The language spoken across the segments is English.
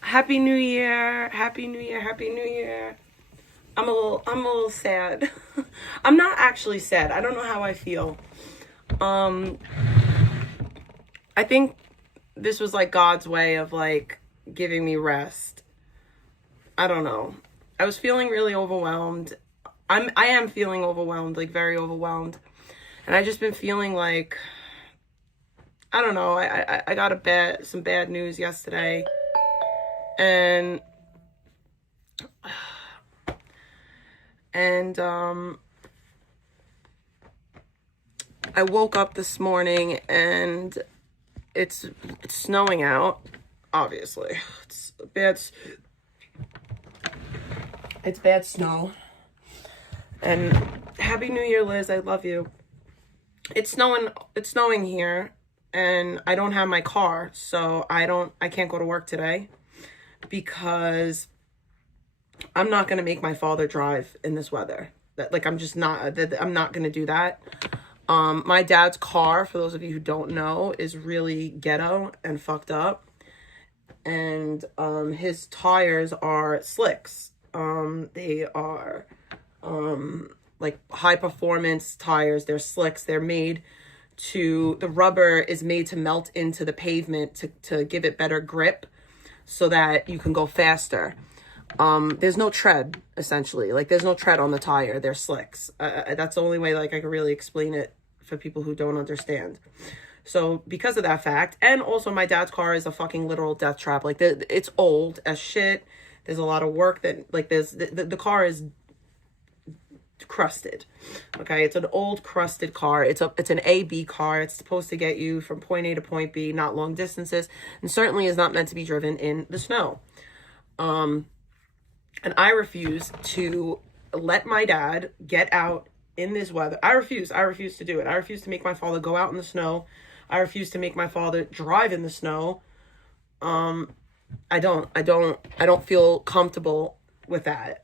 Happy New Year. Happy New Year. Happy New Year. I'm a little sad. I'm not actually sad. I don't know how I feel. I think this was like God's way of like giving me rest. I don't know. I was feeling really overwhelmed. I am feeling overwhelmed, like very overwhelmed. And I just been feeling like, I don't know. I got some bad news yesterday. And I woke up this morning and it's snowing out. Obviously, it's bad snow. And Happy New Year, Liz. I love you. It's snowing here, and I don't have my car, so I can't go to work today because I'm not going to make my father drive in this weather. I'm not going to do that. My dad's car, for those of you who don't know, is really ghetto and fucked up. And his tires are slicks. They are like high performance tires. They're slicks. They're made the rubber is made to melt into the pavement to give it better grip so that you can go faster. There's no tread, essentially. Like, there's no tread on the tire. They're slicks. That's the only way, like, I can really explain it for people who don't understand. So, because of that fact, and also my dad's car is a fucking literal death trap. Like, it's old as shit. There's a lot of work that, like, the car is crusted. Okay, it's an old crusted car. It's an AB car. It's supposed to get you from point A to point B, not long distances, and certainly is not meant to be driven in the snow. And I refuse to let my dad get out in this weather. I refuse to do it. I refuse to make my father go out in the snow. I refuse to make my father drive in the snow. I don't feel comfortable with that.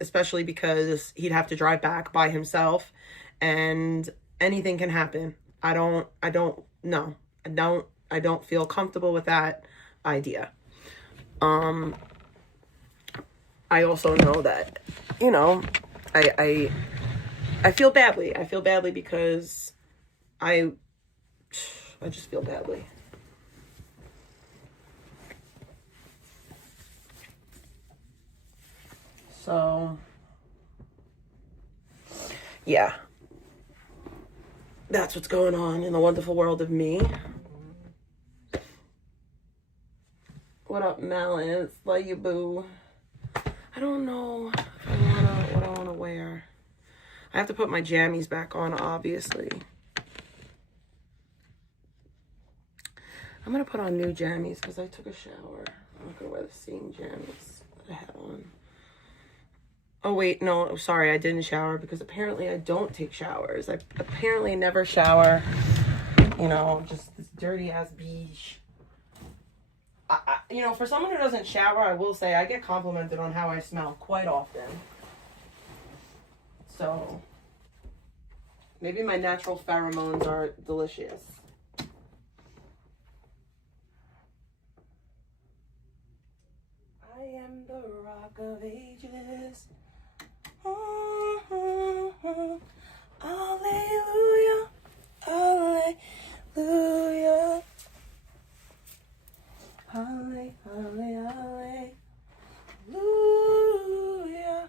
Especially because he'd have to drive back by himself and anything can happen. I don't feel comfortable with that idea. I also know that, you know, I feel badly. I feel badly because I just feel badly. So, yeah, that's what's going on in the wonderful world of me. What up, Malance? Love you, boo. I don't know what I want to wear. I have to put my jammies back on, obviously. I'm going to put on new jammies because I took a shower. I'm not going to wear the same jammies that I had on. Oh, wait, no, sorry, I didn't shower because apparently I don't take showers. I apparently never shower. You know, just this dirty-ass beach. You know, for someone who doesn't shower, I will say I get complimented on how I smell quite often. So, maybe my natural pheromones are delicious. I am the rock of ages. Alleluia, alleluia. Halle, halle, hallelujah.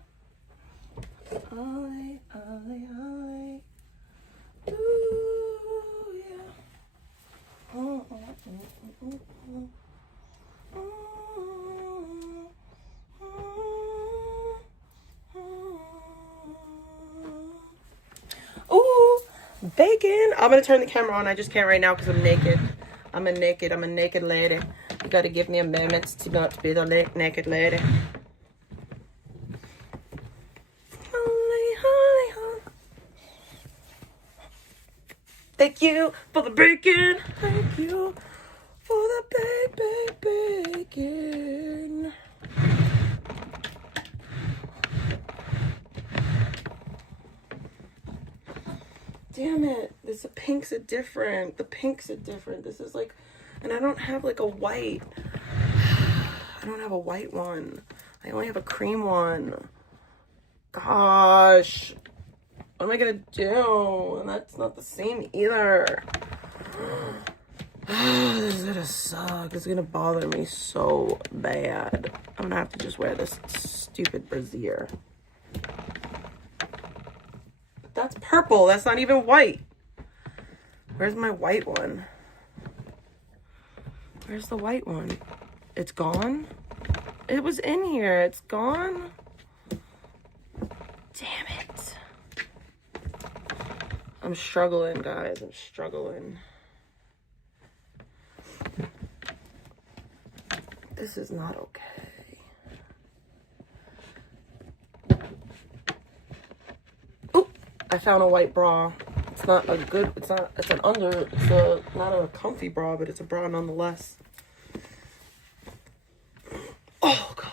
Halle, halle, Bacon. I'm gonna turn the camera on. I just can't right now because I'm naked. I'm a naked lady. You gotta give me a moment to not be the naked lady. Thank you for the bacon. Thank you for the bacon. Damn it. The pinks are different. The pinks are different. This is like, and I don't have like a white. I don't have a white one. I only have a cream one. Gosh. What am I gonna do? And that's not the same either. This is gonna suck. It's gonna bother me so bad. I'm gonna have to just wear this stupid brassiere. But that's purple. That's not even white. Where's my white one? Where's the white one? It's gone? It was in here. It's gone? Damn it. I'm struggling, guys. I'm struggling. This is not okay. Oh, I found a white bra. It's not a good, it's not, it's an under, it's a, not a comfy bra, but it's a bra nonetheless. Oh, God.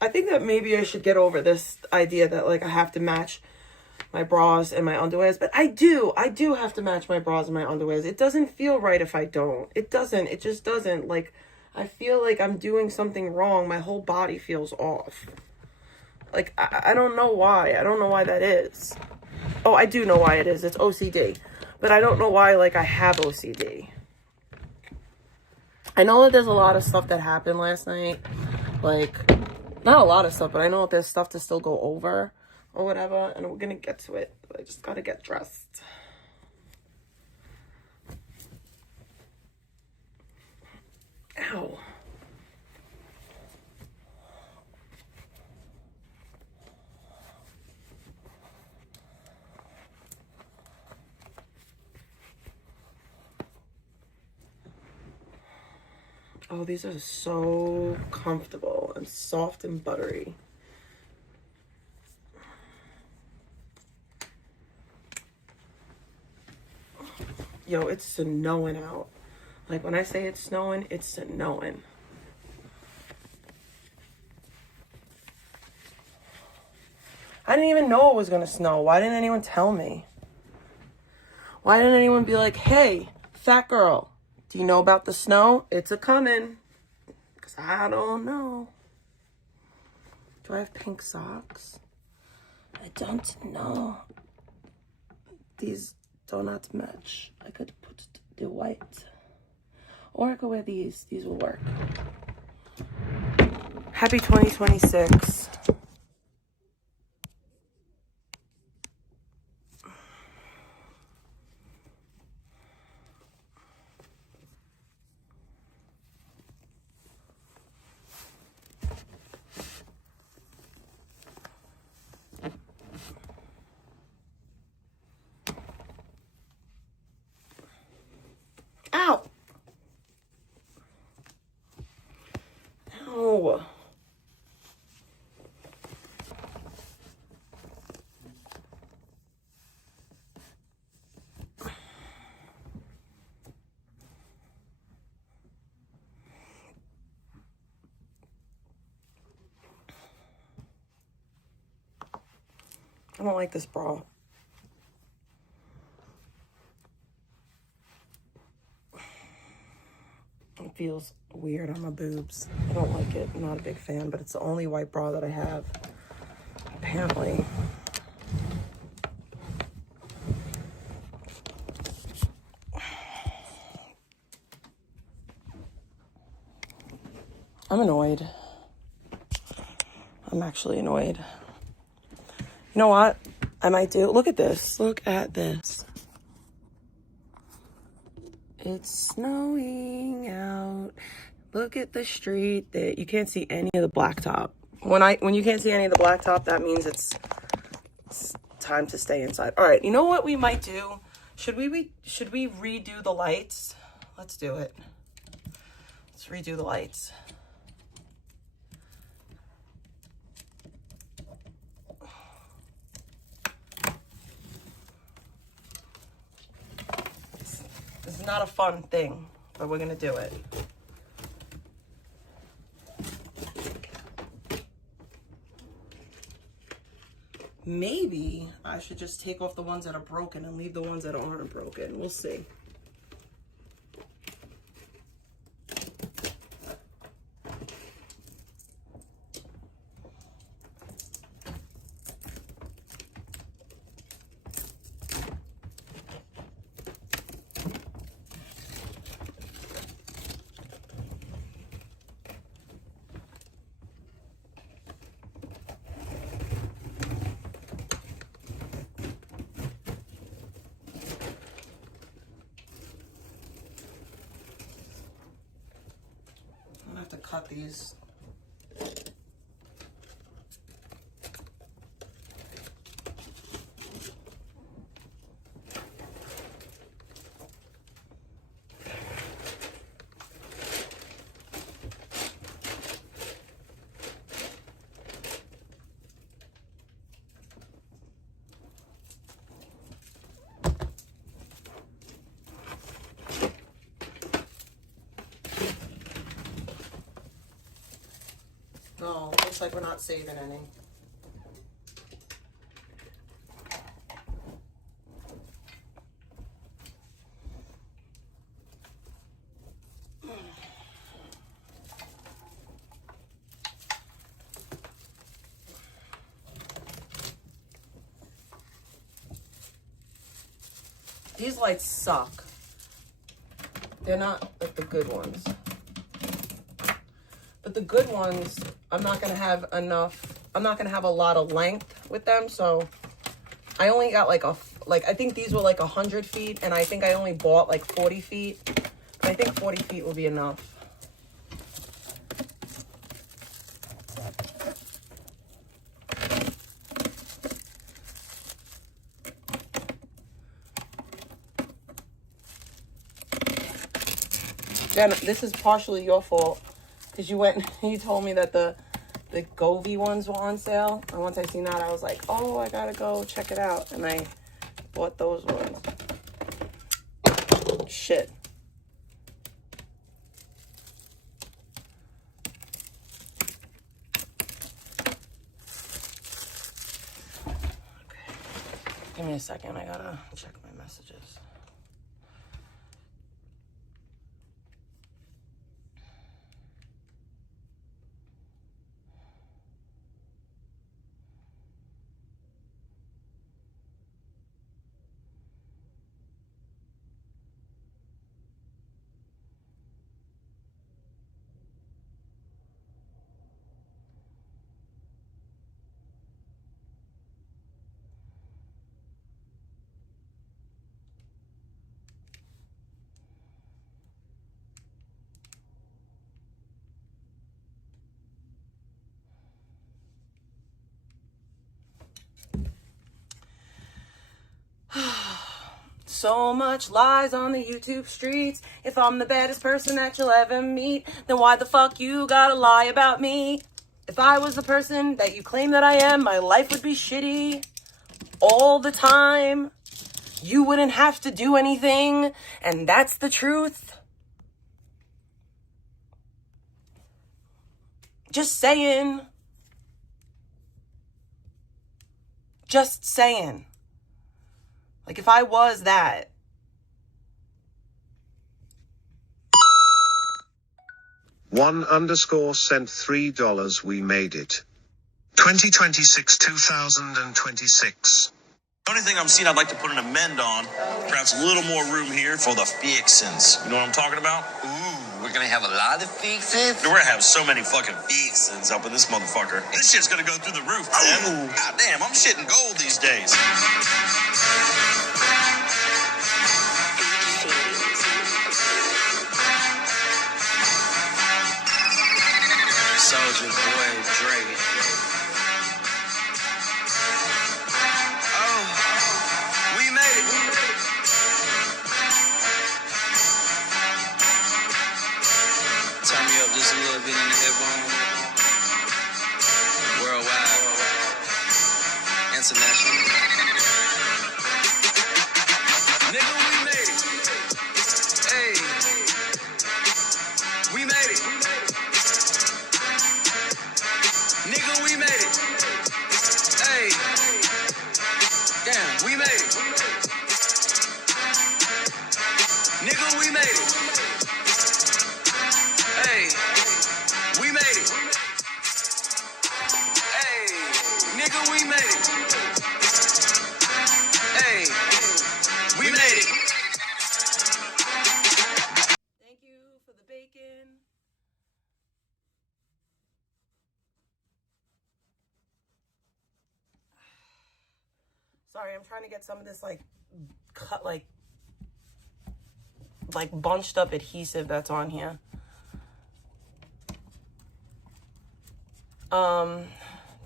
I think that maybe I should get over this idea that, like, I have to match my bras and my underwears, but I do have to match my bras and my underwears. It doesn't feel right if I don't. It just doesn't. Like, I feel like I'm doing something wrong. My whole body feels off. Like, I don't know why. I don't know why that is. Oh, I do know why it is. It's OCD. But I don't know why, like, I have OCD. I know that there's a lot of stuff that happened last night. Like, not a lot of stuff, but I know that there's stuff to still go over or whatever, and we're gonna get to it. I just gotta get dressed. Ow. Oh, these are so comfortable and soft and buttery. Yo, it's snowing out. Like, when I say it's snowing, it's snowing. I didn't even know it was gonna snow. Why didn't anyone tell me? Why didn't anyone be like, hey, fat girl, do you know about the snow? It's a-coming. Because I don't know. Do I have pink socks? I don't know. These do not match. I could put the white. Or I could wear these. These will work. Happy 2026. Ow! Ow. I don't like this bra. It feels weird on my boobs. I don't like it. I'm not a big fan, but it's the only white bra that I have, apparently. I'm annoyed. I'm actually annoyed. You know what I might do? Look at this. Look at this. It's snowing out. Look at the street. That you can't see any of the blacktop. When you can't see any of the blacktop, that means it's time to stay inside. All right, you know what we might do? Should we redo the lights? Let's do it. Let's redo the lights. This is not a fun thing, but we're gonna do it. Maybe I should just take off the ones that are broken and leave the ones that aren't broken. We'll see. To cut these. No, looks like we're not saving any. These lights suck. They're not like the good ones. But the good ones, I'm not going to have enough, I'm not going to have a lot of length with them. So I only got like I think these were like 100 feet. And I think I only bought like 40 feet. But I think 40 feet will be enough. Jen, this is partially your fault. Because you went, you told me that the Govee ones were on sale. And once I seen that, I was like, oh, I gotta go check it out. And I bought those ones. Shit. Okay. Give me a second. I gotta check my messages. So much lies on the YouTube streets. If I'm the baddest person that you'll ever meet, then why the fuck you gotta lie about me? If I was the person that you claim that I am, my life would be shitty all the time. You wouldn't have to do anything, and that's the truth. Just saying. Just saying. Like, if I was that. _1_ sent $3. We made it. 2026, 2026. The only thing I'm seeing I'd like to put an amend on, perhaps a little more room here for the fixins. You know what I'm talking about? Ooh, we're gonna have a lot of fixins? We're gonna have so many fucking fixins up in this motherfucker. This shit's gonna go through the roof, man. God damn, I'm shitting gold these days. Soulja Boy Dre. Oh, Nigga, we made it. Hey, we made it. Nigga, we made it. Hey, damn, we made it. Nigga, we made it. Hey, we made it. Hey, nigga, we made it. Hey, we made it. Thank you for the bacon. Sorry, I'm trying to get some of this like cut like bunched up adhesive that's on here.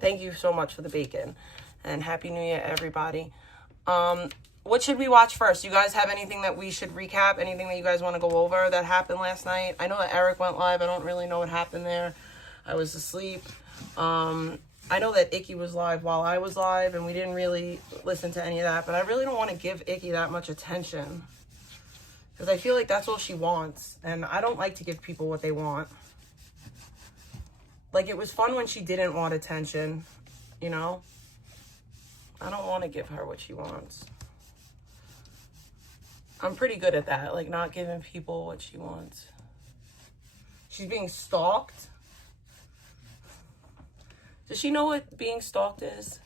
Thank you so much for the bacon and Happy New Year, everybody. What should we watch first? You guys have anything that we should recap? Anything that you guys want to go over that happened last night? I know that Eric went live. I don't really know what happened there. I was asleep. I know that Icky was live while I was live, and we didn't really listen to any of that, but I really don't want to give Icky that much attention because I feel like that's all she wants, and I don't like to give people what they want. Like, it was fun when she didn't want attention, you know? I don't want to give her what she wants. I'm pretty good at that, like not giving people what she wants. She's being stalked. Does she know what being stalked is?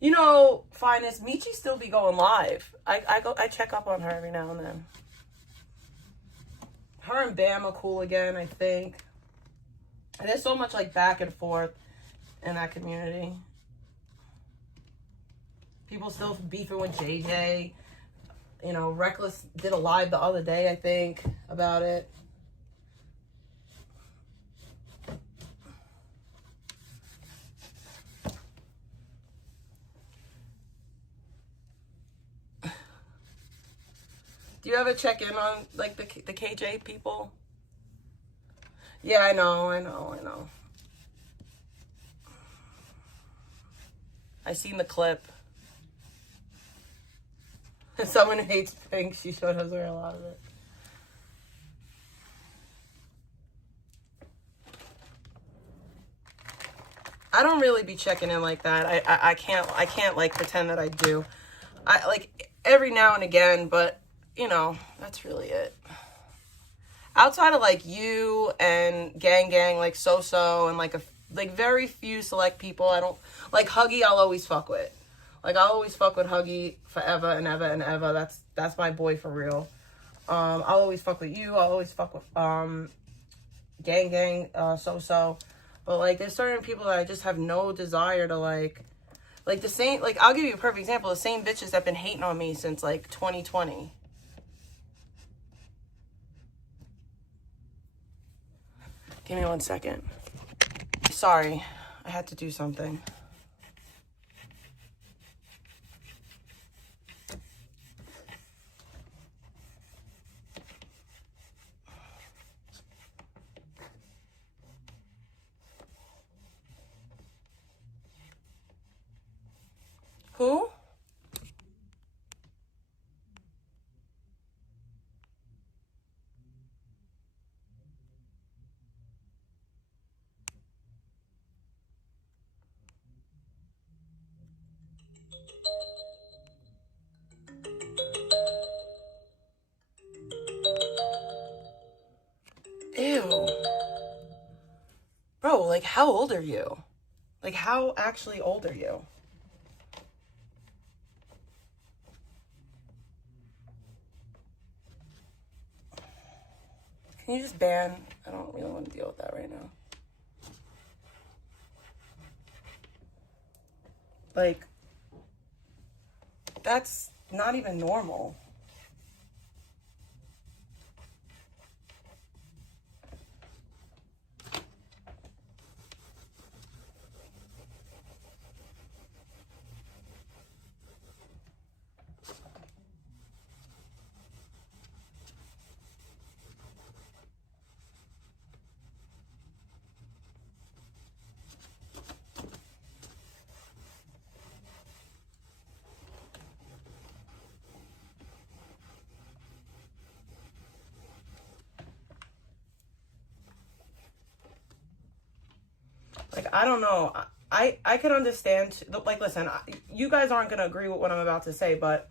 You know, Finest, Michi still be going live. I check up on her every now and then. Her and Bam are cool again, I think. And there's so much like back and forth in that community. People still beefing with JJ. You know, Reckless did a live the other day, I think, about it. Do you ever check in on, like, the KJ people? Yeah, I know. I seen the clip. Someone who hates pink, she showed us where a lot of it. I don't really be checking in like that. I can't like pretend that I do. I like every now and again, but you know, that's really it. Outside of like you and gang like So and like very few select people, I don't like Huggy. I'll always fuck with. Like, I'll always fuck with Huggy forever and ever and ever. That's my boy for real. I'll always fuck with you. I'll always fuck with gang So. But like, there's certain people that I just have no desire to like the same. Like, I'll give you a perfect example. The same bitches that have been hating on me since like 2020. Give me 1 second. Sorry, I had to do something. Who? Ew. Bro, like, how old are you? Like, how actually old are you? Can you just ban? I don't really want to deal with that right now. Like, that's not even normal. I don't know. I can understand, like, listen, you guys aren't going to agree with what I'm about to say, but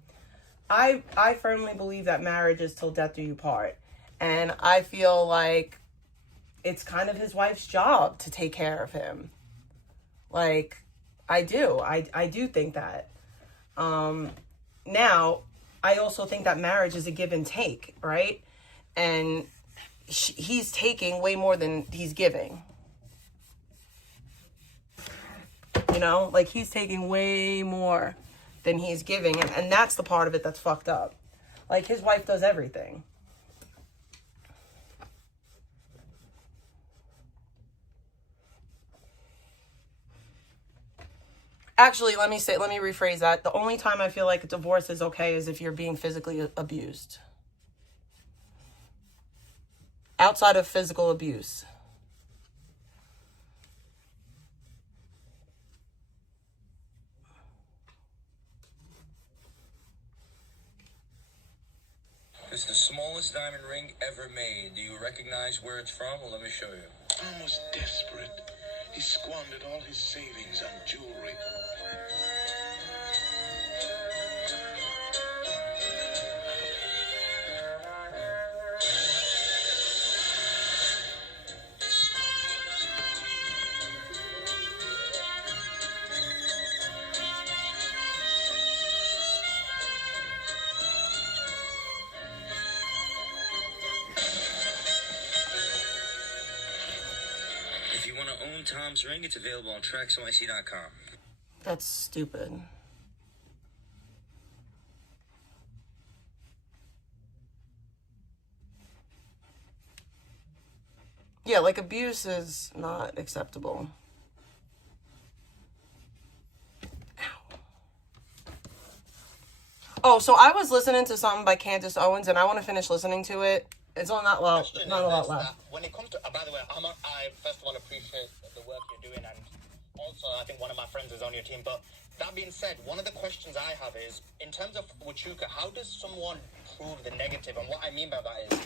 I firmly believe that marriage is till death do you part. And I feel like it's kind of his wife's job to take care of him. Like, I do. I do think that. Now, I also think that marriage is a give and take, right? And he's taking way more than he's giving. You know, like, he's taking way more than he's giving. And that's the part of it that's fucked up. Like, his wife does everything. Actually, let me rephrase that. The only time I feel like a divorce is okay is if you're being physically abused. Outside of physical abuse. It's the smallest diamond ring ever made. Do you recognize where it's from? Well, let me show you. Almost desperate, he squandered all his savings on jewelry. If you want to own Tom's ring, it's available on TracksNYC.com. That's stupid. Yeah, like, abuse is not acceptable. Ow. Oh, so I was listening to something by Candace Owens, and I want to finish listening to it. It's on that loud, not a lot left. When it comes to, by the way, I first of all appreciate the work you're doing, and also I think one of my friends is on your team. But that being said, one of the questions I have is, in terms of Huachuca, how does someone prove the negative? And what I mean by that is,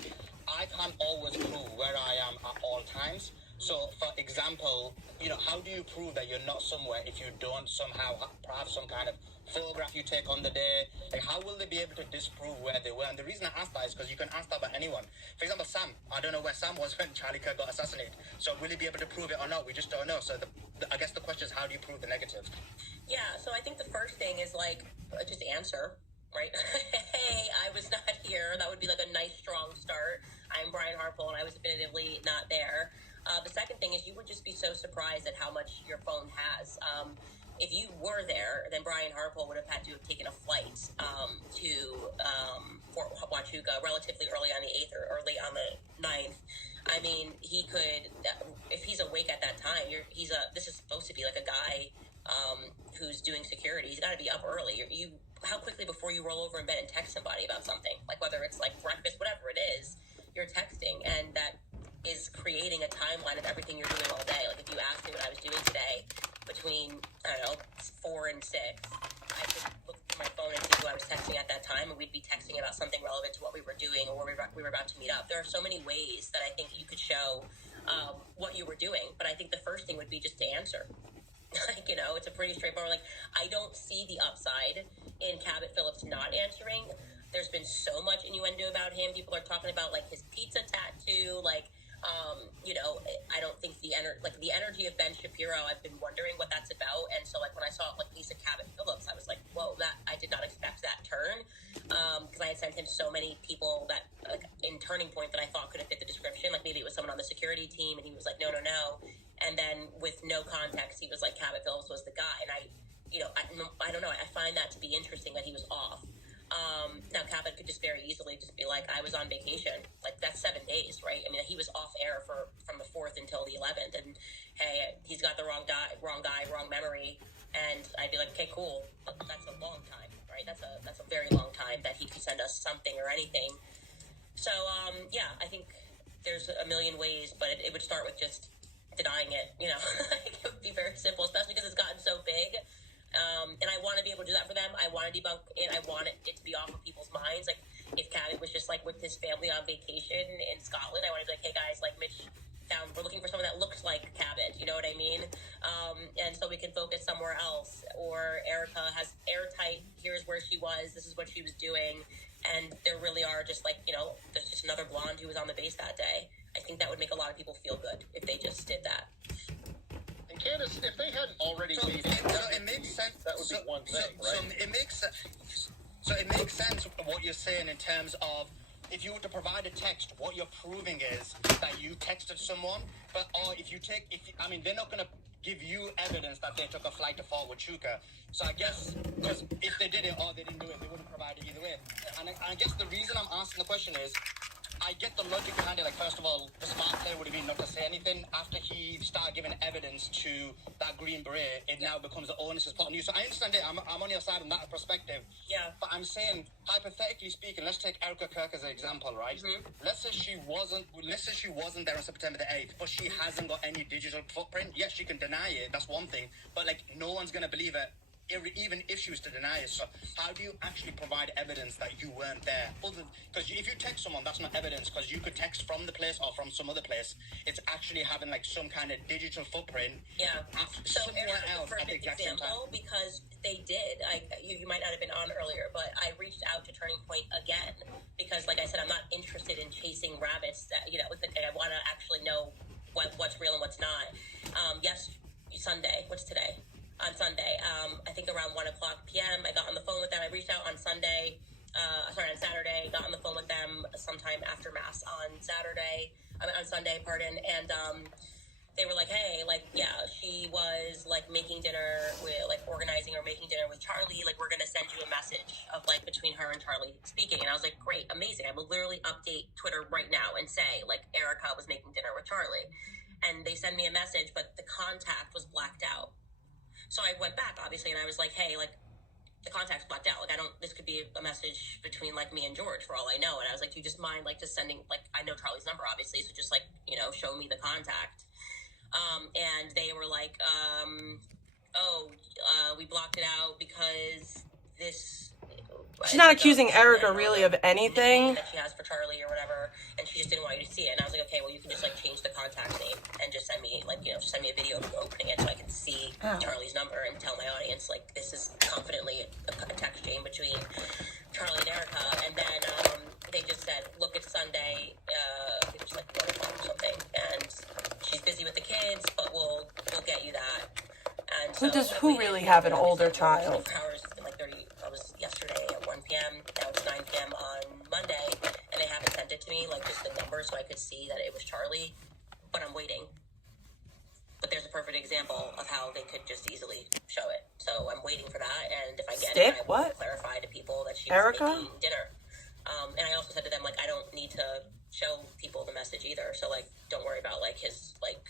I can't always prove where I am at all times. So, for example, how do you prove that you're not somewhere if you don't somehow have some kind of photograph you take on the day? Like, how will they be able to disprove where they were? And the reason I ask that is because you can ask that about anyone. For example, Sam. I don't know where Sam was when Charlie Kirk got assassinated. So will he be able to prove it or not? We just don't know. So I guess the question is, how do you prove the negative? Yeah, so I think the first thing is, like, just answer, right? Hey, I was not here. That would be like a nice, strong start. I'm Brian Harpole, and I was definitively not there. The second thing is, you would just be so surprised at how much your phone has. If you were there, then Brian Harpole would have had to have taken a flight to Fort Huachuca relatively early on the 8th or early on the 9th. I mean, he could, if he's awake at that time, this is supposed to be like a guy who's doing security. He's got to be up early. How quickly before you roll over in bed and text somebody about something, like whether it's like breakfast, whatever it is, you're texting, and that is creating a timeline of everything you're doing all day. Like, if you asked me what I was doing today between, I don't know, 4 and 6, I could look at my phone and see who I was texting at that time, and we'd be texting about something relevant to what we were doing or where we were about to meet up. There are so many ways that I think you could show what you were doing, but I think the first thing would be just to answer. Like, it's a pretty straightforward, like, I don't see the upside in Cabot Phillips not answering. There's been so much innuendo about him. People are talking about, like, his pizza tattoo, like, I don't think the energy of Ben Shapiro, I've been wondering what that's about. And so, like, when I saw, like, Lisa Cabot Phillips, I was like, whoa, I did not expect that turn. Because I had sent him so many people that, like, in Turning Point that I thought could have fit the description. Like, maybe it was someone on the security team, and he was like, no. And then with no context, he was like, Cabot Phillips was the guy. And I don't know. I find that to be interesting that he was off. Now Cabot could just very easily just be like, I was on vacation. Like, that's 7 days, right? I mean, he was off air from the 4th until the 11th, and hey, he's got the wrong guy, wrong memory, and I'd be like, okay, cool. That's a long time, right? That's a very long time that he could send us something or anything. So, yeah, I think there's a million ways, but it would start with just denying it, Like, it would be very simple, especially because it's gotten so big. And I want to be able to do that for them. I want to debunk it. I want it to be off of people's minds. Like, if Cabot was just, like, with his family on vacation in Scotland, I want to be like, hey, guys, like, Mitch we're looking for someone that looks like Cabot. You know what I mean? and so we can focus somewhere else. Or Erica has airtight, here's where she was, this is what she was doing, and there really are just like, you know, there's just another blonde who was on the base that day. I think that would make a lot of people feel good if they just did that. And Candace, if they hadn't already made it, it makes sense. that would be one thing, right? So it makes sense what you're saying in terms of if you were to provide a text, what you're proving is that you texted someone. But or if they're not going to give you evidence that they took a flight to Fort Huachuca. So I guess because if they did it or they didn't do it, they wouldn't provide it either way. And I guess the reason I'm asking the question is, I get the logic behind it. Like, first of all, the smart play would have been not to say anything. After he started giving evidence to that Green Beret, it now becomes the onus is put on you. So I understand it. I'm on your side on that perspective. Yeah. But I'm saying, hypothetically speaking, let's take Erica Kirk as an example, right? Mm-hmm. Let's say she wasn't there on September the 8th, but she hasn't got any digital footprint. Yes, she can deny it. That's one thing. But, like, no one's going to believe it. Even if she was to deny it. So how do you actually provide evidence that you weren't there? Because if you text someone, that's not evidence, because you could text from the place or from some other place. It's actually having like some kind of digital footprint. Yeah. So somewhere else at the perfect exact same time. example, because they did. You might not have been on earlier, but I reached out to Turning Point again because, like I said, I'm not interested in chasing rabbits. That, you know, I want to actually know what's real and what's not. Sunday. What's today? On Sunday, I think around 1 o'clock p.m. I got on the phone with them. I reached out on Saturday, got on the phone with them sometime after Mass on Sunday, and they were like, hey, like, yeah, she was, like, making dinner with, like, organizing or making dinner with Charlie, like, we're gonna send you a message of, like, between her and Charlie speaking, and I was like, great, amazing, I will literally update Twitter right now and say, like, Erica was making dinner with Charlie, and they send me a message, but the contact was blacked out. So I went back, obviously, and I was like, hey, like, the contact's blacked out. Like, this could be a message between, like, me and George, for all I know. And I was like, do you just mind, like, just sending, like, I know Charlie's number, obviously, so just, like, you know, show me the contact. And they were like, we blocked it out because this... She's not accusing Erica really of anything. That she has for Charlie or whatever, and she just didn't want you to see it. And I was like, okay, well, you can just like change the contact name and just send me just send me a video of you opening it so I can see Charlie's number and tell my audience like this is confidently a text chain between Charlie and Erica. And then they just said, look, it's Sunday. I think it was like 1 o'clock or something, and she's busy with the kids, but we'll get you that. And Who really have an older child? Hours, like 30. That was yesterday at 1 p.m. Now it's 9 p.m. on Monday, and they haven't sent it to me, like just the number, so I could see that it was Charlie. But I'm waiting. But there's a perfect example of how they could just easily show it. So I'm waiting for that, and if I get it, I will clarify to people that she's making dinner. And I also said to them, like, I don't need to show people the message either. So, like, don't worry about, like, his, like,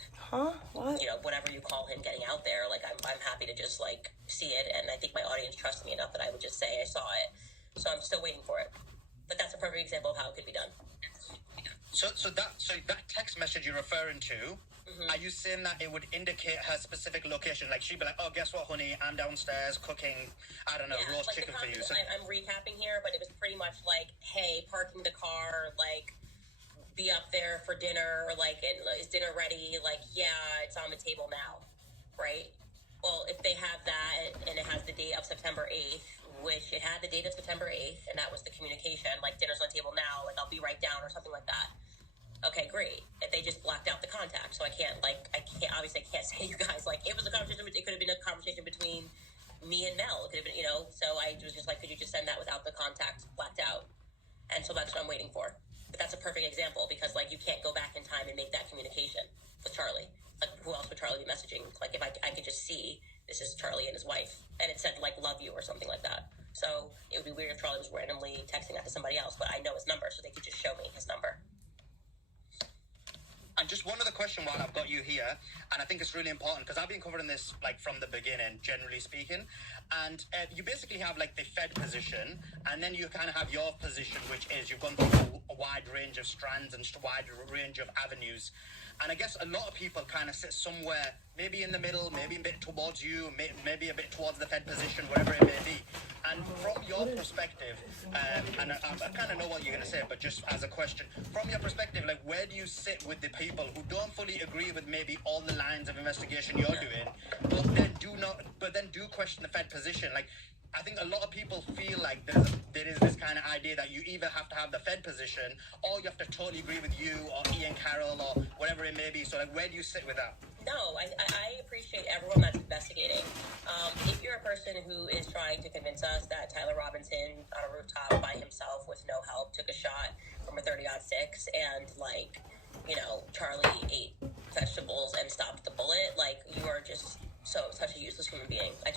What? you know, whatever you call him getting out there. Like, I'm happy to just, like, see it. And I think my audience trusts me enough that I would just say I saw it. So I'm still waiting for it. But that's a perfect example of how it could be done. So that text message you're referring to, are you saying that it would indicate her specific location? Like, she'd be like, oh, guess what, honey? I'm downstairs cooking, I don't know, roast chicken for you. So I'm recapping here, but it was pretty much like, hey, parking the car, like, be up there for dinner, like, is dinner ready? Like, yeah, it's on the table now, right? Well, if they have that and it has the date of September 8th, which it had the date of September 8th, and that was the communication, like, dinner's on the table now, like, I'll be right down or something like that. Okay, great. If they just blacked out the contact, so I can't obviously I can't say you guys, like, it was a conversation, it could have been a conversation between me and Mel, it could have been, you know, so I was just like, could you just send that without the contact blacked out? And so that's what I'm waiting for. But that's a perfect example, because, like, you can't go back in time and make that communication with Charlie. Like, who else would Charlie be messaging? Like, if I could just see, this is Charlie and his wife, and it said, like, love you or something like that. So it would be weird if Charlie was randomly texting that to somebody else, but I know his number, so they could just show me his number. And just one other question while I've got you here, and I think it's really important, because I've been covering this, like, from the beginning, generally speaking, and you basically have, like, the Fed position, and then you kind of have your position, which is you've gone through a wide range of strands and a wide range of avenues, and I guess a lot of people kind of sit somewhere, maybe in the middle, maybe a bit towards you, maybe a bit towards the Fed position, whatever it may be, And from your perspective, and I kind of know what you're going to say, but just as a question, from your perspective, like, where do you sit with the people who don't fully agree with maybe all the lines of investigation you're doing, but then do question the Fed position? Like, I think a lot of people feel like there is this kind of idea that you either have to have the Fed position or you have to totally agree with you or Ian Carroll or whatever it may be. So, like, where do you sit with that? No, I appreciate everyone that's investigating. If you're a person who is trying to convince us that Tyler Robinson on a rooftop by himself with no help took a shot from a 30-06 and, like, you know, Charlie ate vegetables and stopped the bullet, like, you are just such a useless human being. I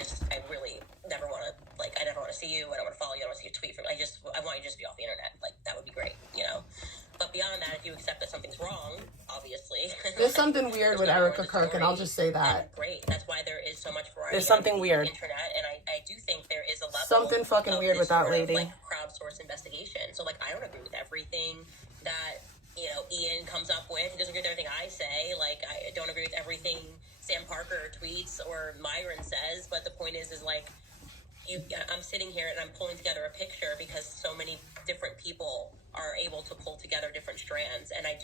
really never want to, like, I never want to see you. I don't want to follow you. I don't want to see your tweet from. I want you to just be off the internet. Like, that would be great, you know. But beyond that, if you accept that something's wrong, obviously. There's something weird with Erica Kirk, and I'll just say that. Great. That's why there is so much variety. There's something weird. On the internet, and I do think there is a level something fucking of weird with that lady. Like, crowdsourced investigation. So, like, I don't agree with everything that, you know, Ian comes up with. He doesn't agree with everything I say. Like, I don't agree with everything Sam Parker tweets or Myron says. But the point is like, I'm sitting here and I'm pulling together a picture because so many different people are able to pull together different strands. And I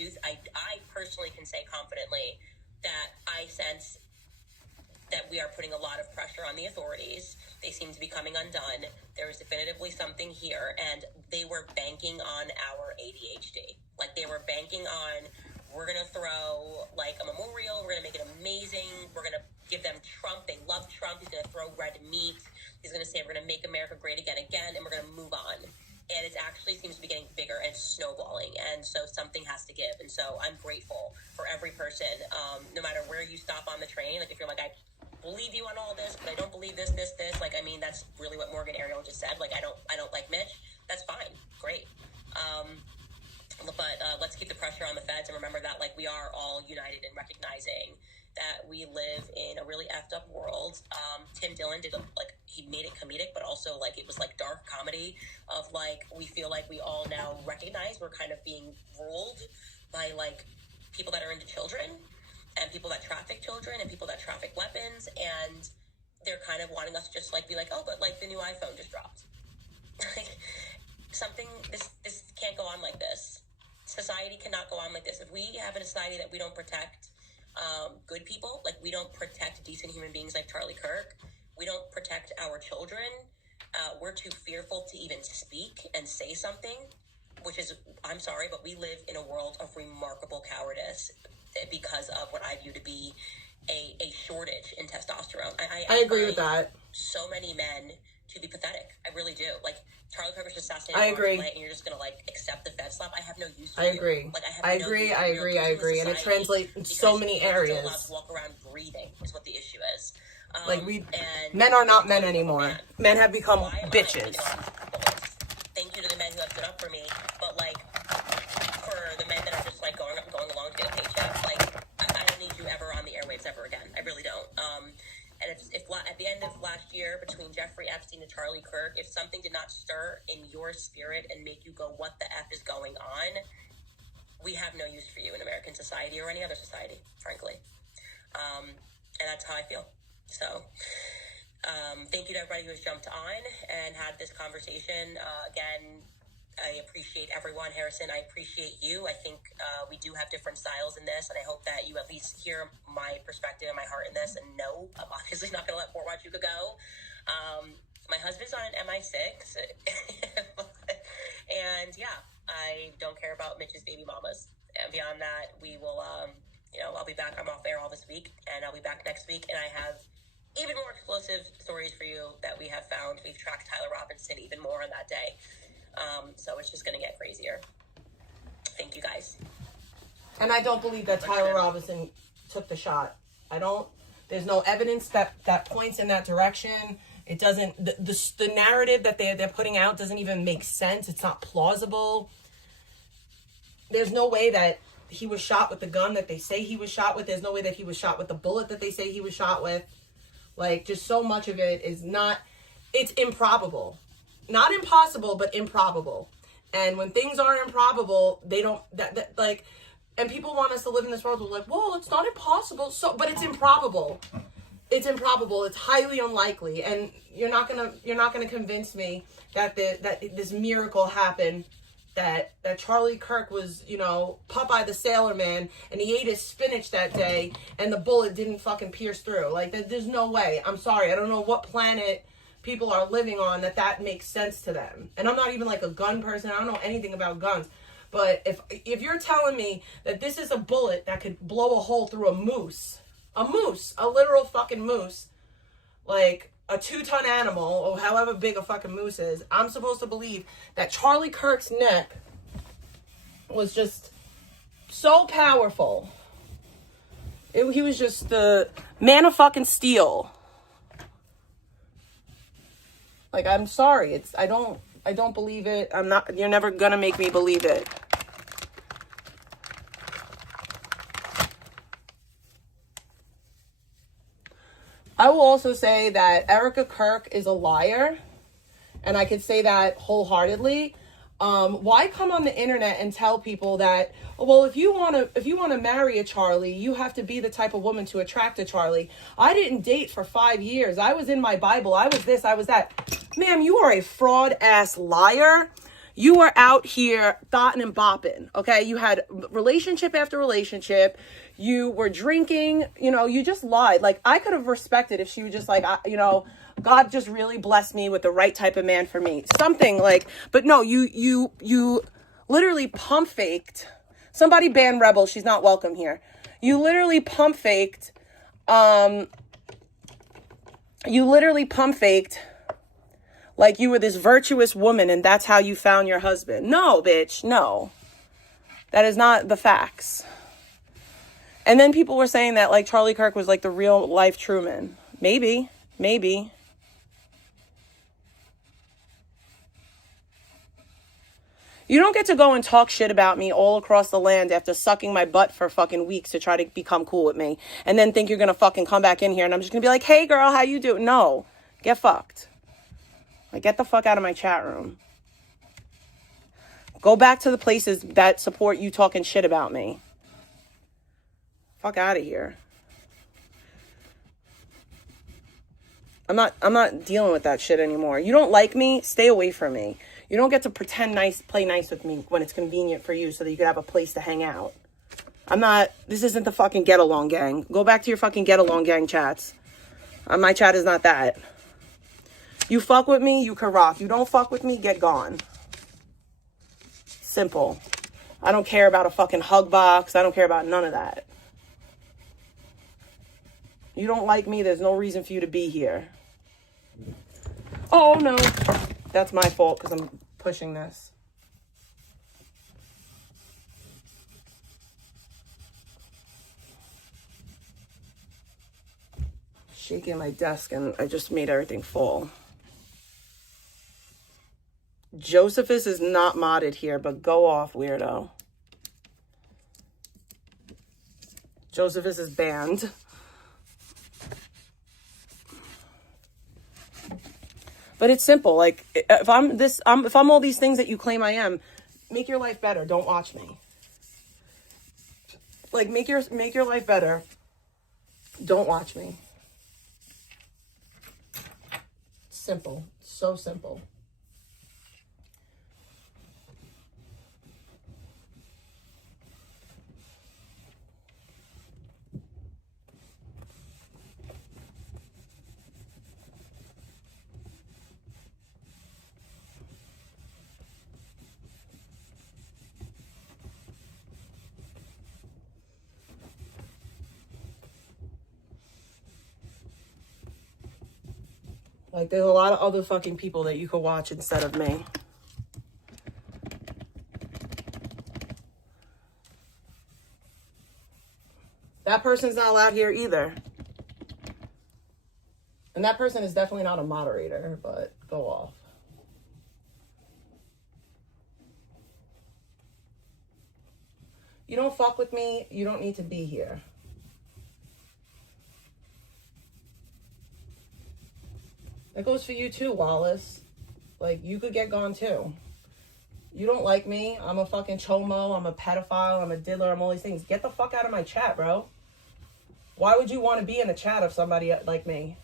personally can say confidently that I sense that we are putting a lot of pressure on the authorities. They seem to be coming undone. There is definitively something here, and they were banking on our ADHD. Like, they were banking on, we're going to throw, like, a memorial. We're going to make it amazing. We're going to give them Trump. They love Trump. He's going to throw red meat. He's going to say, we're going to make America great again, and we're going to move on. And it actually seems to be getting bigger and snowballing. And so something has to give. And so I'm grateful for every person, no matter where you stop on the train. Like, if you're like, I believe you on all this, but I don't believe this. Like, I mean, that's really what Morgan Ariel just said. Like, I don't like Mitch. That's fine. Great. But let's keep the pressure on the feds and remember that, like, we are all united in recognizing that we live in a really effed up world. Tim Dillon he made it comedic, but also, like, it was like dark comedy of, like, we feel like we all now recognize we're kind of being ruled by, like, people that are into children and people that traffic children and people that traffic weapons, and they're kind of wanting us to just, like, be like, oh, but, like, the new iPhone just dropped. Like, this can't go on like this. Society cannot go on like this. If we have a society that we don't protect good people, like, we don't protect decent human beings like Charlie Kirk, we don't protect our children, we're too fearful to even speak and say something, which is, I'm sorry, but we live in a world of remarkable cowardice because of what I view to be a shortage in testosterone. I agree with that. So many men to be pathetic. I really do. Like, Charlie Kirk was assassinated. I agree. And you're just gonna, like, accept the Fed slap. I have no use for you. I agree. Like, I agree. And it translates in so many areas. You're allowed to walk around breathing is what the issue is. Men are not men anymore. Men have become bitches. Thank you to the men who have stood up for me, but, like, for the men that are just, like, going along to get a paycheck, like, I don't need you ever on the airwaves ever again. I really don't. And if at the end of last year, between Jeffrey Epstein and Charlie Kirk, if something did not stir in your spirit and make you go, what the F is going on, we have no use for you in American society or any other society, frankly. And that's how I feel. So thank you to everybody who has jumped on and had this conversation. Again, I appreciate everyone. Harrison, I appreciate you. I think we do have different styles in this, and I hope that you at least hear my perspective and my heart in this, and no, I'm obviously not going to let Fort Huachuca go. My husband's on an MI6, and yeah, I don't care about Mitch's baby mamas. And beyond that, we will, I'll be back. I'm off air all this week, and I'll be back next week, and I have even more explosive stories for you that we have found. We've tracked Tyler Robinson even more on that day. So it's just going to get crazier. Thank you, guys. And I don't believe that Tyler Robinson took the shot. There's no evidence that points in that direction. It doesn't, the narrative that they're putting out doesn't even make sense. It's not plausible. There's no way that he was shot with the gun that they say he was shot with. There's no way that he was shot with the bullet that they say he was shot with. Like, just so much of it is it's improbable. Not impossible, but improbable. And when things are improbable, they don't, and people want us to live in this world where, like, well, it's not impossible, but it's improbable. it's improbable. It's highly unlikely, and you're not gonna convince me that this miracle happened. That Charlie Kirk was, you know, Popeye the Sailor Man, and he ate his spinach that day, and the bullet didn't fucking pierce through. Like, there's no way. I'm sorry. I don't know what planet people are living on that makes sense to them. And I'm not even like a gun person. I don't know anything about guns. But if you're telling me that this is a bullet that could blow a hole through a moose, a literal fucking moose, like a 2-ton animal, or however big a fucking moose is, I'm supposed to believe that Charlie Kirk's neck was just so powerful. He was just the man of fucking steel. Like, I'm sorry. I don't believe it. You're never gonna make me believe it. I will also say that Erica Kirk is a liar, and I could say that wholeheartedly. Why come on the internet and tell people that, well, if you want to marry a Charlie, you have to be the type of woman to attract a Charlie. I didn't date for 5 years. I was in my Bible. I was this, I was that. Ma'am, you are a fraud ass liar. You are out here thotting and bopping, okay? You had relationship after relationship. You were drinking, you know, you just lied. Like, I could have respected if she was just like, you know, God just really blessed me with the right type of man for me. Something like, but no, you literally pump faked. Somebody ban Rebel. She's not welcome here. You literally pump faked. Like you were this virtuous woman and that's how you found your husband. No, bitch, no. That is not the facts. And then people were saying that like Charlie Kirk was like the real life Truman. Maybe. You don't get to go and talk shit about me all across the land after sucking my butt for fucking weeks to try to become cool with me. And then think you're going to fucking come back in here and I'm just going to be like, hey girl, how you doing? No, get fucked. Like, get the fuck out of my chat room. Go back to the places that support you talking shit about me. Fuck out of here. I'm not dealing with that shit anymore. You don't like me? Stay away from me. You don't get to pretend nice, play nice with me when it's convenient for you so that you can have a place to hang out. This isn't the fucking Get Along Gang. Go back to your fucking Get Along Gang chats. My chat is not that. You fuck with me, you can rock. You don't fuck with me, get gone. Simple. I don't care about a fucking hug box. I don't care about none of that. You don't like me, there's no reason for you to be here. Oh, no. That's my fault because I'm pushing this. Shaking my desk and I just made everything fall. Josephus is not modded here, but go off, weirdo. Josephus is banned. But it's simple. Like, if I'm all these things that you claim I am, make your life better. Don't watch me. Like, make your life better. Don't watch me. Simple. So simple. Like, there's a lot of other fucking people that you could watch instead of me. That person's not allowed here either. And that person is definitely not a moderator, but go off. You don't fuck with me, you don't need to be here. That goes for you too, Wallace. Like, you could get gone too. You don't like me. I'm a fucking chomo. I'm a pedophile. I'm a diddler. I'm all these things. Get the fuck out of my chat, bro. Why would you want to be in a chat of somebody like me?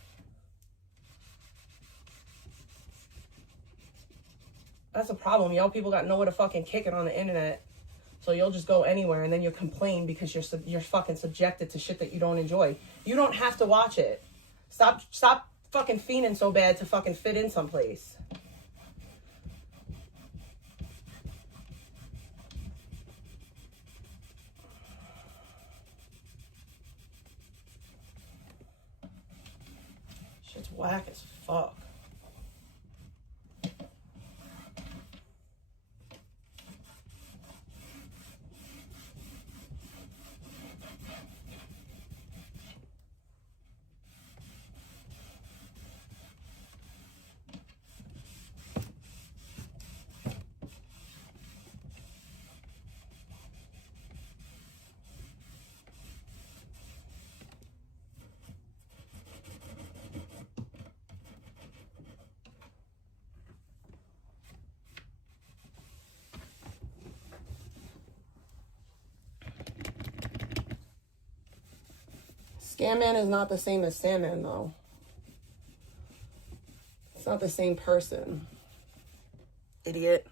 That's a problem, yo. People got nowhere to fucking kick it on the internet. So you'll just go anywhere and then you'll complain because you're fucking subjected to shit that you don't enjoy. You don't have to watch it. Stop fucking fiending so bad to fucking fit in someplace. Shit's whack as fuck. Scam Man is not the same as Sandman, though. It's not the same person. Idiot.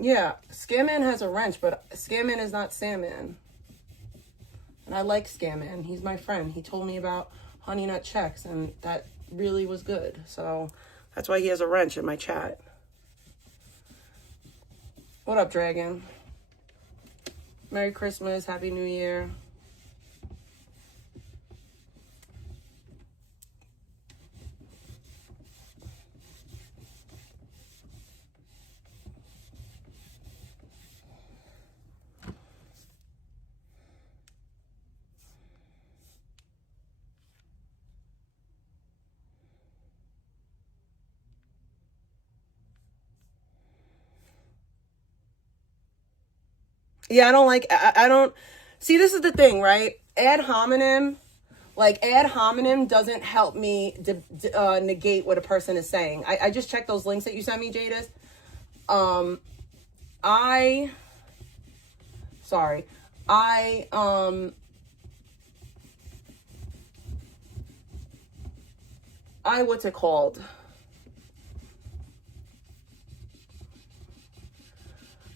Yeah, Scam Man has a wrench, but Scam Man is not Sandman. And I like Scam Man. He's my friend. He told me about Honey Nut Checks, and that really was good. So that's why he has a wrench in my chat. What up, Dragon? Merry Christmas. Happy New Year. Yeah, I don't, see, this is the thing, right? Ad hominem doesn't help me negate what a person is saying. I just checked those links that you sent me, Jadis. What's it called?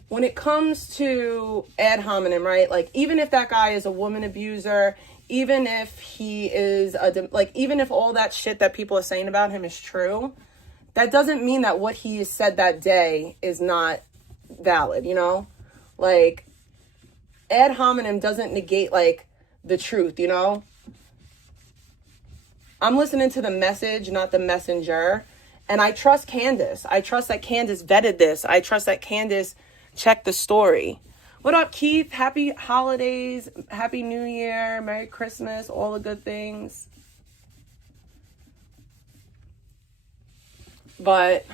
When it comes to ad hominem, right? Like, even if that guy is a woman abuser, even if he is even if all that shit that people are saying about him is true, that doesn't mean that what he said that day is not valid, you know? Like, ad hominem doesn't negate, like, the truth, you know? I'm listening to the message, not the messenger. And I trust Candace. I trust that Candace vetted this. I trust that Candace checked the story. What up, Keith? Happy holidays. Happy New Year. Merry Christmas. All the good things. But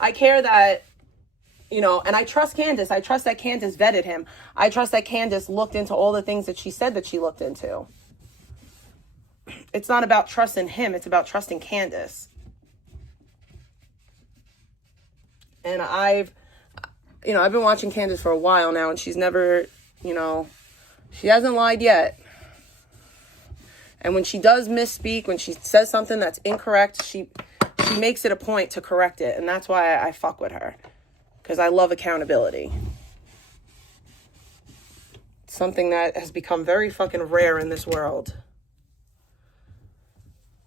I care that, you know, and I trust Candace. I trust that Candace vetted him. I trust that Candace looked into all the things that she said that she looked into. It's not about trusting him. It's about trusting Candace. And I've been watching Candace for a while now, and she's never, she hasn't lied yet. And when she does misspeak, when she says something that's incorrect, she makes it a point to correct it. And that's why I fuck with her. Because I love accountability. It's something that has become very fucking rare in this world.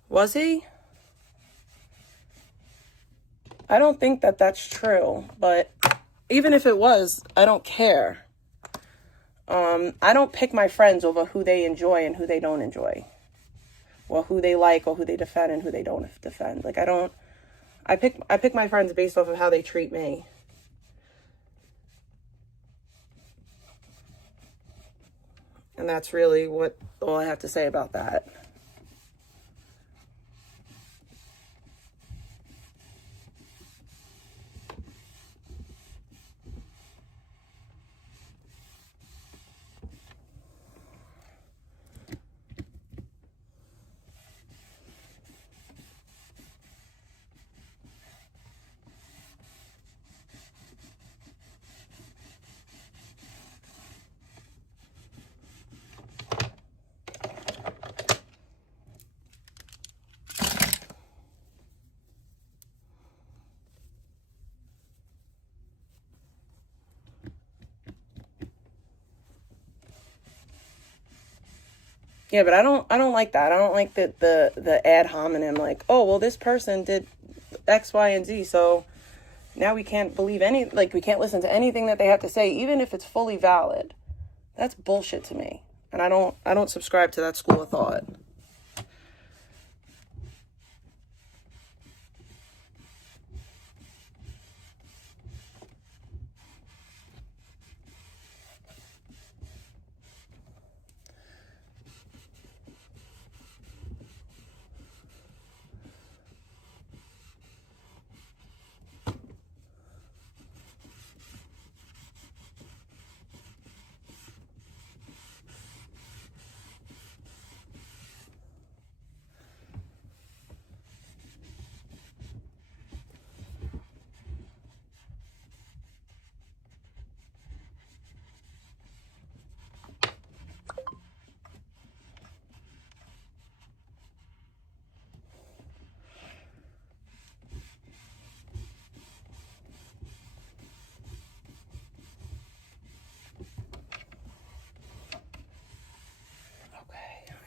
Was he? I don't think that that's true, but even if it was, I don't care. I don't pick my friends over who they enjoy and who they don't enjoy, or who they like, or who they defend and who they don't defend. Like, I I pick my friends based off of how they treat me. And that's really all I have to say about that. Yeah, but I don't like that. I don't like the ad hominem, like, oh, well, this person did X, Y, and Z, so now we can't believe we can't listen to anything that they have to say, even if it's fully valid. That's bullshit to me. And I don't subscribe to that school of thought.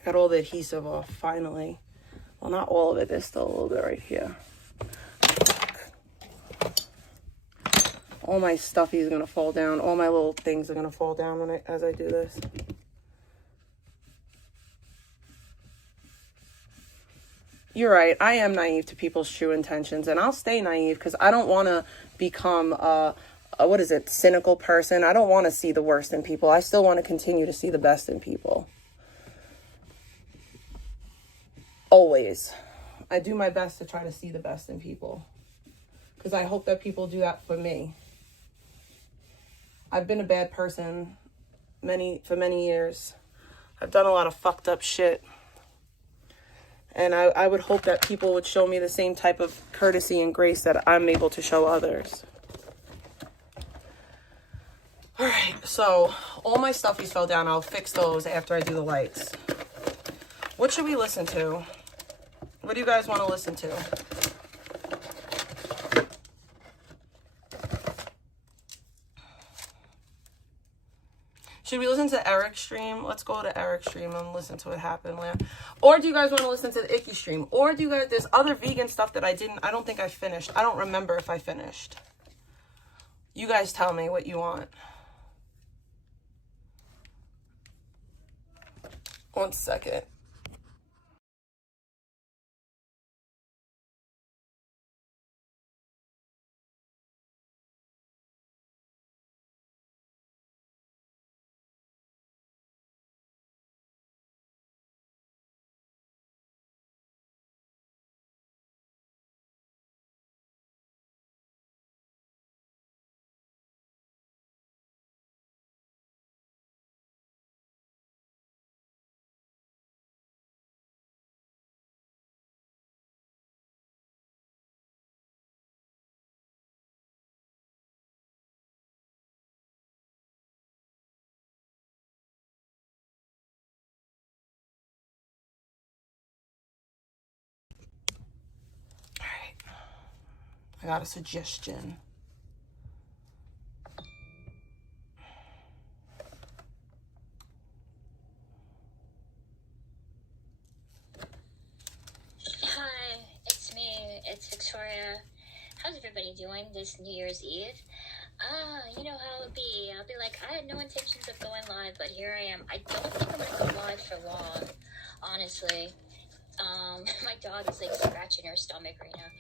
Got all the adhesive off, finally. Well, not all of it. There's still a little bit right here. All my stuffy is going to fall down. All my little things are going to fall down as I do this. You're right. I am naive to people's true intentions, and I'll stay naive because I don't want to become a cynical person. I don't want to see the worst in people. I still want to continue to see the best in people. Always. I do my best to try to see the best in people because I hope that people do that for me. I've been a bad person for many years. I've done a lot of fucked up shit. And I would hope that people would show me the same type of courtesy and grace that I'm able to show others. All right, so all my stuffies fell down. I'll fix those after I do the lights. What should we listen to? What do you guys want to listen to? Should we listen to Eric's stream? Let's go to Eric's stream and listen to what happened there. Or do you guys want to listen to the Icky stream? Or do you guys, there's other vegan stuff that I don't think I finished. I don't remember if I finished. You guys tell me what you want. One second. I got a suggestion. Hi, it's me. It's Victoria. How's everybody doing this New Year's Eve? You know how it'll be. I'll be like, I had no intentions of going live, but here I am. I don't think I'm gonna go live for long, honestly. My dog is like scratching her stomach right now.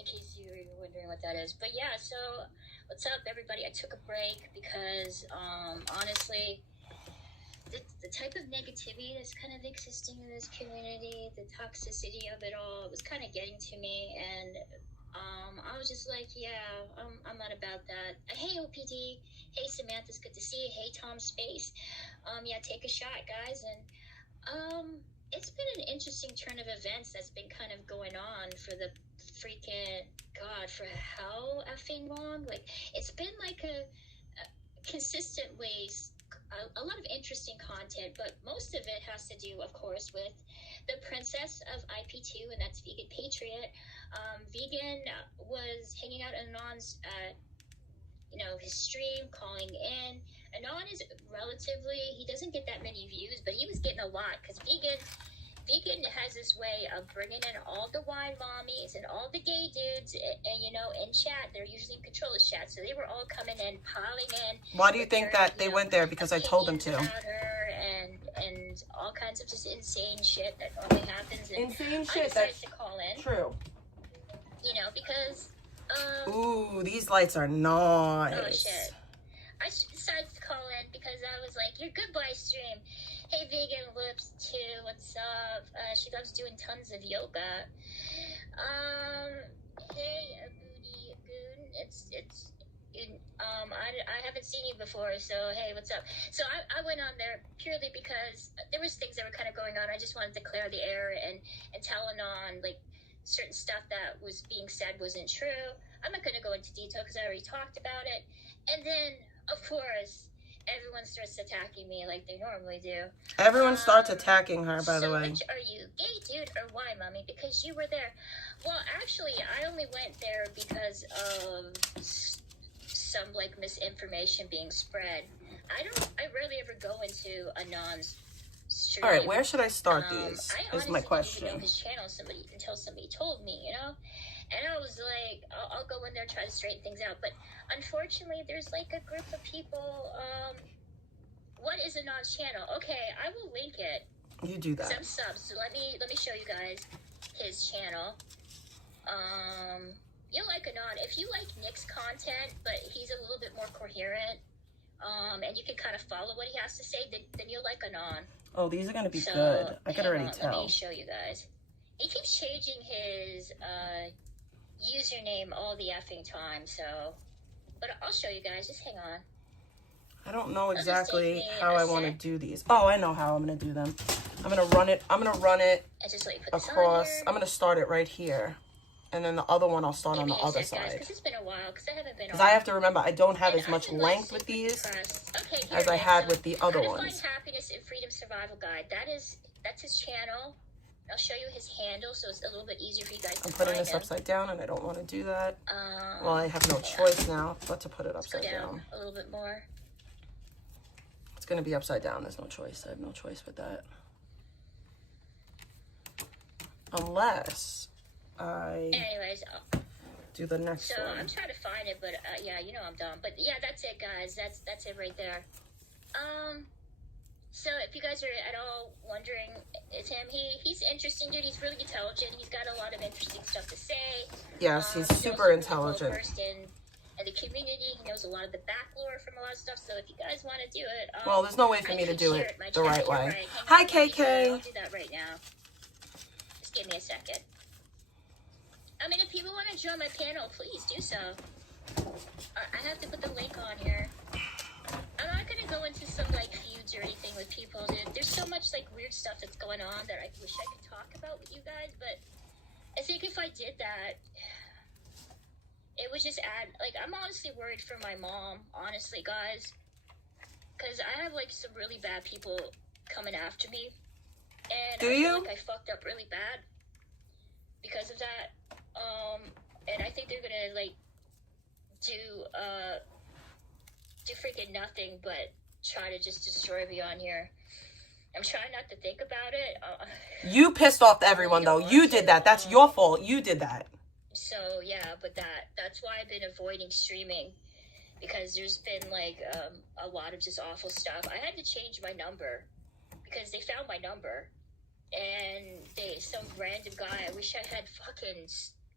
in case you were wondering what that is. But yeah, so what's up, everybody? I took a break because, honestly, the type of negativity that's kind of existing in this community, the toxicity of it all, it was kind of getting to me, and I was just like, yeah, I'm not about that. Hey, OPD. Hey, Samantha, it's good to see you. Hey, Tom Space. Yeah, take a shot, guys. And it's been an interesting turn of events that's been kind of going on for the freaking for how effing long. Like, it's been like a consistently a lot of interesting content, but most of it has to do, of course, with the princess of IP2, and that's Vegan Patriot. Vegan was hanging out in Anon's, his stream, calling in. Anon is relatively, he doesn't get that many views, but he was getting a lot, because Vegan has this way of bringing in all the wine mommies and all the gay dudes, and in chat. They're usually in control of chat, so they were all coming in, piling in. Why do you think that they went there? Because I told them to. About her and all kinds of just insane shit that only happens. And Insane I shit. decided That's to call in. true. Because ooh, these lights are nice. oh shit. I decided to call in because I was like, your goodbye stream. Hey, Vegan Lips too, what's up? She loves doing tons of yoga. Hey, Booty Goon, I haven't seen you before, so hey, what's up? So I went on there purely because there was things that were kind of going on. I just wanted to clear the air and tell Anon, like, certain stuff that was being said wasn't true. I'm not going to go into detail because I already talked about it. And then, of course, everyone starts attacking me like they normally do. Everyone starts attacking her, by the way. Which are you, gay dude or why, mommy? Because you were there. Well, actually, I only went there because of some, like, misinformation being spread. I rarely ever go into Anon's stream. All right, where should I start these? Is my question. I honestly didn't even know his channel until somebody told me, And I was like, I'll go in there, try to straighten things out. But unfortunately, there's like a group of people. What is Anon's channel? Okay, I will link it. You do that. Some subs. So let me show you guys his channel. You'll like Anon if you like Nick's content, but he's a little bit more coherent. And you can kind of follow what he has to say. Then you'll like Anon. Oh, these are gonna be good. I can already tell. Let me show you guys. He keeps changing his username all the effing time, so. But I'll show you guys. Just hang on. I don't know exactly how I want to do these. Oh, I know how I'm gonna do them. I'm gonna run it. I'm gonna run it just let you put across. this on here. I'm gonna start it right here, and then the other one I'll start on the other side. Because it's been a while. Because I haven't been. Because I have to remember, I don't have as much length with these as I had with the other ones. How to Find Happiness in Freedom Survival Guide. That's his channel. I'll show you his handle, so it's a little bit easier for you guys to find him. I'm putting this upside down, and I don't want to do that. Well, I have no choice now but to put it upside down. A little bit more. It's going to be upside down. There's no choice. I have no choice with that. Unless I do the next one. I'm trying to find it, but yeah, I'm dumb. But yeah, that's it, guys. That's it right there. So if you guys are at all wondering, it's him. He's interesting, dude. He's really intelligent. He's got a lot of interesting stuff to say. Yes, he's super intelligent. In the community, he knows a lot of the back lore from a lot of stuff. So if you guys want to do it, well, there's no way for me to do it the right way. Hi, KK. I'll do that right now. Just give me a second. I mean, if people want to join my panel, please do so. I have to put the link on here. I'm not going to go into some, like, feuds or anything with people, dude. There's so much, like, weird stuff that's going on that I wish I could talk about with you guys, but I think if I did that, it would just add, like, I'm honestly worried for my mom, honestly, guys, because I have, like, some really bad people coming after me, and I feel like I fucked up really bad because of that, and I think they're going to, like, do freaking nothing but try to just destroy me on here. I'm trying not to think about it. You pissed off everyone, though. You did that. That's your fault. You did that. So, yeah, but that's why I've been avoiding streaming, because there's been, like, a lot of just awful stuff. I had to change my number because they found my number, and some random guy, I wish I had fucking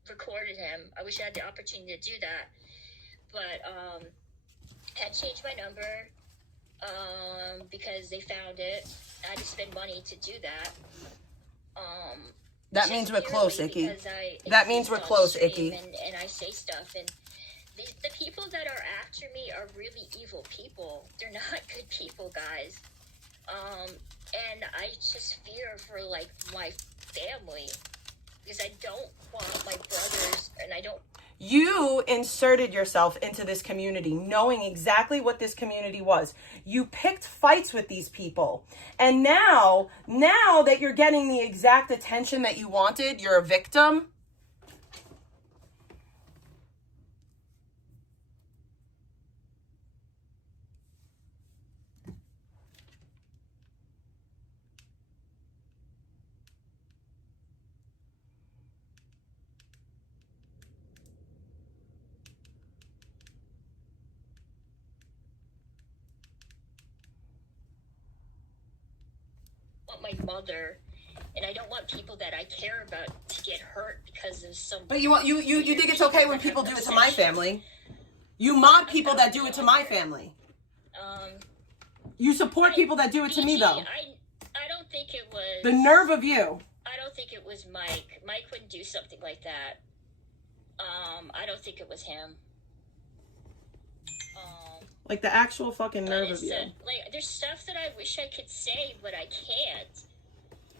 recorded him. I wish I had the opportunity to do that. But had changed my number because they found it. I had to spend money to do that. That means we're close, Icky. That means we're close, Icky. And I say stuff, and the people that are after me are really evil people. They're not good people, guys. And I just fear for, like, my family, because I don't want my brothers, and I don't... You inserted yourself into this community knowing exactly what this community was. You picked fights with these people. And now that you're getting the exact attention that you wanted, you're a victim. My mother, and I don't want people that I care about to get hurt because of some... But you think it's okay when people do it to my family? You mod people that do it to my family. You support people that do it to me, though. I don't think it was... The nerve of you. I don't think it was Mike. Mike wouldn't do something like that. I don't think it was him. Like, the actual fucking nerve of you. Like, there's stuff that I wish I could say, but I can't.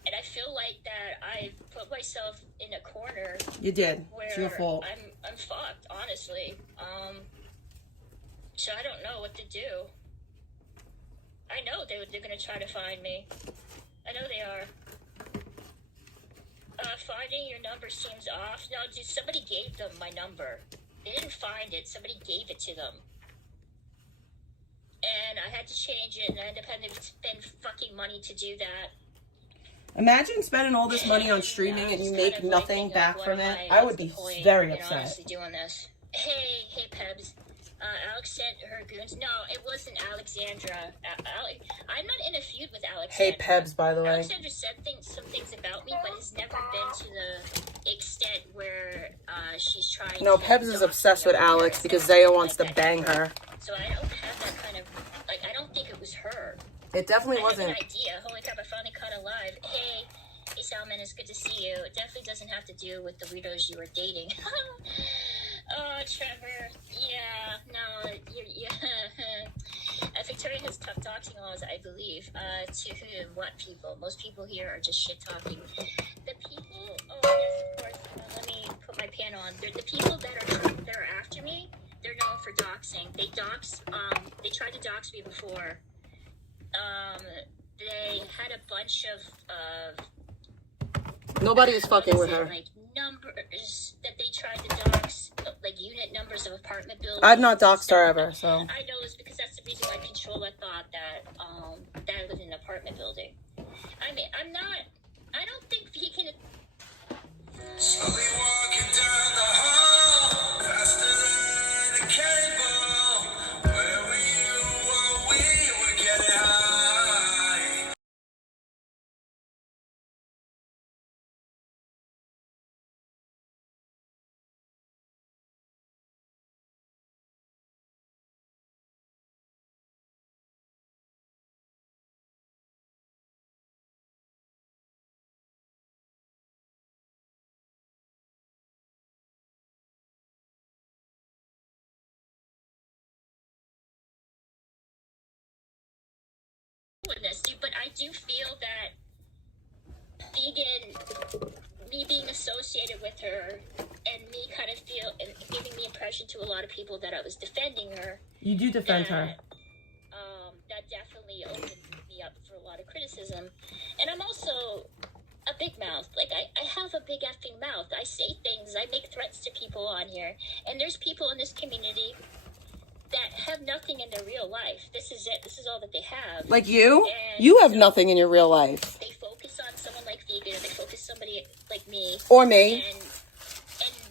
And I feel like that I've put myself in a corner. You did. It's your fault. I'm fucked, honestly. So I don't know what to do. I know they're gonna try to find me. I know they are. Finding your number seems off. No, dude, somebody gave them my number. They didn't find it. Somebody gave it to them. And I had to change it, and I ended up having to spend fucking money to do that. Imagine spending all this money on streaming and you make nothing back from it. I would be very upset. Honestly, doing this. Hey, Pebs. Alex sent her goons. No, it wasn't Alexandra. I'm not in a feud with Alexandra. Hey, Pebs, by the way. Alexandra said some things about me, but has never been to the extent where she's trying. No, Pebs is obsessed with Alex because Zaya wants to bang her. So I don't have that kind of, like, I don't think it was her. It definitely wasn't. I have an idea. Holy crap, I finally caught alive. Hey, Salmon, it's good to see you. It definitely doesn't have to do with the weirdos you were dating. Oh, Trevor. Yeah, no, yeah. Victoria has tough doxing laws, I believe. To what people? Most people here are just shit talking. The people, oh, yes, of course, let me put my pan on. The people that are after me, they're known for doxing. They tried to dox me before. They had a bunch of nobody is fucking with her. Like numbers that they tried to dox, like unit numbers of apartment buildings. I've not doxed her ever, so. I know it's because that's the reason why Controlla thought that that I was in an apartment building. I mean, I don't think he can. Slowly walking down the hall, faster than a cannonball. Where were you while we were getting high? This, but I do feel that me being associated with her, and me kind of giving the impression to a lot of people that I was defending her. You do defend her. That definitely opened me up for a lot of criticism. And I'm also a big mouth. Like, I have a big effing mouth. I say things. I make threats to people on here. And there's people in this community that have nothing in their real life. This is it. This is all that they have. Like you? And you have nothing in your real life. They focus on someone like Vegan, or they focus on somebody like me. Or me. And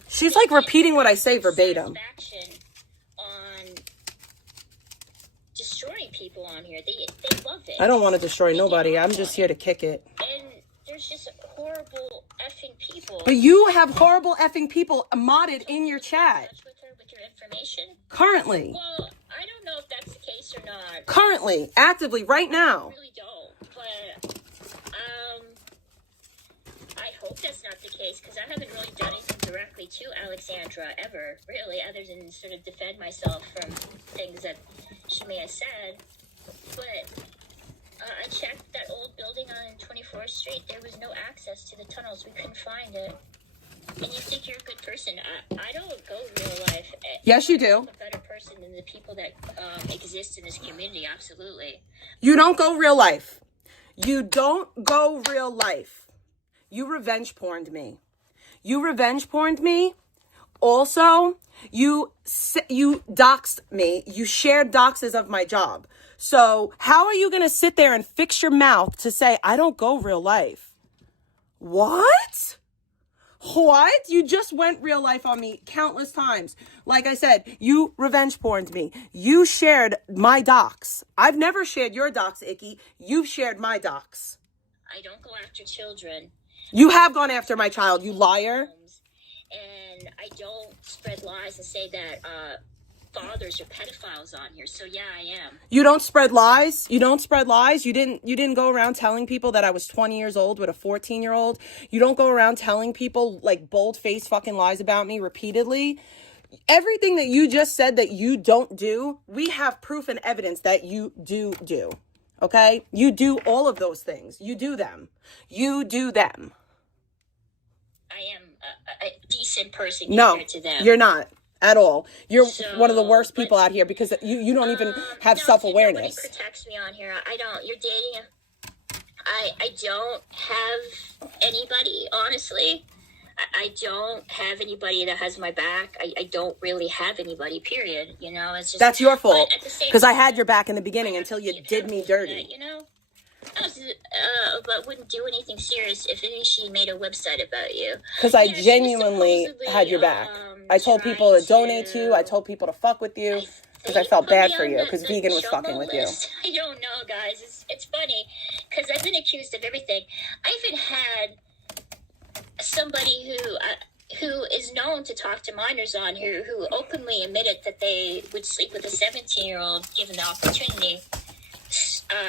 she's like repeating what I say verbatim. On destroying people on here. They love it. I don't want to destroy nobody. I'm just here to kick it. And there's just horrible effing people But you have horrible effing people modded in your chat. With her with your information? Currently. Well, I don't know if that's the case or not. Currently, actively, right now. I really don't, but I hope that's not the case, because I haven't really done anything directly to Alexandra ever, really, other than sort of defend myself from things that she may have said. But I checked that old building on 24th Street. There was no access to the tunnels. We couldn't find it. And you think you're a good person. I don't go real life. Yes, you do. I'm a better person than the people that exist in this community, absolutely. You don't go real life. You don't go real life. You revenge porned me. You revenge porned me. Also, you doxed me. You shared doxes of my job. So how are you going to sit there and fix your mouth to say, I don't go real life? What? What? You just went real life on me countless times. Like I said, you revenge porned me. You shared my docs. I've never shared your docs, Icky. You've shared my docs. I don't go after children. You have gone after my child, you liar. And I don't spread lies and say that fathers are pedophiles on here. So yeah, I am. You don't spread lies. You don't spread lies. You didn't go around telling people that I was 20 years old with a 14-year-old. You don't go around telling people like bold-faced fucking lies about me repeatedly. Everything that you just said that you don't do, we have proof and evidence that you do. Okay? You do all of those things. You do them. You do them. I am a decent person No, compared to them. you're not. At all. You're So, one of the worst people out here because you don't even have self-awareness. Nobody protects me on here. I don't. You're dating. I don't have anybody, honestly. I don't have anybody that has my back. I don't really have anybody, period. You know, it's just... That's your fault. Because I had time, your back in the beginning until you did me dirty. You know? But wouldn't do anything serious if she made a website about you. Because I genuinely had your back. I told people to donate to you. I told people to fuck with you. Because I felt bad for you. Because Vegan was fucking with you. I don't know, guys. It's funny. Because I've been accused of everything. I even had somebody who is known to talk to minors on here who openly admitted that they would sleep with a 17-year-old given the opportunity.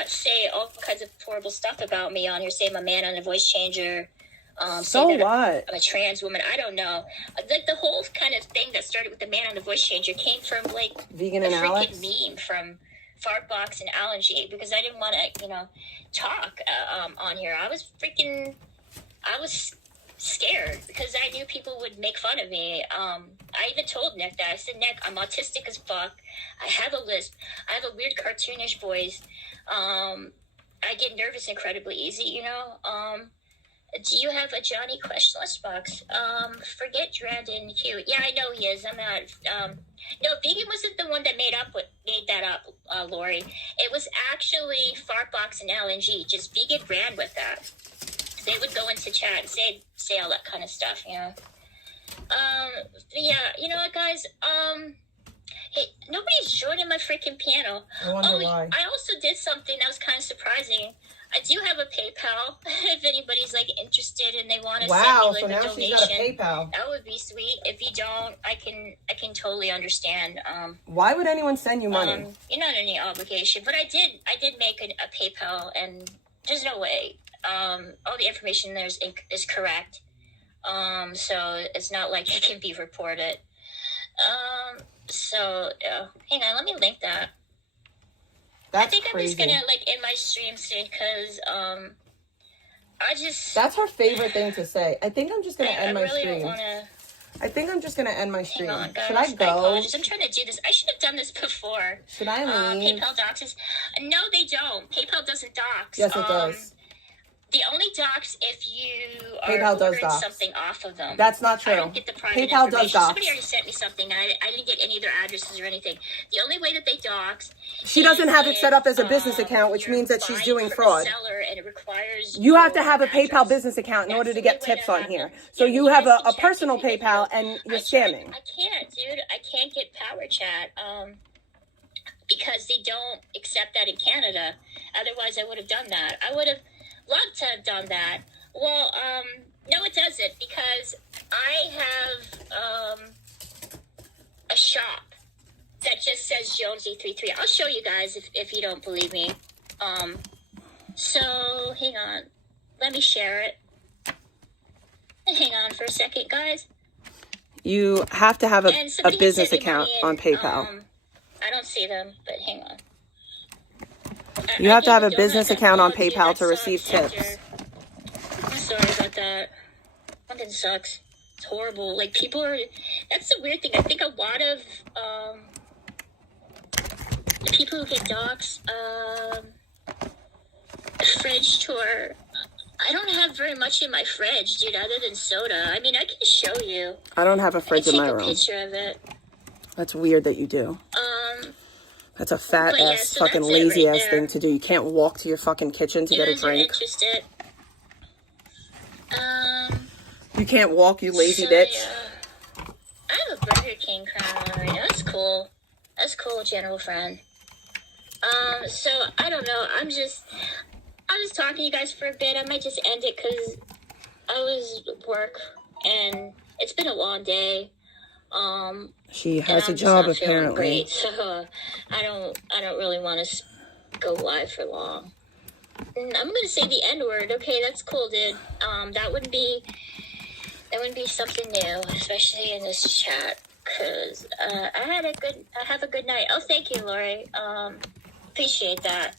Say all kinds of horrible stuff about me on here. Say I'm a man on a voice changer. So what? I'm a trans woman. I don't know. Like the whole kind of thing that started with the man on the voice changer came from like Vegan a and freaking Alex? meme from Fartbox and Alan G, because I didn't want to, talk on here. I was scared because I knew people would make fun of me. I even told Nick that. I said, Nick, I'm autistic as fuck. I have a lisp. I have a weird cartoonish voice. I get nervous incredibly easy, Do you have a Johnny questionless box? Forget Brandon Q. Yeah, I know he is. I'm not. No, Vegan wasn't the one that made that up, Lori. It was actually Fartbox and LNG. Just Vegan ran with that. They would go into chat and say all that kind of stuff, Yeah, you know what, guys? Hey, nobody's joining my freaking panel. I wonder why. I also did something that was kind of surprising. I do have a PayPal if anybody's interested and they want to send me so a now donation. she's got a PayPal. That would be sweet. If you don't, I can totally understand. Why would anyone send you money? You're not any obligation, but I did make a PayPal, and there's no way. All the information there is correct. So it's not like it can be reported. So hang on, let me link that. That's I think crazy. I'm just gonna end my stream soon because That's her favorite thing to say. I think I'm just gonna end my really stream. Don't wanna... I think I'm just gonna end my stream. Hang on, guys. Should I go? I'm trying to do this. I should have done this before. Should I leave? PayPal doxes. No, they don't. PayPal doesn't dox. Yes, it does. The only docs if you are PayPal does ordering dox. something off of them. That's not true. I don't get the private PayPal does information. dox. Somebody already sent me something. I didn't get any of their addresses or anything. The only way that they dox. She doesn't have it set up as a business account, which means that she's doing fraud. And it requires You have to have a PayPal business account in order to get tips on here. So you have a personal PayPal and you're scamming. I can't, dude. I can't get Power Chat. Because they don't accept that in Canada. Otherwise, I would have done that. I would have loved to have done that. Well, No, it doesn't, because I have a shop that just says Jonesy33. I'll show you guys if you don't believe me. So hang on, let me share it. Hang on for a second, guys. You have to have a somebody business sent me account money on PayPal. I don't see them, but hang on. You have to have a donut business that- account on oh, dude, PayPal that to receive sucks, tips. Hector. I'm sorry about that. Fucking sucks. It's horrible. Like, people are... That's the weird thing. I think a lot of the people who get docs, fridge tour... I don't have very much in my fridge, dude, other than soda. I mean, I can show you. I don't have a fridge in my Take a room. picture of it. That's weird that you do. That's a fat But yeah, ass, so fucking that's it lazy right ass there. thing to do. You can't walk to your fucking kitchen to You get a guys are drink. interested. You can't walk, you lazy So, bitch. yeah. I have a Burger King crown on right now. That's cool. That's cool, general friend. So, I don't know. I'm just talking to you guys for a bit. I might just end it because I was at work and it's been a long day. She And has I'm a just job not feeling apparently. great, so I don't really want to go live for long. I'm gonna say the N word. Okay, that's cool, dude. That wouldn't be something new, especially in this chat. Cause I have a good night. Oh, thank you, Lori. Appreciate that.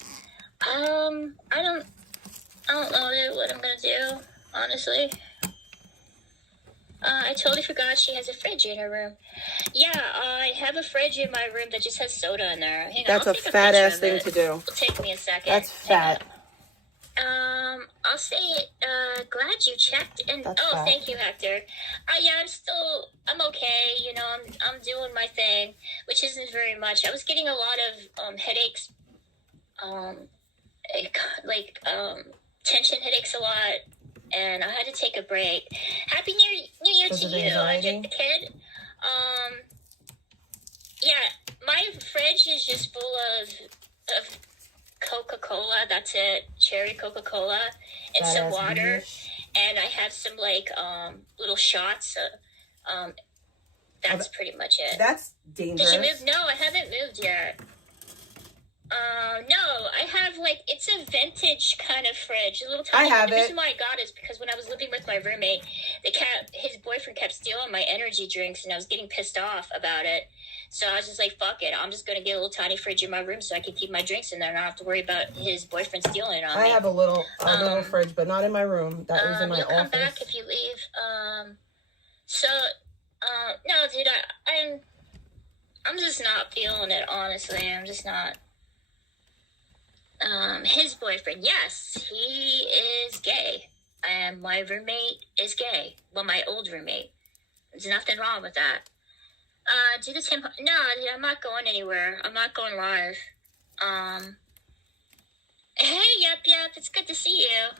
I don't know, dude, what I'm gonna do, honestly. I totally forgot she has a fridge in her room. Yeah, I have a fridge in my room that just has soda in there. Hang on, That's I'll a take fat picture ass of thing it. to do. It'll take me a second. That's fat. I'll say, glad you checked, and That's oh, fat. thank you, Hector. Yeah, I'm okay, you know, I'm doing my thing, which isn't very much. I was getting a lot of, headaches, tension headaches a lot, and I had to take a break. Happy New Year Because to of you, anxiety? kid. Yeah, my fridge is just full of Coca-Cola, that's it. Cherry Coca-Cola and some Badass water. bitch. And I have some little shots. That's pretty much it. That's Did you dangerous. move? No, I haven't moved yet. No, I have it's a vintage kind of fridge. A little tiny. I have The it. reason why I got it is because when I was living with my roommate, his boyfriend kept stealing my energy drinks, and I was getting pissed off about it. So I was just like, fuck it. I'm just going to get a little tiny fridge in my room so I can keep my drinks in there and I don't have to worry about his boyfriend stealing it on me. I have a little fridge, but not in my room. That was in my You'll come office. back if you leave. No, dude, I'm just not feeling it, honestly. I'm just not. His boyfriend, yes, he is gay. And my roommate is gay. Well, my old roommate. There's nothing wrong with that. Do the temp. No, dude, I'm not going anywhere. I'm not going live. Hey, yep, it's good to see you.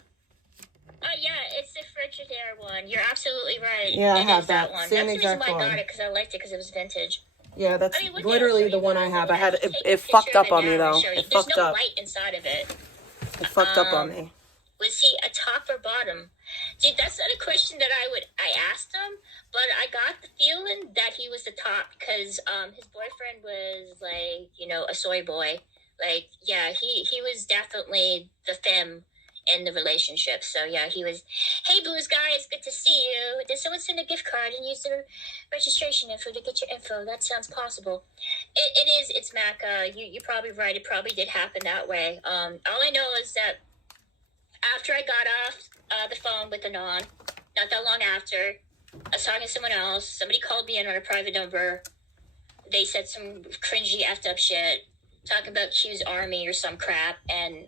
Oh, yeah, it's the Frigidaire one. You're absolutely right. Yeah, I It have is that. one. Same That's the reason exact why I got one. it, because I liked it, because it was vintage. Yeah, that's I mean, look literally at it. the one I have. I had Take a it fucked picture of up on it me now and though. show you. It There's fucked no up. light inside of it. It fucked up on me. Was he a top or bottom? Dude, that's not a question that I asked him, but I got the feeling that he was the top because his boyfriend was like, you know, a soy boy. Like, yeah, he was definitely the femme in the relationship. So yeah, he was, hey Blues guy, it's good to see you. Did someone send a gift card and use their registration info to get your info? That sounds possible. It's Mac. You're probably right. It probably did happen that way. All I know is that after I got off the phone with Anon, not that long after, I was talking to someone else. Somebody called me in on a private number. They said some cringy effed up shit, talking about Q's army or some crap, and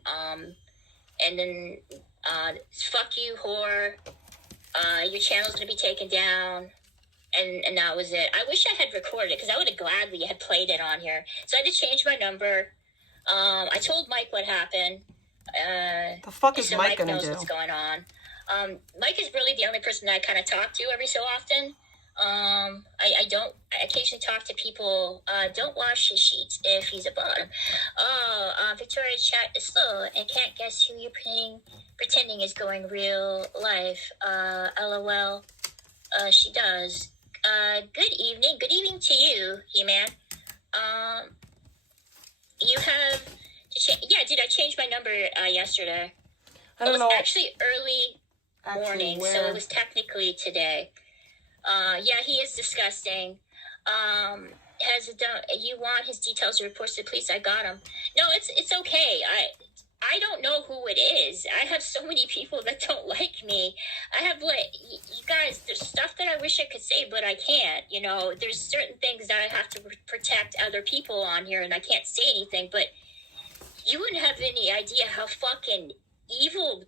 then fuck you, whore. Your channel's gonna be taken down, and that was it. I wish I had recorded it because I would have gladly had played it on here. So I had to change my number. I told Mike what happened. The fuck is So Mike gonna knows do? what's going on. Mike is really the only person that I kind of talk to every so often. I occasionally talk to people. Don't wash his sheets if he's a bottom. Victoria's chat is slow and can't guess who you're playing pretending is going real life. LOL. She does. Good evening. Good evening to you, He-Man. You have to change. Yeah, dude, I changed my number yesterday. I don't know. Actually early morning, so it was technically today. Yeah, he is disgusting. You want his details reports to the police? I got him. No, it's okay. I don't know who it is. I have so many people that don't like me. I have you guys, there's stuff that I wish I could say, but I can't. You know, there's certain things that I have to protect other people on here, and I can't say anything, but you wouldn't have any idea how fucking evil,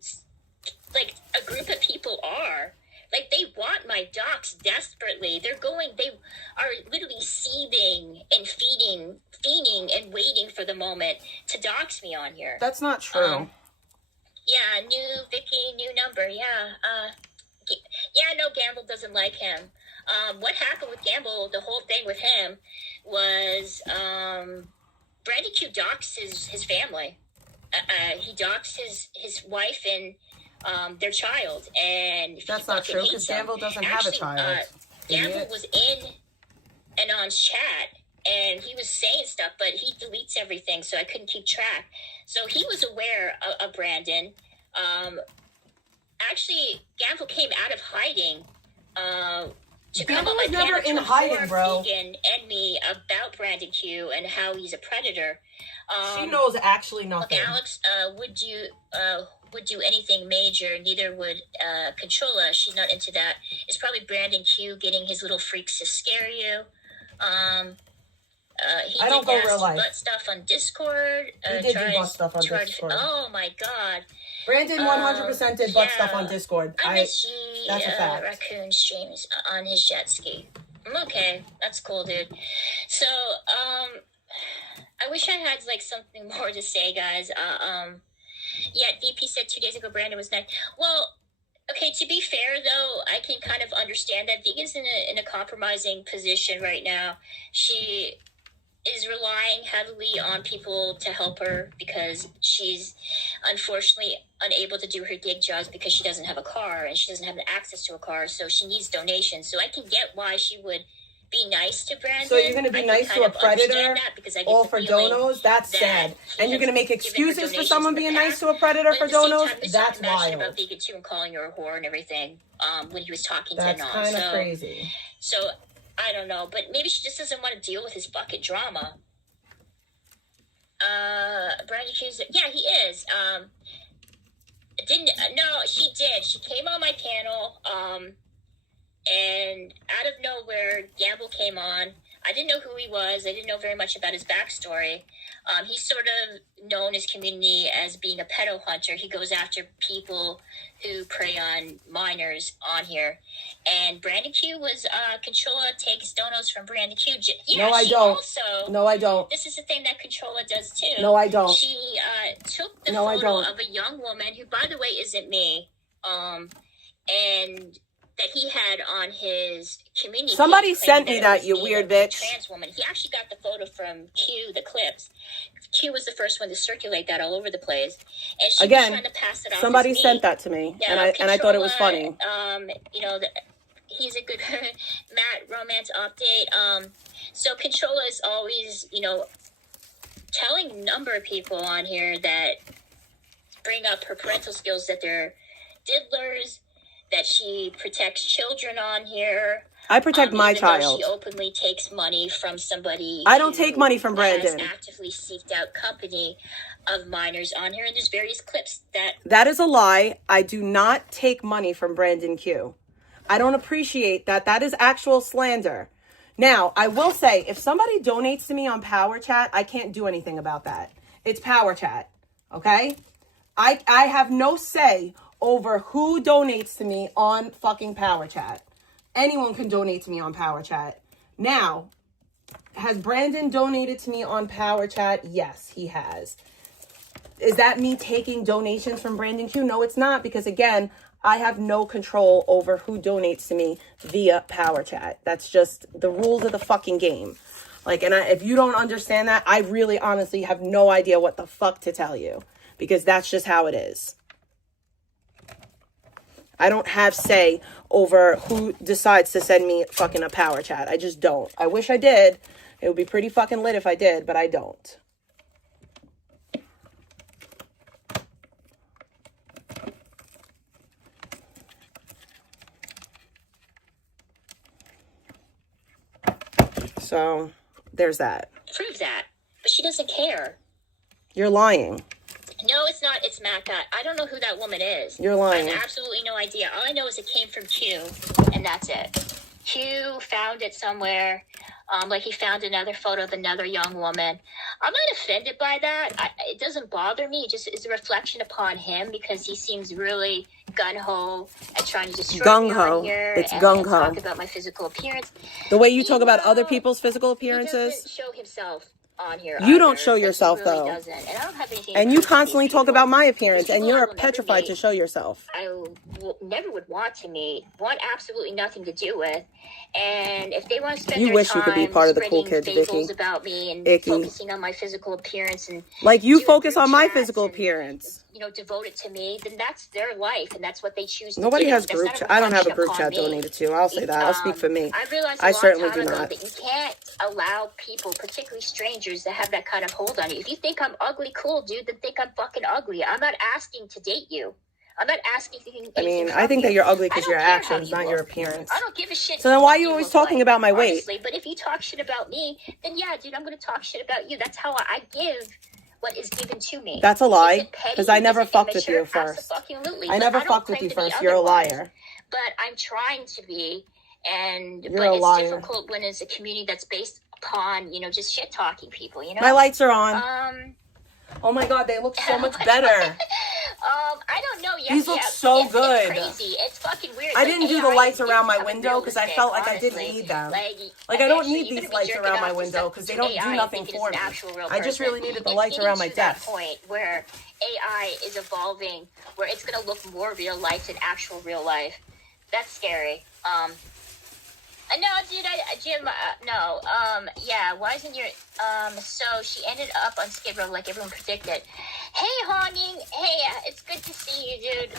like, a group of people are. Like, they want my docs desperately. They are literally seething and fiending and waiting for the moment to dox me on here. That's not true. Yeah, new Vicky, new number. Yeah. No, Gamble doesn't like him. What happened with Gamble, the whole thing with him was Brandy Q doxed his family. He doxed his wife and their child, and that's not true because Gamble doesn't have a child. Gamble was in Anon's chat, and he was saying stuff, but he deletes everything, so I couldn't keep track. So he was aware of Brandon. Actually, Gamble came out of hiding to come on my never in hiding, bro. And me about Brandon Q and how he's a predator. She knows actually nothing. Look, Alex, would do anything major. Neither would Controlla. She's not into that. It's probably Brandon Q getting his little freaks to scare you. He I don't go real life. Butt stuff on Discord. He did do butt stuff on Discord. Oh my god. Brandon 100% did butt stuff on Discord. I miss he, that's a fact. Raccoon streams on his jet ski. Okay, that's cool, dude. So, I wish I had like something more to say, guys. Yeah, VP said 2 days ago Brandon was nice. Well, okay, to be fair though, I can kind of understand that Vegan's in a compromising position right now. She is relying heavily on people to help her because she's unfortunately unable to do her gig jobs because she doesn't have a car and she doesn't have access to a car, so she needs donations. So I can get why she would be nice to Brandon. So you're going to be nice to a predator all for donos? That's sad. And you're going to make excuses for someone being nice to a predator for donos? That's wild. About Vegan too and calling her a whore and everything when he was talking to That's Non. kind of crazy. So I don't know, but maybe she just doesn't want to deal with his bucket drama. Brandon Hughes, yeah, he is. No, she did. She came on my panel, and out of nowhere, Gamble came on. I didn't know who he was. I didn't know very much about his backstory. He's sort of known in his community as being a pedo hunter. He goes after people who prey on minors on here. And Brandon Q was Controlla takes donos from Brandon Q. Yeah, no, I don't. Also, no, I don't. This is the thing that Controlla does too. No, I don't. She took the photo of a young woman who, by the way, isn't me. And that he had on his community. Somebody sent me that, you weird bitch. Trans woman. He actually got the photo from Q, the clips. Q was the first one to circulate that all over the place. And she was trying to pass it off. Somebody sent that to me, and I thought it was funny. You know, he's a good Matt romance update. So Controlla is always, you know, telling a number of people on here that bring up her parental skills that they're diddlers, that she protects children on here. I protect my child. She openly takes money from somebody. I don't take money from Brandon. Actively seeked out company of minors on here, and there's various clips that. That is a lie. I do not take money from Brandon Q. I don't appreciate that. That is actual slander. Now, I will say, if somebody donates to me on Power Chat, I can't do anything about that. It's Power Chat, okay? I have no say over who donates to me on fucking Power Chat. Anyone can donate to me on Power Chat. Now, has Brandon donated to me on Power Chat? Yes, he has. Is that me taking donations from Brandon Q? No, it's not, because again, I have no control over who donates to me via Power Chat. That's just the rules of the fucking game. Like, and if you don't understand that, I really honestly have no idea what the fuck to tell you, because that's just how it is. I don't have say over who decides to send me fucking a power chat. I just don't. I wish I did. It would be pretty fucking lit if I did, but I don't. So, there's that. Prove that. But she doesn't care. You're lying. No, it's not. It's Macca. I don't know who that woman is. You're lying. I have absolutely no idea. All I know is it came from Q, and that's it. Q found it somewhere. Like he found another photo of another young woman. I'm not offended by that. It doesn't bother me. It just is a reflection upon him because he seems really gung-ho and trying to destroy me on here. It's and gung-ho. talk about my physical appearance. The way you talk about other people's physical appearances. He doesn't show himself on here. You don't either. show Like, yourself, he really though. doesn't. And I don't have anything And to you prove to constantly these talk people. about my appearance, These and people I you're will never petrified meet. to show yourself. I never would want to meet, want absolutely nothing to do with. And if they want to spend You their wish time you could be part of the cool spreading kids, fables Vicky. about me and Icky. focusing on my physical appearance and Like, you doing focus group on my chats physical and, appearance. you know, devote it to me, then that's their life and that's what they choose to Nobody do. has That's group not chat. I don't have a reflection group upon chat me. donated to. I'll say that. I'll speak for me. I realized I a long certainly time do ago not. that you can't allow people, particularly strangers, to have that kind of hold on you. If you think I'm ugly, cool, dude, then think I'm fucking ugly. I'm not asking to date you. I'm not asking anything. I mean, from I think that you. you're ugly I because don't your care how actions, you not look. your appearance. I don't give a shit. So then why are what you always look talking like, about my weight? honestly. But if you talk shit about me, then yeah, dude, I'm going to talk shit about you. That's how I give what is given to me. That's a Is lie, it petty? 'cause I never Is it fucked with you immature? first. Absolutely. I But never don't fucked with claim you to be first. You're a otherwise. liar. But I'm trying to be, and You're but a it's liar. difficult when it's a community that's based upon, you know, just shit talking people, you know. My lights are on. Oh my god, they look so much better. I don't know. Yeah, These look yeah, so it's good. crazy. It's fucking weird. I didn't do the AI lights is around my becoming window because I realistic, felt like I didn't honestly. need them. Like I don't eventually need you're these gonna be lights jerking around off my to window some- because they to don't do AI nothing thinking for it's me. an actual real I just person. really needed the It's lights getting around my to that desk. point where AI is evolving, where it's gonna look more real life than actual real life. That's scary. No, dude, Jim, no. Yeah, why isn't your, so she ended up on Skid Row like everyone predicted. Hey, Honging. Hey, it's good to see you, dude.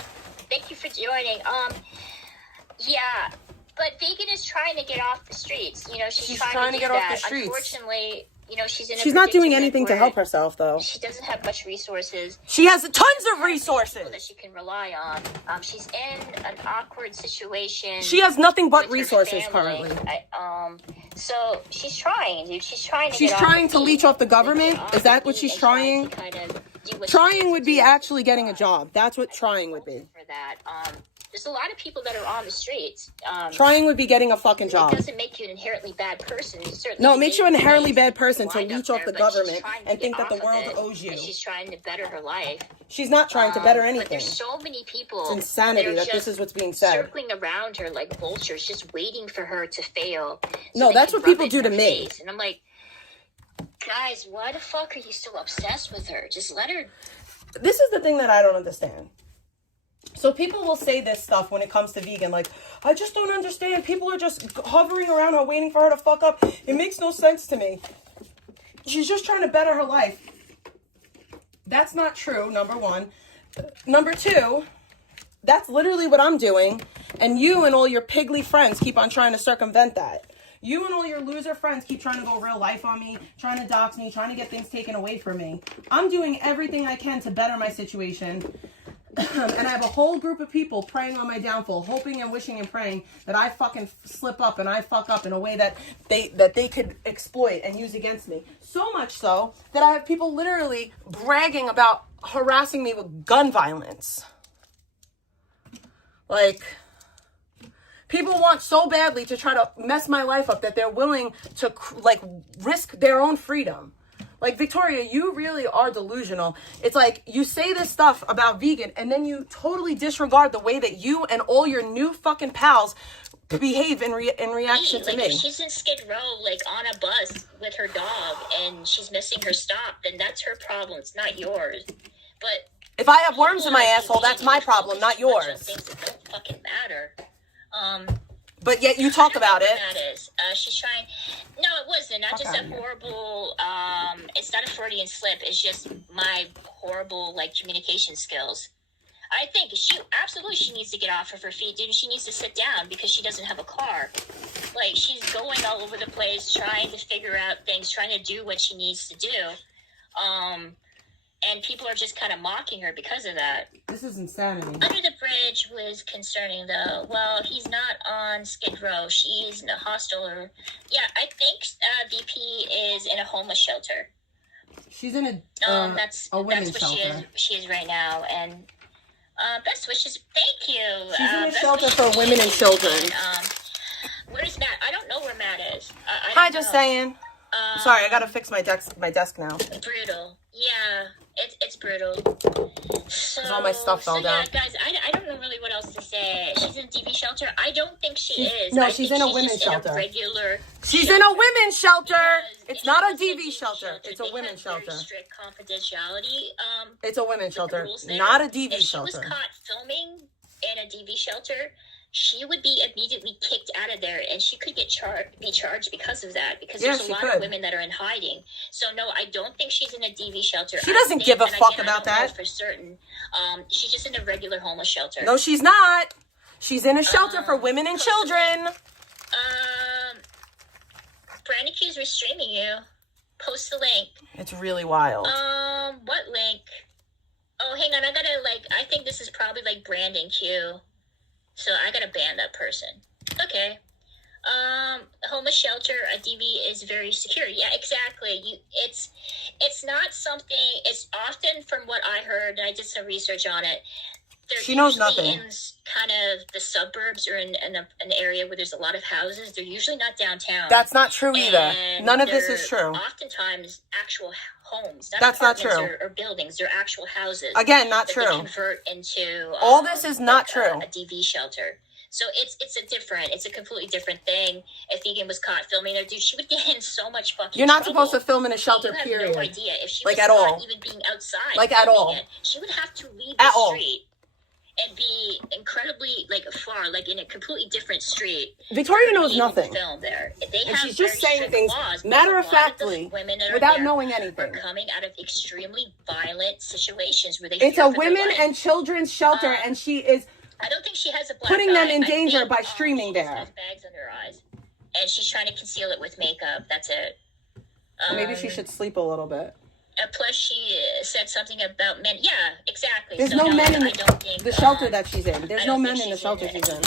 Thank you for joining. Yeah, but Vegan is trying to get off the streets. You know, she's trying to get do off that. the streets. Unfortunately, you know, she's in a She's not doing predicament anything to where help herself, though. She doesn't have much resources. She has tons of People resources. that she can rely on. She's in an awkward situation. She has nothing but with her resources family. currently. So she's trying, dude. She's trying to She's get trying off to the leech feet. off the government? Get off Is that the what feet she's and trying? to kind of do what she Trying needs would to be do. actually getting a job. That's what trying would be. For that, there's a lot of people that are on the streets. Trying would be getting a fucking It job. doesn't make you an inherently bad person. You certainly No, it makes you an need inherently things bad person to wind up leech off there, the but she's government trying to and get think that the off of world it, owes you. and she's trying to better her life. She's not trying to better But anything. there's so many people. It's insanity that, are that this just is what's being said. circling around her like vultures, just waiting for her to fail. No, they that's can what people rub it in do to her me. face. And I'm like, guys, why the fuck are you so obsessed with her? Just let her. This is the thing that I don't understand. So people will say this stuff when it comes to vegan, like, I just don't understand. People are just hovering around her, waiting for her to fuck up. It makes no sense to me. She's just trying to better her life. That's not true, number one. Number two, that's literally what I'm doing. And you and all your pigly friends keep on trying to circumvent that. You and all your loser friends keep trying to go real life on me, trying to dox me, trying to get things taken away from me. I'm doing everything I can to better my situation. And I have a whole group of people praying on my downfall, hoping and wishing and praying that I fucking slip up and I fuck up in a way that they could exploit and use against me. So much so that I have people literally bragging about harassing me with gun violence. Like, people want so badly to try to mess my life up that they're willing to, like, risk their own freedom. Like, Victoria, you really are delusional. It's like, you say this stuff about vegan, and then you totally disregard the way that you and all your new fucking pals behave in reaction to Like, me. if she's in Skid Row, like, on a bus with her dog, and she's missing her stop, then that's her problem. It's not yours. But If I have worms in my asshole, that's my problem, not yours. Things that don't fucking matter. But yet you talk about it. That is. She's trying. No, it wasn't. Not just a horrible. It's not a Freudian slip. It's just my horrible, like, communication skills. I think she needs to get off of her feet, dude. She needs to sit down because she doesn't have a car. Like, she's going all over the place, trying to figure out things, trying to do what she needs to do. And people are just kind of mocking her because of that. This is insanity. Under the Bridge was concerning, though. Well, he's not on Skid Row. She's in a hostel. Yeah, I think VP is in a homeless shelter. She's in that's women's what shelter. she is right now. And best wishes. Thank you. She's in a best shelter wishes for to women you. and children. Where's Matt? I don't know where Matt is. Hi, just saying. Sorry, I gotta fix my desk now. Brutal. Yeah, it's brutal. So, all my stuff fell down. Yeah, guys, I don't know really what else to say. She's in a DV shelter. I don't think she is. No, I she's think in a women's just in shelter. a regular She's shelter. in a women's shelter. Because It's if not she a was in DV shelter. It's a they women's have very shelter. strict confidentiality. It's a women's shelter, rules there. not a DV If she shelter. was caught filming in a DV shelter, she would be immediately kicked out of there, and she could get be charged because of that. Because there's a lot of women that are in hiding. So no, I don't think she's in a DV shelter. She doesn't give a fuck about I don't know that for certain. She's just in a regular homeless shelter. No, she's not. She's in a shelter for women and children. Brandon Q's restreaming you. Post the link. It's really wild. What link? Oh, hang on. I think this is probably like Brandon Q. So I gotta ban that person. Okay. Homeless shelter, a DV is very secure. Yeah, exactly. It's not something. It's often, from what I heard, and I did some research on it. She knows nothing. In kind of the suburbs or in an area where there's a lot of houses. They're usually not downtown. That's not true either. And None of this is true. Oftentimes, actual homes. That's not true. Or buildings. They're actual houses. Again, not that true. They convert into all this is not true. A DV shelter. So it's a completely different thing. If Vegan was caught filming there, dude, she would get in so much fucking You're not trouble. supposed to film in a shelter, you have period. no idea. If she like was at caught all. even being outside, like at all. She would have to leave at the all. street and be incredibly far, in a completely different street. Victoria knows nothing. Film there. They and have she's just very saying strict things laws, matter-of-factly without knowing anything. Are coming out of extremely violent situations where they. It's a women and children's shelter, and she is. I don't think she has a black putting them eye. in danger by streaming there. She has bags under her eyes, and she's trying to conceal it with makeup. That's it. Maybe she should sleep a little bit. Plus, she said something about men. Yeah, exactly. There's no men in the shelter that she's in. There's no men in the shelter she's in.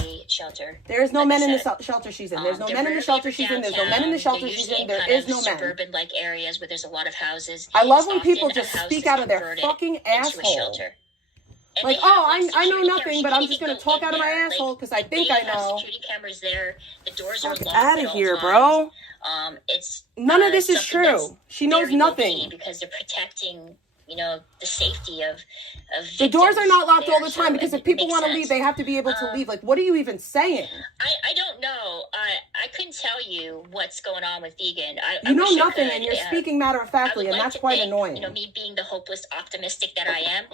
There is no men in the shelter she's in. There's no men in the shelter she's in. There's no men in the shelter she's in. There is no men. Suburban-like areas where there's a lot of houses. I love when people just speak out of their fucking asshole. Like, oh, I know nothing, but I'm just going to talk out of my asshole because I think I know. Security cameras there. The doors are locked. Out of here, bro. It's none of this is true. She knows nothing because they're protecting, the safety of the doors are not locked all the time because if people want to leave, they have to be able to leave. Like, what are you even saying? I don't know. I couldn't tell you what's going on with Vegan. You know nothing, and you're speaking matter-of-factly, and that's quite annoying. Me being the hopeless optimistic that I am.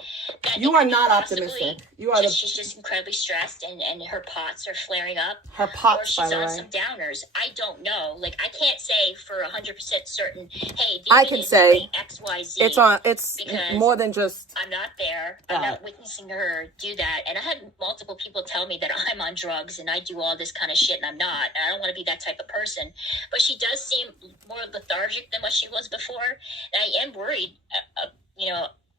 You are not optimistic. You are She's just incredibly stressed, and her pots are flaring up. Her pots, by the way. Or she's on some downers. I don't know. I can't say for 100% certain, hey, Vegan I can say XYZ. It's more than just... I'm not there. I'm not witnessing her do that. And I had multiple people tell me that I'm on drugs and I do all this kind of shit, and I'm not. And I don't want to be that type of person. But she does seem more lethargic than what she was before. And I am worried,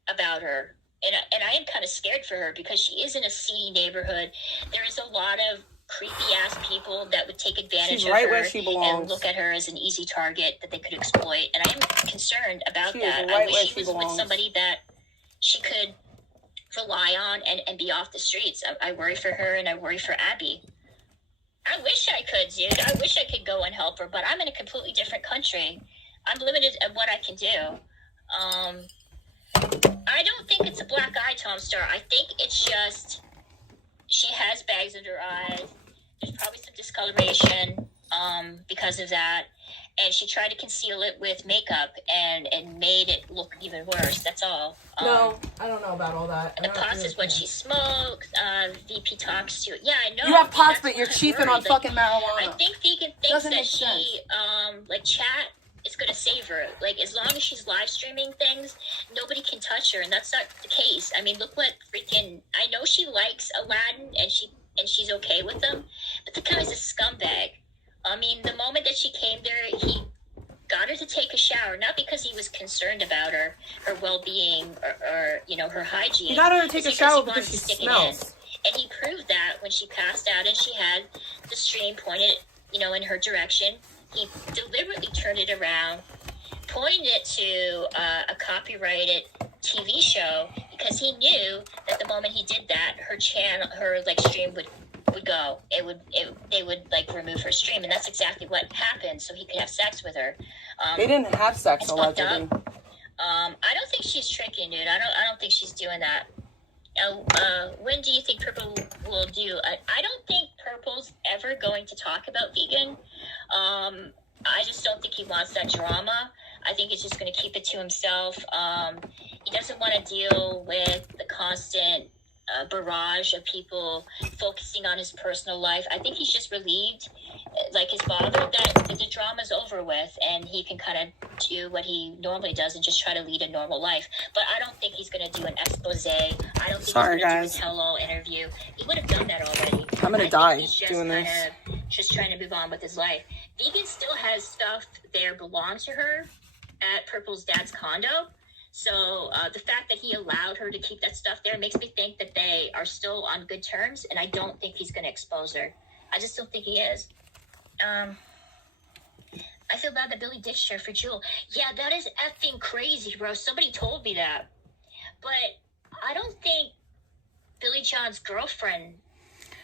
about her. And I am kind of scared for her because she is in a seedy neighborhood. There is a lot of creepy-ass people that would take advantage of right her where she belongs. And look at her as an easy target that they could exploit. And I am concerned about that. Right I wish she was belongs. with somebody that she could rely on and be off the streets. I worry for her, and I worry for Abby. I wish I could, dude. I wish I could go and help her, but I'm in a completely different country. I'm limited at what I can do. I don't think it's a black eye, Tom Star. I think it's just she has bags under her eyes. There's probably some discoloration because of that. And she tried to conceal it with makeup and made it look even worse. That's all. No, I don't know about all that. The pots is what she smokes. VP talks to it. Yeah, I know. You have pots, but you're chiefing on fucking marijuana. I think Vegan thinks that she, chat it's gonna save her. Like, as long as she's live streaming things, nobody can touch her, and that's not the case. I mean, look what freaking, I know she likes Aladdin, and she's okay with him, but the guy's a scumbag. I mean, the moment that she came there, he got her to take a shower, not because he was concerned about her well-being or you know, her hygiene. He got her to take a shower because she smells. And he proved that when she passed out and she had the stream pointed, you know, in her direction. He deliberately turned it around, pointed it to a copyrighted TV show, because he knew that the moment he did that, her channel, her like stream would go. They would like remove her stream, and that's exactly what happened. So he could have sex with her. They didn't have sex, allegedly. I don't think she's tricking, dude. I don't think she's doing that. When do you think Purple will do? I don't think Purple's ever going to talk about vegan. I just don't think he wants that drama. I think he's just going to keep it to himself. He doesn't want to deal with the constant barrage of people focusing on his personal life. I think he's just relieved, like his father, that the drama's over with and he can kind of do what he normally does and just try to lead a normal life. But I don't think he's going to do an expose. I don't think he's going to do a tell-all interview. He would have done that already. I'm going to die doing this. Just trying to move on with his life. Vegan still has stuff there belong to her at Purple's dad's condo. So the fact that he allowed her to keep that stuff there makes me think that they are still on good terms, and I don't think he's going to expose her. I just don't think he is. I feel bad that Billy ditched her for Jewel. Yeah, that is effing crazy, bro. Somebody told me that. But I don't think Billy John's girlfriend,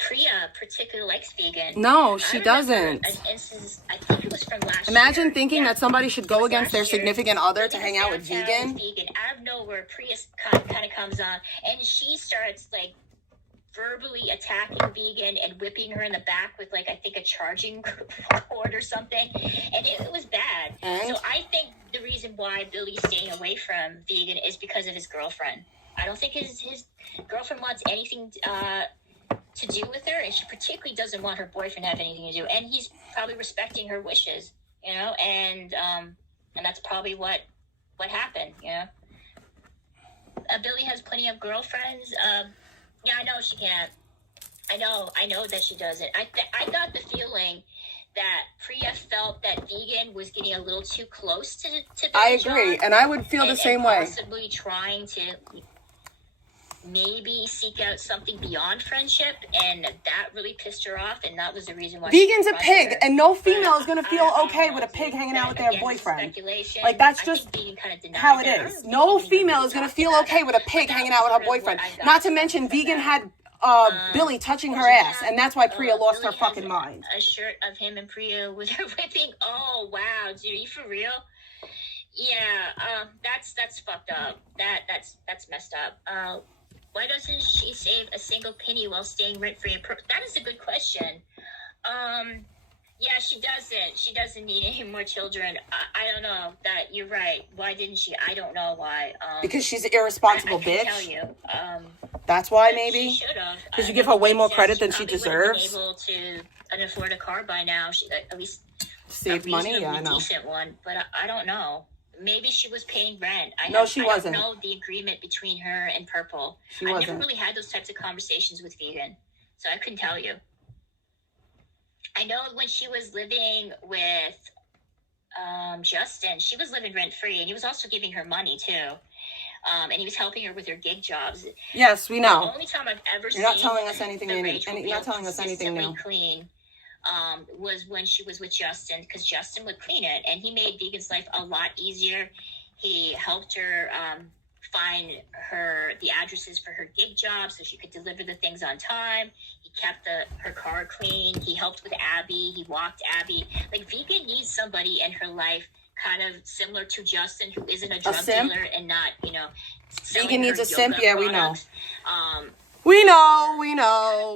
Priya, particularly likes vegan. No, she doesn't. An instance, I think it was from last year. Imagine thinking that somebody should go against their significant other to hang out with vegan. Out of nowhere, Priya kind of comes on, and she starts like verbally attacking vegan and whipping her in the back with like, I think, a charging cord or something, and it was bad. So I think the reason why Billy's staying away from vegan is because of his girlfriend. I don't think his girlfriend wants anything to do with her, and she particularly doesn't want her boyfriend to have anything to do, and he's probably respecting her wishes, you know, and that's probably what happened, you know. Billy has plenty of girlfriends. Yeah, I know she can't. I know that she doesn't. I got the feeling that Priya felt that vegan was getting a little too close to Billy I agree, John, and I would feel the same way. Possibly trying to maybe seek out something beyond friendship, and that really pissed her off, and that was the reason why vegan's a pig, and no female is going to feel okay with a pig hanging out with their boyfriend. Like, that's just how it is. No female is going to feel okay with a pig hanging out with her boyfriend. Not to mention, vegan had Billy touching her ass, and that's why Priya lost her fucking mind. A shirt of him and Priya with her whipping. Oh wow, dude, are you for real? Yeah, that's fucked up. That's messed up. Why doesn't she save a single penny while staying rent-free? That is a good question. Yeah, she doesn't. She doesn't need any more children. I don't know. That you're right. Why didn't she? I don't know why. Because she's an irresponsible bitch. Tell you. That's why, maybe. She should have. Because you give her way more credit than she deserves. Able to afford a car by now. She at least save money. Yeah, I know. Decent one, but I don't know. Maybe she was paying rent. She wasn't. I don't know the agreement between her and Purple. I never really had those types of conversations with vegan, so I couldn't tell you. I know when she was living with Justin, she was living rent-free, and he was also giving her money, too. And he was helping her with her gig jobs. Yes, we know. The only time I've ever seen you're not telling us anything new. Clean was when she was with Justin, because Justin would clean it, and he made vegan's life a lot easier. He helped her find the addresses for her gig job so she could deliver the things on time. He kept her car clean. He helped with Abby. He walked Abby. Like, vegan needs somebody in her life kind of similar to Justin, who isn't a drug dealer and not, you know, vegan needs a simp. Yeah, products. We know.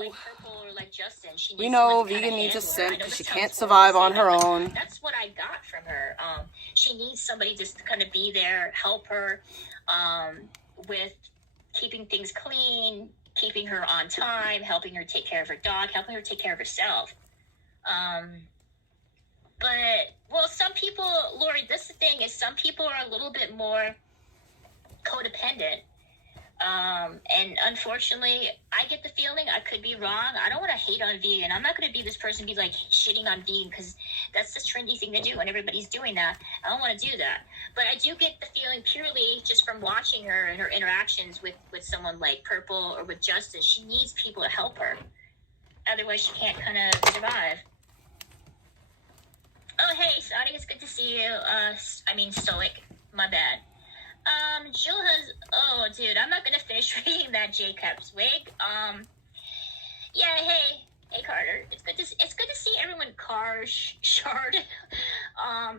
Like Purple or like Justin, she needs we know vegan needs a simp because she can't survive on her own. That's what I got from her. She needs somebody just to kind of be there, help her with keeping things clean, keeping her on time, helping her take care of her dog, helping her take care of herself. But, well, some people, Lori, this is the thing, is some people are a little bit more codependent. And unfortunately, I get the feeling, I could be wrong. I don't want to hate on vegan. I'm not going to be this person be like shitting on vegan because that's the trendy thing to do and everybody's doing that. I don't want to do that. But I do get the feeling purely just from watching her and her interactions with someone like Purple or with Justice. She needs people to help her. Otherwise, she can't kind of survive. Oh, hey, Sonny, it's good to see you. Stoic. My bad. Jill has, oh, dude, I'm not gonna finish reading that Jacob's wig. Yeah, hey, Carter. It's good to see everyone shard.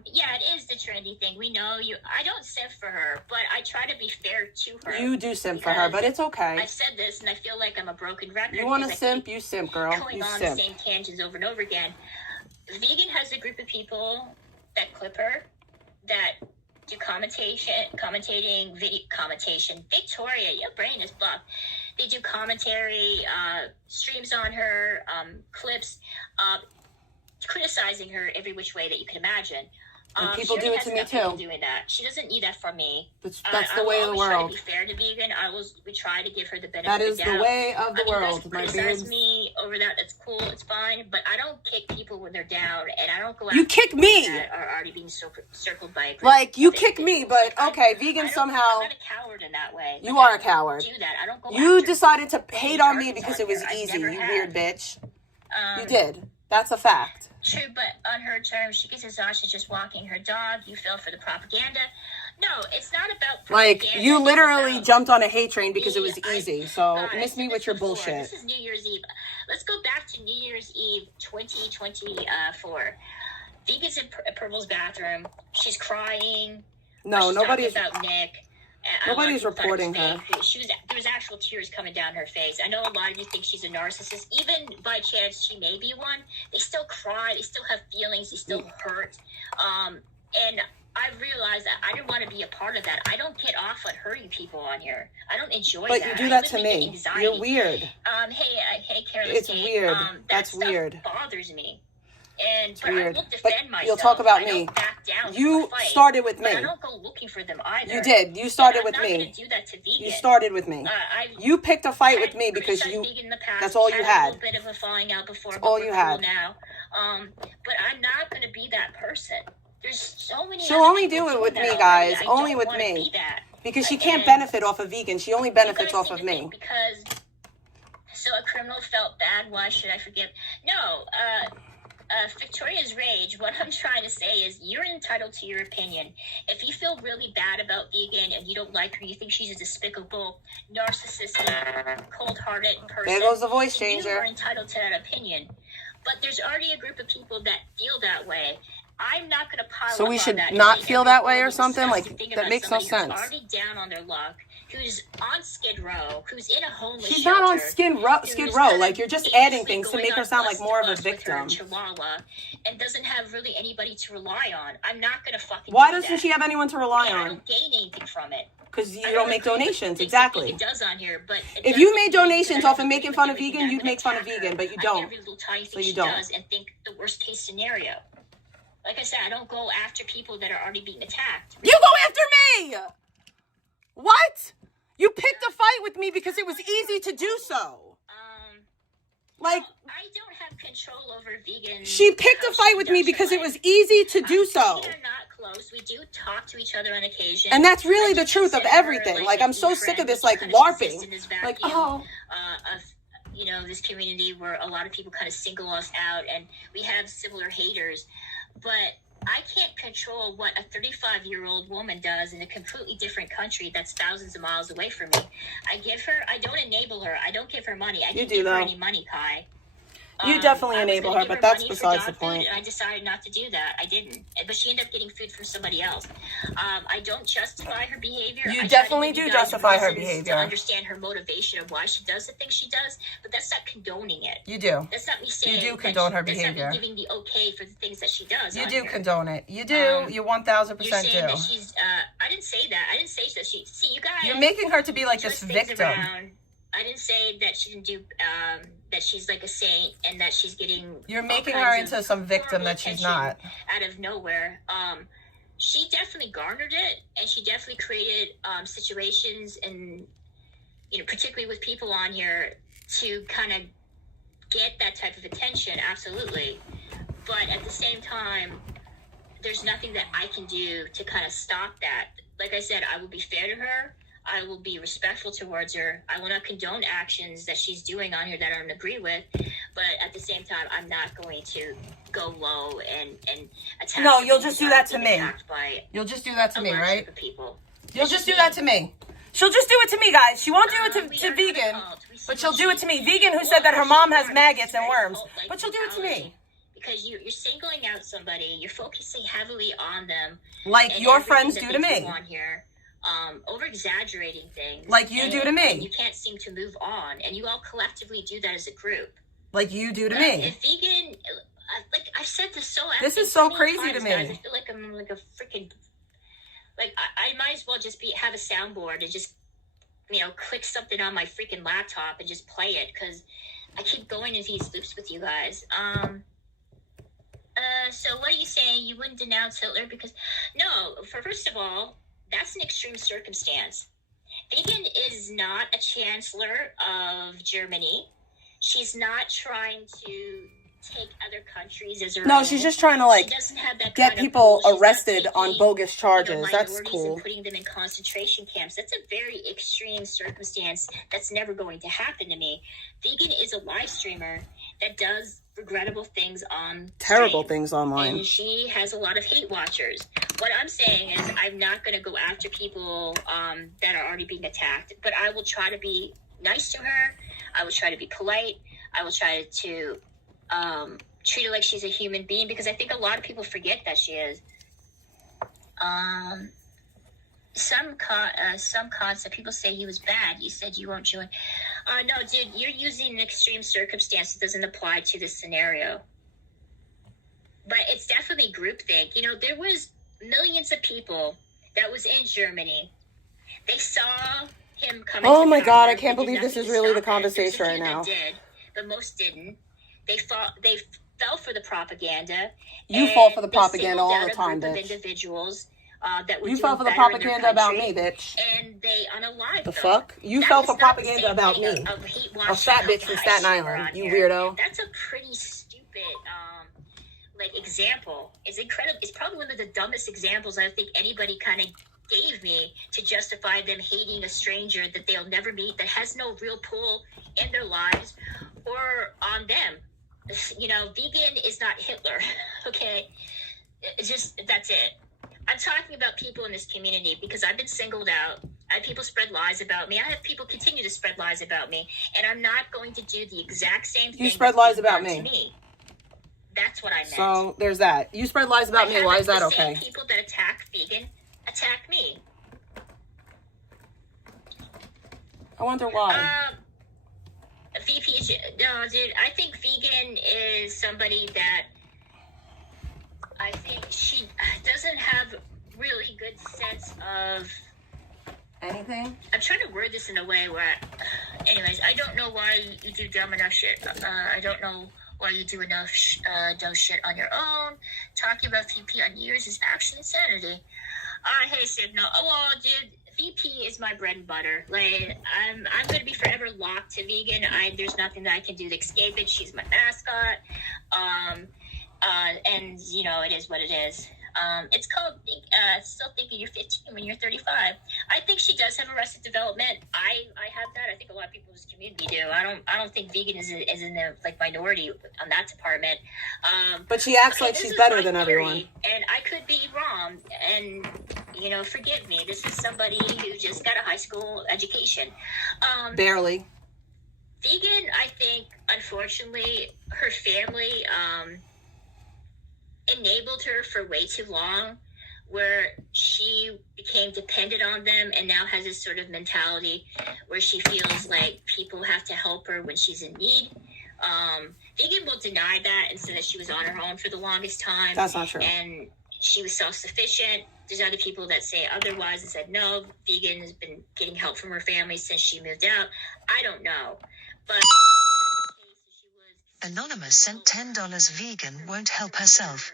Yeah, it is the trendy thing. We know you. I don't simp for her, but I try to be fair to her. You do simp for her, but it's okay. I said this, and I feel like I'm a broken record. You want to simp, you simp, girl. Going You on simp. the same tangents over and over again. Vegan has a group of people that clip her, that do commentating, video commentation. Victoria, your brain is blocked. They do commentary, streams on her, clips, criticizing her every which way that you can imagine. And people do it to me too. Doing that, she doesn't need that from me. That's the way of the world. We try to be fair to vegan. We try to give her the benefit. That is of the doubt. the way of the world. My criticize me over that. That's cool. It's fine. But I don't kick people when they're down, and I don't go after you kick me. That are already being circled by a group. Like you kick me, but okay, vegan somehow. I'm not a coward in that way. You are a coward. Do that. I don't go. You after decided to hate on me because it was I easy. never You have. weird bitch. You did. That's a fact. True, but on her terms, she gets exhausted just walking her dog. You fell for the propaganda. No, it's not about propaganda. Like, you literally jumped on a hate train because it was easy. So, miss me with your bullshit. This is New Year's Eve. Let's go back to New Year's Eve 2024. Vegan's in Purple's bathroom. She's crying. No, She's nobody's... talking about Nick. Nobody's reporting her. There was actual tears coming down her face. I know a lot of you think she's a narcissist. Even by chance she may be one, they still cry. They still have feelings. They still hurt. And I realized that I didn't want to be a part of that. I don't get off on hurting people on here. I don't enjoy that. But you do that to me. You're weird. Hey, Careless It's Kate. weird. That's stuff weird. Bothers me. But weird. I will defend myself. You'll talk about I me. don't back down You from a fight, started with me. But I don't go looking for them either. You did. You started with I'm me. not going to do that to vegan. You started with me. You picked a fight with me because you... That's all you had. A little bit of a falling out before. That's all you had. Now. But I'm not going to be that person. There's so many. She'll only do it with me, guys. Only with me. Because she can't benefit off of vegan. She only benefits off of me. Because so a criminal felt bad. Why should I forgive? No. Victoria's rage, what I'm trying to say is you're entitled to your opinion. If you feel really bad about vegan and you don't like her, you think she's a despicable, narcissistic, cold-hearted person. There goes the voice changer. You are entitled to that opinion. But there's already a group of people that feel that way. I'm not going to pile up on that. So we should not feel that way or something? Like, that makes no sense. Who's already down on their luck, who's on Skid Row, who's in a homeless She's shelter. not on Skid Row. Like, you're just adding things to make her sound like more of a victim. Chihuahua, and doesn't have really anybody to rely on. I'm not going to fucking Why do doesn't that. she have anyone to rely I on? don't gain anything from it. Because you don't make donations, exactly. It does on here, but if you made donations off of making fun of vegan, you'd make fun of vegan, but you don't. Every little tiny So thing you she don't. does and think the worst case scenario. Like I said, I don't go after people that are already being attacked. You go after me! What? You picked a fight with me because it was easy to do so. Like, I don't have control over vegan. she picked a fight with me because it was easy to do so. We are not close. We do talk to each other on occasion. And that's really I the do truth of consider her, everything. Like, I'm a so new sick of friend. this, We like, kind of exist LARPing. in this Like, vacuum, oh. Of this community where a lot of people kind of single us out, and we have similar haters. But I can't control what a 35-year-old woman does in a completely different country that's thousands of miles away from me. I don't enable her. I don't give her money. I didn't give her any money, Kai. You definitely enable her, but that's besides the point. And I decided not to do that. I didn't. But she ended up getting food from somebody else. I don't justify her behavior. You definitely do justify her behavior. To understand her motivation of why she does the things she does, but that's not condoning it. You do. That's not me saying You do condone her that's behavior. not me giving the okay for the things that she does. You on do here. condone it. You do. You 1,000% You're saying do. that she's, I didn't say that. I didn't say that she, see, you guys. You're making her to be like this twist things victim. around. I didn't say that she didn't do that she's like a saint and that she's getting. You're making her into some victim that she's not. Out of nowhere. She definitely garnered it, and she definitely created situations, and particularly with people on here, to kind of get that type of attention. Absolutely. But at the same time, there's nothing that I can do to kind of stop that. Like I said, I will be fair to her. I will be respectful towards her. I will not condone actions that she's doing on here that I don't agree with. But at the same time, I'm not going to go low and attack. No, you'll just do that to me. You'll just do that to me, right? People. You'll just do that to me. She'll just do it to me, guys. She won't do it to Vegan, but she'll do it to me. Vegan, who said that her mom has maggots and worms, but she'll do it to me. Because you're singling out somebody, you're focusing heavily on them, like your friends do to me. On here, over exaggerating things, like you do to me. And you can't seem to move on, and you all collectively do that as a group, like you do to me. If Vegan, like I've said this so. This is so crazy to me. Guys, I feel like I'm like a freaking. Like I might as well just have a soundboard and just click something on my freaking laptop and just play it, because I keep going into these loops with you guys. So what are you saying? You wouldn't denounce Hitler because... No, first of all, that's an extreme circumstance. Vegan is not a chancellor of Germany. She's not trying to take other countries as her own. She's just trying to get people arrested on bogus charges. That's cool. And putting them in concentration camps. That's a very extreme circumstance. That's never going to happen to me. Vegan is a live streamer that does regrettable things on terrible stream. Things online, and she has a lot of hate watchers. What I'm saying is I'm not going to go after people that are already being attacked, but I will try to be nice to her. I will try to be polite. I will try to treat her like she's a human being, because I think a lot of people forget that she is. Some concept, people say he was bad. You said you won't join. No, dude, you're using an extreme circumstance that doesn't apply to this scenario. But it's definitely groupthink. There was millions of people that was in Germany. They saw him coming. Oh my God, I can't believe this is really the conversation right now. Did, but most didn't. They fell for the propaganda. You fall for the propaganda all the time, bitch. Individuals that you fell for the propaganda about me, bitch. And they unalived the fuck? You fell for propaganda about me. A fat bitch from Staten Island, you weirdo. That's a pretty stupid example. It's incredible. It's probably one of the dumbest examples I think anybody kind of gave me to justify them hating a stranger that they'll never meet, that has no real pull in their lives or on them. Vegan is not Hitler, okay? It's just, that's it. I'm talking about people in this community because I've been singled out. I have people spread lies about me. I have people continue to spread lies about me. And I'm not going to do the exact same thing. You spread lies about me. To me. That's what I meant. So there's that. You spread lies about me. Why is that okay? People that attack Vegan attack me. I wonder why. VP, no, dude. I think Vegan is somebody that I think she doesn't have really good sense of anything. I'm trying to word this in a way where, anyways, I don't know why you do dumb enough shit. I don't know why you do enough dumb shit on your own. Talking about VP on years is actually insanity. Hey, Signal. Oh, well, dude, VP is my bread and butter. Like, I'm going to be forever locked to Vegan. There's nothing that I can do to escape it. She's my mascot. And, it is what it is. It's called Still Thinking You're 15 When You're 35. I think she does have arrested development. I have that. I think a lot of people in this community do. I don't think Vegan is in the minority on that department. But she acts like she's better than everyone. And I could be wrong. And, forgive me. This is somebody who just got a high school education. Barely. Vegan, I think, unfortunately, her family enabled her for way too long, where she became dependent on them and now has this sort of mentality where she feels like people have to help her when she's in need. Vegan will deny that and say that she was on her own for the longest time. That's not true. And she was self-sufficient. There's other people that say otherwise and said, no, Vegan has been getting help from her family since she moved out. I don't know. But Anonymous sent $10. Vegan won't help herself.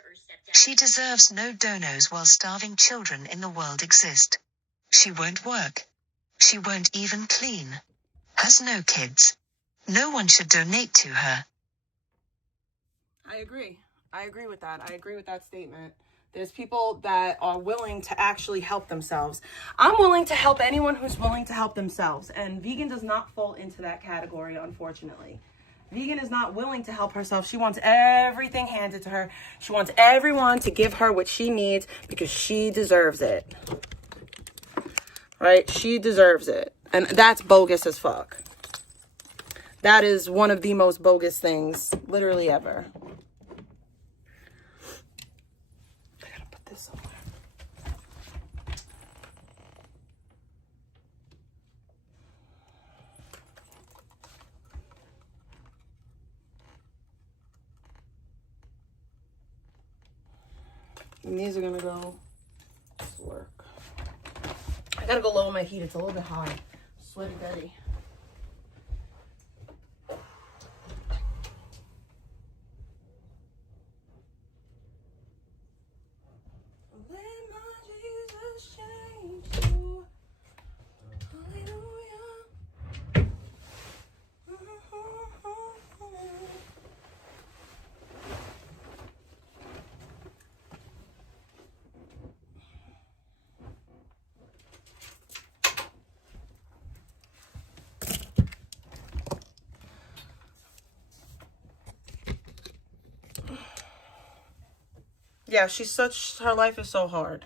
She deserves no donos while starving children in the world exist. She won't work. She won't even clean. Has no kids. No one should donate to her. I agree. I agree with that. I agree with that statement. There's people that are willing to actually help themselves. I'm willing to help anyone who's willing to help themselves. And vegan does not fall into that category, unfortunately. Vegan is not willing to help herself. She wants everything handed to her. She wants everyone to give her what she needs because she deserves it. Right? She deserves it. And that's bogus as fuck. That is one of the most bogus things literally ever. I gotta put this somewhere. And these are gonna go to work. I gotta go lower my heat. It's a little bit high. Sweaty Betty. Let my Jesus change you. Hallelujah. Yeah, her life is so hard.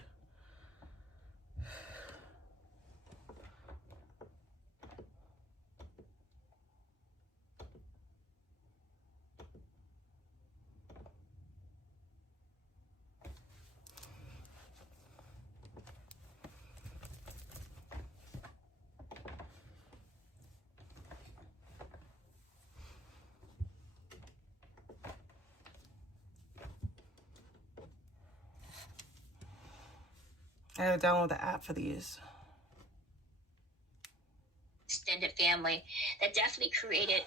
I gotta download the app for these. Extended family that definitely created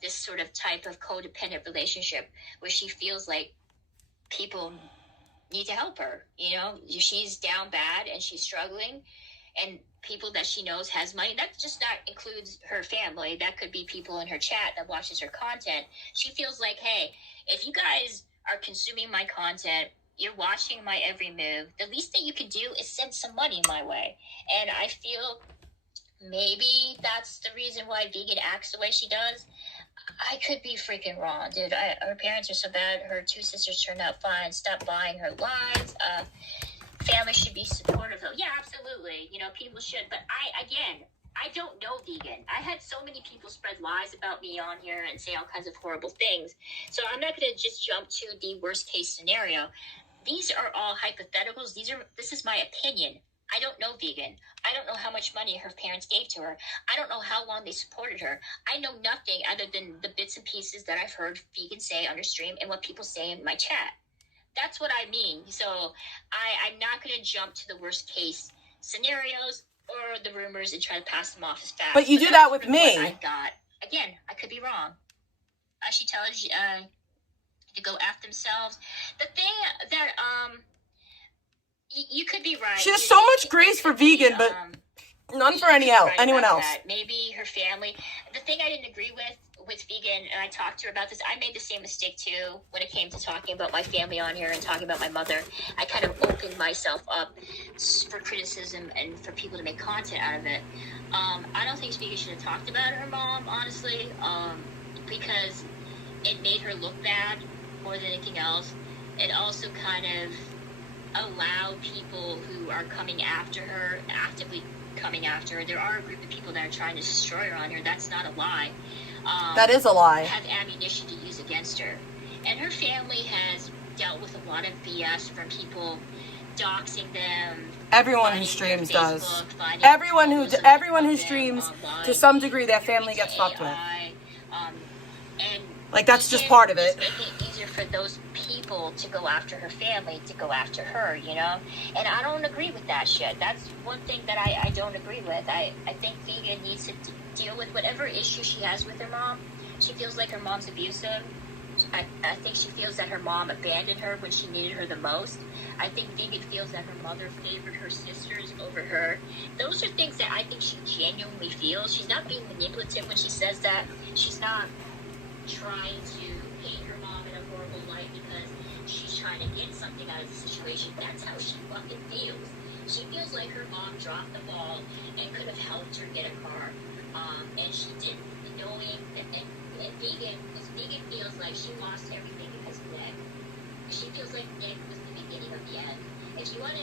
this sort of type of codependent relationship where she feels like people need to help her. You know, she's down bad and she's struggling, and people that she knows has money. That just not includes her family. That could be people in her chat that watches her content. She feels like, hey, if you guys are consuming my content, you're watching my every move, the least that you can do is send some money my way. And I feel maybe that's the reason why vegan acts the way she does. I could be freaking wrong, dude. Her parents are so bad. Her two sisters turned out fine. Stop buying her lies. Family should be supportive of. Yeah, absolutely. You know, people should. But I don't know vegan. I had so many people spread lies about me on here and say all kinds of horrible things. So I'm not going to just jump to the worst case scenario. These are all hypotheticals. This is my opinion. I don't know vegan. I don't know how much money her parents gave to her. I don't know how long they supported her. I know nothing other than the bits and pieces that I've heard vegan say on her stream and what people say in my chat. That's what I mean. So I'm not going to jump to the worst case scenarios or the rumors and try to pass them off as facts. But you do that with me. I got. Again, I could be wrong. She tells you to go after themselves. The thing that you could be right. She has so much grace for vegan, but none for anyone else. Maybe her family. The thing I didn't agree with vegan, and I talked to her about this, I made the same mistake too when it came to talking about my family on here and talking about my mother. I kind of opened myself up for criticism and for people to make content out of it. I don't think vegan should have talked about her mom, honestly, because it made her look bad more than anything else. It also kind of allowed people who are coming after her, actively coming after her. There are a group of people that are trying to destroy her on here. That's not a lie. That is a lie. Have ammunition to use against her. And her family has dealt with a lot of BS from people doxing them. Everyone who streams does. Everyone who streams, to some degree, their family gets fucked with. And like, that's just part of it. It's making it easier for those people to go after her family, to go after her, you know? And I don't agree with that shit. That's one thing that I don't agree with. I think vegan needs to deal with whatever issue she has with her mom. She feels like her mom's abusive. I think she feels that her mom abandoned her when she needed her the most. I think Vegan feels that her mother favored her sisters over her. Those are things that I think she genuinely feels. She's not being manipulative when she says that. She's not trying to paint her mom in a horrible light because she's trying to get something out of the situation. That's how she fucking feels. She feels like her mom dropped the ball and could have helped her get a car. And she didn't, knowing that, and Vegan feels like she lost everything because of Nick. She feels like Nick was the beginning of the end. If you want to,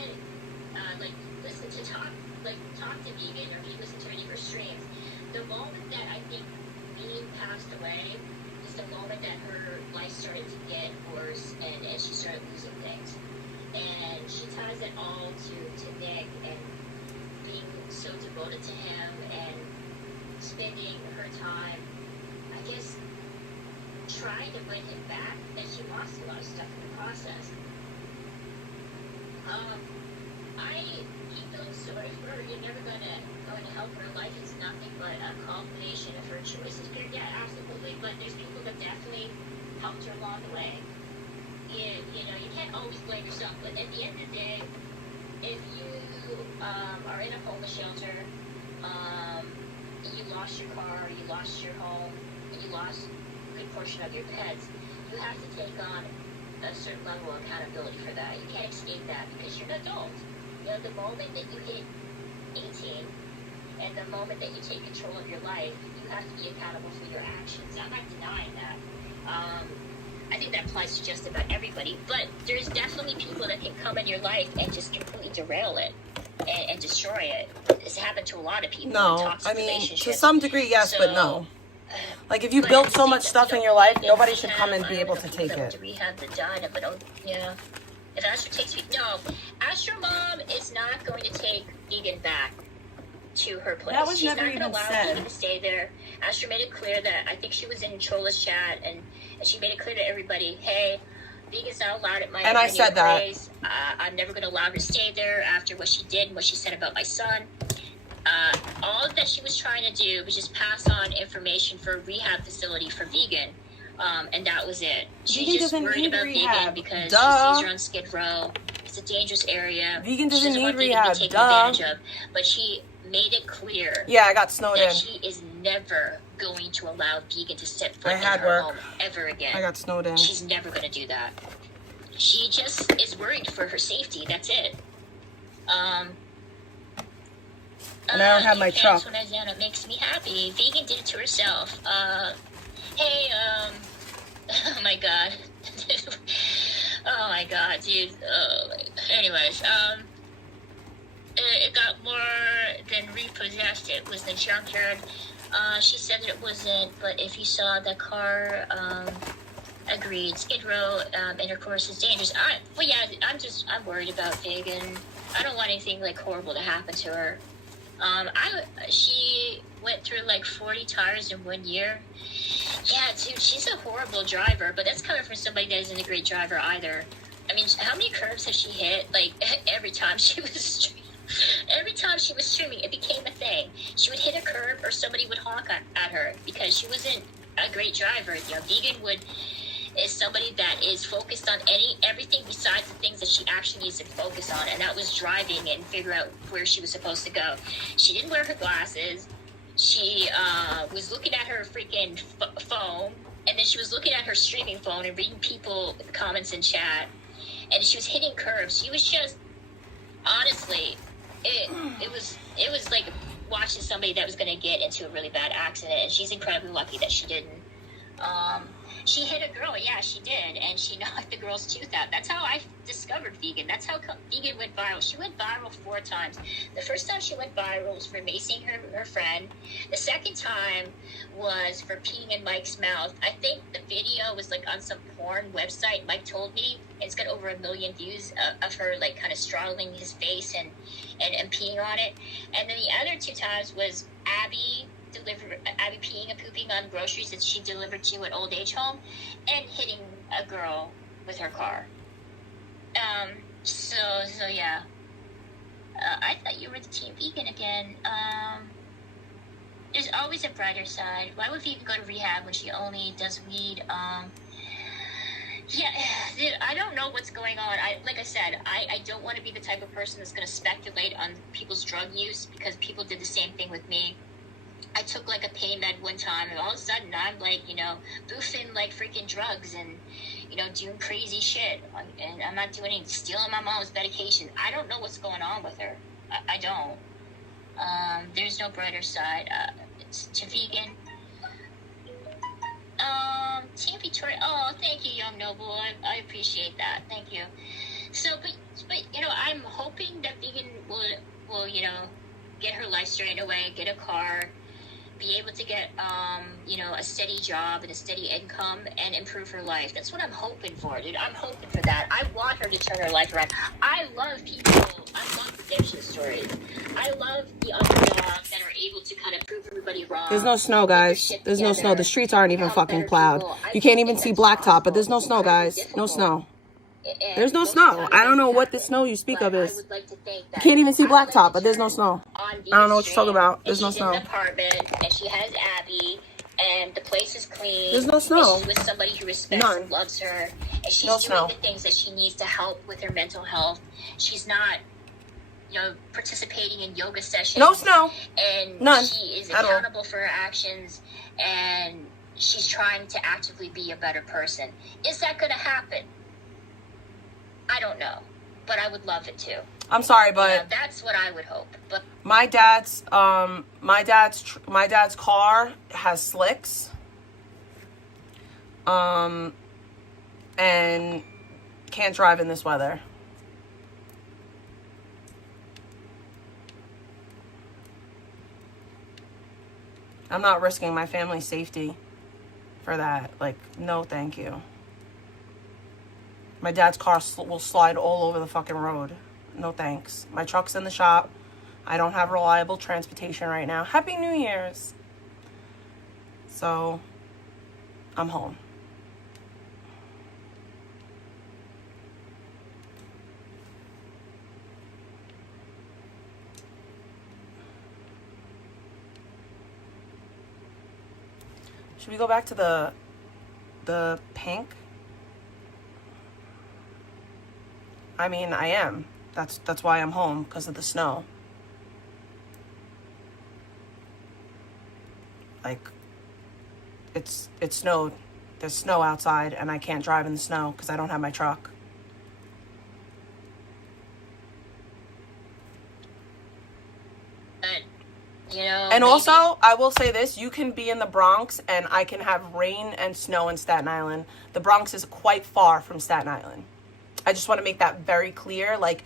talk to Vegan, or if you listen to any of her streams, the moment that I think Vegan passed away is the moment that her life started to get worse and she started losing things. And she ties it all to Nick and being so devoted to him and spending her time, I guess, trying to win him back, and she lost a lot of stuff in the process. I keep feeling sorry for her. You're never going to help her. Life is nothing but a culmination of her choices. Yeah, absolutely. But there's people that definitely helped her along the way. You know, you can't always blame yourself. But at the end of the day, if you are in a homeless shelter, you lost your car, you lost your home, and you lost a good portion of your pets, you have to take on a certain level of accountability for that. You can't escape that because you're an adult. You know, the moment that you hit 18 and the moment that you take control of your life, you have to be accountable for your actions. I'm not denying that. I think that applies to just about everybody, but there's definitely people that can come in your life and just completely derail it and destroy it. It's happened to a lot of people. No, I mean, to some degree, yes, but no. Like, if you built so much stuff in your life, nobody should come and be able to take it. To rehab that died, but yeah. If Asher takes me, no, Asher mom is not going to take Vegan back to her place. That was She's never not going to even allow said. Vegan to stay there. Asher made it clear that, I think she was in Chola's chat, and she made it clear to everybody, hey, Vegan's not allowed at my And I said that. place. I'm never going to allow her to stay there after what she did and what she said about my son. All that she was trying to do was just pass on information for a rehab facility for Vegan, and that was it. She's Vegan just doesn't worried need about rehab. Vegan because Duh. she sees her on Skid Row. It's a dangerous area. Vegan doesn't She doesn't need want Vegan rehab. to be taken Duh. advantage of. But she made it clear Yeah, I got snowed that in. she is never going to allow Vegan to step foot I in had her work. home ever again. I got snowed in. She's never going to do that. She just is worried for her safety. That's it. And I don't have my truck. When I was young, it makes me happy. Vegan did it to herself. Hey, oh my god. Oh my god, dude. Anyways, it got more than repossessed. It was the junkyard. She said that it wasn't, but if you saw the car, agreed. Skid Row, intercourse is dangerous. I'm worried about Vegan. I don't want anything like horrible to happen to her. She went through like 40 tires in 1 year. Yeah, dude, she's a horrible driver, but that's coming from somebody that isn't a great driver either. I mean, how many curves has she hit? Like, every time she was streaming, it became a thing. She would hit a curve or somebody would honk at her because she wasn't a great driver. You know, Vegan is somebody that is focused on everything besides the things that she actually needs to focus on, and that was driving and figure out where she was supposed to go. She didn't wear her glasses. She was looking at her freaking phone, and then she was looking at her streaming phone and reading people comments in chat, and she was hitting curves. She was just, honestly, it was like watching somebody that was going to get into a really bad accident, and she's incredibly lucky that she didn't. She hit a girl, yeah, she did, and she knocked the girl's tooth out. That's how I discovered Vegan. That's how Vegan went viral. She went viral 4 times. The first time she went viral was for macing her friend. The second time was for peeing in Mike's mouth. I think the video was like on some porn website, Mike told me. It's got over 1 million views of her like kind of straddling his face and peeing on it. And then the other 2 times was Abby peeing and pooping on groceries that she delivered to an old age home and hitting a girl with her car. So yeah. I thought you were the team Vegan again. There's always a brighter side. Why would Vegan go to rehab when she only does weed? Yeah, dude, I don't know what's going on. Like I said, I don't want to be the type of person that's going to speculate on people's drug use, because people did the same thing with me. I took like a pain med one time, and all of a sudden I'm like, boofing like freaking drugs and, doing crazy shit. And I'm not doing anything, stealing my mom's medication. I don't know what's going on with her. I don't. There's no brighter side. It's to vegan. Team Victoria. Oh, thank you, young noble. I appreciate that. Thank you. So, but I'm hoping that vegan will get her life straightened away, get a car, be able to get a steady job and a steady income, and improve her life. That's what I'm hoping for, dude. I'm hoping for that. I want her to turn her life around. I love people. I love redemption stories. I love the underdogs that are able to kind of prove everybody wrong. There's no snow, guys. There's no snow. The streets aren't even fucking plowed. You can't even see blacktop, but there's no snow, guys. No snow. There's no snow. I don't know what the snow you speak of is. You can't even see blacktop, but there's no snow. I don't know what you're talking about. There's no snow. She's in an apartment, and she has Abby, and the place is clean. There's no snow. And she's with somebody who respects and loves her, and she's doing the things that she needs to help with her mental health. She's not, participating in yoga sessions. No snow. And none. She is accountable for her actions, and she's trying to actively be a better person. Is that going to happen? I don't know, but I would love it to. I'm sorry, but that's what I would hope. But my dad's car has slicks, and can't drive in this weather. I'm not risking my family's safety for that. Like, no, thank you. My dad's car will slide all over the fucking road. No thanks. My truck's in the shop. I don't have reliable transportation right now. Happy New Year's. So, I'm home. Should we go back to the pink? I mean, I am. That's why I'm home, because of the snow. Like, it snowed. There's snow outside, and I can't drive in the snow because I don't have my truck. And also, I will say this, you can be in the Bronx and I can have rain and snow in Staten Island. The Bronx is quite far from Staten Island. I just want to make that very clear. Like,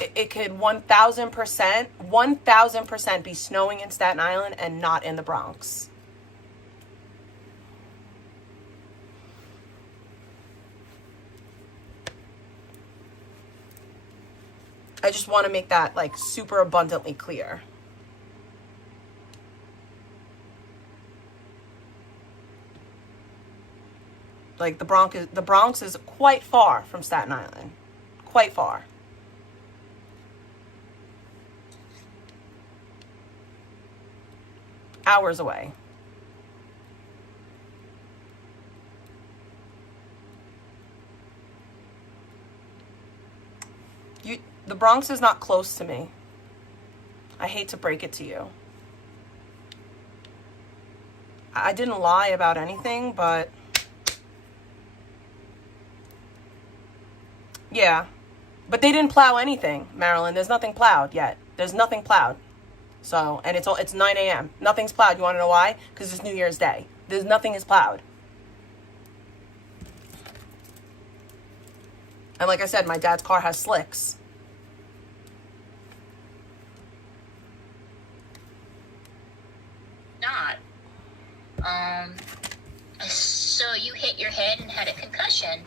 it could 1000% be snowing in Staten Island and not in the Bronx. I just want to make that like super abundantly clear. Like the Bronx is quite far from Staten Island. Quite far. Hours away. The Bronx is not close to me. I hate to break it to you. I didn't lie about anything, but yeah. But they didn't plow anything, Marilyn. There's nothing plowed yet. There's nothing plowed. So, and it's 9 a.m. Nothing's plowed. You want to know why? Because it's New Year's Day. Nothing is plowed. And like I said, my dad's car has slicks. Not. So you hit your head and had a concussion.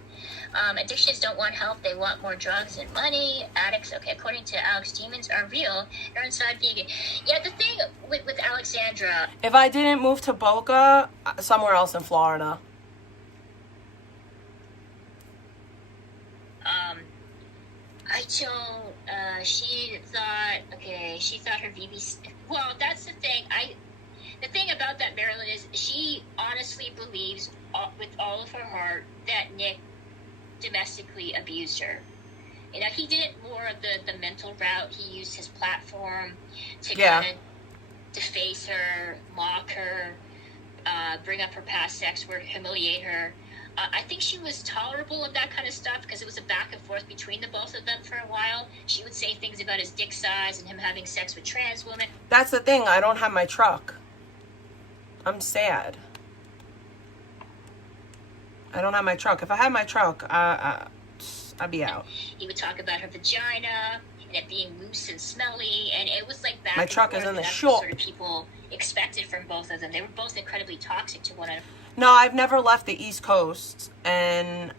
Addictions don't want help, they want more drugs and money. Addicts, okay, according to Alex, demons are real. They're inside vegan. Yeah, the thing with Alexandra. If I didn't move to Boca, somewhere else in Florida. I don't, she thought her VB, well, that's the thing. the thing about that, Marilyn, is she honestly believes with all of her heart that Nick domestically abused her. You know, he did it more of the mental route. He used his platform to kind of deface her, mock her, bring up her past sex work, humiliate her. I think she was tolerable of that kind of stuff because it was a back and forth between the both of them for a while. She would say things about his dick size and him having sex with trans women. That's the thing. I don't have my truck. I'm sad. I don't have my truck. If I had my truck, I'd be out. He would talk about her vagina and it being loose and smelly, and it was like that. My truck is in the shop. Sort of people expected from both of them. They were both incredibly toxic to one another. No, I've never left the East Coast, and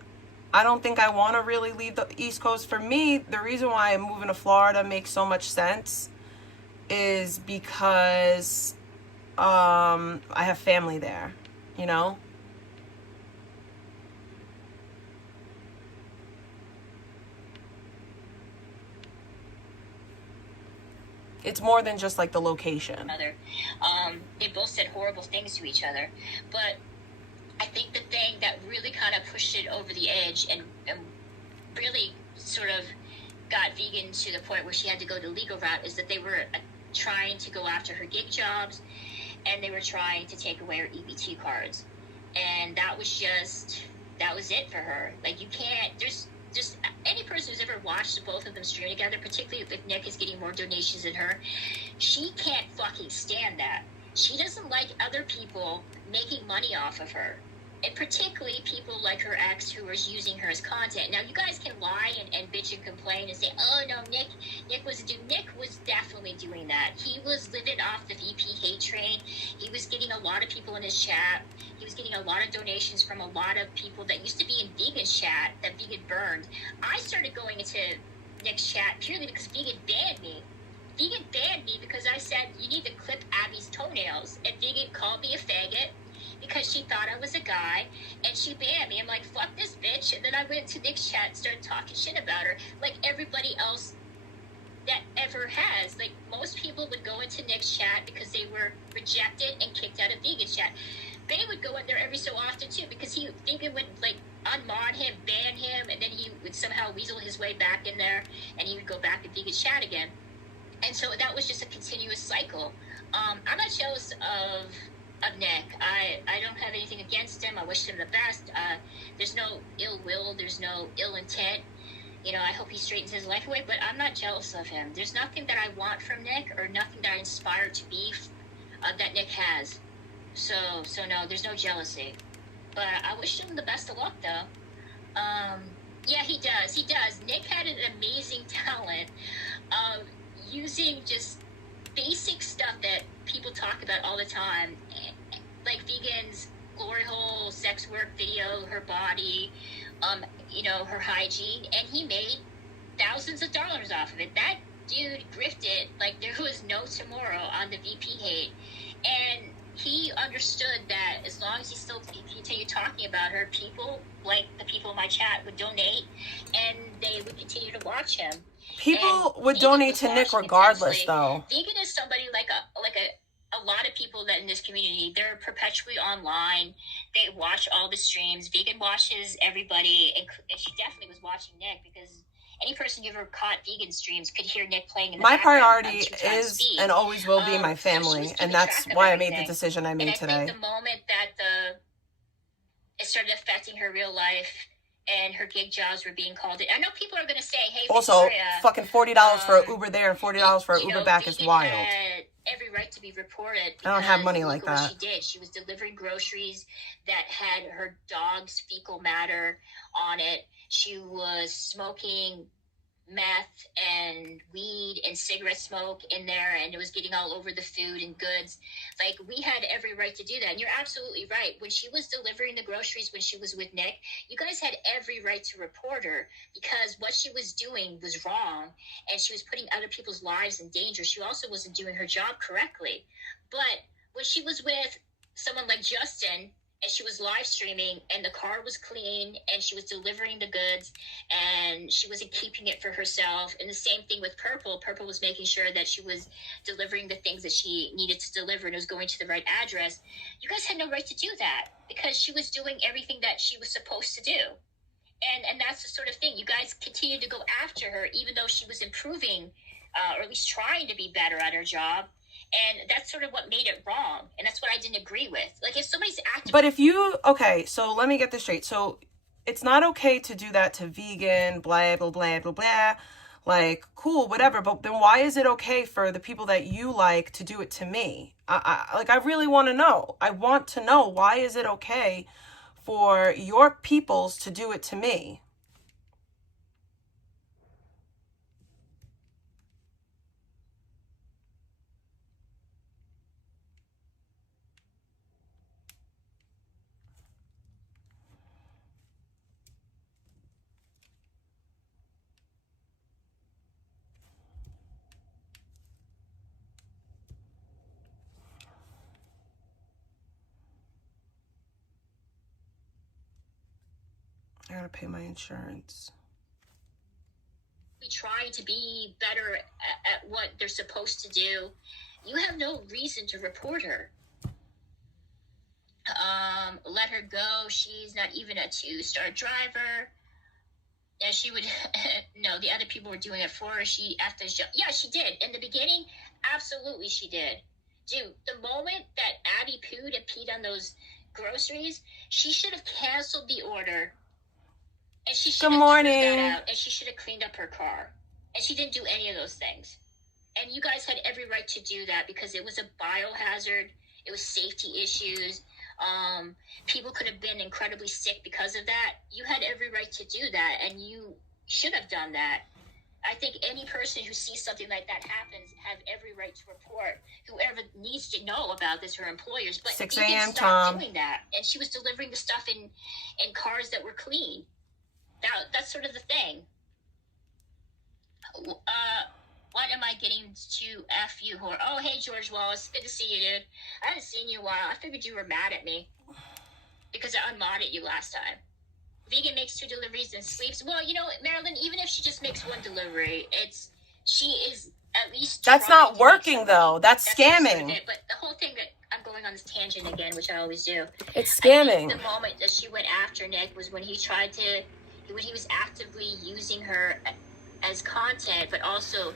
I don't think I want to really leave the East Coast. For me, the reason why I'm moving to Florida makes so much sense is because I have family there, you know? It's more than just like the location. They both said horrible things to each other, but I think the thing that really kind of pushed it over the edge and really sort of got vegan to the point where she had to go the legal route is that they were trying to go after her gig jobs, and they were trying to take away her EBT cards, and that was it for her. Like, you can't, there's just any person who's ever watched both of them stream together, particularly if Nick is getting more donations than her, she can't fucking stand that. She doesn't like other people making money off of her, and particularly people like her ex who was using her as content. Now, you guys can lie and bitch and complain and say, oh no, Nick was a dude. Nick was definitely doing that. He was living off the VP hate train. He was getting a lot of people in his chat. He was getting a lot of donations from a lot of people that used to be in Vegan's chat that Vegan burned. I started going into Nick's chat purely because Vegan banned me. Vegan banned me because I said, you need to clip Abby's toenails. And Vegan called me a faggot because she thought I was a guy, and she banned me. I'm like, fuck this bitch. And then I went to Nick's chat and started talking shit about her, like everybody else that ever has. Like, most people would go into Nick's chat because they were rejected and kicked out of Vegan's chat. Bay would go in there every so often too because Vegan would like unmod him, ban him, and then he would somehow weasel his way back in there, and he would go back to Vegan's chat again. And so that was just a continuous cycle. I'm not jealous of Nick. I don't have anything against him. I wish him the best. There's no ill will. There's no ill intent. You know, I hope he straightens his life away, but I'm not jealous of him. There's nothing that I want from Nick or nothing that I inspire to be that Nick has. So no, there's no jealousy. But I wish him the best of luck, though. Yeah, he does. Nick had an amazing talent of using just basic stuff that people talk about all the time, like Vegan's glory hole, sex work video, her body, you know, her hygiene, and he made thousands of dollars off of it. That dude grifted like there was no tomorrow on the VP hate, and he understood that as long as he still continued talking about her, people like the people in my chat would donate, and they would continue to watch him. People would donate to Nick regardless, though. Vegan is somebody like a lot of people that in this community, they're perpetually online. They watch all the streams. Vegan watches everybody, and she definitely was watching Nick because any person who ever caught Vegan streams could hear Nick playing in the background. My priority is and always will be my family, and that's why I made the decision I made today. I think the moment that it started affecting her real life and her gig jobs were being called in. I know people are going to say, hey, also, Victoria, fucking $40 for an Uber there and $40 for an Uber back is wild. Had every right to be reported. I don't have money like that. She did. She was delivering groceries that had her dog's fecal matter on it. She was smoking meth and weed and cigarette smoke in there, and it was getting all over the food and goods. Like, we had every right to do that. And you're absolutely right. When she was delivering the groceries, when she was with Nick, you guys had every right to report her because what she was doing was wrong, and she was putting other people's lives in danger. She also wasn't doing her job correctly. But when she was with someone like Justin, and she was live streaming, and the car was clean, and she was delivering the goods, and she wasn't keeping it for herself. And the same thing with Purple. Purple was making sure that she was delivering the things that she needed to deliver, and it was going to the right address. You guys had no right to do that, because she was doing everything that she was supposed to do. And that's the sort of thing. You guys continued to go after her, even though she was improving, or at least trying to be better at her job. And that's sort of what made it wrong. And that's what I didn't agree with. Like, if somebody's acting... But if you... Okay, so let me get this straight. So it's not okay to do that to vegan, blah, blah, blah, blah, blah. Like, cool, whatever. But then why is it okay for the people that you like to do it to me? I really want to know. I want to know, why is it okay for your peoples to do it to me? I gotta pay my insurance. Trying to be better at what they're supposed to do. You have no reason to report her. Let her go. She's not even a 2-star driver. Yeah, she would... No, the other people were doing it for her. She, after... Yeah, she did. In the beginning, absolutely she did. Dude, the moment that Abby pooed and peed on those groceries, she should have canceled the order. And she should have cleaned that out, and she should have cleaned up her car. And she didn't do any of those things. And you guys had every right to do that, because it was a biohazard. It was safety issues. People could have been incredibly sick because of that. You had every right to do that, and you should have done that. I think any person who sees something like that happens have every right to report. Whoever needs to know about this, her employers. But 6 you a.m. didn't stop Tom. doing that. And she was delivering the stuff in cars that were clean. That's sort of the thing. What am I getting to F you, whore? Oh, hey, George Wallace. Good to see you, dude. I haven't seen you in a while. I figured you were mad at me because I unmodded you last time. Vegan makes 2 deliveries and sleeps. Well, you know, Marilyn, even if she just makes 1 delivery, she is at least... That's not working, though. That's scamming. Sort of it. But the whole thing that... I'm going on this tangent again, which I always do. It's scamming. The moment that she went after Nick was when he tried to... When he was actively using her as content, but also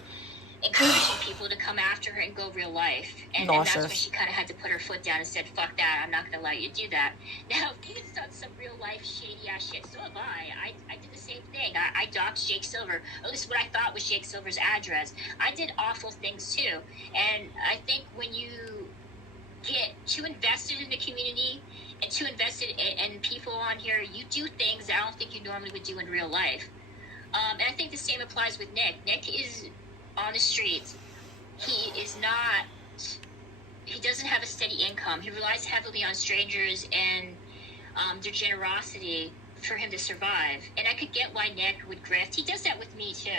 encouraging people to come after her and go real life. And that's when she kind of had to put her foot down and said, fuck that, I'm not going to let you do that. Now, Vegan's done some real life shady ass shit, so have I. I did the same thing. I doxed Jake Silver, or at least what I thought was Jake Silver's address. I did awful things too. And I think when you get too invested in the community and too invested in people on here, you do things that I don't think you normally would do in real life. And I think the same applies with Nick. Nick is on the streets. He doesn't have a steady income. He relies heavily on strangers and their generosity for him to survive. And I could get why Nick would grift. He does that with me too.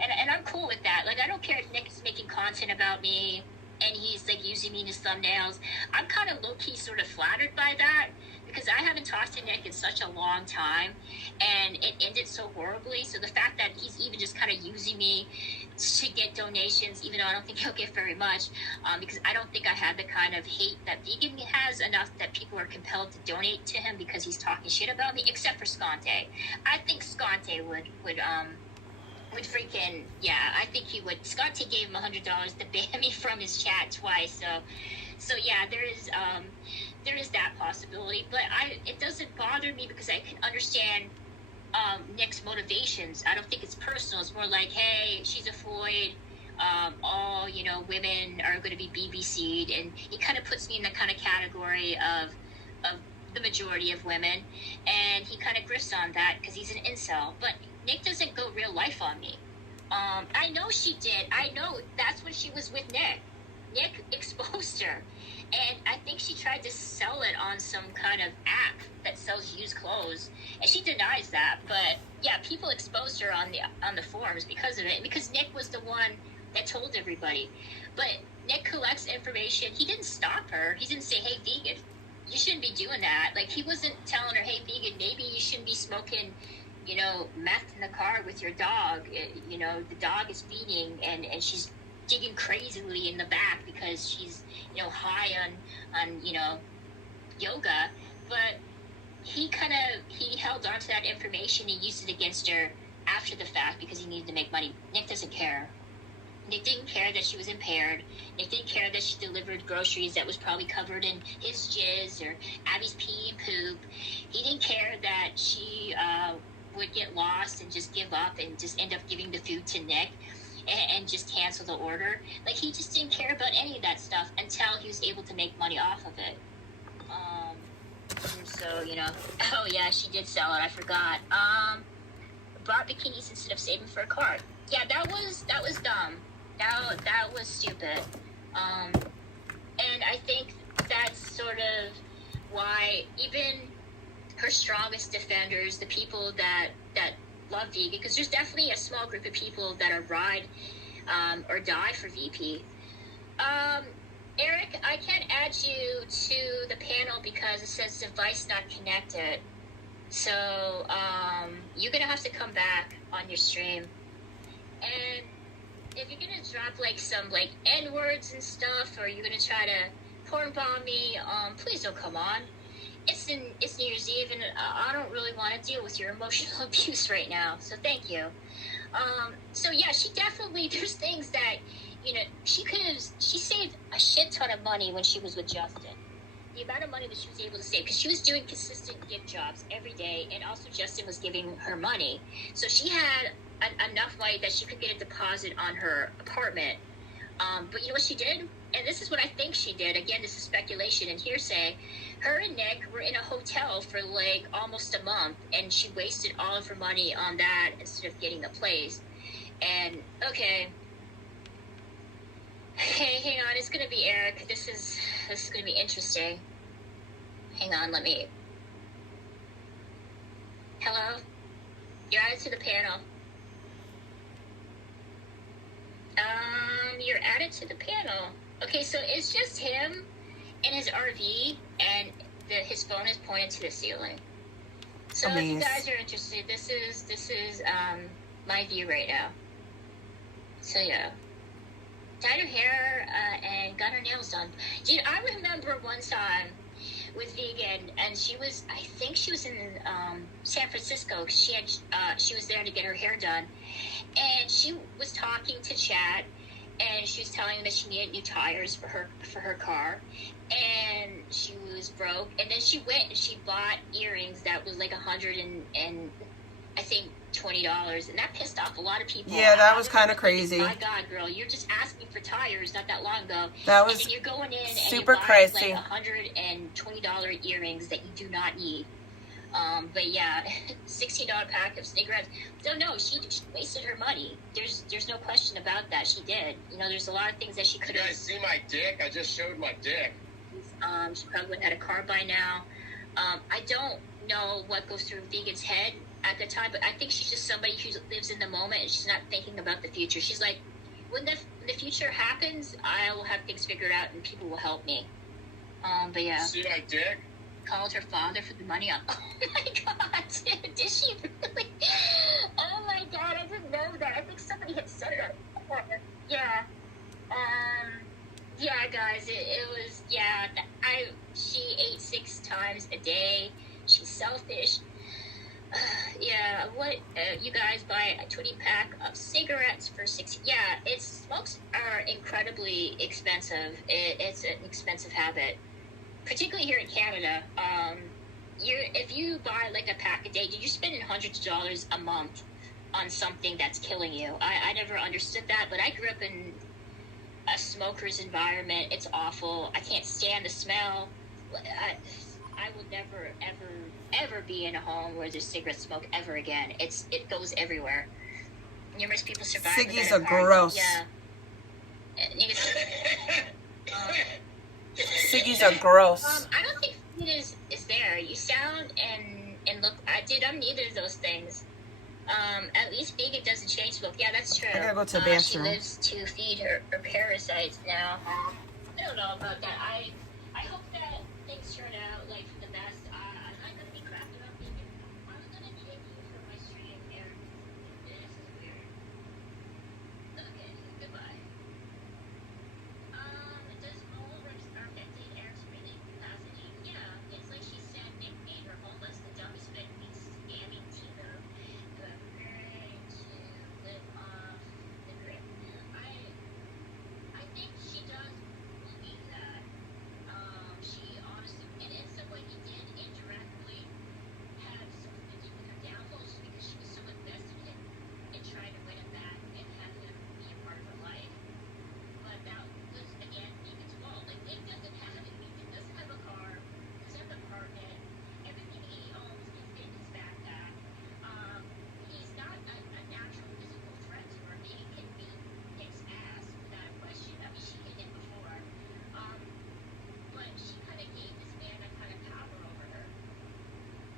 And I'm cool with that. Like, I don't care if Nick is making content about me and he's like using me in his thumbnails. I'm kind of low-key sort of flattered by that, because I haven't talked to Nick in such a long time and it ended so horribly. So the fact that he's even just kind of using me to get donations, even though I don't think he'll get very much, because I don't think I have the kind of hate that Vegan has, enough that people are compelled to donate to him because he's talking shit about me, except for Sconte. I think Sconte would freaking, yeah, I think he would. Sconte gave him $100 to ban me from his chat twice, so yeah, there is that possibility. But it doesn't bother me because I can understand Nick's motivations. I don't think it's personal. It's more like, hey, she's a Floyd. All women are going to be BBC'd, and he kind of puts me in the kind of category of the majority of women, and he kind of grifts on that because he's an incel. But Nick doesn't go real life on me. I know she did. I know that's when she was with Nick. Nick exposed her, and I think she tried to sell it on some kind of app that sells used clothes, and she denies that. But yeah, people exposed her on the forums because of it, because Nick was the one that told everybody. But Nick collects information. He didn't stop her. He didn't say, hey, vegan, you shouldn't be doing that. Like, he wasn't telling her, hey, vegan, maybe you shouldn't be smoking, you know, meth in the car with your dog. You know, the dog is feeding, and she's digging crazily in the back because she's, you know, high on you know, yoga. But he held on to that information and used it against her after the fact because he needed to make money. Nick doesn't care. Nick didn't care that she was impaired. Nick didn't care that she delivered groceries that was probably covered in his jizz or Abby's pee and poop. He didn't care that she would get lost and just give up and just end up giving the food to Nick and just cancel the order. Like, he just didn't care about any of that stuff until he was able to make money off of it. And so, you know, oh yeah, she did sell it. I forgot. Bought bikinis instead of saving for a car. Yeah, that was dumb. That was stupid. And I think that's sort of why even her strongest defenders, the people that love vegan, because there's definitely a small group of people that are ride or die for VP. Eric, I can't add you to the panel because it says device not connected. So you're gonna have to come back on your stream. And if you're gonna drop like some like N-words and stuff, or you're gonna try to porn bomb me, please don't come on. It's New Year's Eve, and I don't really want to deal with your emotional abuse right now. So thank you. So yeah, she definitely, there's things that, you know, she saved a shit ton of money when she was with Justin. The amount of money that she was able to save, because she was doing consistent gift jobs every day, and also Justin was giving her money. So she had enough money that she could get a deposit on her apartment. But you know what she did? And this is what I think she did. Again, this is speculation and hearsay. Her and Nick were in a hotel for like almost a month, and she wasted all of her money on that instead of getting the place. And okay, hey, hang on, it's gonna be Eric. This is gonna be interesting. Hang on, let me. Hello, you're added to the panel. You're added to the panel. Okay, so it's just him in his RV, and his phone is pointed to the ceiling. So if you guys are interested, this is my view right now. So yeah, dyed her hair and got her nails done. Dude, I remember one time with vegan, and I think she was in San Francisco. She was there to get her hair done, and she was talking to Chad, and she was telling him that she needed new tires for her car, and she was broke. And then she went and she bought earrings that was like $100 and I think $20, and that pissed off a lot of people. Yeah, that was kind of crazy. My God, girl, you're just asking for tires not that long ago. That was and then you're going in and super you buy crazy. like $120 earrings that you do not need. But yeah, $16 pack of cigarettes. So no, she wasted her money. There's no question about that. She did. You know, there's a lot of things that she could have. You guys see my dick? I just showed my dick. She probably would have had a car by now. I don't know what goes through Vegan's head at the time, but I think she's just somebody who lives in the moment, and she's not thinking about the future. She's like, when the future happens, I will have things figured out, and people will help me. But yeah. See my dick? Called her father for the money. Oh my God, dude, did she really? Oh my God, I didn't know that. I think somebody had said that. Yeah. Yeah, guys, it was, yeah, she ate 6 times a day. She's selfish. Yeah, what, you guys buy a 20-pack of cigarettes for $60. Yeah, smokes are incredibly expensive. It's an expensive habit, particularly here in Canada. If you buy like a pack a day, you're spending hundreds of dollars a month on something that's killing you. I never understood that, but I grew up in a smoker's environment. It's awful. I can't stand the smell. I will never, ever be in a home where there's cigarette smoke ever again. It goes everywhere. Numerous people survive. Ciggies are gross. Yeah. Ciggies are gross. I don't think it is there. You sound and look. I'm neither of those things. At least vegan doesn't change smoke. Yeah, that's true. I gotta go to the She bathroom. lives to feed her parasites now. I don't know about that. I hope that things turn out like for the best. I'm not gonna be crapping on vegan. I'm gonna take you for my stream here. This is weird. Okay, goodbye. Does mole rips are affected Eric's breathing capacity? Yeah, it's like she said Nick made her homeless. The dumbest bit means scamming Tito, who are preparing to live off the grip. I think she does believe that. She honestly, and in some way he did indirectly have something to do with her downfall just because she was so invested in trying to win him back and have him be a part of her life. But that was, again, Ethan's fault. Like, Nick doesn't have it. Ethan doesn't have a car, doesn't have an apartment. Everything he owns is in his backpack. He's not a natural physical threat to her. He can beat Nick's ass without a question. I mean, she hit him before. But she kind of gave this man that kind of power over her.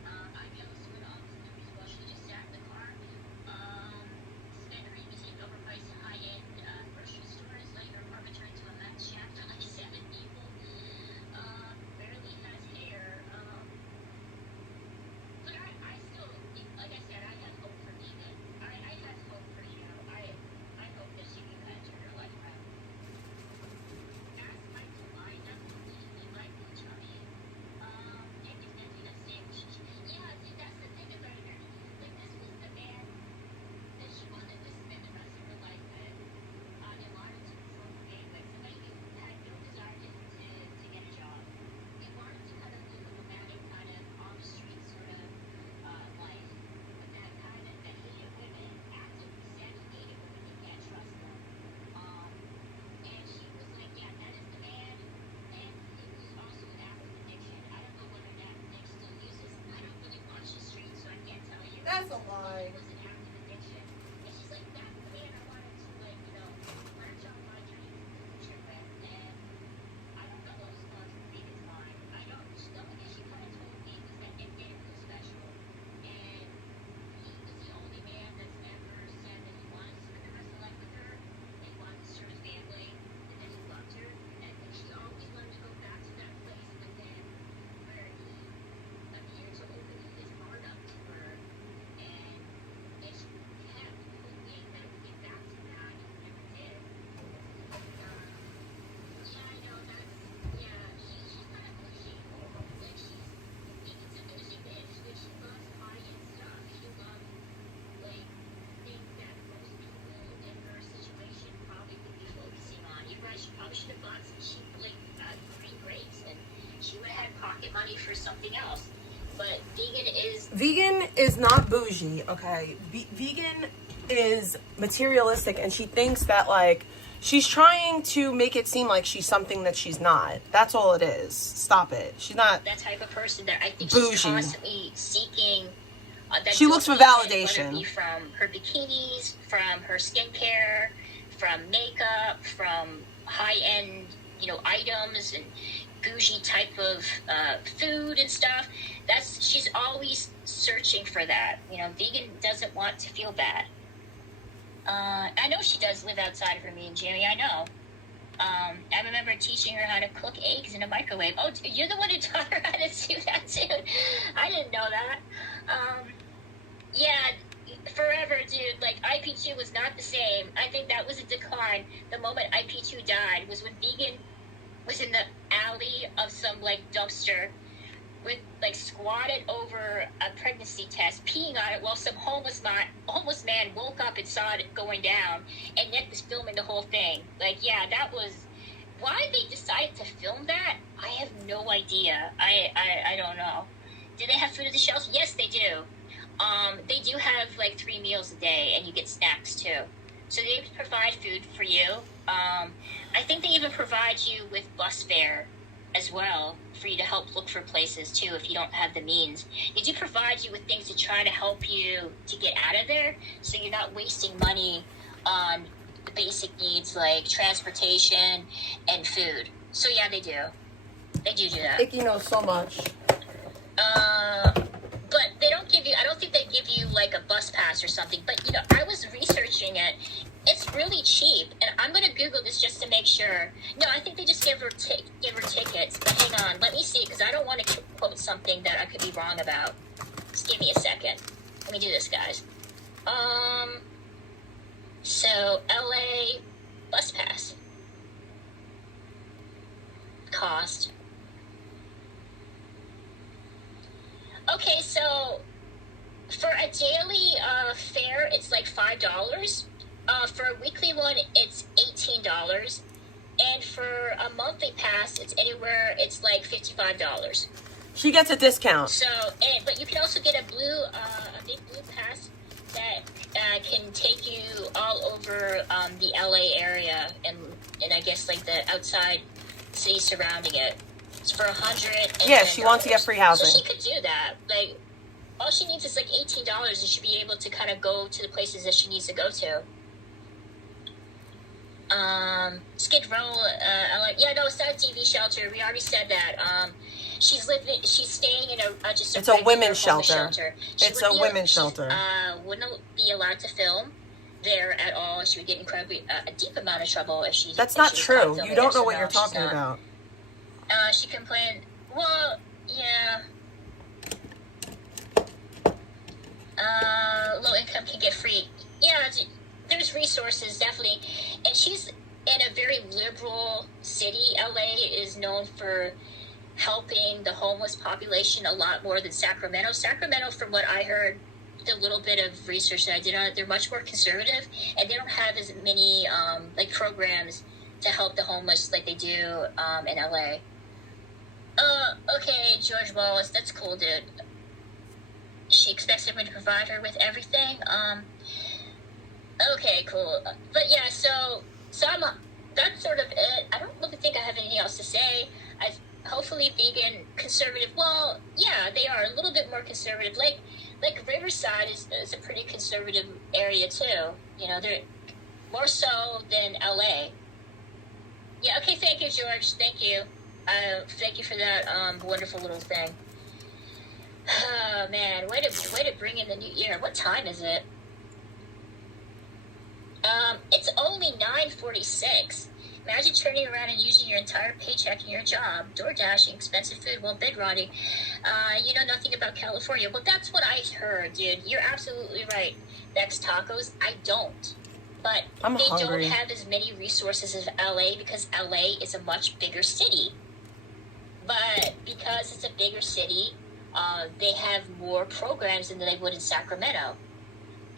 I feel this would also the reason why she just sat in the car. Spent her evening overpriced high-end grocery stores, like her apartment turned to a meth shack for like 7 people. Barely has hair. But I still, like I said, I have hope for Nina. I have hope for you. I hope that she can kind of turn her life around. That's my delight. That's completely my coach on it. And it's definitely the same. Yeah, see, that's the thing about her. Like, this was the man that she wanted to spend the rest of her life with. In order to procreate with somebody who had no desire to get a job. He wanted to kind of live a nomadic kind of on the street sort of life. But that kind of that hated women, actively said he hated women, you can't trust them. And she was like, yeah, that is the man. And he was also an African addiction. I don't know whether that Nick still uses. I don't really watch the streets, so I can't tell you. That's a lie. It was an active addiction. And she's like, that's the man I wanted to, like, latch on my dreams in the future with. And I don't know those thoughts from Vegan's mind. I don't. The only thing she kind of told me was that Nick didn't feel special. And he was the only man that's ever said that he wanted to spend the rest of life with her. And he wanted to serve his family. And that he loved her. And she always wanted to go back to that place with him where he appeared to open his heart up to her. And she kept hoping that he would get back to that. And he never did. Yeah, I know that's, yeah, she's kind of pushy. Like, Ethan's a bougie bitch, but she loves high-end stuff. She loves, like, things that most people in her situation probably would be focusing on. You're right, she probably should have bought some cheap, like, green grapes, and she would have had pocket money for something else. But Vegan is not bougie, okay? Vegan is materialistic, and she thinks that, like, she's trying to make it seem like she's something that she's not. That's all it is. Stop it. She's not that type of person that I think bougie. she's constantly seeking. That She looks for dopamine, validation. whether it be from her bikinis, from her skincare, from makeup, from high-end, items and bougie type of food and stuff. She's always searching for that. Vegan doesn't want to feel bad. I know she does live outside of her mean, Jimmy. I know. I remember teaching her how to cook eggs in a microwave. Oh, you're the one who taught her how to do that too. I didn't know that. Yeah, forever, dude. Like, IP2 was not the same. I think that was a decline. The moment IP2 died was when Vegan was in the alley of some, like, dumpster with, like, squatted over a pregnancy test, peeing on it while some homeless man woke up and saw it going down, and Nick was filming the whole thing. Like, yeah, that was... Why they decided to film that, I have no idea. I don't know. Do they have food at the shelves? Yes, they do. They do have, like, 3 meals a day, and you get snacks, too. So they provide food for you. I think they even provide you with bus fare as well for you to help look for places too if you don't have the means. They do provide you with things to try to help you to get out of there, so you're not wasting money on the basic needs like transportation and food. So yeah, they do. They do that. Icky knows so much. But they don't give you, I don't think they give you like a bus pass or something. But I was researching it. it's really cheap. And I'm gonna Google this just to make sure. No, I think they just give her tickets. But hang on, let me see, because I don't want to quote something that I could be wrong about. Just give me a second. Let me do this, guys. So LA bus pass cost. Okay, so for a daily fare, it's like $5. For a weekly one, it's $18. And for a monthly pass, it's like $55. She gets a discount. So, but you can also get a big blue pass that can take you all over the LA area and I guess like the outside cities surrounding it. It's for $100. Yeah, she wants to get free housing. So she could do that. Like, all she needs is like $18, and she'll be able to kind of go to the places that she needs to go to. Skid Row, yeah, no, it's not a TV shelter. We already said that. She's staying in It's a women's shelter. It's a women's shelter. Wouldn't be allowed to film there at all. She would get incredibly a deep amount of trouble if she. That's not true. You don't know what you're talking about. She complained. Well, yeah. Low income can get free. Yeah, there's resources, definitely. And she's in a very liberal city. LA is known for helping the homeless population a lot more than Sacramento. Sacramento, from what I heard, the little bit of research that I did on it, they're much more conservative, and they don't have as many like programs to help the homeless like they do in LA. Okay, George Wallace, that's cool, dude. She expects everyone to provide her with everything. Okay, cool. But yeah, so that's sort of it. I don't really think I have anything else to say. Hopefully vegan, conservative, well, yeah, they are a little bit more conservative. Like Riverside is a pretty conservative area too. You know, they're more so than LA. Yeah, okay, thank you, George. Thank you. Thank you for that wonderful little thing. Oh, man, way to bring in the new year. What time is it? It's only 9:46. Imagine turning around and using your entire paycheck in your job, door dashing, expensive food, while bed rotting. You know nothing about California. Well, that's what I heard, dude. You're absolutely right. That's tacos. I don't. But I'm they hungry. don't have as many resources as LA because LA is a much bigger city. But because it's a bigger city, they have more programs than they would in Sacramento.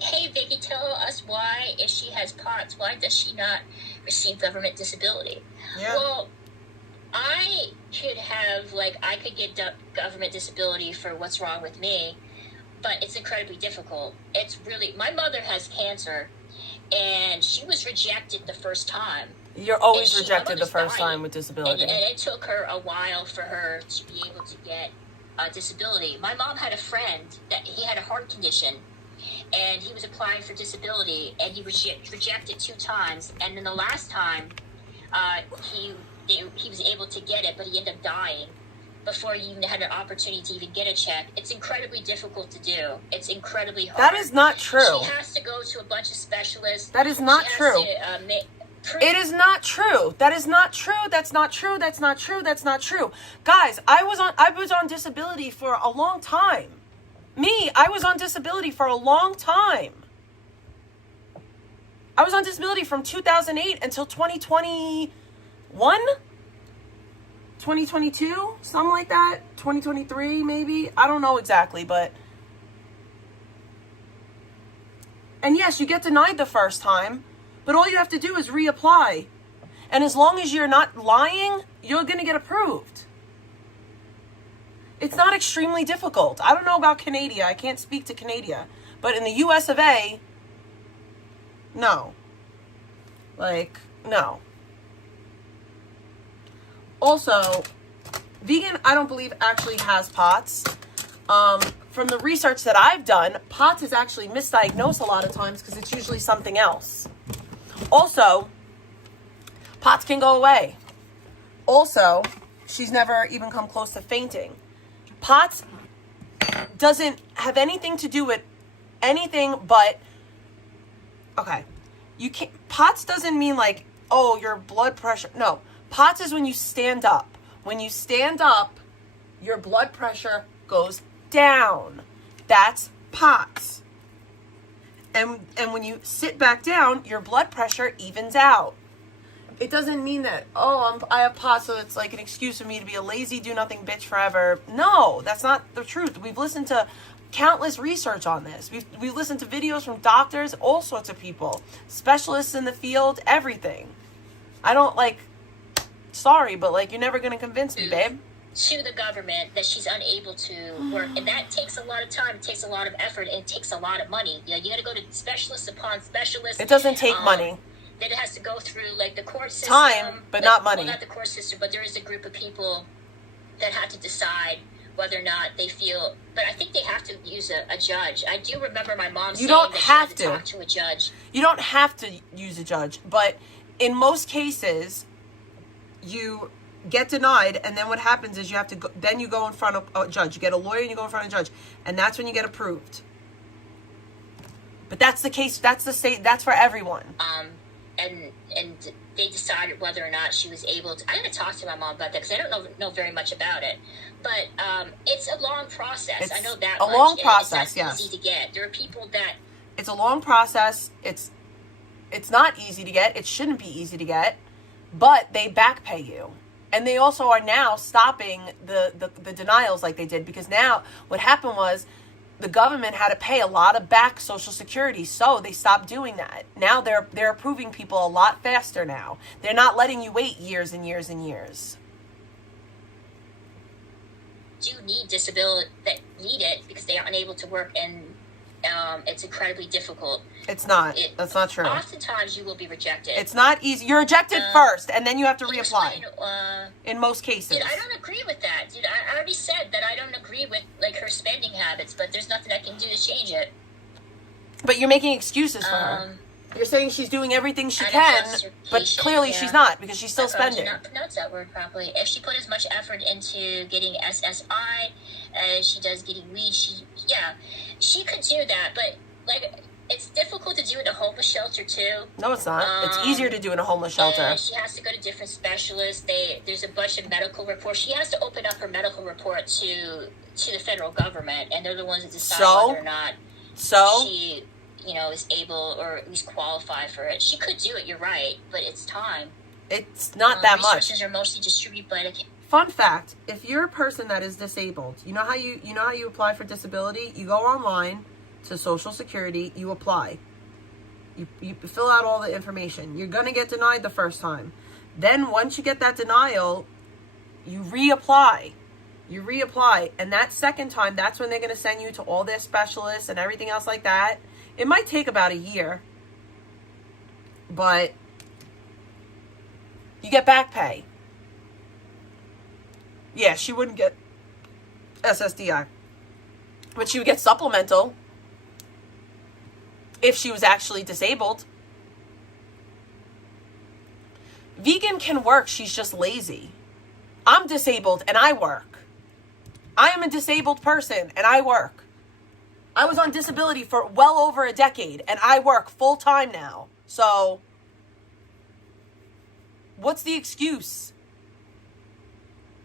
Hey, Vicky, tell us why, if she has POTS, why does she not receive government disability? Yeah. Well, I could get government disability for what's wrong with me, but it's incredibly difficult. It's really, my mother has cancer, and she was rejected the first time. You're always rejected the first time with disability. And it took her a while for her to be able to get disability. My mom had a friend that he had a heart condition, and he was applying for disability, and he was rejected 2 times. And then the last time, he was able to get it, but he ended up dying before he even had an opportunity to even get a check. It's incredibly difficult to do. It's incredibly hard. That is not true. She has to go to a bunch of specialists. That is not true. It is not true. That is not true. That's not true. That's not true. That's not true. Guys, I was on disability for a long time. I was on disability for a long time. I was on disability from 2008 until 2021? 2022? Something like that? 2023 maybe? I don't know exactly, but... And yes, you get denied the first time, but all you have to do is reapply. And as long as you're not lying, you're going to get approved. It's not extremely difficult. I don't know about Canada. I can't speak to Canada. But in the US of A, no. No. Also, vegan, I don't believe, actually has POTS. From the research that I've done, POTS is actually misdiagnosed a lot of times because it's usually something else. Also, POTS can go away. Also, she's never even come close to fainting. POTS doesn't have anything to do with anything but, okay, you can't, POTS doesn't mean like, oh, your blood pressure. No, POTS is when you stand up. When you stand up, your blood pressure goes down. That's POTS. And when you sit back down, your blood pressure evens out. It doesn't mean that, oh, I have POTS, so it's like an excuse for me to be a lazy, do-nothing bitch forever. No, that's not the truth. We've listened to countless research on this. We've listened to videos from doctors, all sorts of people, specialists in the field, everything. I don't, like, sorry, but, like, you're never going to convince me, babe. To the government that she's unable to work, and that takes a lot of time, it takes a lot of effort, and it takes a lot of money. You know, you got to go to specialists upon specialists. It doesn't take money. Then it has to go through like the court system. Time, but not money. Well, not the court system, but there is a group of people that have to decide whether or not they feel. But I think they have to use a judge. I do remember my mom saying that she had to talk to a judge. You don't have to use a judge, but in most cases, you get denied, and then what happens is you have to go, then you go in front of a judge. You get a lawyer and you go in front of a judge, and that's when you get approved. But that's the case. That's the state. That's for everyone. And they decided whether or not she was able to. I'm going to talk to my mom about that because I don't know very much about it. But it's a long process. I know that. A long process. It's not easy to get. There are people that. It's a long process. It's not easy to get. It shouldn't be easy to get, but they back pay you. And they also are now stopping the denials like they did, because now what happened was the government had to pay a lot of back Social Security, so they stopped doing that. Now they're approving people a lot faster now. They're not letting you wait years and years and years. Do need disability that need it because they are unable to work, and it's incredibly difficult. It's not. That's not true. Oftentimes you will be rejected. It's not easy. You're rejected first, and then you have to reapply. In most cases. Dude, I don't agree with that. Dude, I already said that I don't agree with like her spending habits, but there's nothing I can do to change it. But you're making excuses for her. You're saying she's doing everything she can, but clearly she's not, because she's still spending. I did not pronounce that word properly. If she put as much effort into getting SSI as she does getting weed, she could do that. But like, it's difficult to do in a homeless shelter too. No, it's not. It's easier to do in a homeless shelter. She has to go to different specialists. There's a bunch of medical reports. She has to open up her medical report to the federal government, and they're the ones that decide whether or not she, is able or at least qualify for it. She could do it. You're right, but it's time. It's not that much. Resources are mostly distributed by the. Fun fact: if you're a person that is disabled, you know how you apply for disability. You go online to Social Security, you apply. You fill out all the information. You're gonna get denied the first time. Then once you get that denial, you reapply. And that second time, that's when they're gonna send you to all their specialists and everything else like that. It might take about a year, but you get back pay. Yeah, she wouldn't get SSDI, but she would get supplemental if she was actually disabled. Vegan can work, she's just lazy. I'm disabled and I work. I am a disabled person and I work. I was on disability for well over a decade and I work full time now. So, what's the excuse?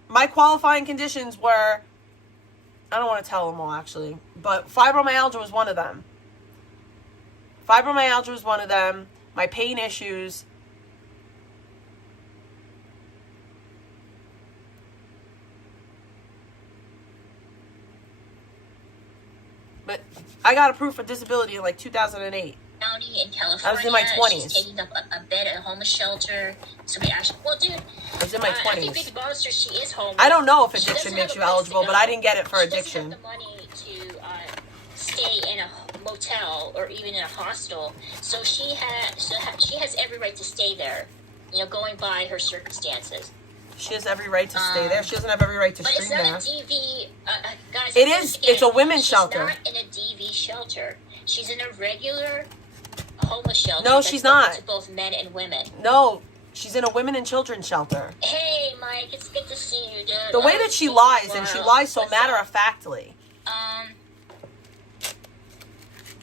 My qualifying conditions were, I don't want to tell them all actually, but fibromyalgia was one of them. My pain issues. But I got approved for disability in like 2008. County in California. I was in my 20s. She's taking up a bed at a homeless shelter. So we actually, dude. I was in my 20s. I think Big Monster, she is homeless. I don't know if addiction makes you eligible, but I didn't get it for addiction. She doesn't have the money to stay in a motel or even in a hostel. So she has every right to stay there, going by her circumstances. She has every right to stay there. She doesn't have every right to stream there. But it's not a DV, guys. It is. It's a women's shelter. She's not in a DV shelter. She's in a regular homeless shelter. No, she's not. To both men and women. No, she's in a women and children's shelter. Hey, Mike, it's good to see you, dude. The way that she lies, and she lies so matter-of-factly.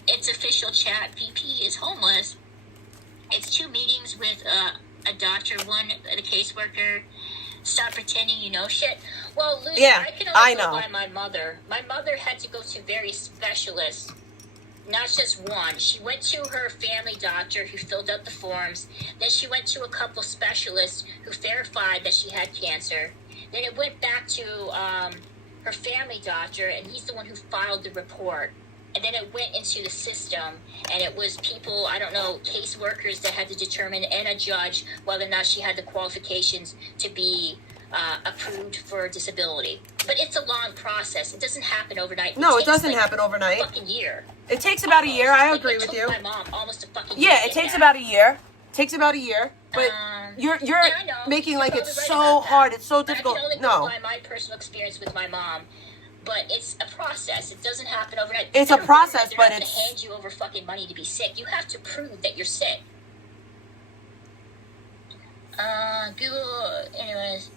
It's official chat. VP is homeless. It's 2 meetings with a doctor, one a caseworker. Stop pretending you know shit. Well, Lucy, Yeah, I can I only go know. by my mother. My mother had to go to various specialists, not just one. She went to her family doctor who filled out the forms. Then she went to a couple specialists who verified that she had cancer. Then it went back to her family doctor, and he's the one who filed the report. And then it went into the system, and it was people, I don't know, caseworkers that had to determine, and a judge, whether or not she had the qualifications to be approved for disability. But it's a long process. It doesn't happen overnight. No, it takes, doesn't like, happen overnight. A fucking year. It takes about a year. I Like, agree it with took you. my mom almost a fucking year. Yeah, to it get takes that. about a year. Takes about a year. But you're Yeah, I know. making You're like probably it's right so about that. hard. It's so But difficult. I can only go No. by my personal experience with my mom. But it's a process. It doesn't happen overnight. It's a They're process, they're but not it's- gonna hand you over fucking money to be sick. You have to prove that you're sick. Google, anyways.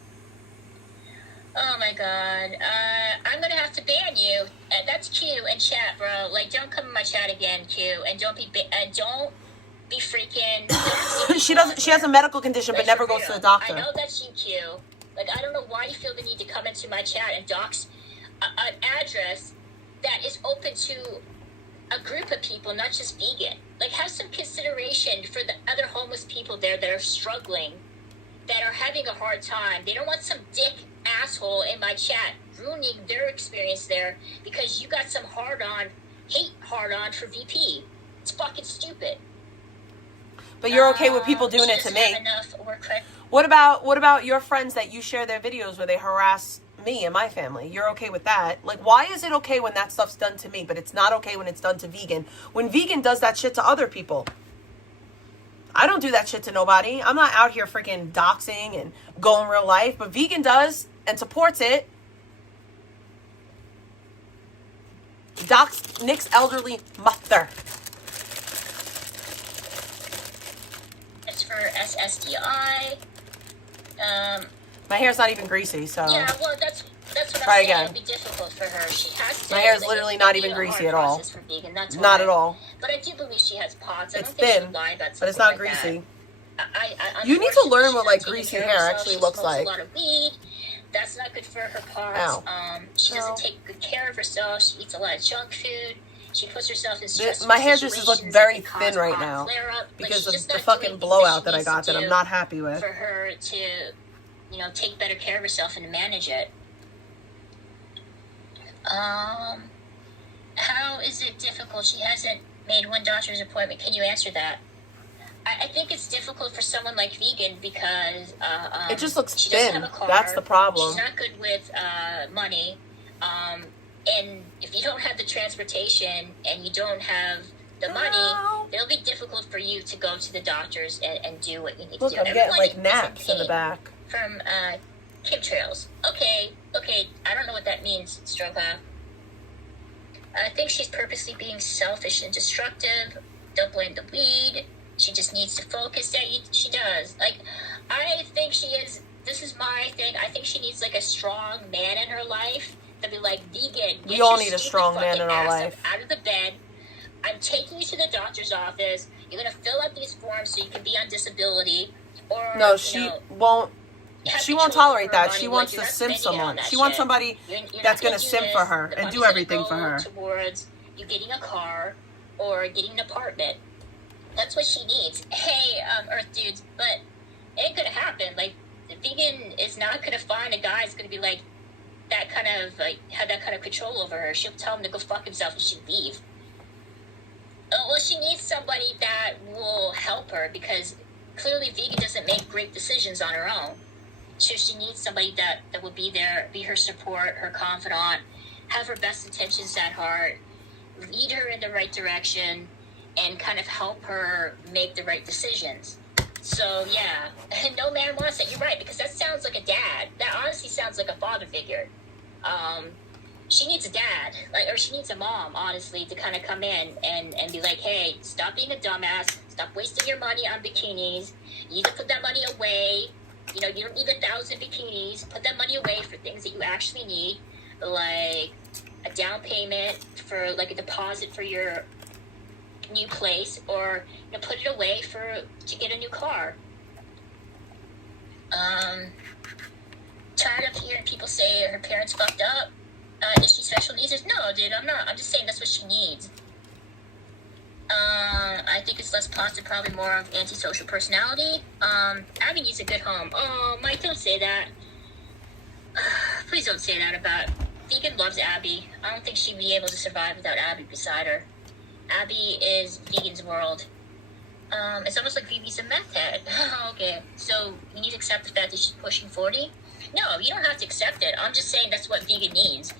Oh my god. I'm gonna have to ban you. That's Q in chat, bro. Like, don't come in my chat again, Q, and don't be freaking. Don't She doesn't. She has a medical condition, but like, never for goes to real. the doctor. I know that's you, Q. Like, I don't know why you feel the need to come into my chat and dox an address that is open to a group of people, not just vegan. Like, have some consideration for the other homeless people there that are struggling, that are having a hard time. They don't want some dick asshole in my chat ruining their experience there because you got some hate hard on for VP. It's fucking stupid. But you're okay with people doing she it to doesn't me. have enough work credit. What about your friends that you share their videos where they harass me and my family? You're okay with that? Like, why is it okay when that stuff's done to me, but it's not okay when it's done to vegan? When vegan does that shit to other people. I don't do that shit to nobody. I'm not out here freaking doxing and going real life, but vegan does and supports it. Dox Nick's elderly mother. It's for SSDI. My hair's not even greasy, so Yeah, well, that's what Try I'm saying. again. It'll be difficult for her. She has to. My hair's like, literally it's not gonna even be a greasy hard at all. process for vegan, that's not why. at all. But I do believe she has POTS. I It's don't think thin, she'd lie about but it's something not like greasy. That. You need to learn Unfortunately, what, like, she's not greasy taking hair care of actually herself. looks She smokes like. a lot of weed. That's not good for her POTS. Ow. She doesn't take good care of herself. She eats a lot of junk food. She puts herself in stressful My hair just is looking situations very that can thin cause right POTS now flare-up. because she's of just the not fucking doing things blowout that she I needs got to that I'm do not happy with. for her to, take better care of herself and to manage it. How is it difficult? She hasn't made one doctor's appointment. Can you answer that? I think it's difficult for someone like vegan because It just looks she doesn't thin. have a car. That's the problem. She's not good with money, and if you don't have the transportation and you don't have the money, it'll be difficult for you to go to the doctors and do what you need Look, to do. I'm getting Everyone like isn't naps in the paid back. from chemtrails. Okay. I don't know what that means, Stroka. I think she's purposely being selfish and destructive. Don't blame the weed. She just needs to focus. Yeah, she does. Like, I think she is. This is my thing. I think she needs like a strong man in her life to be like, vegan. We get all your need a stupid strong man fucking in our ass life. up out of the bed. I'm taking you to the doctor's office. You're gonna fill out these forms so you can be on disability. Or No, she won't. have She won't control tolerate over her that. money, She like, wants you're to not simp spending it on someone. that She wants shit. somebody You're that's not gonna do simp for this. her The and money's do gonna everything for go her. towards you getting a car or getting an apartment. That's what she needs. Hey, Earth dudes, but it ain't gonna happen. Like, the vegan is not gonna find a guy that's gonna be like that kind of have that kind of control over her. She'll tell him to go fuck himself and she'll leave. Well, she needs somebody that will help her because clearly vegan doesn't make great decisions on her own. So she needs somebody that will be there, be her support, her confidant, have her best intentions at heart, lead her in the right direction, and kind of help her make the right decisions. So, yeah, no man wants it. You're right, because that sounds like a dad. That honestly sounds like a father figure. She needs a dad, or she needs a mom, honestly, to kind of come in and be like, hey, stop being a dumbass, stop wasting your money on bikinis, you need to put that money away, you don't need 1,000 bikinis, put that money away for things that you actually need, like a down payment for, like, a deposit for your new place, or put it away to get a new car. Tired of hearing people say her parents fucked up. Is she special needs? No, dude, I'm not. I'm just saying that's what she needs. I think it's less positive, probably more of antisocial personality. Abby needs a good home. Oh, Mike, don't say that. Please don't say that about... Vegan loves Abby. I don't think she'd be able to survive without Abby beside her. Abby is Vegan's world. It's almost like Phoebe's a meth head. Okay, so you need to accept the fact that she's pushing 40? No, you don't have to accept it. I'm just saying that's what Vegan needs.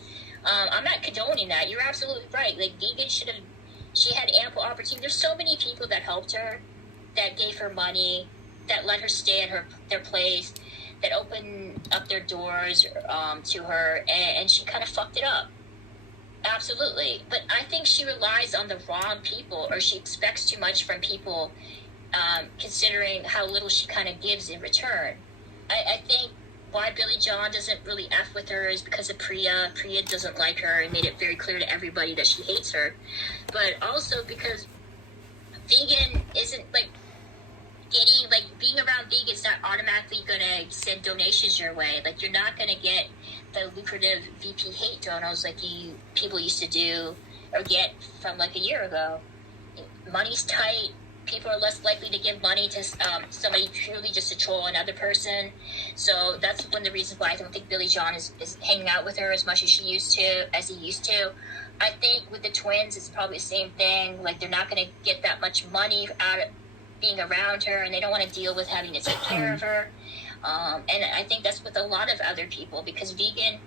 I'm not condoning that. You're absolutely right. Like, Vegan she had ample opportunity. There's so many people that helped her, that gave her money, that let her stay at their place, that opened up their doors to her, and she kind of fucked it up. Absolutely. But I think she relies on the wrong people, or she expects too much from people, considering how little she kind of gives in return. I think why Billy John doesn't really F with her is because of Priya. Priya doesn't like her and made it very clear to everybody that she hates her. But also because Vegan isn't, like, being around Vegan's not automatically gonna send donations your way. Like, you're not gonna get the lucrative VP hate donos like people used to do or get from, like, a year ago. Money's tight. People are less likely to give money to somebody purely just to troll another person. So that's one of the reasons why I don't think Billy John is hanging out with her as much as he used to. I think with the twins, it's probably the same thing. Like, they're not going to get that much money out of being around her, and they don't want to deal with having to take care of her. And I think that's with a lot of other people, because Vegan,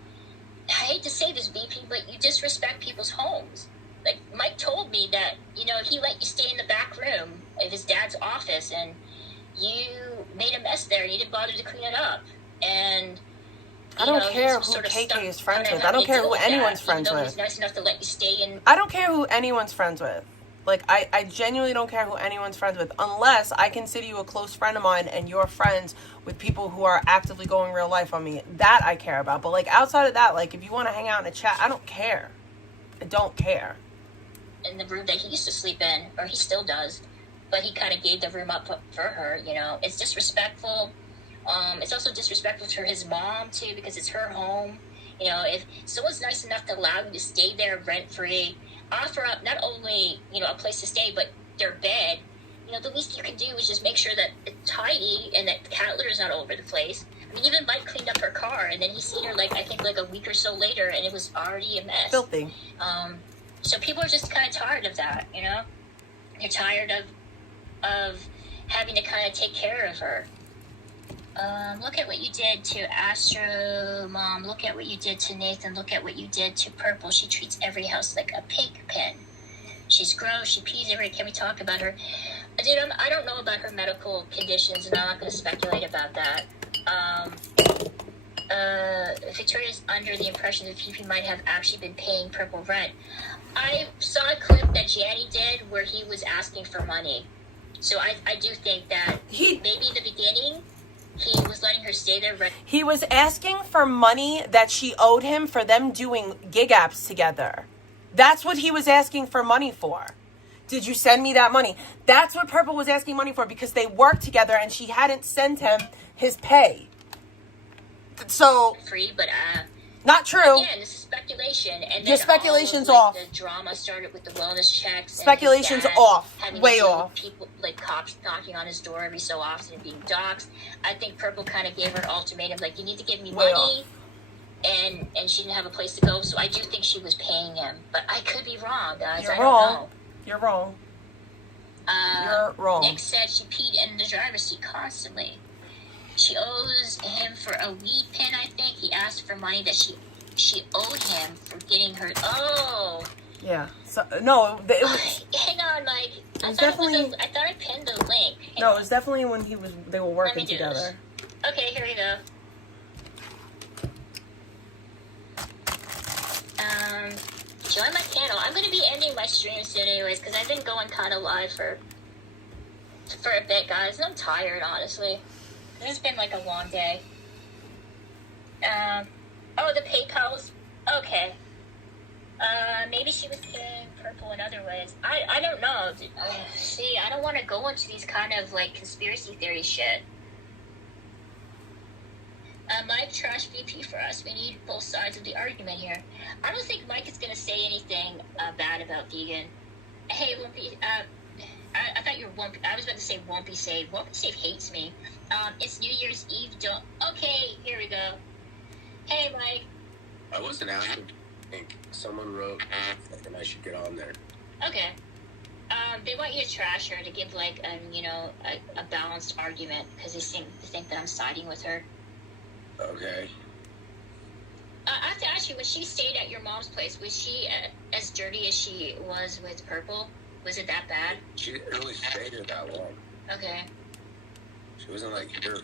I hate to say this, VP, but you disrespect people's homes. Like, Mike told me that, he let you stay in the back room of his dad's office, and you made a mess there. You didn't bother to clean it up. And I don't care who KK is friends with. I don't care who anyone's friends with. He's nice enough to let you stay in. I don't care who anyone's friends with. Like, I genuinely don't care who anyone's friends with, unless I consider you a close friend of mine and you're friends with people who are actively going real life on me. That I care about. But, like, outside of that, like, if you want to hang out in a chat, I don't care. I don't care. In the room that he used to sleep in, or he still does, but he kind of gave the room up for her. It's disrespectful. It's also disrespectful to his mom too, because it's her home. If someone's nice enough to allow you to stay there rent free, offer up not only a place to stay, but their bed. The least you can do is just make sure that it's tidy and that the cat litter is not all over the place. I mean, even Mike cleaned up her car, and then he seen her I think a week or so later, and it was already a mess. Filthy. So people are just kind of tired of that, They're tired of having to kind of take care of her. Look at what you did to Astro Mom. Look at what you did to Nathan. Look at what you did to Purple. She treats every house like a pig pen. She's gross. She pees everywhere. Can we talk about her? Dude, I don't know about her medical conditions, and I'm not going to speculate about that. Victoria's under the impression that Fifi might have actually been paying Purple rent. I saw a clip that Janny did where he was asking for money. So I do think that maybe in the beginning, he was letting her stay there. He was asking for money that she owed him for them doing gig apps together. That's what he was asking for money for. Did you send me that money? That's what Purple was asking money for, because they worked together and she hadn't sent him his pay. So free, but not true. Again, this is speculation, and the speculation's off. The drama started with the wellness checks. Speculation's off, way off. People like cops knocking on his door every so often and being doxxed. I think Purple kind of gave her an ultimatum, like, you need to give me money, and she didn't have a place to go. So I do think she was paying him, but I could be wrong, guys. You're I don't wrong. know. You're wrong. You're wrong. Nick said she peed in the driver's seat constantly. She owes him for a weed pen, I think. He asked for money that she owed him for getting her. Oh. Yeah. So no, it was. Hang on, Mike. I thought I pinned the link. No, it was definitely when they were working together. Okay, here we go. Join my channel. I'm gonna be ending my stream soon, anyways, because I've been going kind of live for a bit, guys, and I'm tired, honestly. This has been like a long day. Oh, the PayPal's okay. Maybe she was killing purple in other ways. I don't know. See, I don't want to go into these kind of like conspiracy theory shit. Mike, trash VP for us. We need both sides of the argument here. I don't think Mike is gonna say anything bad about vegan. Hey, Wumpy. I thought you were Wumpy. I was about to say Wumpy Save. Wumpy Save hates me. It's New Year's Eve. Don't. Okay, here we go. Hey, Mike. I wasn't asking. I think someone wrote and I should get on there. Okay. They want you to trash her to give like a balanced argument because they think that I'm siding with her. Okay. I have to ask you, when she stayed at your mom's place, was she as dirty as she was with Purple? Was it that bad? She didn't really stay there that long. Okay. She wasn't like here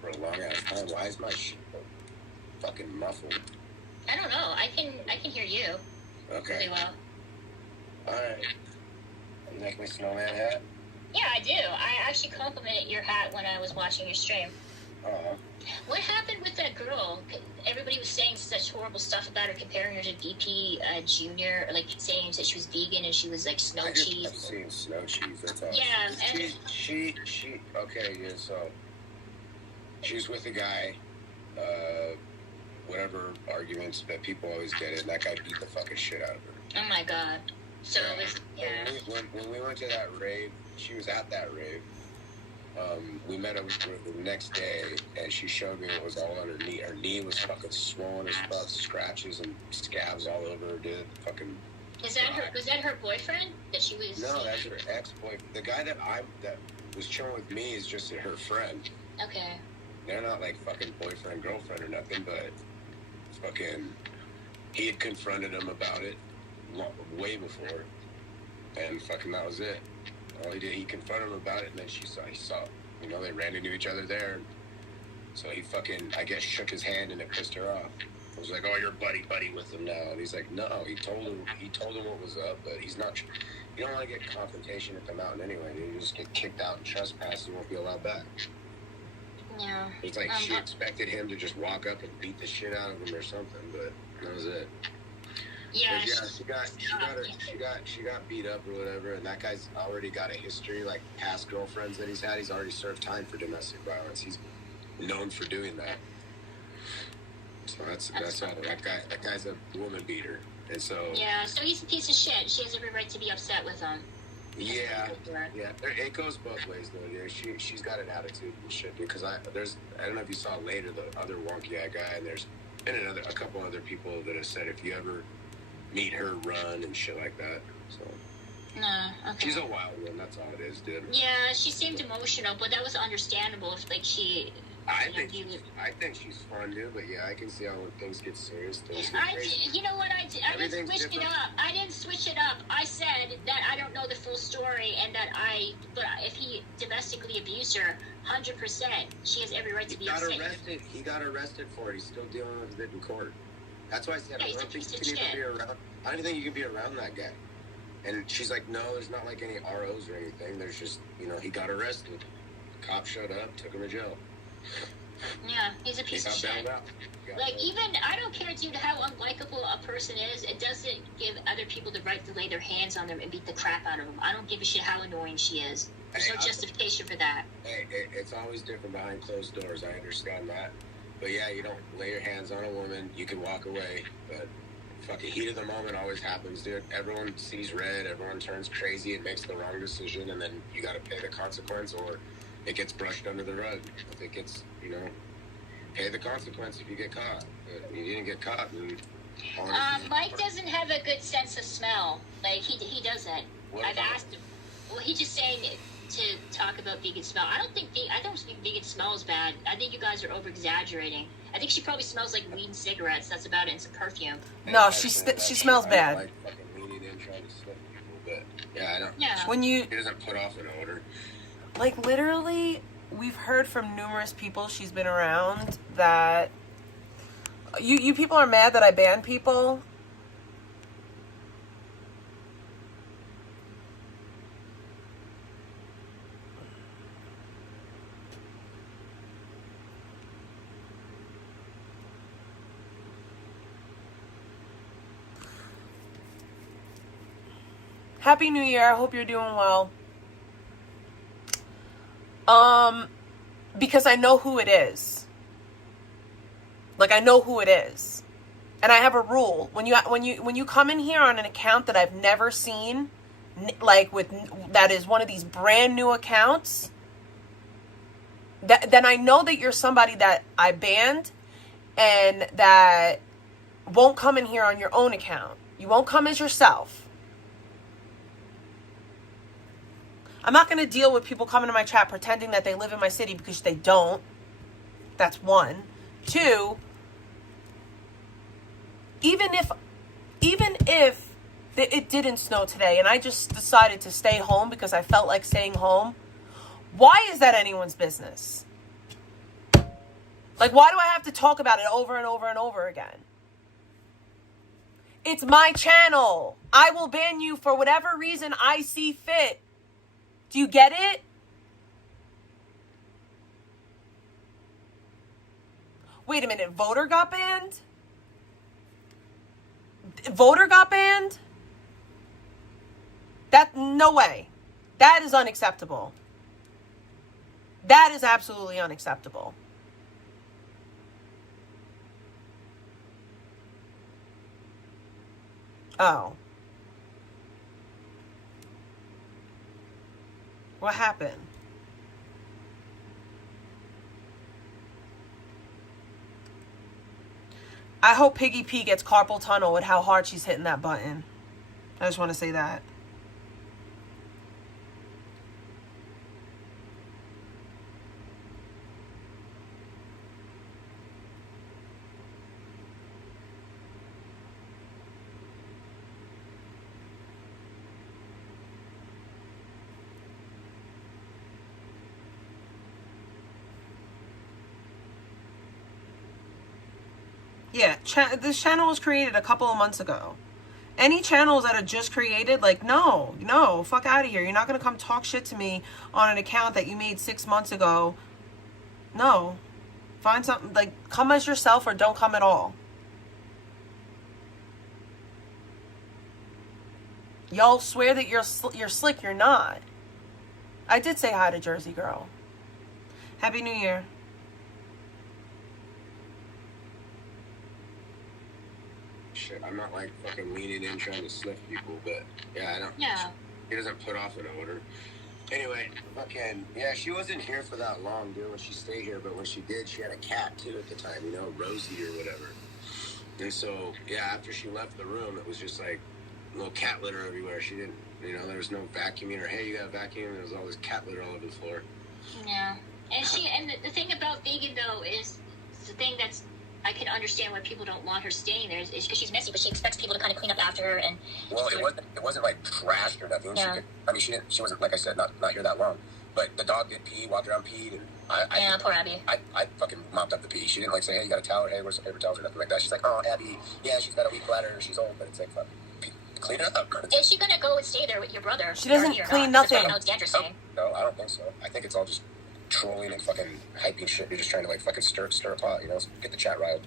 for a long ass time. Why is my shit fucking muffled? I don't know. I can hear you. Okay. Really well. Alright. You like my snowman hat? Yeah, I do. I actually complimented your hat when I was watching your stream. Uh-huh. What happened with that girl? Everybody was saying such horrible stuff about her, comparing her to VP Junior, like saying that she was vegan and she was like snow cheese. I've seen snow cheese. That's all. Yeah. She. Okay, yeah. So she's with a guy. Whatever arguments that people always get in, that guy beat the fucking shit out of her. Oh my god. So it was, yeah. When we went to that rave, she was at that rave. We met her the next day, and she showed me what was all on her knee. Her knee was fucking swollen as fuck, scratches and scabs all over her, dude. Fucking. Is that her? Was that her boyfriend that she was? No, that's her ex-boyfriend. The guy that was chilling with me is just her friend. Okay. They're not like fucking boyfriend, girlfriend or nothing, but fucking, he had confronted him about it way before, and fucking that was it. All he did, he confronted him about it, and then he saw, they ran into each other there. So he fucking, I guess, shook his hand, and it pissed her off. I was like, "Oh, you're buddy with him now," and he's like, "No." He told him what was up, but he's not. You don't want to get confrontation at the mountain anyway. You just get kicked out and trespass, you won't be allowed back. Yeah. It's like she expected him to just walk up and beat the shit out of him or something, but that was it. Yeah, she got beat up or whatever, and that guy's already got a history, like past girlfriends that he's had. He's already served time for domestic violence. He's known for doing that. So that's all. That guy's a woman beater, and so yeah. So he's a piece of shit. She has every right to be upset with him. Yeah. It goes both ways though. Yeah, she's got an attitude and shit. Because I don't know if you saw later the other wonky-eyed guy, and there's been a couple other people that have said if you ever meet her, run and shit like that. So no, okay. She's a wild one. That's all it is, dude. Yeah, she seemed emotional, but that was understandable. If like she. I think she's fun, dude. But yeah, I can see how when things get serious. You know what I did? I didn't switch it up. I didn't switch it up. I said that I don't know the full story, and that but if he domestically abused her, 100%, she has every right to be upset. He got arrested for it. He's still dealing with it in court. That's why I said I don't think you can even be around. I don't think you can be around that guy. And she's like, no, there's not like any ROs or anything. There's just, he got arrested. Cop showed up, took him to jail. Yeah, he's a piece of shit. Like, even, I don't care, dude, how unlikable a person is. It doesn't give other people the right to lay their hands on them and beat the crap out of them. I don't give a shit how annoying she is. There's no justification for that. Hey, it's always different behind closed doors. I understand that. But yeah, you don't lay your hands on a woman. You can walk away. But fucking heat of the moment always happens, dude. Everyone sees red. Everyone turns crazy and makes the wrong decision. And then you got to pay the consequence, or it gets brushed under the rug. If it gets, pay the consequence if you get caught. But you didn't get caught. Mike doesn't have a good sense of smell. Like, he doesn't. I've asked him. Well, he's just saying to talk about vegan smell. I don't think vegan smells bad. I think you guys are over-exaggerating. I think she probably smells like weed and cigarettes. That's about it, and some perfume. No, she smells bad. I like fucking leaning in trying to sniff people, but yeah, I don't. Yeah. He doesn't put off an odor. Like, literally, we've heard from numerous people she's been around that you people are mad that I ban people. Happy New Year. I hope you're doing well. Because I know who it is. Like, I know who it is. And I have a rule. When you come in here on an account that I've never seen, like that is one of these brand new accounts, then I know that you're somebody that I banned and that won't come in here on your own account. You won't come as yourself. I'm not going to deal with people coming to my chat pretending that they live in my city because they don't. That's one. Two, even if it didn't snow today and I just decided to stay home because I felt like staying home, why is that anyone's business? Like, why do I have to talk about it over and over and over again? It's my channel. I will ban you for whatever reason I see fit. Do you get it? Wait a minute. Voter got banned? Voter got banned? No way. That is unacceptable. That is absolutely unacceptable. Oh. What happened? I hope Piggy P gets carpal tunnel with how hard she's hitting that button. I just want to say that. Yeah, this channel was created a couple of months ago. Any channels that are just created, like, no, fuck out of here. You're not going to come talk shit to me on an account that you made 6 months ago. No. Find something, like, come as yourself or don't come at all. Y'all swear that you're slick, you're not. I did say hi to Jersey Girl. Happy New Year. Shit, I'm not like fucking leaning in trying to sniff people, but yeah, I don't. Yeah. He doesn't put off an odor. Anyway, fucking yeah, she wasn't here for that long, dude. When she stayed here, but when she did, she had a cat too at the time, you know, Rosie or whatever. And so yeah, after she left the room, it was just like little cat litter everywhere. She didn't, you know, there was no vacuuming or hey, you got a vacuum. There was all this cat litter all over the floor. Yeah, and the thing about vegan though is the thing that's I can understand why people don't want her staying there is because she's messy, but she expects people to kind of clean up after her. And well, it wasn't like trashed or nothing. Yeah. She wasn't, like I said, not here that long. But the dog did pee, walked around, peed, and poor Abby. I fucking mopped up the pee. She didn't like say, hey, you got a towel, or hey, where's some paper towels or nothing like that. She's like, oh, Abby, yeah, she's got a weak bladder, she's old, but it's like, fuck, clean it up. Is she gonna go and stay there with your brother? She doesn't clean nothing. That's what Alexander's saying. No, I don't think so. I think it's all just trolling and fucking hyping shit. You're just trying to like fucking stir a pot, you know, get the chat riled.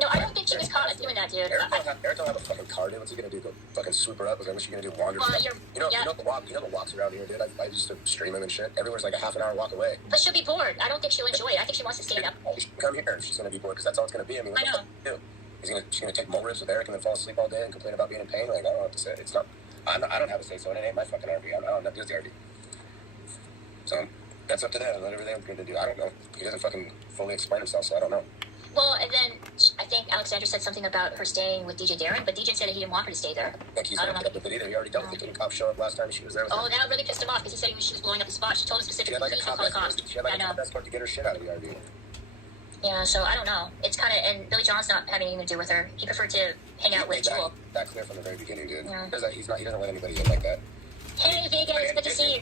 No, I don't think she was caught doing that, dude. Eric don't have a fucking car, dude. What's he gonna do? Go fucking swoop her up? What's she gonna do? Wander? Well, you know the walks around here, dude. I used to stream them and shit. Everywhere's like a half an hour walk away. But she'll be bored. I don't think she'll enjoy it. I think she wants to stay up. She can come here and she's gonna be bored because that's all it's gonna be. I mean, what the fuck do? She's gonna take more ribs with Eric and then fall asleep all day and complain about being in pain. Like I don't know what to say. It's not. I don't have a say so. And it ain't my fucking RV. I don't know. It's the RV. So that's up to them. Whatever they're going to do. I don't know. He doesn't fucking fully explain himself, so I don't know. Well, and then I think Alexander said something about her staying with DJ Darren, but DJ said that he didn't want her to stay there. I think he's going to put up with it either. He already dealt with it. Didn't cops show up last time she was there with him? Oh, that really pissed him off because he said she was blowing up the spot. She told him specifically she had like a cop escort to get her shit out of the RV. Yeah, so I don't know. It's kind of, and Billy John's not having anything to do with her. He preferred to hang out with Jewel. That clear from the very beginning, dude. Yeah. He doesn't let anybody in like that. Hey, vegan, it's good to see you.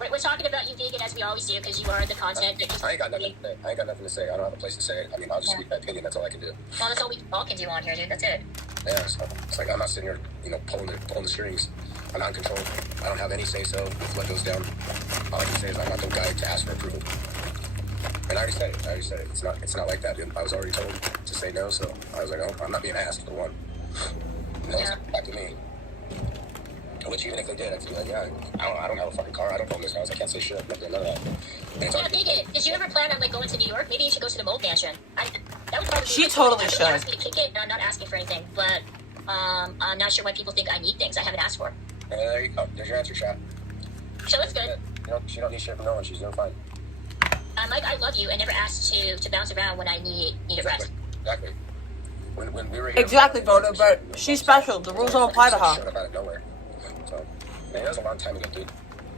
We're talking about you, vegan, as we always do, because you are the content. I ain't got nothing to say. I don't have a place to say it. I mean, I'll just speak my opinion. That's all I can do. Well, that's all we all can do on here, dude. That's it. Yeah, so it's like I'm not sitting here, you know, pulling the strings. I'm not in control. I don't have any say so with what goes down. All I can say is I'm not the guy to ask for approval. And I already said it. It's not like that, dude. I was already told to say no, so I was like, oh, I'm not being asked for one. No, it's back to me. Which even if they did, I'd be like, yeah, I don't have a fucking car. I don't own this house. I can't say shit. I'm not doing none of that. And it's Yeah, Vegan, did you ever plan on like going to New York? Maybe you should go to the Mold Mansion. That would probably She be totally I should. asked me to kick it, and I'm not asking for anything, but I'm not sure why people think I need things I haven't asked for. there you go. There's your answer, shot. So that's good. She don't need shit from no one. She's doing fine. Mike, I love you and never asked to bounce around when I need rest. Exactly. When we were here, Exactly, Voda, but she's special. The rules don't apply to her. Showed up out of nowhere. So, man, that was a long time ago, dude.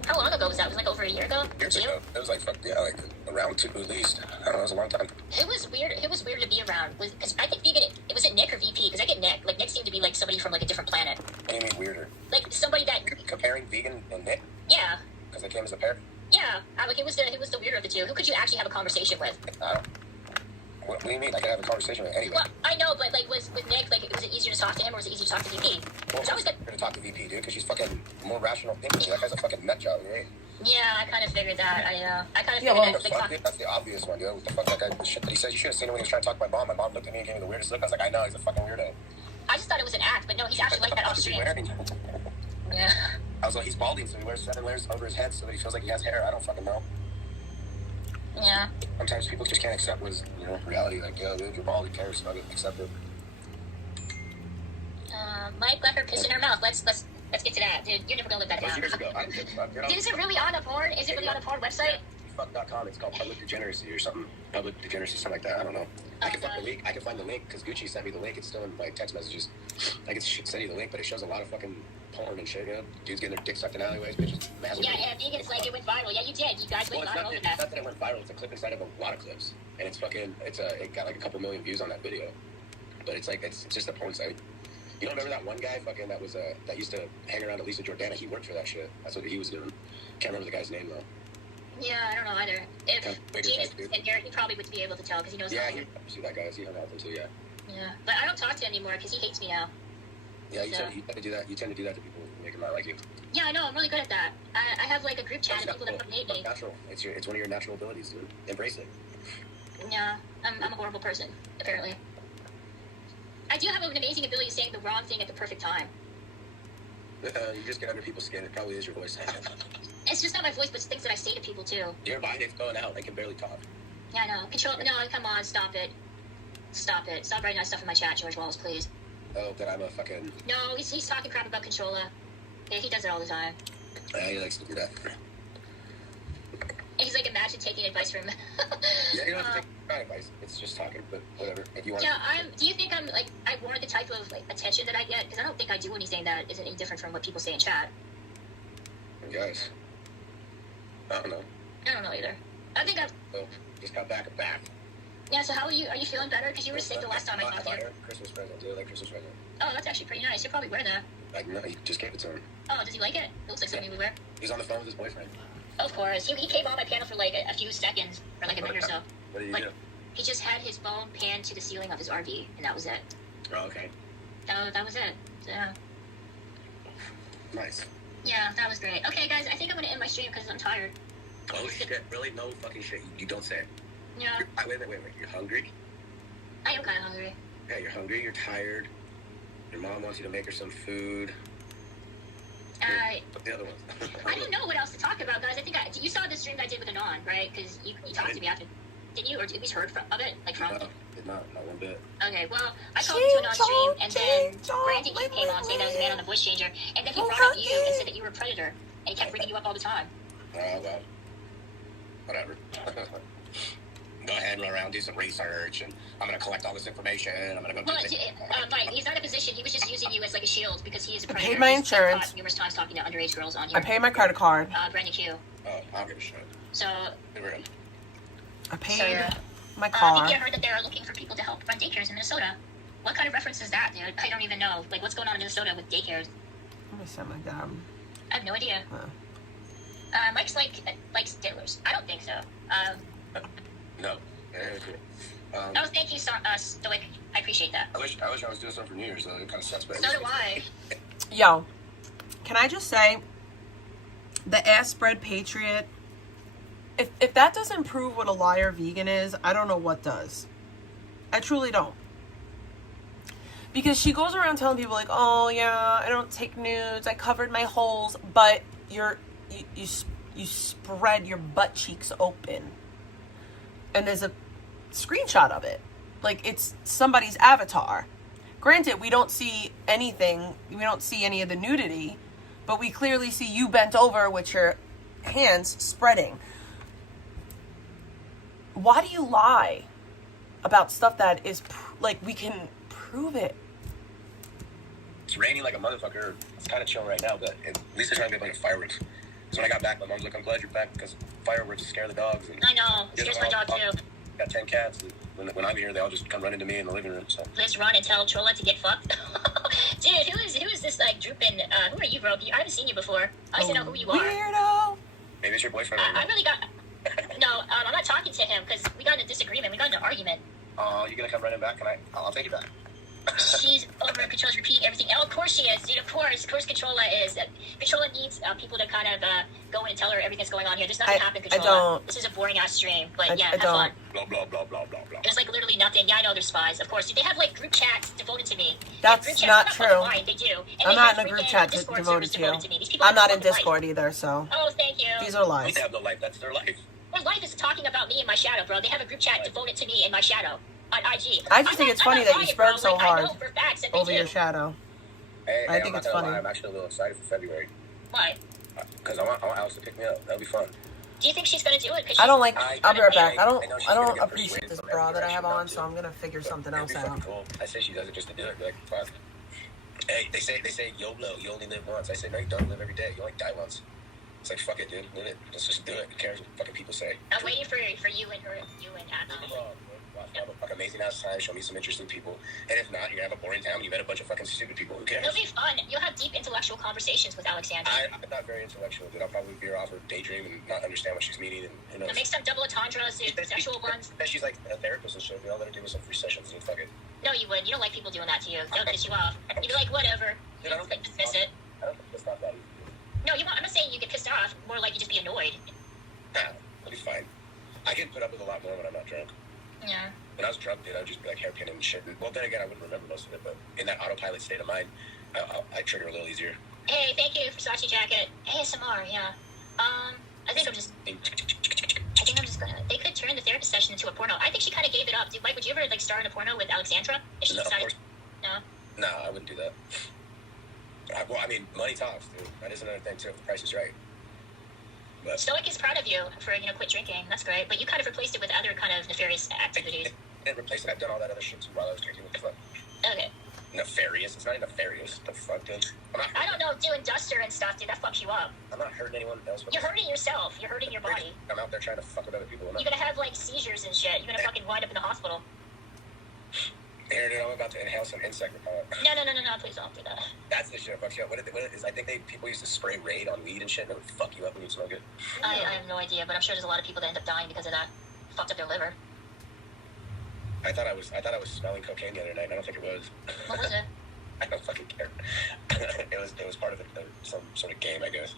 How long ago was that? It was like over a year ago? Years ago. It was like, like around 2 at least. I don't know, it was a long time. It was weird. It was weird to be around. Because I think Vegan, was it Nick or VP? Because I get Nick. Like, Nick seemed to be like somebody from like a different planet. What do you mean weirder? Like somebody that... Comparing Vegan and Nick? Yeah. Because they came as a pair? Yeah. Like, it was the weirder of the two. Who could you actually have a conversation with? I don't... What do you mean? I could have a conversation with anybody. Well, I know, but like, with Nick, like, was it easier to talk to him or was it easier to talk to VP? Well, I was going to talk to VP, dude, because she's fucking more rational thinking. That guy's a fucking nut job, right? Yeah, I kind of figured that. I kind of Yeah, figured well, that. Like, That's the obvious one, dude. What the fuck, that guy, the shit that he said, you should have seen him when he was trying to talk to my mom. My mom looked at me and gave me the weirdest look. I was like, I know, he's a fucking weirdo. I just thought it was an act, but no, he's actually like that off stream. Yeah. I was like, he's balding, so he wears 7 layers over his head so that he feels like he has hair. I don't fucking know. Yeah. Sometimes people just can't accept what's, reality. Like, yo, dude, you're bald, who cares? So I accept it. Mike let her piss in her mouth. Let's get to that, dude. You're never gonna live that down. Years ago, I didn't Dude, is it really on a porn? Is it really on a porn website? Fuck.com. It's called Public Degeneracy or something. Public Degeneracy, something like that. I don't know. I can find the link because Gucci sent me the link. It's still in my text messages. I can send you the link, but it shows a lot of fucking porn and shit. Dudes getting their dick sucked in alleyways, bitches. Yeah, Vegan's like it went viral. Yeah, you did. You guys went viral with that. It's not that it went viral. It's a clip inside of a lot of clips, and it's fucking. It got like a couple million views on that video, but it's like it's just a porn site. You don't remember that one guy fucking that was that used to hang around Elisa Jordana? He worked for that shit. That's what he was doing. Can't remember the guy's name though. Yeah, I don't know either. If Gene is in here, he probably would be able to tell because he knows. Yeah, he see that guy. He hung out with him too. Yeah. Yeah, but I don't talk to him anymore because he hates me now. Yeah, you tend to do that. You tend to do that to people, make them not like you. Yeah, I know. I'm really good at that. I have like a group chat of people that hate me. Natural. It's one of your natural abilities, dude. Embrace it. Yeah, I'm a horrible person apparently. I do have an amazing ability of saying the wrong thing at the perfect time. You just get under people's skin. It probably is your voice. It's just not my voice, but it's things that I say to people too. Your mind is going out. I can barely talk. Yeah, I know. No, come on, stop it. Stop it. Stop writing that stuff in my chat, George Wallace, please. Oh, that I'm a fucking... No, he's talking crap about Controlla. Yeah, he does it all the time. He likes to do that. And he's like, imagine taking advice from him. Yeah, you don't have to take my advice. It's just talking, but whatever. If you want. Yeah, do you think I'm like I warrant the type of like attention that I get? Because I don't think I do anything that isn't any different from what people say in chat. Guys, I don't know. I don't know either. I think Just got back. Yeah. So how are you? Are you feeling better? Because you were sick the last time I talked to you. Christmas present, dude. Like Christmas present. Oh, that's actually pretty nice. You'll probably wear that. Like no, he just gave it to him. Oh, does he like it? It looks like something he would wear. He's on the phone with his boyfriend. Of course. He came on my panel for like a few seconds, or like a minute or so. What did he do? He just had his phone panned to the ceiling of his RV, and that was it. Oh, okay. That was it. So. Nice. Yeah, that was great. Okay, guys, I think I'm gonna end my stream because I'm tired. Oh shit! Really? No fucking shit. You don't say it. Yeah. Wait. You're hungry? I am kind of hungry. Yeah, you're hungry. You're tired. Your mom wants you to make her some food. What's the other one? I don't know what else to talk about, guys. I think you saw the stream that I did with Anon, right? Because you talked to me after. Didn't you? Or at least heard of it? Like from? No, did not one bit. Okay, well, I called you to Anon stream, and then Brandon Q came on saying that I was a man on the voice changer, and then he brought up you and said that you were a predator, and he kept bringing you up all the time. Oh, well. Whatever. Go ahead and run around, do some research, and I'm going to collect all this information, and I'm going to go... Well, Mike, he's not in a position. He was just using you as like a shield because he is a predator. I paid my insurance. Numerous times talking to underage girls on here. I paid my credit card. Brandon Q. Oh, I don't give a shit. So... I paid my car. I heard that they're looking for people to help run daycares in Minnesota. What kind of reference is that, dude? I don't even know. Like, what's going on in Minnesota with daycares? Let me send my dad. I have no idea. Mike's likes diddlers. I don't think so. No. No, thank you, Stoic. I appreciate that. I wish I was doing something for New Year's, though. It kind of sucks, but... So do I. Yo, can I just say, the ass spread patriot, if that doesn't prove what a liar vegan is, I don't know what does. I truly don't. Because she goes around telling people like, oh yeah, I don't take nudes, I covered my holes, but you spread your butt cheeks open. And there's a screenshot of it. Like, it's somebody's avatar. Granted, we don't see anything, we don't see any of the nudity, but we clearly see you bent over with your hands spreading. Why do you lie about stuff that is, like, we can prove it? It's raining like a motherfucker. It's kind of chill right now, but at least there's not gonna be a bunch of fireworks. So when I got back, my mom's like, I'm glad you're back because fireworks scare the dogs. And I know. It scares my dog too. Got 10 cats. And when I'm here, they all just come running to me in the living room. So Let's run and tell Trolla to get fucked. Dude, who is this like drooping? Who are you, bro? I haven't seen you before. I just know who you are. Weirdo. maybe it's your boyfriend. I really got. No, I'm not talking to him because we got in a disagreement. We got in an argument. Oh, you gonna come running back? I'll take you back. She's over. Controlla's repeating everything. Oh, of course she is, dude. Of course, Controlla is. Controlla needs people to kind of go in and tell her everything's going on here. There's nothing happening, Controlla. I don't. This is a boring ass stream, but yeah, I have don't. fun. Blah blah blah blah blah blah. There's like literally nothing. Yeah, I know they're spies. Of course, dude, they have like group chats devoted to me. That's not true. Lying. They do. And I'm they not have in a group freaking chat Discord devoted servers to you. to me. These people I'm have not in no life. Discord either, so Oh, thank you. these are lies. They have no life. That's their life. Their life is talking about me in my shadow, bro. They have a group chat devoted to me in my shadow on IG. I just think it's funny that you spread so hard over do. your shadow. Hey, I think I'm not it's gonna funny. lie, I'm actually a little excited for February. Why? Because I want Alice to pick me up. That'll be fun. Do you think she's gonna do it? 'Cause I don't she's- like. I'll be right back. I I know she's gonna don't get appreciate persuaded this from bra every that I have direction on, not so to. I'm gonna figure something It'll else be fucking out. cool. I say she does it just to do it. Be like, fuck. Hey, they say YOLO. You only live once. I say no, you don't live every day. You only die once. It's like, fuck it, dude. Live it. Let's just do it. Who cares what fucking people say? I'm waiting for you and her, you and Anna. Have a fucking amazing ass time. Show me some interesting people. And if not, you're gonna have a boring time. And you met a bunch of fucking stupid people. Who cares? It'll be fun. You'll have deep intellectual conversations with Alexandra. I'm not very intellectual, dude. I'll probably veer off or daydream and not understand what she's meaning. And who knows? You'll make some double entendres, sexual ones. She's like a therapist and shit. We all let her do some free sessions and fuck it. No, you wouldn't. You don't like people doing that to you. They'll piss you off. You'd be like, whatever. Dude, I don't think Dismiss it. I don't think it's not that easy. No, you won't. I'm not saying you get pissed off. More like you just be annoyed. Nah, it'll be fine. I can put up with a lot more when I'm not drunk. Yeah. When I was drunk, dude, I'd just be like hairpin and shit. And, well, then again, I wouldn't remember most of it, but in that autopilot state of mind, I trigger a little easier. Hey, thank you for Sachi Jacket. ASMR, yeah. I think I'm just gonna. They could turn the therapist session into a porno. I think she kind of gave it up. Dude, Mike, would you ever like star in a porno with Alexandra? If she No, of decided? course. No. No, I wouldn't do that. Well, I mean, money talks, dude. That is another thing too. If the price is right. But Stoic is proud of you for quit drinking. That's great. But you kind of replaced it with other kind of nefarious activities. I didn't replace it. I've done all that other shit too while I was drinking. What the fuck? Okay. Nefarious? It's not nefarious. What the fuck, dude? I don't know, doing duster and stuff, dude. That fucks you up. I'm not hurting anyone else. You're hurting yourself. You're hurting your body. I'm out there trying to fuck with other people. You're gonna have like seizures and shit. You're gonna fucking wind up in the hospital. Here, dude, I'm about to inhale some insect repellent. No, please don't do that. That's the shit that fucks you up. What it is, I think people used to spray Raid on weed and shit, and it would fuck you up when you smoke it. I have no idea, but I'm sure there's a lot of people that end up dying because of that. Fucked up their liver. I thought I was smelling cocaine the other night, and I don't think it was. What was it? I don't fucking care. it was part of some sort of game, I guess.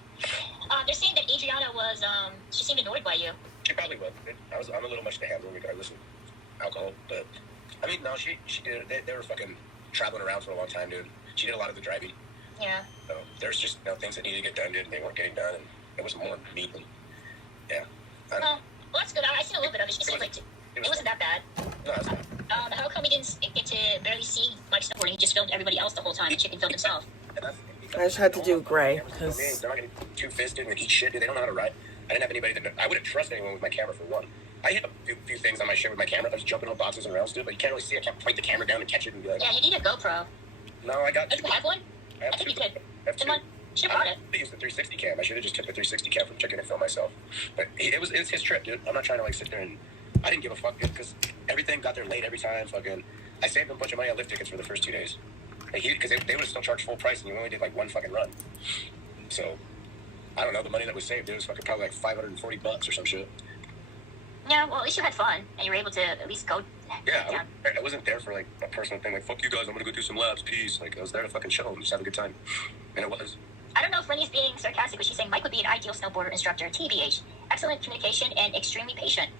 They're saying that Adriana was, she seemed annoyed by you. She probably was. I'm a little much to handle regardless of alcohol, but I mean, no, she did. They were fucking traveling around for a long time, dude. She did a lot of the driving. Yeah. So there's just things that needed to get done, dude, and they weren't getting done, and it was more me than, yeah. Well, that's good. I seen a little bit of it. She seemed like it wasn't that bad. No, it's not. How come we didn't get to barely see Mike snowboarding? He just filmed everybody else the whole time. The chicken filmed himself. I just had to do gray because They're not going to two-fisted and eat shit, dude. They don't know how to ride. I didn't have anybody that I wouldn't trust anyone with my camera for one. I hit a few things on my shit with my camera. I was jumping on boxes and rounds, dude, but you can't really see. I can't point the camera down and catch it and be like, Yeah, you need a GoPro. no, I got Do you have one? I have I think two. you could. I have Come two. on. Should have brought it. I used the 360 cam. I should have just took the 360 cam from checking and film myself. But it's his trip, dude. I'm not trying to like sit there and I didn't give a fuck, dude, because everything got there late every time. Fucking, I saved him a bunch of money on lift tickets for the first 2 days. Because they would have still charged full price and you only did like one fucking run. So, I don't know, the money that was saved, it was fucking probably like $540 or some shit. Yeah, well, at least you had fun, and you were able to at least go. Yeah, I wasn't there for like a personal thing, like, fuck you guys, I'm gonna go do some laps, peace. Like, I was there to fucking show and just have a good time. And it was. I don't know if Rennie's being sarcastic, but she's saying Mike would be an ideal snowboarder instructor. TBH. Excellent communication and extremely patient.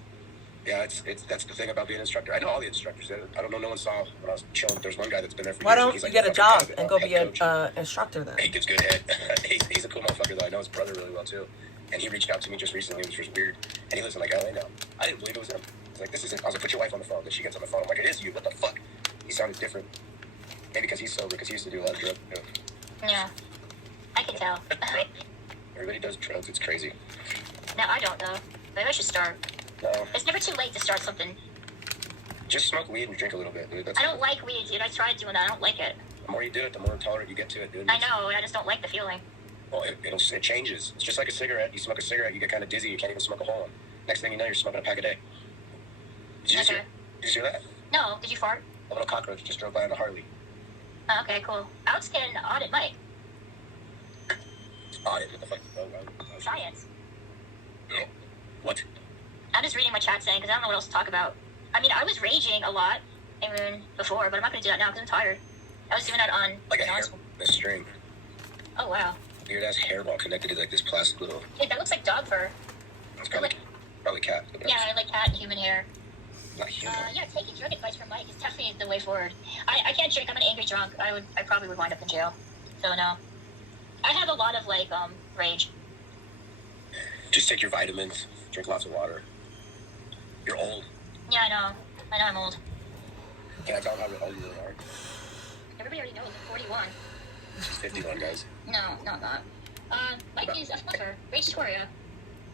Yeah, it's that's the thing about being an instructor. I know all the instructors. I don't know. No one saw when I was chilling. There's one guy that's been there for Why years. don't He's you like get a fucking job head- and go head be an coach. instructor then? He gives good head. he's a cool motherfucker though. I know his brother really well too. And he reached out to me just recently, which was weird. And he lives in like LA now. I didn't believe it was him. He's like, this isn't. I was like, put your wife on the phone. Then she gets on the phone. I'm like, it is you. What the fuck? He sounded different. Maybe because he's sober, because he used to do a lot of drugs. Yeah, I can tell. Everybody does drugs. It's crazy. No, I don't though. Maybe I should start. No, It's never too late to start something. just smoke weed and drink a little bit, dude. That's, I don't like weed, dude. I tried doing that. I don't like it. the more you do it, the more tolerant you get to it, dude. I know. I just don't like the feeling. Well, it changes. It's just like a cigarette. You smoke a cigarette, you get kind of dizzy. You can't even smoke a whole one. Next thing you know, you're smoking a pack a day. Did you just hear? Did you hear that? No, did you fart? A little cockroach just drove by on a Harley. Oh, okay, cool. I was getting an audit mic. Audit? What the fuck? Oh, wow. Science. No. What? I'm just reading what chat's saying because I don't know what else to talk about. I mean, I was raging a lot even before, but I'm not going to do that now because I'm tired. I was doing that on Like a string. Oh, wow. Weird ass hairball connected to like this plastic little. Dude, that looks like dog fur. It's probably cat. Yeah, I like cat and human hair. Not human. Yeah, taking drug advice from Mike is definitely the way forward. I can't drink. I'm an angry drunk. I probably would wind up in jail. So no. I have a lot of like rage. Just take your vitamins. Drink lots of water. You're old. Yeah, I know I'm old. Can I tell them how old you really are? Everybody already knows I'm 41. She's 51, guys. No, not that. Mike is a smoker. Rage Toria.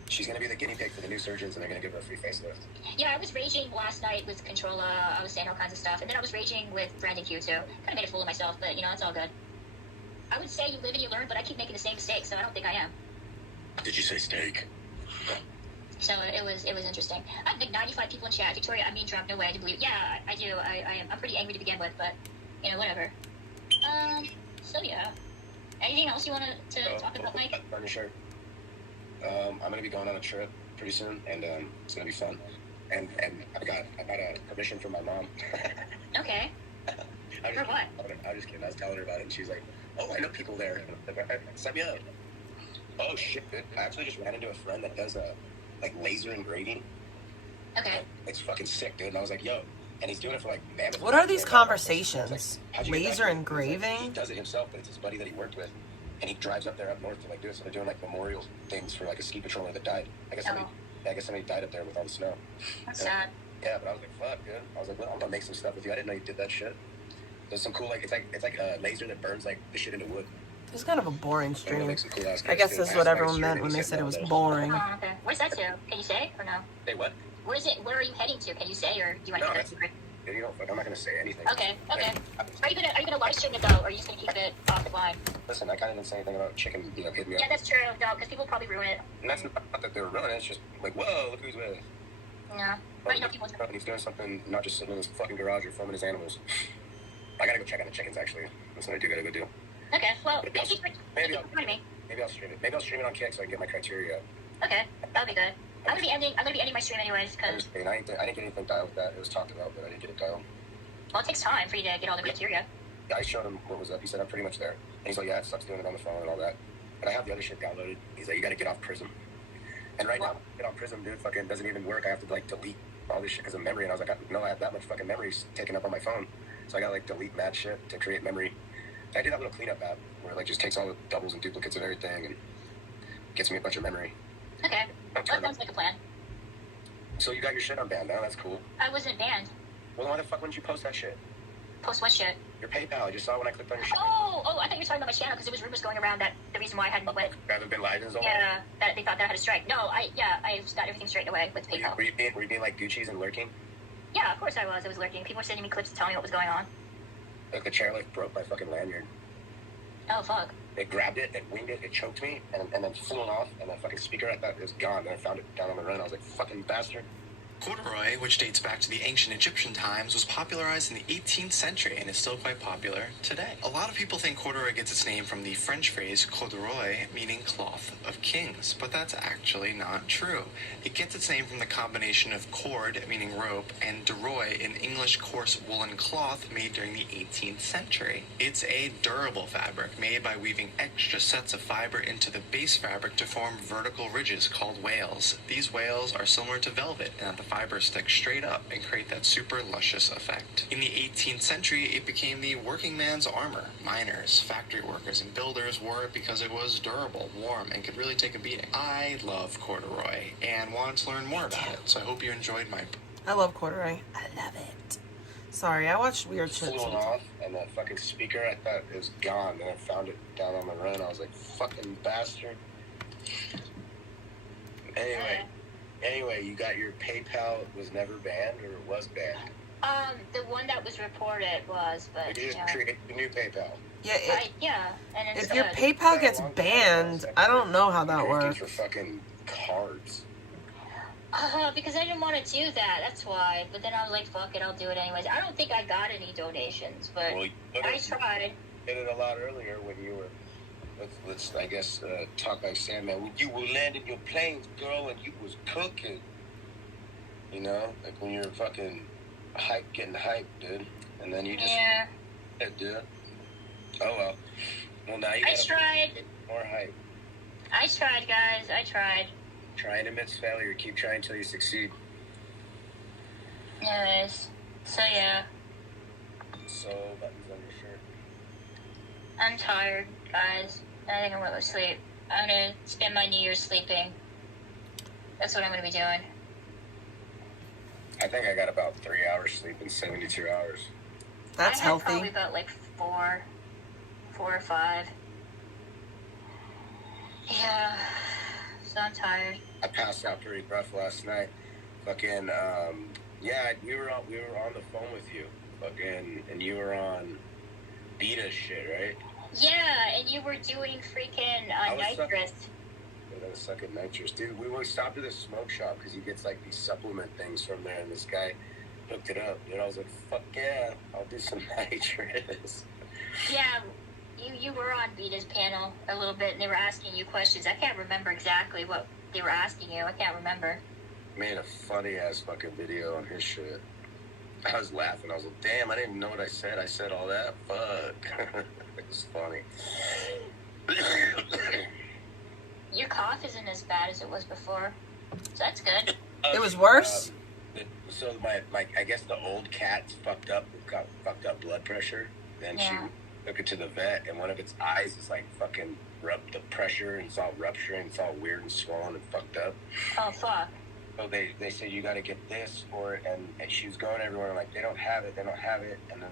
She's gonna be the guinea pig for the new surgeons, and they're gonna give her a free facelift. Yeah, I was raging last night with Controlla. I was saying all kinds of stuff. And then I was raging with Brandon Q, too. Kind of made a fool of myself, but, you know, it's all good. I would say you live and you learn, but I keep making the same mistakes, so I don't think I am. Did you say steak? So it was interesting. I have like 95 people in chat. Victoria, I mean drunk, no way, I do believe. Yeah, I do. I'm pretty angry to begin with, but, you know, whatever. So yeah. Anything else you want to talk about, Mike? Sure. I'm gonna be going on a trip pretty soon, and it's gonna be fun. And I got a permission from my mom. Okay. For what? I was just kidding. I was telling her about it, and she's like, "Oh, I know people there. Set me up." Oh shit, dude! I actually just ran into a friend that does like laser engraving. Okay. It's fucking sick, dude. And I was like, "Yo," and he's doing it for like mammoth. What are these conversations? How'd you get Laser that? engraving? He does it himself, but it's his buddy that he worked with. And he drives up there up north to like do it. So they're doing like memorial things for like a ski patroller that died. I guess somebody died up there with all the snow. That's sad. Yeah, but I was like, fuck, dude. I was like, well, I'm gonna make some stuff with you. I didn't know you did that shit. There's some cool like it's like a laser that burns like the shit into wood. It's kind of a boring stream. Cool I guess this is what everyone meant when they said it was boring. Oh, okay. Where's that to? Can you say or no? Say what? Where is it? Where are you heading to? Can you say or do you want to keep that secret? You know, I'm not gonna say anything. Okay. Are you gonna live stream it though, or are you just gonna keep it offline? Listen, I can't even say anything about chicken, hitting me up. Yeah, that's true. No, because people probably ruin it. And that's not that they were ruining it. It's just like, whoa, look who's with. Yeah. But you know people. He's doing something, not just sitting in his fucking garage or filming his animals. I gotta go check on the chickens actually. That's what I do. Gotta go do. Okay. Well, thank you for joining me. Maybe I'll stream it. Maybe I'll stream it on Kick so I can get my criteria up. Okay, that'll be good. I'm gonna be ending my stream anyways, cause. I didn't get anything dialed with that. It was talked about, but I didn't get it dialed. Well, it takes time for you to get all the criteria. Yeah, I showed him what was up. He said I'm pretty much there. And he's like, yeah, it sucks doing it on the phone and all that. But I have the other shit downloaded. He's like, you gotta get off Prism. And right now, get on Prism, dude, fucking doesn't even work. I have to like delete all this shit because of memory. And I was like, no, I have that much fucking memory taken up on my phone. So I gotta like delete mad shit to create memory. I did that little cleanup app where it like just takes all the doubles and duplicates of everything and gets me a bunch of memory. Okay, that sounds like a plan. So you got your shit unbanned now, that's cool. I wasn't banned. Well, then why the fuck wouldn't you post that shit? Post what shit? Your PayPal, I just saw it when I clicked on your shit. Oh, I thought you were talking about my channel because there was rumors going around that the reason why I hadn't went. Rather been lied and so on? Yeah, that they thought that I had a strike. No, I got everything straightened away with PayPal. Were you being like Gucci's and lurking? Yeah, of course I was. I was lurking. People were sending me clips to tell me what was going on. Like the chairlift broke my fucking lanyard. Oh, fuck. It grabbed it, it winged it, it choked me, and then flew off, and the fucking speaker, I thought it was gone. Then I found it down on the run. I was like, fucking bastard. Corduroy, which dates back to the ancient Egyptian times, was popularized in the 18th century and is still quite popular today. A lot of people think corduroy gets its name from the French phrase corduroy, meaning cloth of kings, but that's actually not true. It gets its name from the combination of cord, meaning rope, and duroy, an English coarse woolen cloth made during the 18th century. It's a durable fabric made by weaving extra sets of fiber into the base fabric to form vertical ridges called wales. These wales are similar to velvet and have the fiber stick straight up and create that super luscious effect. In the 18th century, it became the working man's armor. Miners, factory workers, and builders wore it because it was durable, warm, and could really take a beating. I love corduroy and wanted to learn more about it, so I hope you enjoyed my... I love corduroy. I love it. Sorry, I watched weird shit. Flew off, and that fucking speaker, I thought it was gone. Then I found it down on the run. I was like, fucking bastard. Anyway, you got your PayPal was never banned, or it was banned? The one that was reported was, but you just create a new PayPal. Yeah, and it's if your PayPal gets banned, I don't know how that works. For fucking cards. Because I didn't want to do that, that's why. But then I was like, fuck it, I'll do it anyways. I don't think I got any donations, but I tried. You did it a lot earlier when you were, let's I guess, talk like Sandman. When you were landing your planes, girl, and you was cooking. You know? Like when you were fucking getting hyped, dude. And then you just... Yeah. Dude. Oh, well. Well, now you gotta tried. More hype. I tried, guys. I tried. Trying amidst failure. Keep trying until you succeed. Anyways. So, yeah. So, buttons on your shirt. I'm tired, guys. I think I'm going to sleep. I'm going to spend my New Year's sleeping. That's what I'm going to be doing. I think I got about 3 hours sleep in 72 hours. That's healthy. Probably about like 4 or 5. Yeah. So I'm tired. I passed out pretty rough last night. Fucking, yeah, we were on the phone with you. Fucking, and you were on beta shit, right? Yeah, and you were doing freaking nitrous. I was sucking nitrous. Dude, we stopped at a smoke shop because he gets like these supplement things from there, and this guy hooked it up. And I was like, fuck yeah, I'll do some nitrous. Yeah, you were on Vita's panel a little bit, and they were asking you questions. I can't remember exactly what they were asking you. I can't remember. Made a funny ass fucking video on his shit. I was laughing. I was like, damn, I didn't know what I said. I said all that? Fuck. It was funny. Your cough isn't as bad as it was before, so that's good. It was worse? So my I guess the old cat's got fucked up blood pressure. Then she took it to the vet, and one of its eyes is like fucking the pressure, and it's all rupturing. It's all weird and swollen and fucked up. Oh, fuck. So they said, you got to get this for it, and she was going everywhere like, they don't have it, and then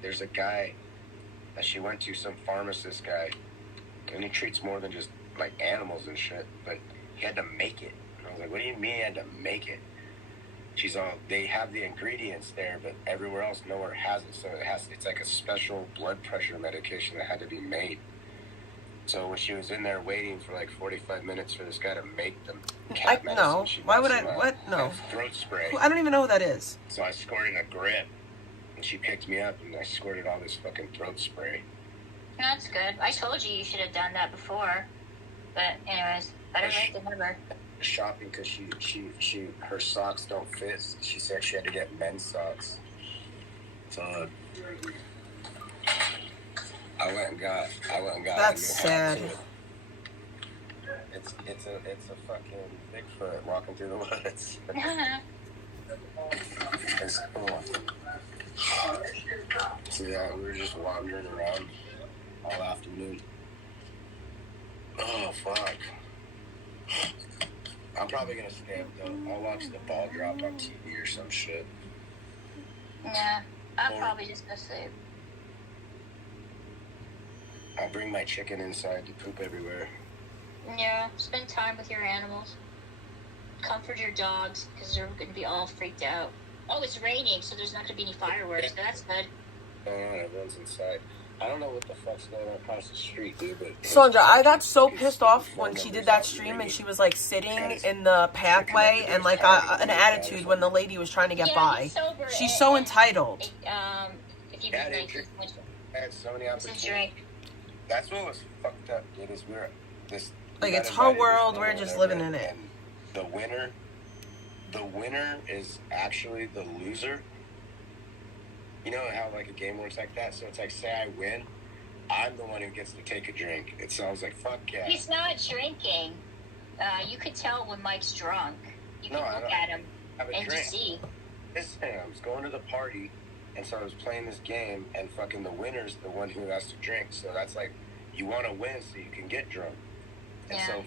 there's a guy that she went to, some pharmacist guy, and he treats more than just like animals and shit, but he had to make it. And I was like, what do you mean he had to make it? They have the ingredients there, but everywhere else nowhere has it, so it's like a special blood pressure medication that had to be made. So when she was in there waiting for like 45 minutes for this guy to make them cat medicine, no. Why would I? What? No. Throat spray. I don't even know who that is. So I squirted a grip, and she picked me up, and I squirted all this fucking throat spray. That's good. I told you should have done that before. But anyways, better late than never. Shopping because her socks don't fit. She said she had to get men's socks. So I went and got. That's sad. It's a fucking Bigfoot walking through the woods. It's cool. So yeah, we were just wandering around all afternoon. Oh fuck. I'm probably gonna stay up though. I'll watch the ball drop on TV or some shit. Yeah, I'll probably just go sleep. I'll bring my chicken inside to poop everywhere. Yeah, spend time with your animals. Comfort your dogs, because they're going to be all freaked out. Oh, it's raining, so there's not going to be any fireworks, so that's good. Everyone's inside. I don't know what the fuck's going on across the street, dude, but... Sandra, I got so pissed off when she did that stream and she was like sitting in the pathway and like an attitude when the lady was trying to get by. She's so entitled. If you I had so many opportunities. That's what was fucked up, dude, is like, it's her world, we're just living in it. The winner is actually the loser. You know how like a game works like that? So it's like, say I win, I'm the one who gets to take a drink. It sounds like, fuck yeah. He's not drinking. You could tell when Mike's drunk. You can look at him. have a And drink. just see. This thing, I was going to the party, and so I was playing this game, and fucking the winner's the one who has to drink. So that's like, you want to win so you can get drunk. And so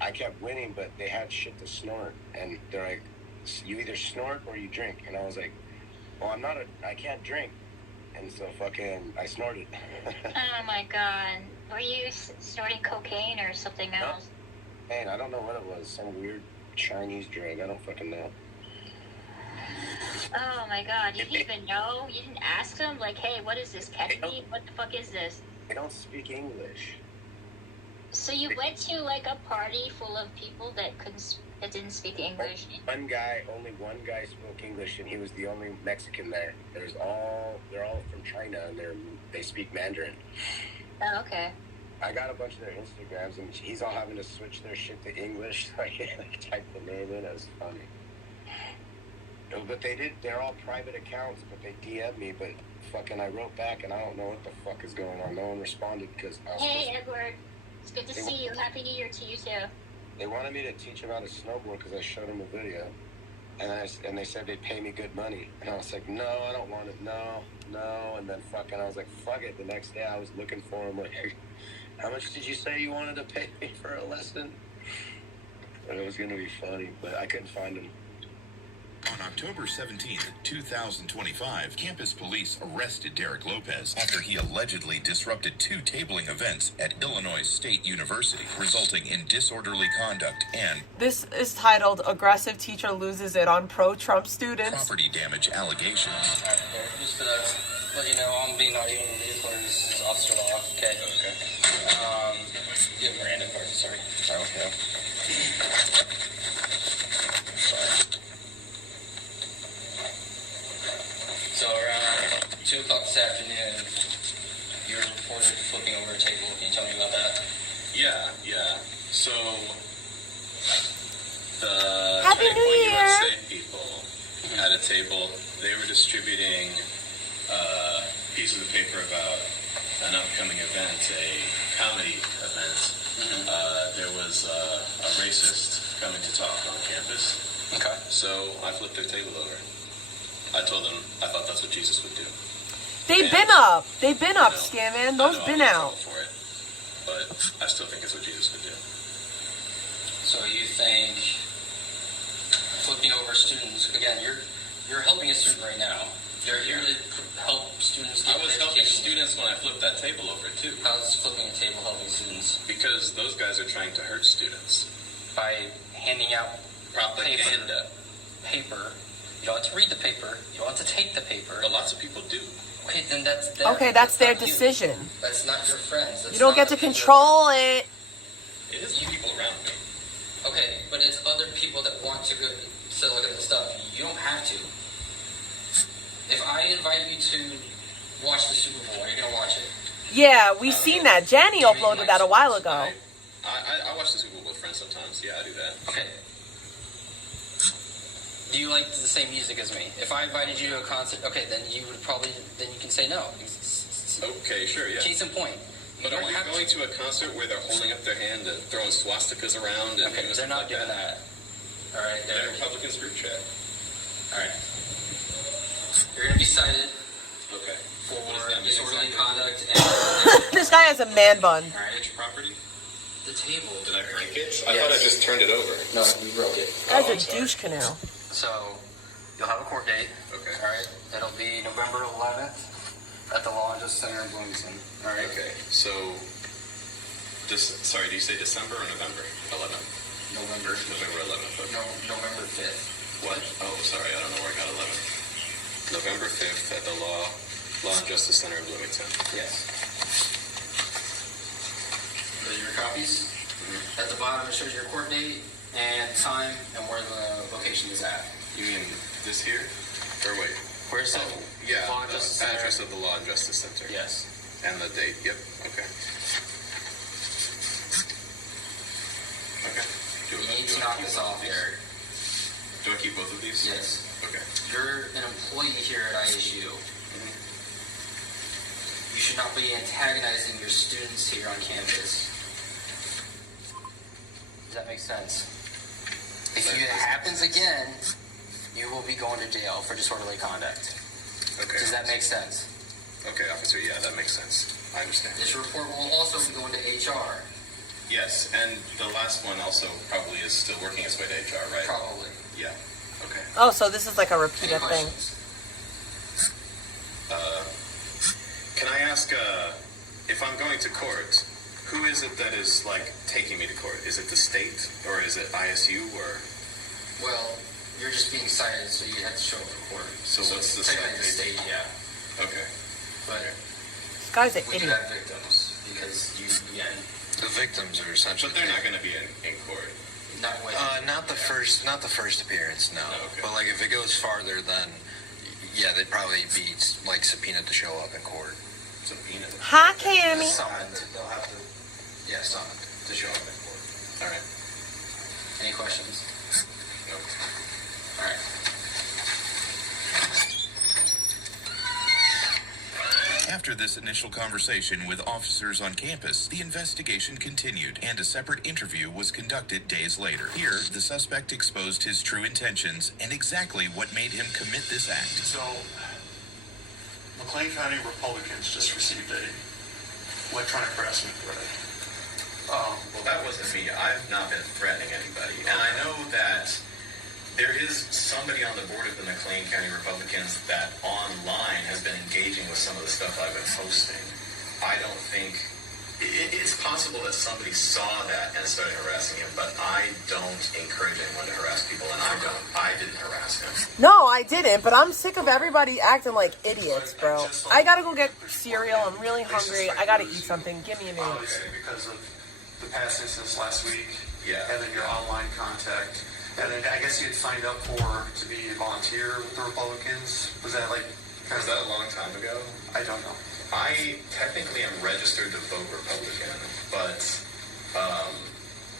I kept winning, but they had shit to snort, and they're like, you either snort or you drink. And I was like, well, I can't drink. And so fucking, I snorted. Oh my god. Were you snorting cocaine or something else? Man, I don't know what it was. Some weird Chinese drug. I don't fucking know. Oh my god. You didn't even know? You didn't ask them? Like, hey, what is this? Ketamine? What the fuck is this? They don't speak English. So you went to like a party full of people that didn't speak English? Only one guy spoke English, and he was the only Mexican there. They're all from China, and they speak Mandarin. Oh, okay. I got a bunch of their Instagrams, and he's all having to switch their shit to English, so I can type the name in. It was funny. But they're all private accounts, but they DM'd me, but fucking I wrote back, and I don't know what the fuck is going on. No one responded because I was Hey, Edward. It's good to see you. Happy New Year to you, too. They wanted me to teach them how to snowboard because I showed them a video, and they said they'd pay me good money, and I was like, no, I don't want it, no, and then fucking I was like, fuck it. The next day I was looking for them, like, how much did you say you wanted to pay me for a lesson? And it was gonna be funny, but I couldn't find them. On October 17th, 2025, campus police arrested Derek Lopez after he allegedly disrupted 2 tabling events at Illinois State University, resulting in disorderly conduct and... This is titled Aggressive Teacher Loses It on Pro-Trump Students. ...property damage allegations. Alright, just to let you know, I'm being naughty over the recording. This is Officer Law. Okay. You have Miranda cards, sorry. Okay. So around 2 o'clock this afternoon, you were reported flipping over a table. Can you tell me about that? Yeah. So the Happy New Year! USA people at a table, they were distributing pieces of paper about an upcoming event, a comedy event. There was a racist coming to talk on campus. Okay. So I flipped their table over. I told them I thought that's what Jesus would do. They've been up, Scammon. Those been out. For it, but I still think it's what Jesus would do. So you think flipping over students, again, you're helping a student right now. You're here to help students get I was their helping education. students when I flipped that table over too. How's flipping a table helping students? Because those guys are trying to hurt students. By handing out Propaganda. paper. You don't have to read the paper. You don't have to take the paper. But lots of people do. Okay, then that's their, Okay, that's their not you. decision. That's not your friends. That's You don't not get to the people- control it. It is the people around me. Okay, but it's other people that want to go to look at the stuff. You don't have to. If I invite you to watch the Super Bowl, are you gonna watch it? Yeah, we seen that. Jenny uploaded that a while ago. I watch the Super Bowl with friends sometimes. Yeah, I do that. Okay. Do you like the same music as me? If I invited you to a concert, okay, then you can say no. Okay, sure, yeah. Case in point. But are you going to a concert where they're holding up their hand and throwing swastikas around? And Okay, they're not doing that. All right, they're Republicans group chat. All right. You're going to be cited Okay. for disorderly conduct and... This guy has a man bun. All right. Your property? The table. Did I break it? I thought I just turned it over. No, you broke it. That's a douche canal. So, you'll have a court date. Okay. All right. It'll be November 11th at the Law and Justice Center in Bloomington. All right. Okay, so... sorry, do you say December or November 11th? November 11th. Okay. No, November 5th. What? Oh, sorry, I don't know where I got 11th. November 5th at the Law and Justice Center in Bloomington. Yes. Those are your copies. At the bottom, it shows your court date and time and where the location is at. You mean this here? Or wait. Where's the Yeah, Law and the Justice Center? address of the Law and Justice Center. Yes. And the date. Yep. Okay. Okay. You need to knock this off, Eric. Do I keep both of these? Yes. Okay. You're an employee here at ISU. You should not be antagonizing your students here on campus. Does that make sense? If it happens again, you will be going to jail for disorderly conduct. Okay. Does that make sense? Okay, officer. Yeah, that makes sense. I understand. This report will also be going to HR. Yes, and the last one also probably is still working its way to HR, right? Probably. Yeah. Okay. Oh, so this is like a repeated thing. Can I ask, if I'm going to court, who is it that is, like, taking me to court? Is it the state, or is it ISU, or? Well, you're just being cited, so you have to show up for court. So what's the technically the state? Yeah. Okay. But This guy's an we do idiot. have victims because you, again, The victims are essentially. But they're not going to be in court. not with. Not the first appearance, no. Okay. But like if it goes farther, then yeah, they'd probably be like subpoenaed to show up in court. Subpoena. Hi, Cammy. Summoned. They'll have to. Yeah, summoned to show up in court. All right. Any questions? No. All right. After this initial conversation with officers on campus, the investigation continued, and a separate interview was conducted days later. Here, the suspect exposed his true intentions and exactly what made him commit this act. So, McLean County Republicans just received a electronic harassment threat. Well, that wasn't me. I've not been threatening anybody. And I know that there is somebody on the board of the McLean County Republicans that online has been engaging with some of the stuff I've been posting. I don't think... It's possible that somebody saw that and started harassing him, but I don't encourage anyone to harass people, and I didn't harass him. No, I didn't, but I'm sick of everybody acting like idiots, bro. I gotta go get cereal. I'm really hungry. I gotta eat something. Give me a minute. Obviously, because of the past instance last week, Yeah. and then your online contact. And then I guess you had signed up to be a volunteer with the Republicans. Was that like... Was that a long time ago? I don't know. I technically am registered to vote Republican, but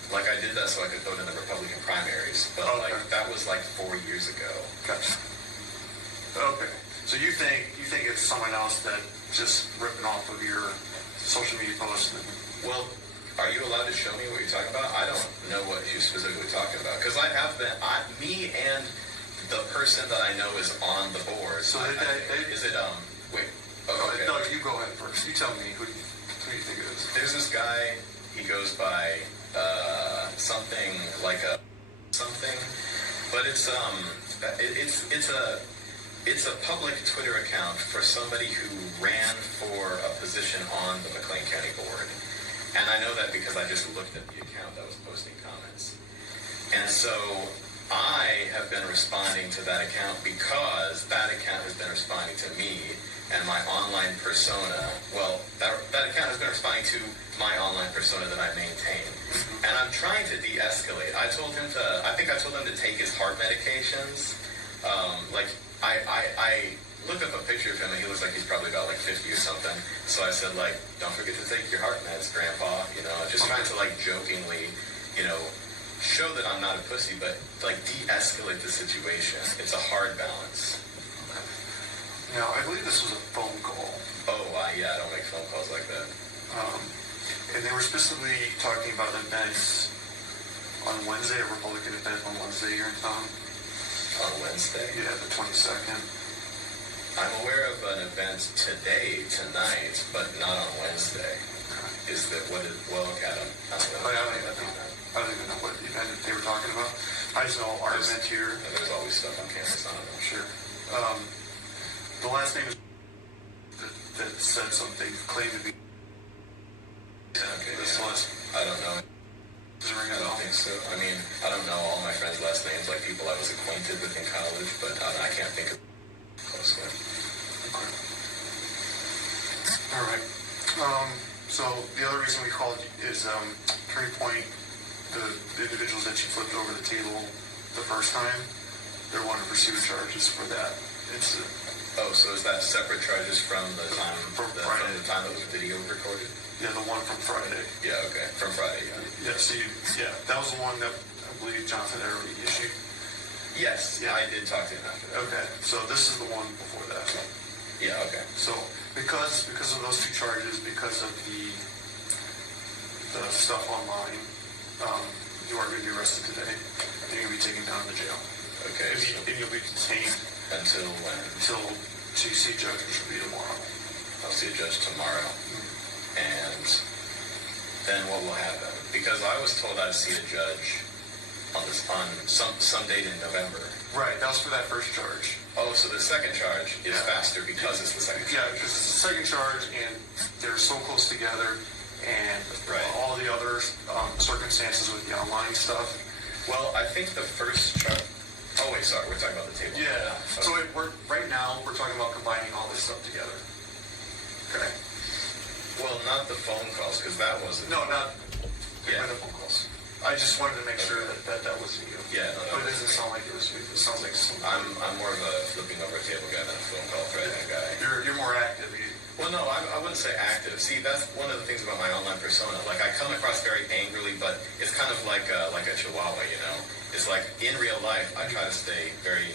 like I did that so I could vote in the Republican primaries. But like that was like 4 years ago. Gotcha. Okay. So you think it's someone else that just ripping off of your social media posts? Well, are you allowed to show me what you're talking about? I don't know what you're specifically talking about because I have been me and the person that I know is on the board. So is it wait? Oh, okay. No, you go ahead first. You tell me who you think it is. There's this guy. He goes by something like a something, but it's a public Twitter account for somebody who ran for a position on the McLean County board. And I know that because I just looked at the account that was posting comments. And so I have been responding to that account because that account has been responding to me and my online persona. Well, that account has been responding to my online persona that I maintain. And I'm trying to de-escalate. I think I told him to take his heart medications. I looked up a picture of him and he looks like he's probably about like 50 or something. So I said, like, don't forget to take your heart meds, Grandpa. You know, just trying to like jokingly, you know, show that I'm not a pussy, but like de-escalate the situation. It's a hard balance. Now, I believe this was a phone call. Oh, yeah, I don't make phone calls like that. And they were specifically talking about events on Wednesday, a Republican event on Wednesday here in town. On Wednesday? Yeah, the 22nd. I'm aware of an event tonight, but not on Wednesday. Is that what it, well, okay, I don't know. I don't even know what event they were talking about. I just know our event here. There's always stuff on campus, I don't know. Sure. The last name is that said something, claimed to be. Okay, this was. I don't know. Does it ring a I bell? don't think so. I mean, I don't know all my friends' last names, like people I was acquainted with in college, but I can't think of close with. Okay. All right. So the other reason we called is Turning Point, the individuals that you flipped over the table the first time, they're wanting to pursue charges for that incident. Oh, so is that separate charges from the time from the time that was video recorded? Yeah, the one from Friday. Yeah, okay. From Friday, yeah. Yeah, so that was the one that I believe Johnson had already issued. Yes, yeah. I did talk to him after that. Okay, so this is the one before that. Yeah, okay. So because of those two charges, because of the stuff online, you are going to be arrested today, and you're going to be taken down to jail. Okay. And you'll be detained Until when? until you see a judge, which will be tomorrow. I'll see a judge tomorrow. And then what will happen? Because I was told I'd see a judge on some date in November. Right, that was for that first charge. Oh, so the second charge is faster because it's the second charge. Yeah, because it's the second charge, and they're so close together, and all the other circumstances with the online stuff. Well, I think the first charge... Oh, wait, sorry, we're talking about the table. Yeah, so right now, we're talking about combining all this stuff together. Okay. Well, not the phone calls, because that wasn't... No, not the phone calls. I just wanted to make sure that wasn't you. Yeah, no, but it doesn't sound like it was you. It sounds like something. I'm more of a flipping over a table guy than a phone call threatening guy. You're more active. Well, no, I wouldn't say active. See, that's one of the things about my online persona. Like, I come across very angrily, but it's kind of like a chihuahua, you know? It's like, in real life, I try to stay very,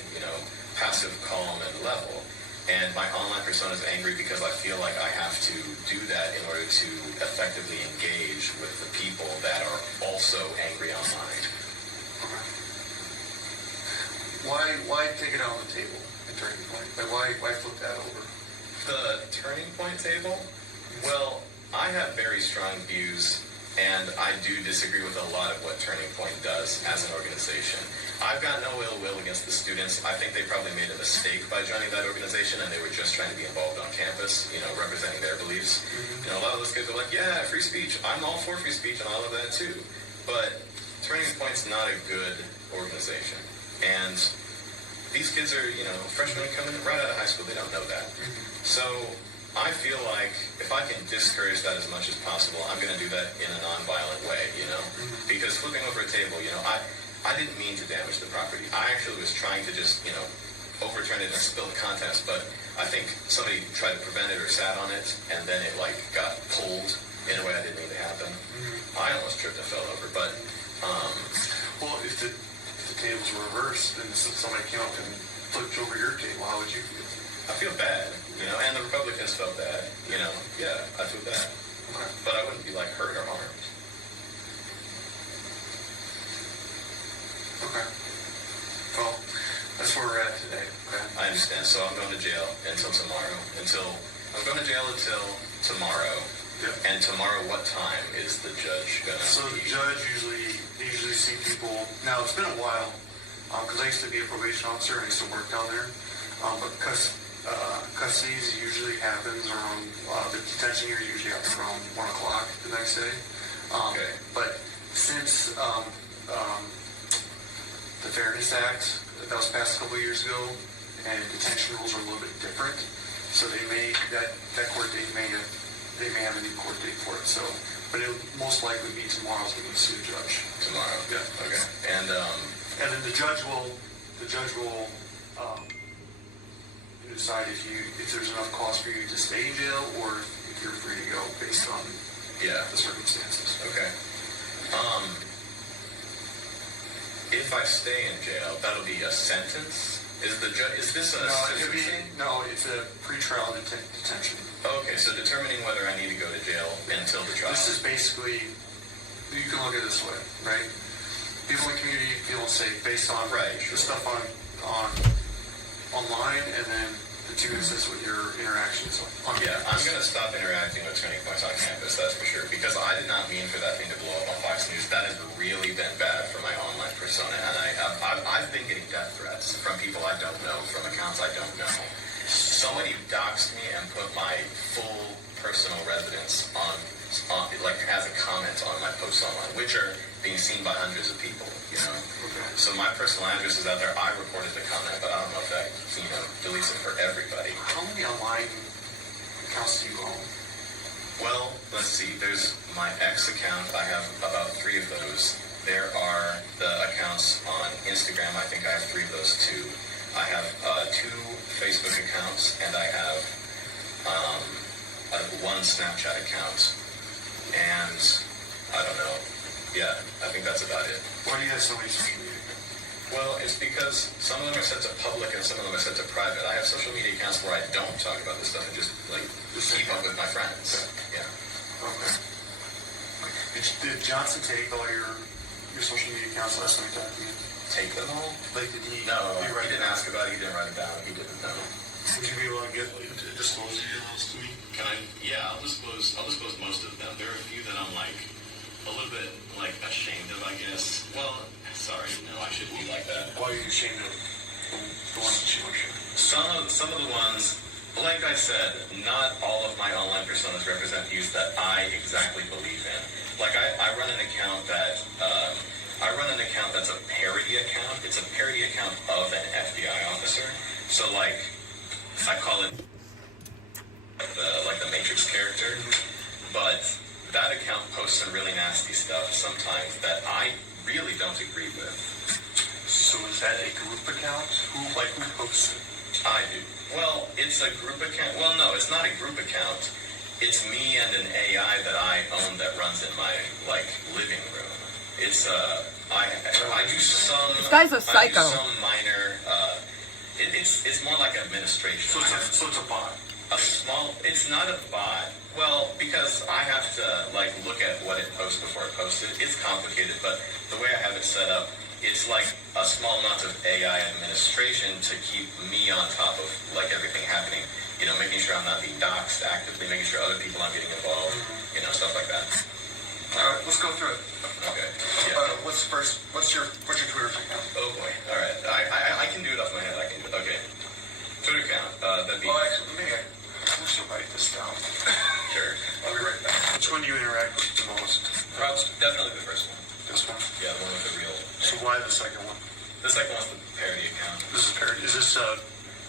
passive, calm, and level. And my online persona is angry because I feel like I have to do that in order to effectively engage with the people that are also angry online. Why take it out on the table at Turning Point? Like, why flip that over? The Turning Point table? Well, I have very strong views, and I do disagree with a lot of what Turning Point does as an organization. I've got no ill will against the students. I think they probably made a mistake by joining that organization, and they were just trying to be involved on campus, representing their beliefs. A lot of those kids are like, yeah, free speech. I'm all for free speech, and I love that too. But Turning Point's not a good organization. And these kids are, freshmen coming right out of high school. They don't know that. So I feel like if I can discourage that as much as possible, I'm going to do that in a nonviolent way, Because flipping over a table, I didn't mean to damage the property. I actually was trying to just, overturn it and spill the contents, but I think somebody tried to prevent it or sat on it, and then it, got pulled in a way I didn't mean to happen. I almost tripped and fell over, but... Well, if the tables were reversed, and somebody came up and flipped over your table, how would you feel? I feel bad, and the Republicans felt bad, yeah, I feel bad. Okay. But I wouldn't be, hurt or harmed. Okay. Well, that's where we're at today. Okay. I understand. So I'm going to jail until tomorrow. I'm going to jail until tomorrow. Yeah. And tomorrow, what time is the judge going to? So the judge usually see people. Now it's been a while, because I used to be a probation officer and I used to work down there. But because custody usually happens around the detention here usually happens around 1 o'clock the next day. Okay. But since the Fairness Act that was passed a couple of years ago, and detention rules are a little bit different, so they may that court date may have a new court date for it. So, but it will most likely be tomorrow's when we see the judge. Tomorrow. Yeah. Okay. And then the judge will decide if there's enough cause for you to stay in jail or if you're free to go based on the circumstances. Okay. If I stay in jail, that'll be a sentence? Is this a sentencing? No, it's a pretrial detention. Okay, so determining whether I need to go to jail until the trial. This is basically, you can look at it this way, right? People in the community feel safe based on the stuff on online, and then the two is what your interactions on Yeah, campus. I'm going to stop interacting with Turning Points on campus, that's for sure, because I did not mean for that thing to blow up on Fox News. That has really been bad for my online persona, and I've been getting death threats from people I don't know, from accounts I don't know. Somebody doxed me and put my full personal residence on as a comment on my posts online, which are being seen by hundreds of people, Okay. So my personal address is out there. I reported the comment, but I don't know if that, deletes it for everybody. How many online accounts do you own? Well, let's see. There's my ex account. I have about 3 of those. There are the accounts on Instagram. I think I have 3 of those too. I have 2 Facebook accounts, and I have 1 Snapchat account. And I don't know. Yeah, I think that's about it. Why do you have so many social media? Well, it's because some of them are set to public and some of them are set to private. I have social media accounts where I don't talk about this stuff and just keep up with my friends. Yeah. Okay. Did Johnson take all your social media accounts last time you talked to me? take them all? Like, did he? No, did he didn't ask about it. He didn't write it down. He didn't know. Would you be able to disclose details to me? Can I? Yeah, I'll disclose most of them. There are a few that I'm like a little bit like ashamed of, I guess. Well, sorry, no, I shouldn't be like that. Why are you ashamed of the ones that you were ashamed of? Some of the ones, like I said, not all of my online personas represent views that I exactly believe in. Like I run an account that that's a parody account. It's a parody account of an FBI officer. So like I call it the Matrix character, but that account posts some really nasty stuff sometimes that I really don't agree with. So is that a group account? Who posts it? I do. Well, it's a group account. Well, no, it's not a group account. It's me and an AI that I own that runs in my living room. It's I do some. This guy's a psycho. I do some minor. It's more like administration. So it's a bot. It's not a bot. Well, because I have to look at what it posts before it posts it. It's complicated, but the way I have it set up, it's like a small amount of AI administration to keep me on top of everything happening. You know, making sure I'm not being doxxed actively, making sure other people aren't getting involved. You know, stuff like that. All right, let's go through it. Okay. Yeah. What's your Twitter account? Oh boy. All right. I can do it off my head. Okay. Twitter account. That'd be. Well, actually, maybe I should write this down. Sure. I'll be right back. Which one do you interact with the most? Definitely the first one. This one? Yeah, the one with the real. So why the second one? The second one's the parody account. This is parody. Is this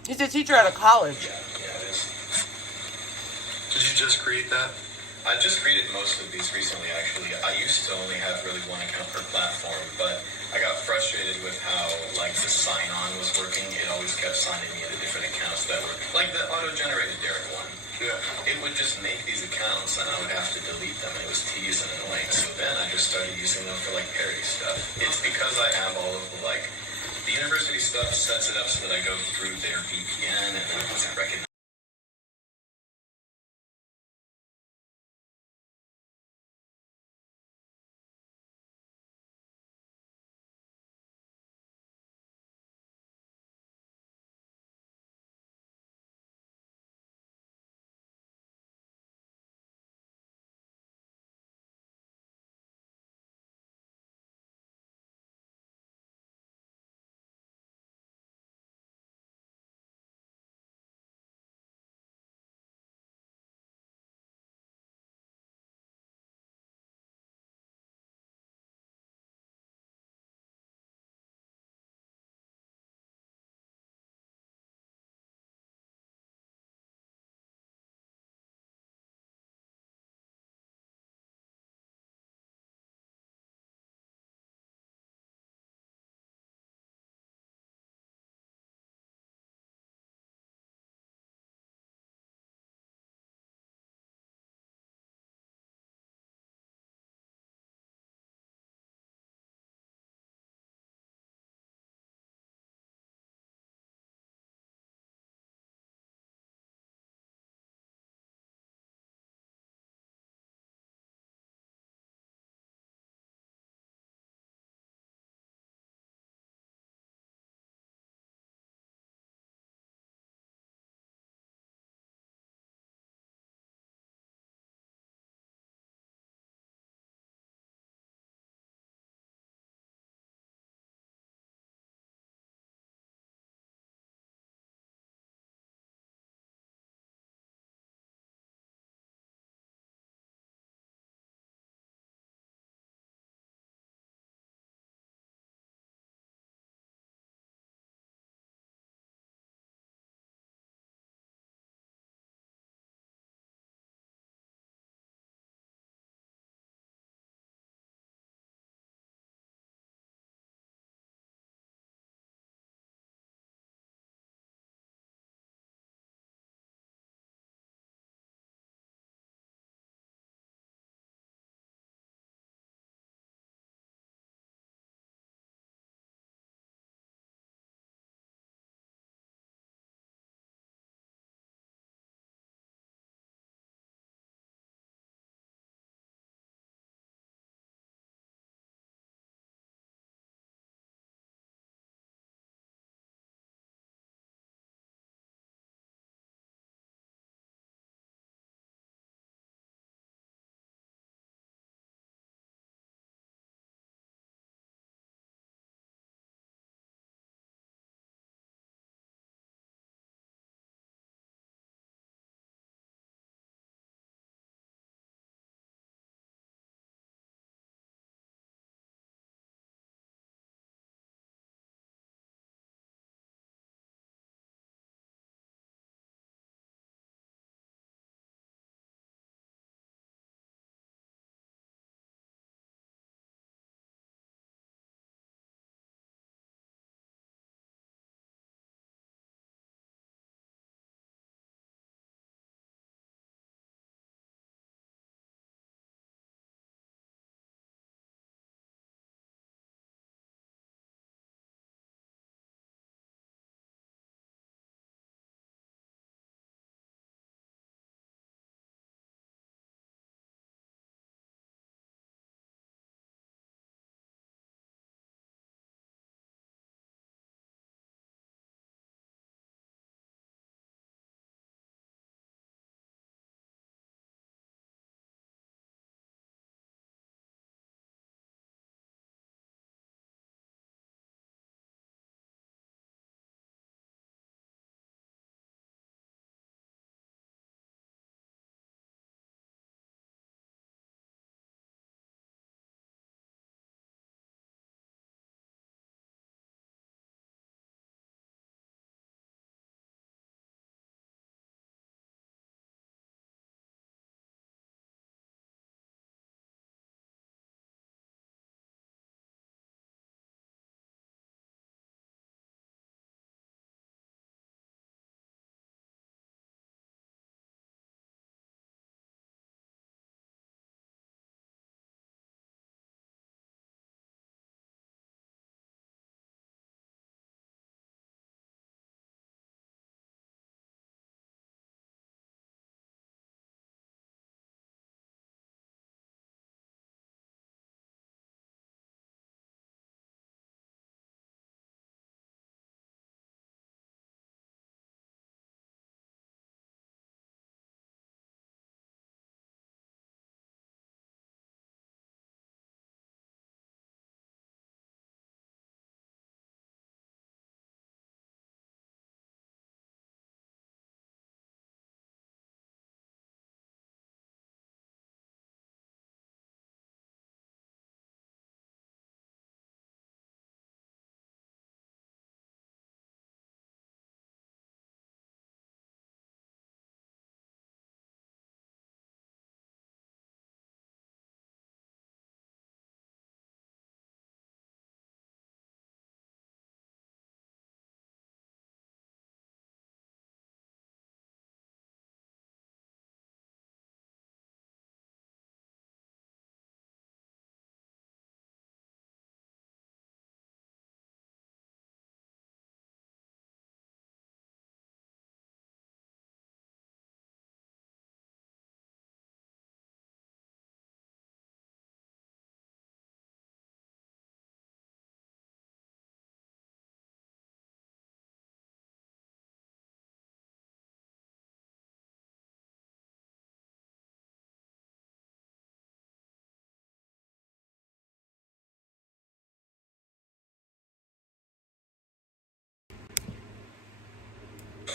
He's a teacher at a college. Yeah, it is. Did you just create that? I just created most of these recently, actually. I used to only have really one account per platform, but I got frustrated with how the sign-on was working. It always kept signing me into different accounts that were like the auto-generated Derek one. Yeah. It would just make these accounts, and I would have to delete them, and it was tedious and annoying. So then I just started using them for parody stuff. It's because I have all of the university stuff sets it up so that I go through their VPN and it doesn't recognize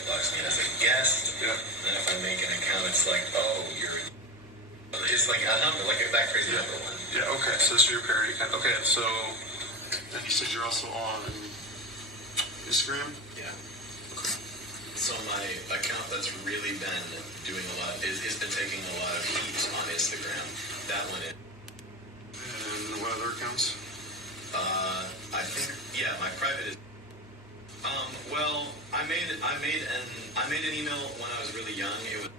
blocks me as a guest. Yeah. And if I make an account, it's like, oh, you're. It's like a number, like that crazy number one. Yeah, okay, so this is your parody account. Okay, so then you said you're also on Instagram? Yeah. So my account that's really been doing a lot, it's been taking a lot of heat on Instagram. That one is. And what other accounts? I think, yeah, my private is. Well, I made an email when I was really young. It was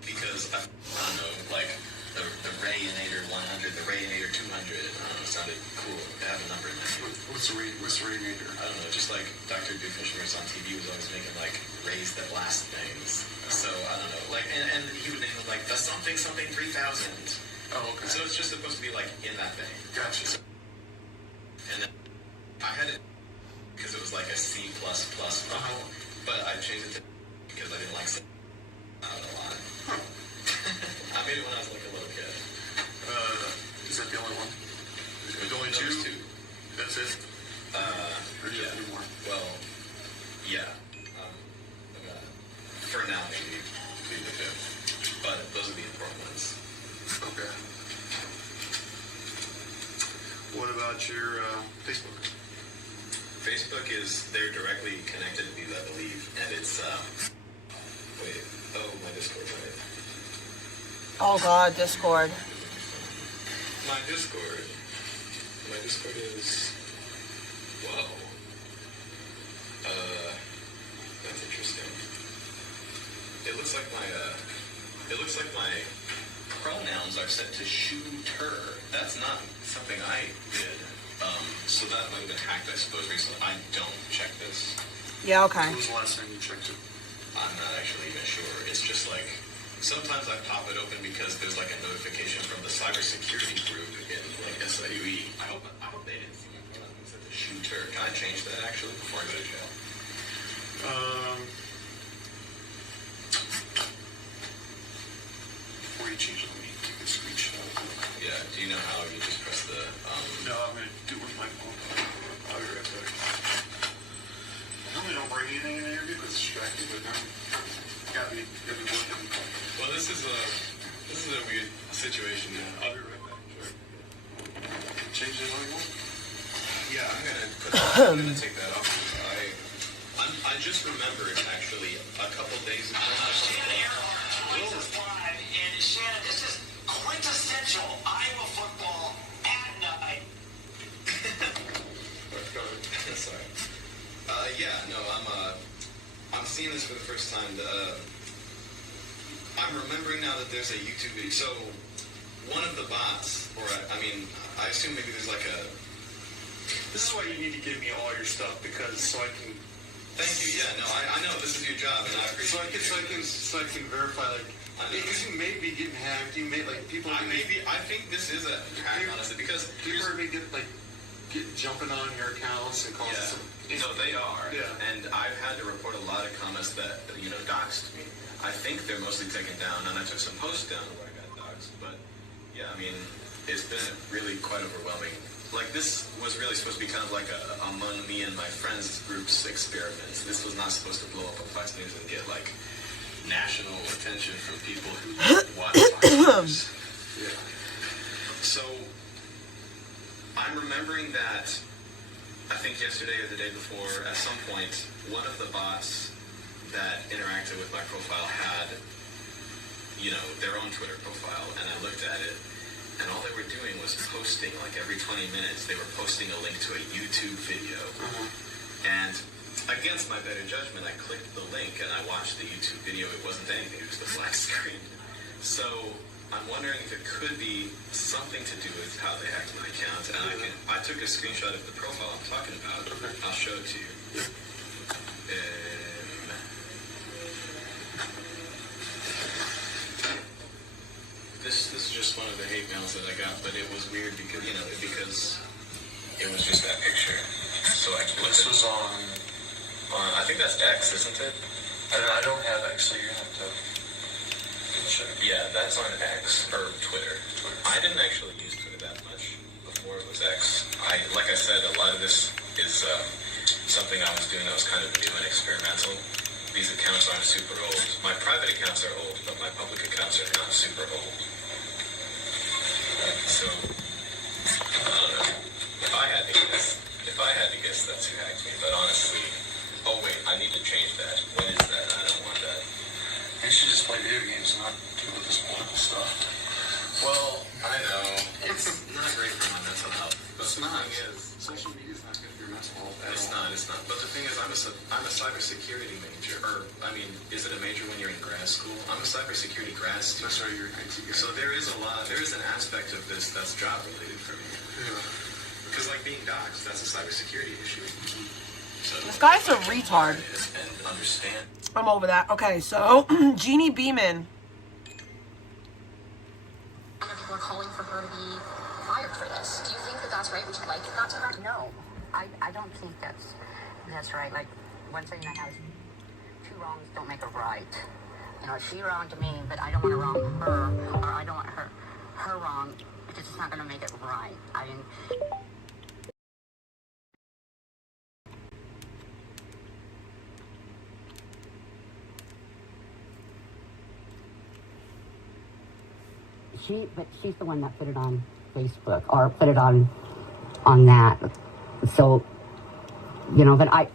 because I don't know, like the Rayinator 100, the Rayinator 200. I don't know, it sounded cool to have a number in my name. What's the Rayinator? I don't know, just like Dr. Doofenshmirtz on TV was always making like rays that blast things. So I don't know, like, and he would name it like the something 3000. Oh, okay. So it's just supposed to be like in that vein. Gotcha. And then I had it because it was like a C++ file, but I changed it to because I didn't like C a lot. I made it when I was like a little kid. Is that the only one? There's only two. That's it? Or do you have any more? Well, yeah. For now, maybe leave the two. But those are the important ones. Okay. What about your Facebook? Facebook they're directly connected to these, I believe, and it's, wait, oh, my Discord, right? Oh God, Discord. My Discord is, whoa. That's interesting. It looks like my pronouns are set to shooter. That's not something I did. So that might have been hacked, I suppose, recently. I don't check this. Yeah, okay. When was the last time you checked it? I'm not actually even sure. It's just like, sometimes I pop it open because there's like a notification from the cybersecurity group in like SIUE. I hope they didn't see my pronouns set to shooter. Can I change that actually before I go to jail? Before you change it, let me take a screenshot. Yeah, do you know how you just press the, No, I'm going to do it with my phone. I'll be right back. I normally don't bring anything in an interview because it's distracting, but now you gotta be working. well, this is a weird situation now. I'll be right back. Sure. Change it all you want? Yeah, I'm gonna take that off. I just remembered actually a couple days ago. And Shannon, this is quintessential Iowa football at night. Sorry. Yeah, no, I'm seeing this for the first time. I'm remembering now that there's a YouTube video. So one of the bots, or I assume maybe there's like a. This is why you need to give me all your stuff so I can. Thank you. Yeah, no, I know this is your job, and I appreciate it. So I can verify because you may be getting hacked. You may people. I think this is a hack, honestly, because people are going to get jumping on your accounts and causing some. No, they are. Yeah. And I've had to report a lot of comments that doxed me. I think they're mostly taken down, and I took some posts down where I got doxed. But yeah, it's been really quite overwhelming. Like, this was really supposed to be kind of like among me and my friends group's experiment. This was not supposed to blow up on Fox News and get like national attention from people who watch Fox News. Yeah. So I'm remembering that I think yesterday or the day before, at some point, one of the bots that interacted with my profile had, their own Twitter profile, and I looked at it. And all they were doing was posting, like every 20 minutes, they were posting a link to a YouTube video. And against my better judgment, I clicked the link and I watched the YouTube video. It wasn't anything, it was the black screen. So I'm wondering if it could be something to do with how they hacked my account. And I took a screenshot of the profile I'm talking about. I'll show it to you. This is just one of the hate mails that I got, but it was weird because it was just that picture. So I clicked it. This was on I think that's X, isn't it? I don't have X, so you're going to have to check. Yeah, that's on X, or Twitter. I didn't actually use Twitter that much before it was X. Like I said, a lot of this is something I was doing that was kind of new and experimental. these accounts aren't super old. My private accounts are old, but my public accounts are not super old. So, I don't know. If I had to guess, that's who hacked me. But honestly, oh wait, I need to change that. When is that? I don't want that. You should just play video games, not deal with this political stuff. Well, I know. It's not great for my mental health. But It's the not. thing is, Social media is not good for your mental health at it's all. not. But the thing is, I'm a cybersecurity major. Or, I mean, is it a major when you're in grad school? I'm a cybersecurity grad student. That's right, you're an IT guy. So there is an aspect of this that's job related for me. Yeah. Because like being doxxed, that's a cybersecurity issue. So This guy's a retard. and understand. I'm over that. Okay, so Jeannie Beeman. People are calling for her to be fired for this. Do you think that that's right? Would you like it not to happen? No, I don't think that's right. Like, one saying I have two wrongs don't make a right. You know, she wronged me, but I don't want to wrong her, or I don't want her wrong, because it's not going to make it right. I mean, she's the one that put it on Facebook, or put it on that. So, you know, but I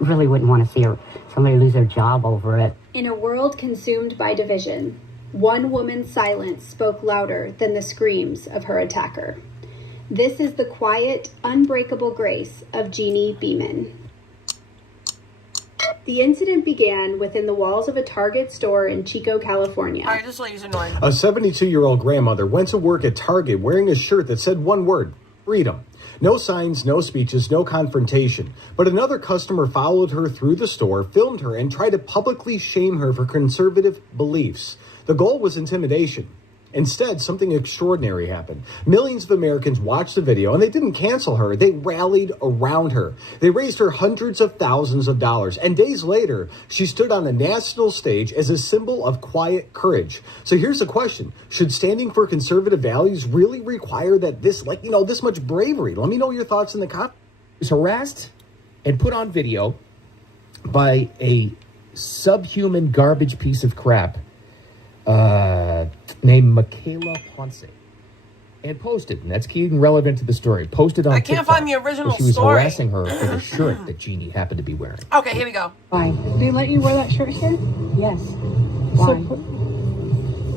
really wouldn't want to see somebody lose their job over it. In a world consumed by division, one woman's silence spoke louder than the screams of her attacker. This is the quiet, unbreakable grace of Jeannie Beeman. The incident began within the walls of a Target store in Chico, California. Alright, this lady's annoying. A 72-year-old grandmother went to work at Target wearing a shirt that said one word: freedom. No signs, no speeches, no confrontation. But another customer followed her through the store, filmed her, and tried to publicly shame her for conservative beliefs. The goal was intimidation. Instead, something extraordinary happened. Millions of Americans watched the video, and they didn't cancel her. They rallied around her. They raised her hundreds of thousands of dollars. And days later, she stood on a national stage as a symbol of quiet courage. So here's the question. Should standing for conservative values really require this much bravery? Let me know your thoughts in the comments. Was harassed and put on video by a subhuman garbage piece of crap named Michaela Ponce, and posted, and that's key and relevant to the story, posted on I can't TikTok, find the original where she was story. harassing her for the shirt that Jeannie happened to be wearing. Okay, here we go. Why? They let you wear that shirt here? Yes. Why? So,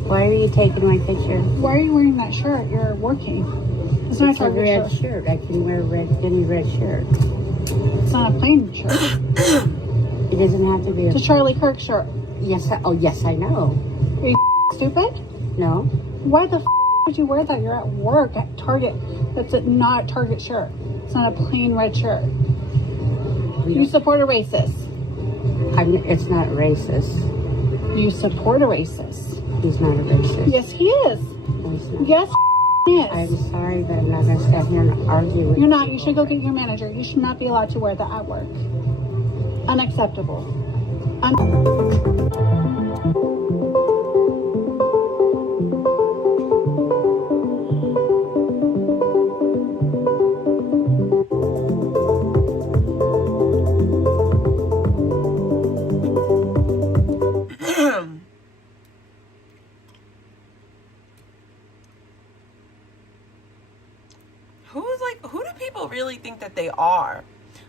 Why are you taking my picture? why are you wearing that shirt? You're working. It's not a It's a Target red shirt. shirt. I can wear any red shirt. It's not a plain shirt. It doesn't have to be It's a Charlie Kirk shirt. Yes, yes, I know. Are you stupid? No. Why the would you wear that? You're at work at Target. That's not a Target shirt. It's not a plain red shirt. You support a racist. It's not racist. You support a racist. He's not a racist. Yes, he is. No, he's not. Yes, he is. I'm sorry, but I'm not going to stand here and argue with You're not. You should go get your manager. You should not be allowed to wear that at work. Unacceptable. Who do people really think that they are?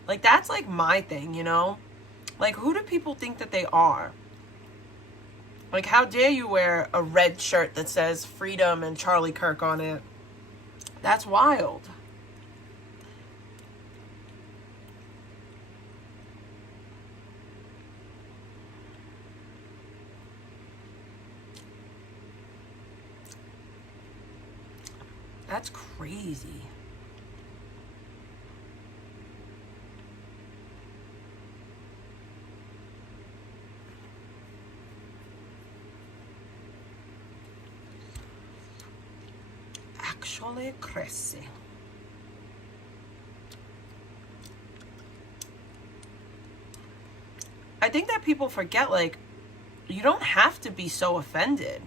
Like, that's like my thing, you know? Like, who do people think that they are? Like, how dare you wear a red shirt that says freedom and Charlie Kirk on it? That's wild. That's crazy. CONTROLLAKERISSA. I think that people forget, like, you don't have to be so offended.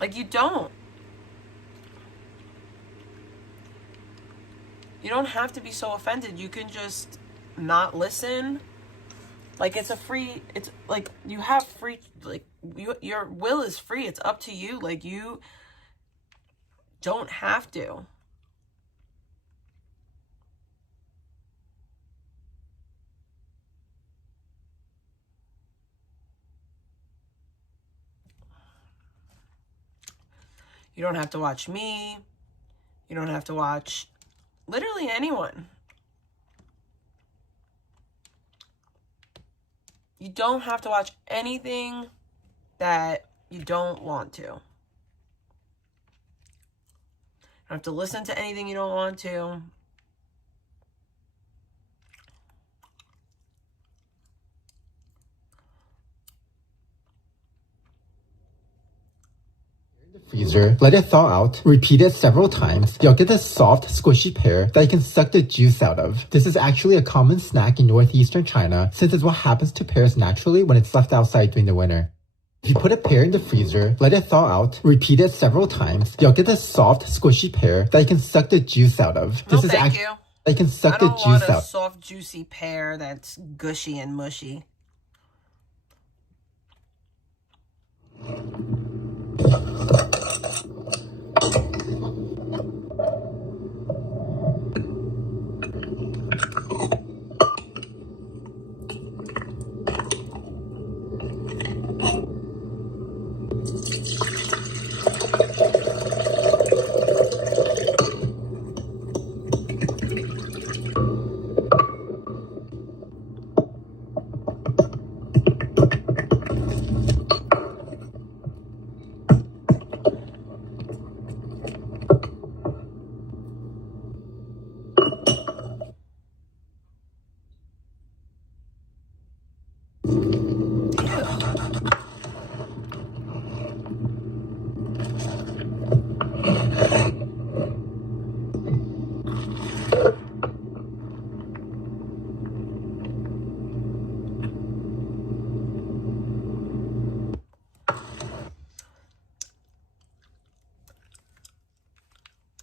Like, you don't. You don't have to be so offended. You can just not listen Like, it's a free, it's like, you have free, like, your will is free. It's up to you. Like, you don't have to. You don't have to watch me. You don't have to watch literally anyone. You don't have to watch anything that you don't want to. You don't have to listen to anything you don't want to. Freezer, let it thaw out, repeat it several times. You'll get a soft, squishy pear that you can suck the juice out of. This is actually a common snack in northeastern China, since it's what happens to pears naturally when it's left outside during the winter. If you put a pear in the freezer, let it thaw out, repeat it several times, you'll get a soft, squishy pear that you can suck the juice out of. This is thank you. You can suck the juice out. I don't want a soft, juicy pear that's gushy and mushy.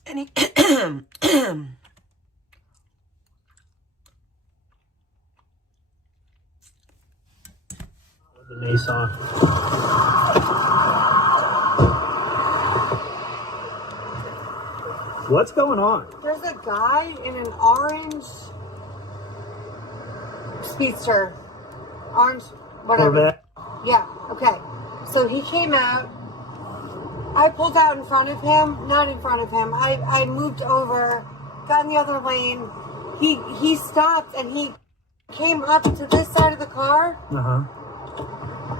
Any the Mason. What's going on? There's a guy in an orange speedster. Orange, whatever. Corvette? Yeah, okay. So he came out. I pulled out in front of him. Not in front of him. I moved over, got in the other lane. He stopped and he came up to this side of the car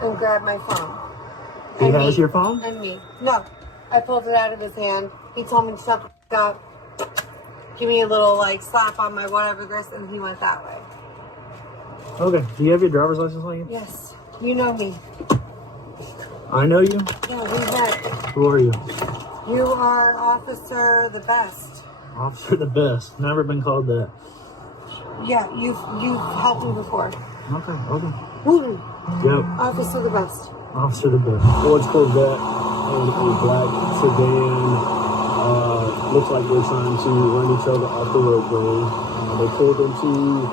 and grabbed my phone. He has your phone? And me. No. I pulled it out of his hand. He told me to shut up, give me a little like slap on my whatever this, and he went that way. Okay. Do you have your driver's license on you? Yes. You know me. I know you? Yeah, we met. Who are you? You are Officer the Best. Officer the Best. Never been called that. Yeah, you've helped me before. Okay, okay. Yep. Officer the Best. Officer the Best. Ford's Corvette and a black sedan. Looks like they're trying to run each other off the roadway. They pulled into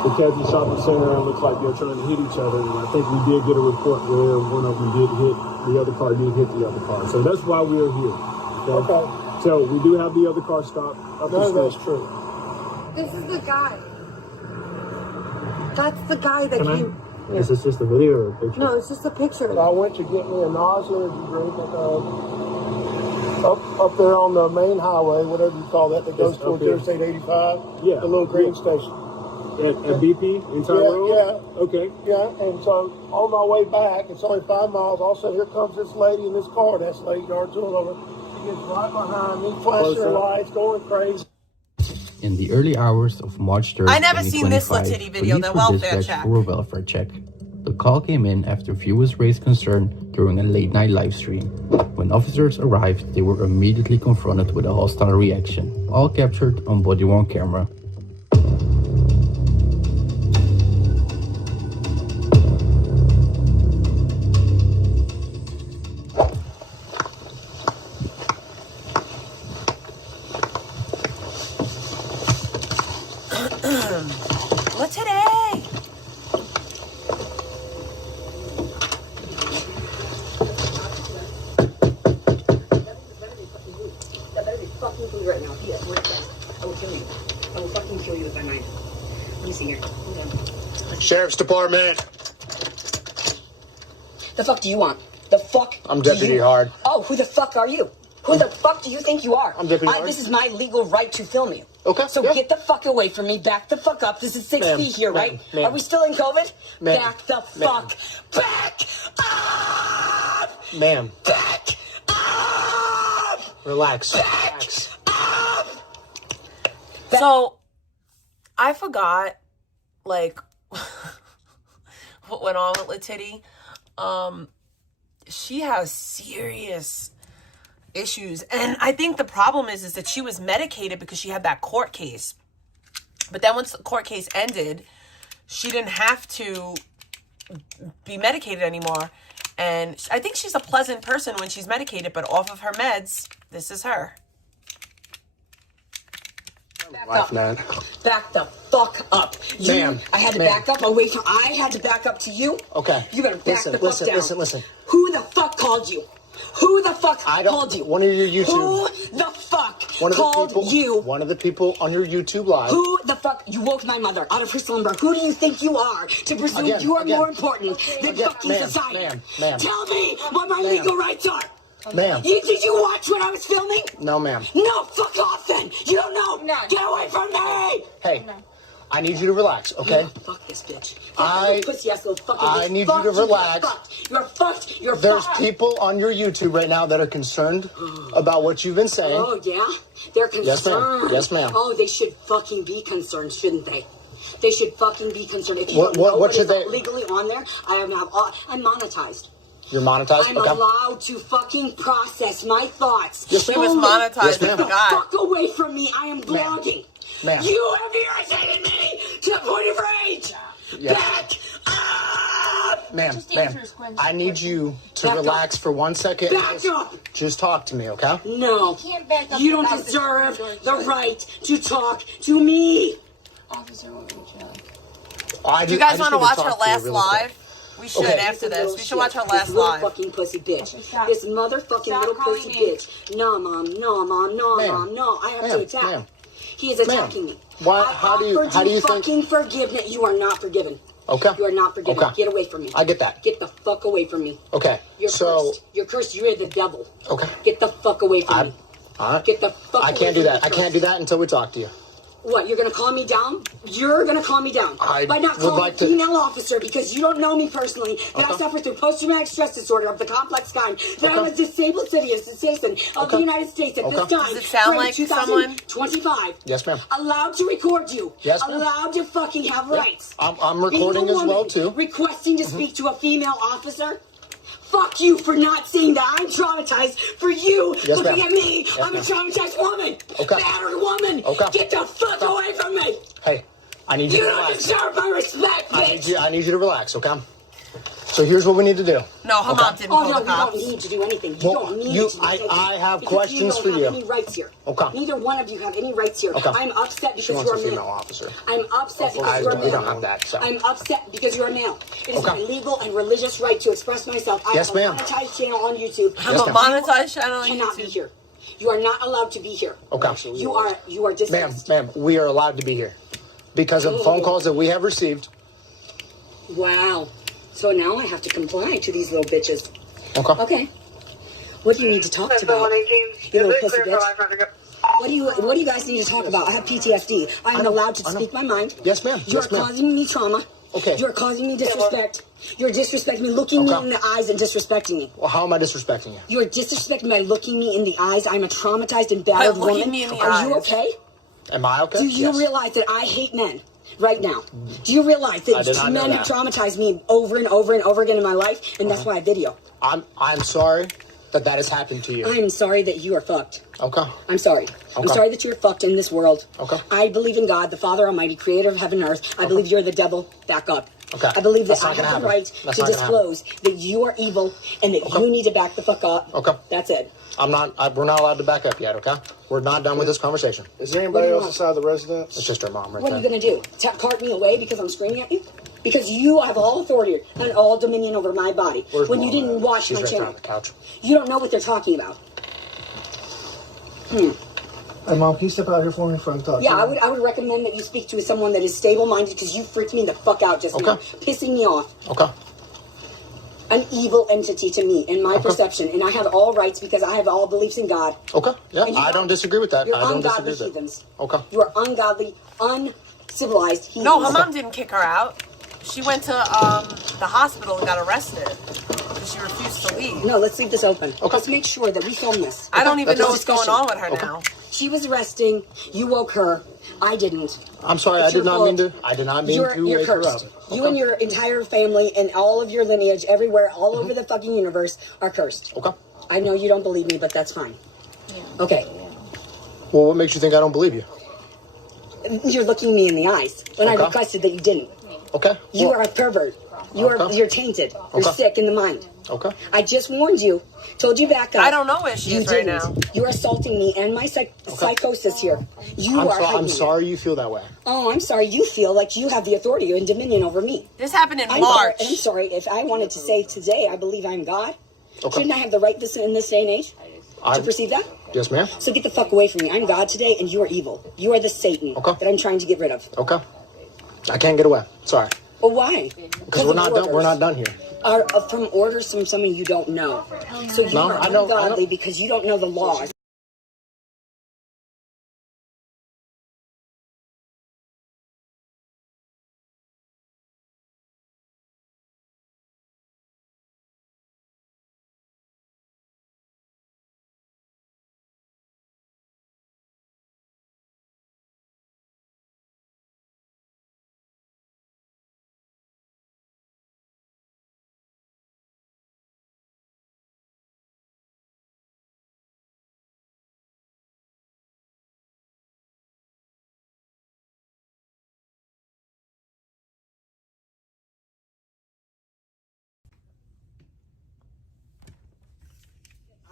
the Casual Shopping Center and looks like they're trying to hit each other. And I think we did get a report where one of them did hit, the other car did hit the other car. So that's why we're here. Okay. So we do have the other car stopped up the street. That's true. This is the guy. That's the guy that came. Yeah. Is this just a video or a picture? No, it's just a picture. I went to get me a Nas energy drink up there on the main highway, whatever you call that goes towards Interstate 85. Yeah. The little green station. At BP in Tyrone? Yeah. Okay. Yeah, and so on my way back, it's only 5 miles. All of a sudden, here comes this lady in this car. That's 8 yards over. She gets right behind me, flashing her lights, going crazy. In the early hours of March 3rd, I never seen this Latitty video, the welfare check. For a welfare check. The call came in after viewers raised concern during a late-night live stream. When officers arrived, they were immediately confronted with a hostile reaction, all captured on body-worn camera. kill you. I will fucking kill you with my knife. Let me see here. Hold on. Sheriff's Department. The fuck do you want? The fuck? I'm Deputy Hard. Oh, who the fuck are you? Who the fuck do you think you are? I'm Deputy Hard. This is my legal right to film you. Okay. So get the fuck away from me. Back the fuck up. This is 6 feet here, right? Are we still in COVID? Back the fuck. Back up! Ma'am. Back up! Relax. Back up! So, I forgot, like, what went on with Letitty. She has serious issues. And I think the problem is that she was medicated because she had that court case. But then once the court case ended, she didn't have to be medicated anymore. And I think she's a pleasant person when she's medicated, but off of her meds, this is her. Wife, man. Back the fuck up. Ma'am. I had to back up away from... I had to back up to you. Okay. You better back the fuck down. Listen. Who the fuck called you? Who the fuck called you? One of your YouTube... Who the fuck called you? One of the people on your YouTube live. Who the fuck... You woke my mother out of her slumber. Who do you think you are to presume you are more important than fucking society? Ma'am. Tell me what my legal rights are. Ma'am. Did you watch what I was filming? No, ma'am. No, fuck off then. You don't know. No. Get away from me. Hey, I need you to relax, okay? Fuck this bitch. I need you to relax. You're fucked. You're There's fucked. people on your YouTube right now that are concerned about what you've been saying. Oh, yeah? They're concerned. Yes, ma'am. Oh, they should fucking be concerned, shouldn't they? They should fucking be concerned. If you What- don't know what should is they- legally on there, I'm monetized. You're monetized? I'm Okay. allowed to fucking process my thoughts. Yes, She was Only monetized, Yes, I ma'am. Get the forgot. fuck away from me. I am blogging. Ma'am. You have irritated me to the point of rage. Yes. Back up. Ma'am, I need you to Back up. relax for 1 second. Back up. Just talk to me, okay? No. Can't back up You don't without deserve this the right to talk to me. Officer, what would you like? Do you guys want to watch her last live? We should Okay. after this. We should watch her This last little live. fucking pussy bitch. Okay, stop. This motherfucking Stop little calling pussy names. bitch. No, mom. No, mom. No, Ma'am. mom. No. I have to Ma'am, attack. ma'am. He is attacking me. Why- I how do you offered think- fucking forgiveness? You are not forgiven. Okay. You are not forgiven. Okay. Get away from me. I get that. Get the fuck away from me. Okay. You're So, cursed. You're cursed. You're the devil. okay. Get the fuck away from me. All right. Get the fuck I away can't do from that. me, I can't do that until we talk to you. What, you're gonna calm me down? You're gonna calm me down I by not would calling like a to- female officer because you don't know me personally. That I Okay. suffer through post-traumatic stress disorder of the complex kind. That I'm a disabled citizen of the United States at this Okay. time. Does it sound frame like 2025. Yes, ma'am. Allowed to record you. Yes, ma'am. Allowed to fucking have rights. I'm recording Being a as well, woman, too. Requesting to speak to a female officer. Fuck you for not seeing that. I'm traumatized for you Yes, looking ma'am. at me. Yes, I'm a ma'am. traumatized woman. Okay. Battered woman. Okay. Get the fuck away from me. Hey, I need you You to don't relax. deserve my respect, bitch. I need you to relax, okay? So here's what we need to do. No, her mom didn't Oh call no, the you don't cops. need to do anything. You Well, don't need you- to. I have because questions for you. you. Don't have any rights here. Okay. Neither one of you have any rights here. Okay. I'm upset She because wants you're a a female male. officer. I'm upset because you're a male. We don't have that, so. I'm upset because you're a male. It is Okay. my legal and religious right to express myself. I Yes, have a ma'am. monetized channel on YouTube. I'm Yes, a ma'am. monetized channel on Cannot be YouTube. here. You are not allowed to be here. Okay. You are dismissed. Ma'am, we are allowed to be here. Because of phone calls that we have received. Wow. So now I have to comply to these little bitches. Okay. Okay. What do you need to talk about? You little pussy bitch. What do you guys need to talk about? I have PTSD. I am allowed to speak my mind. Yes, ma'am. You're Yes, ma'am. causing me trauma. Okay. You're causing me disrespect. You're disrespecting me, looking me Okay. in the eyes and disrespecting me. Well, how am I disrespecting you? You're disrespecting me by looking me in the eyes. I'm a traumatized and battered By looking woman. me in the Are you eyes. okay? Am I okay? Do you Yes. realize that I hate men right now? Do you realize I did that not know men have that. traumatized me over and over and over again in my life? And that's why I video. I'm sorry that has happened to you. I'm sorry that you are fucked. Okay. I'm sorry. I'm Okay. sorry that you're fucked in this world. Okay. I believe in God, the Father Almighty, creator of heaven and earth. I believe you're the devil. Back up. Okay. I believe that That's I not have gonna the happen. right That's to not gonna disclose that you are evil and that you need to back the fuck up. Okay. That's it. We're not allowed to back up yet, okay? We're not done with this conversation. Is there anybody What do you else want? inside the residence? It's just her mom right What are there. you going to do? Cart me away because I'm screaming at you? Because you have all authority and all dominion over my body. Where's when you Mom didn't at? watch She's my right there channel. on the couch. You don't know what they're talking about. Hey, Mom, can you step out here for me before I talk Yeah, to you? I would recommend that you speak to someone that is stable-minded because you freaked me the fuck out just now. Pissing me off. Okay. An evil entity to me, in my perception. And I have all rights because I have all beliefs in God. Okay. Yeah, And you I don't disagree with that. You're I don't ungodly disagree with that. heathens. Okay. You are ungodly, uncivilized heathens. No, her mom didn't kick her out. She went to the hospital and got arrested because she refused to leave. No, let's leave this open. Okay. Let's make sure that we film this. I don't even know what's discussion. going on with her now. She was resting. You woke her. I didn't. I'm sorry. It's I did your not fault. mean to. I did not mean You're to wake her up. cursed. You and your entire family and all of your lineage everywhere, all over the fucking universe, are cursed. Okay. I know you don't believe me, but that's fine. Okay. Well, what makes you think I don't believe you? You're looking me in the eyes when I Okay. requested that you didn't. Okay. You are a pervert. You're tainted. You're Okay. sick in the mind. Okay. I just warned you. Told you back up. I don't know where she you is right didn't. now. You're assaulting me and my psychosis here. You are. I'm sorry you feel that way. Oh, I'm sorry. You feel like you have the authority and dominion over me. This happened in I'm March. I'm sorry. If I wanted to say today, I believe I'm God. Okay. Shouldn't I have the right in this day and age to perceive that? Yes, ma'am. So get the fuck away from me. I'm God today, and you are evil. You are the Satan that I'm trying to get rid of. Okay. I can't get away. Sorry. Well, why? Because we're not done. We're not done here. Are from orders from someone you don't know. So you No, are I don't- ungodly because you don't know the laws.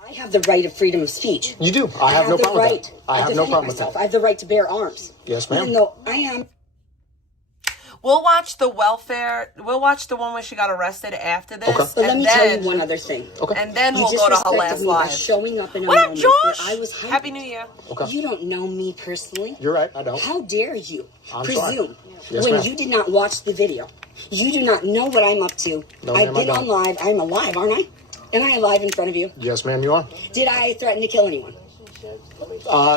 I have the right of freedom of speech. You do. I have no the problem with right that. I have no defending problem with myself. that. I have the right to bear arms. Yes, ma'am. Even though I am. We'll watch the welfare. We'll watch the one where she got arrested after this. Okay. But let me tell you one other thing. Okay. And then You we'll go to her disrespected last me by live. showing up in a What up, moment Josh? where I was heightened. Happy New Year. Okay. You don't know me personally. You're right. I don't. How dare you I'm presume sorry. Yes, when ma'am. you did not watch the video? You do not know what I'm up to. No, I've ma'am, I been on don't. live. I'm alive, aren't I? Am I alive in front of you? Yes, ma'am. You are. Did I threaten to kill anyone?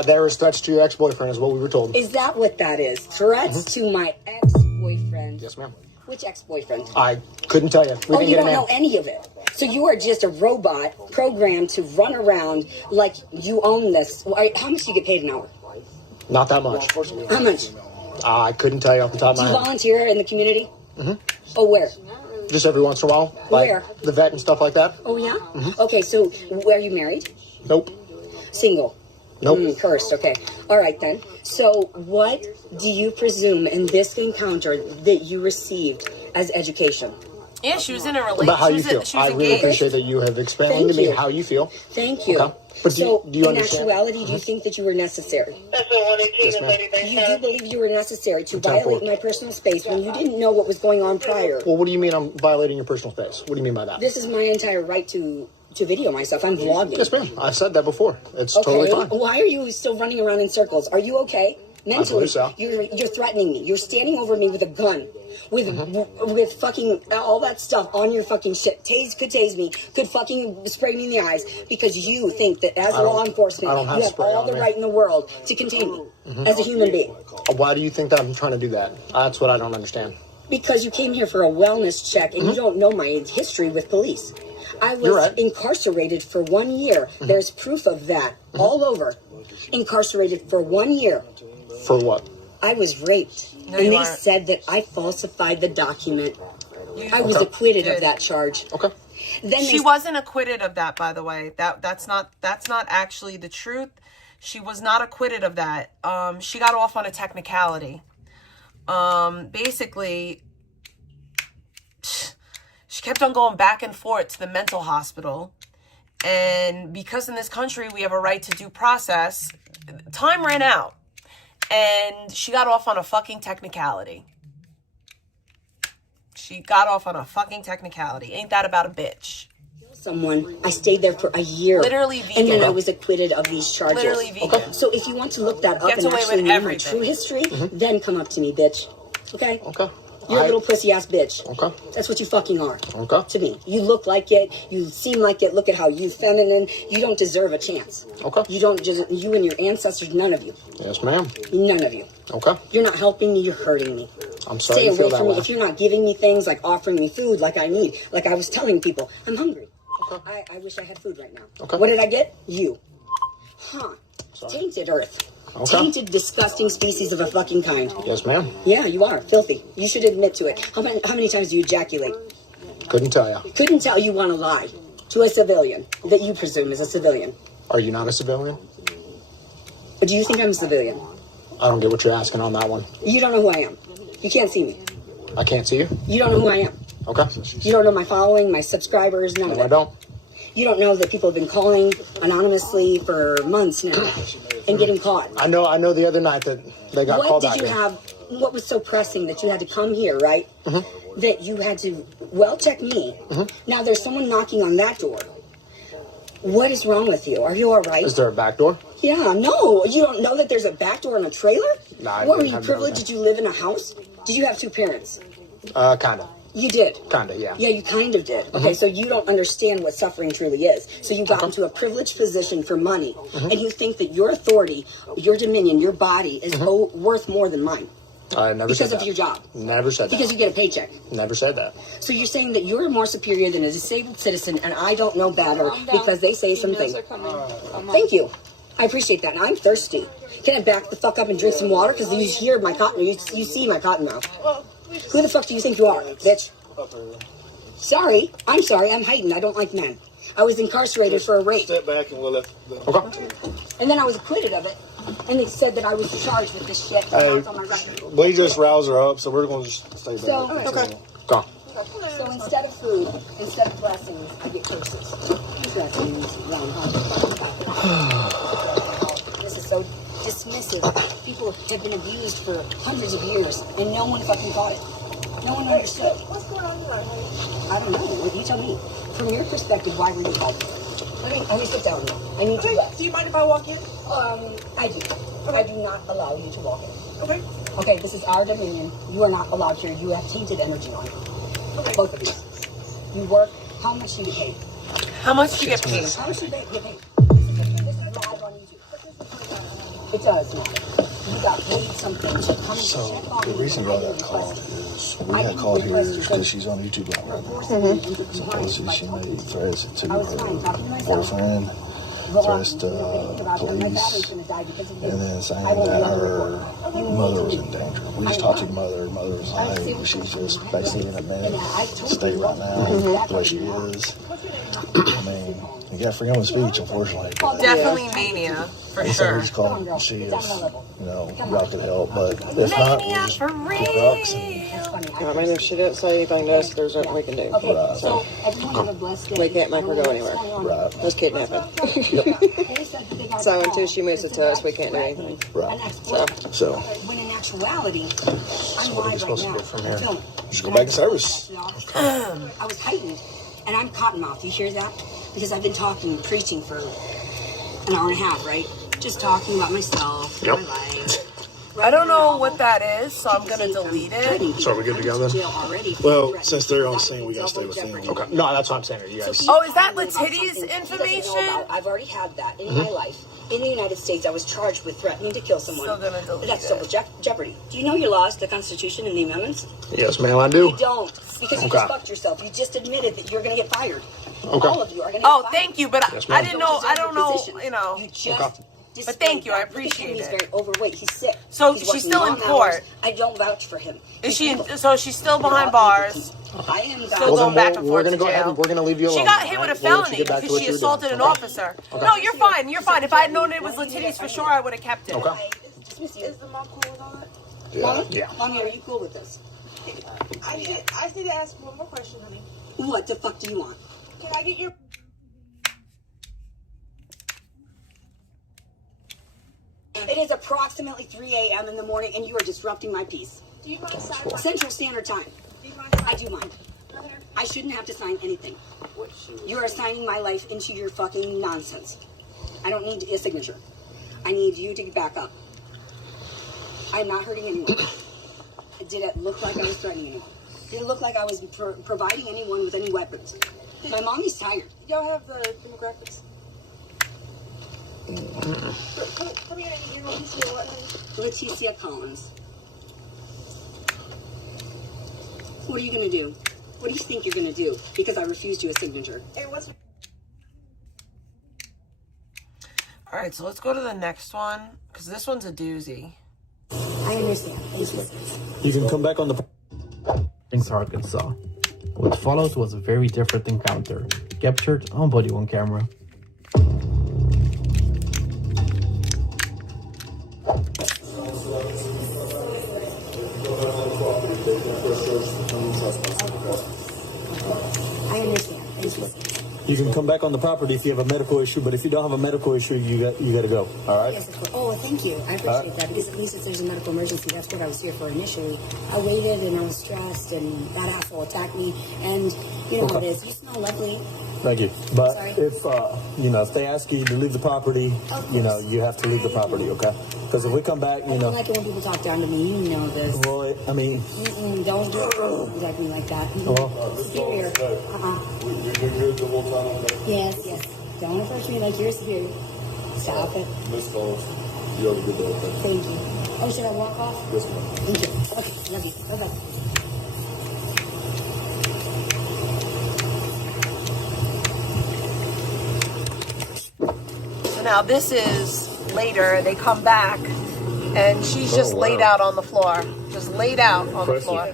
There was threats to your ex-boyfriend, is what we were told. Is that what that is? Threats to my ex-boyfriend. Yes, ma'am. Which ex-boyfriend? I couldn't tell you. We Oh, didn't you get a don't name. know any of it. So you are just a robot programmed to run around like you own this. How much do you get paid an hour? Not that much. How much? I couldn't tell you off the top of Do my you head. volunteer in the community? hmm Oh, where? Just every once in a while. Like Where? the vet and stuff like that. Oh, yeah? Mhm. Okay, so are you married? Nope. Single? Nope. Cursed, okay. All right, then. So what do you presume in this encounter that you received as education? Yeah, she was in a relationship. About how you feel. She was I really engaged. appreciate that you have explained Thank to me you. how you feel. Thank you. Okay. But So, do you in understand? actuality, do you think that you were necessary? Yes, ma'am. You do believe you were necessary to Ten violate four. my personal space when you didn't know what was going on prior. Well, what do you mean I'm violating your personal space? What do you mean by that? This is my entire right to video myself. I'm vlogging. Yes, ma'am. I've said that before. It's Okay. totally fine. Why are you still running around in circles? Are you okay? Mentally, believe so. you're threatening me. You're standing over me with a gun, with Mm-hmm. with fucking all that stuff on your fucking shit. Could tase me, could fucking spray me in the eyes because you think that as I don't- law enforcement, I don't have you have spray all on the me. right in the world to contain me Mhm. as a human being. Why do you think that I'm trying to do that? That's what I don't understand. Because you came here for a wellness check and you don't know my history with police. I was Mm-hmm. You're right. incarcerated for 1 year. There's proof of that all over. Incarcerated for 1 year. For what? I was raped. No, and you they aren't. said that I falsified the document. I was Okay. acquitted Good. of that charge. Okay. Then She they wasn't acquitted of that, by the way. That's not actually the truth. She was not acquitted of that. She got off on a technicality. Basically, she kept on going back and forth to the mental hospital. And because in this country we have a right to due process, time ran out. And she got off on a fucking technicality. She got off on a fucking technicality. Ain't that about a bitch? someone. I stayed there for a year. Literally vegan. And then I was acquitted of these charges. Literally vegan. Okay. So if you want to look that up Gets and away actually with know my everything. true history, then come up to me, bitch. Okay? Okay. You're a little pussy ass bitch. Okay. That's what you fucking are. Okay. To me. You look like it. You seem like it. Look at how you feminine. You don't deserve a chance. Okay. You don't just, you and your ancestors, none of you. Yes, ma'am. None of you. Okay. You're not helping me, you're hurting me. I'm sorry Stay you away feel that from me. way. If you're not giving me things like offering me food like I need, like I was telling people, I'm hungry. Okay. I wish I had food right now. Okay. What did I get? You. Huh. Sorry. Tainted earth. Okay. Tainted, disgusting species of a fucking kind. Yes, ma'am. Yeah, you are. Filthy. You should admit to it. How many times do you ejaculate? Couldn't tell ya. Couldn't tell you want to lie to a civilian that you presume is a civilian. Are you not a civilian? But do you think I'm a civilian? I don't get what you're asking on that one. You don't know who I am. You can't see me. I can't see you. You don't know who I am. Okay. You don't know my following, my subscribers, none of No, it. I don't. You don't know that people have been calling anonymously for months now and getting caught. I know the other night that they got What called did out you here. have? What was so pressing that you had to come here, right? Mm-hmm. That you had to, well, check me. Now there's someone knocking on that door. What is wrong with you? Are you all right? Is there a back door? Yeah, no. You don't know that there's a back door in a trailer? Nah, I What were didn't you have privileged? that. Did you live in a house? Did you have two parents? Kinda. You did. Kinda, yeah. Yeah, you kind of did. Okay, so you don't understand what suffering truly is. So you got into a privileged position for money, and you think that your authority, your dominion, your body is worth more than mine I never because said of that. your job. Never said Because that. you get a paycheck. Never said that. So you're saying that you're more superior than a disabled citizen, and I don't know better because they say something. Thank you. I appreciate that. And I'm thirsty. Can I back the fuck up and drink some water? Because you hear my cotton, you see my cotton mouth. Who the fuck do you think you are, bitch? Sorry. I'm sorry. I'm heightened. I don't like men. I was incarcerated for a rape. Step back and we'll let. Okay. And then I was acquitted of it. And they said that I was charged with this shit. Hey, It's on my record. we just rouse her up, so we're going to just stay back. So, Go. So instead of food, instead of blessings, I get curses. Blessings, round This is so dismissive. People have been abused for hundreds of years, and no one fucking caught it. No one understood. What's going on here? I don't know. You tell me. From your perspective, why were you called? Let me sit down now. I need to rest. Do you mind if I walk in? I do. I do not allow you to walk in. Okay. Okay, this is our dominion. You are not allowed here. You have tainted energy on you. Okay. Both of you. You work. How much do you get paid? How much do you get paid? How much do you get paid? This is live on YouTube. It does matter. You got paid something to come So check on the you reason when why I that call requested. is we got called here because she's on YouTube right now. Supposedly she made threats to her boyfriend, threats to police, and then saying that her mother was in danger. We just talked to your mother. Her mother was like, hey, she's just basically in a mental state right now, the way she is. I mean, you got freedom of speech, unfortunately. But Definitely mania, for so sure. we just called her and see if, y'all could help. But if not, we'll just keep rocks and I mean, if she didn't say anything to us, there's nothing we can do. Right. So everyone have a blessed day. We can't make her go anywhere. Right. Let's kidnap her. So until she moves it to us, we can't do anything. Right. So. When in actuality, I'm what are we live supposed right to now. do from here? Film. Just go back in service. I was heightened, and I'm cottonmouth. You hear that? Because I've been talking, preaching for an hour and a half, right? Just talking about myself, my life. I don't know what that is, so I'm gonna delete it. So are we good to go then? Well, since they're on scene, we gotta stay with them. Okay. No, that's what I'm saying. You guys. Oh, is that Letitia's information? I've already had that in my life. In the United States, I was charged with threatening to kill someone. Still gonna delete That's it. civil jeopardy. Do you know your laws, the Constitution, and the amendments? Yes, ma'am, I do. You don't, because you Okay. just fucked yourself. You just admitted that you're going to get fired. Okay. All of you are going to get Oh, fired. thank you, but Yes, I ma'am. didn't know. I don't know. You know. You just But thank you. I Look at him, appreciate He's it. very overweight. He's sick. So He's she's working still in long court. hours. I don't vouch for him. Is she? So she's still behind bars. I am Still going back and we're forth gonna to go ahead jail. and we're gonna leave you alone. She got hit with a We'll let you felony get back to because what she you were assaulted doing. an officer. Okay. No, you're fine. You're fine. If I had known it was Letitia's for sure, I would have kept it. Okay. Is the mom cool with all that? Yeah. Yeah. Mommy, are you cool with this? I just need to ask one more question, honey. What the fuck do you want? Can I get your... It is approximately 3 a.m. in the morning, and you are disrupting my peace. Do you mind sidewalk? Central Standard Time. Do you mind I do mind. I shouldn't have to sign anything. You are signing my life into your fucking nonsense. I don't need a signature. I need you to back up. I'm not hurting anyone. Did it look like I was threatening anyone? Did it look like I was providing anyone with any weapons? My mommy's tired. Y'all have the demographics? Come here, you know, Leticia Collins. What are you gonna do? What do you think you're gonna do? Because I refused you a signature. All right, so let's go to the next one, because this one's a doozy. I understand. Thank you. You can come back on the... in Arkansas. What followed was a very different encounter, captured on body-worn camera. I understand. Thank you. You can come back on the property if you have a medical issue, but if you don't have a medical issue, you got to go. All right? Yes, of course. Oh, thank you. I appreciate that, because at least if there's a medical emergency, that's what I was here for initially. I waited and I was stressed, and that asshole attacked me, and you know how it is. You smell lovely. Thank you. But Sorry. if if they ask you to leave the property, you have to leave the property, okay? Because if we come back, I don't like it when people talk down to me. You know this. Well, I mean... Don't do exactly me like that. Superior. You're good the whole time? Yes, yes. Don't approach me like you're superior. Stop it. Miss Collins, you have a good day, okay? Thank you. Oh, should I walk off? Yes, ma'am. Thank you. Okay, love you. Bye-bye. So now this is later. They come back, and she's just laid out on the floor. Just laid out on the floor.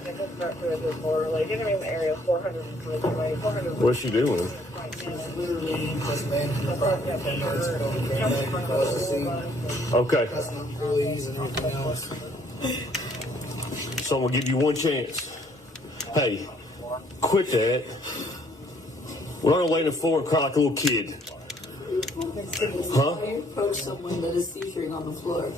What's she doing? Okay. So I'm gonna give you one chance. Hey, quit that. We're not gonna lay on the floor and cry like a little kid. Huh? You approach someone that is seizuring on the floor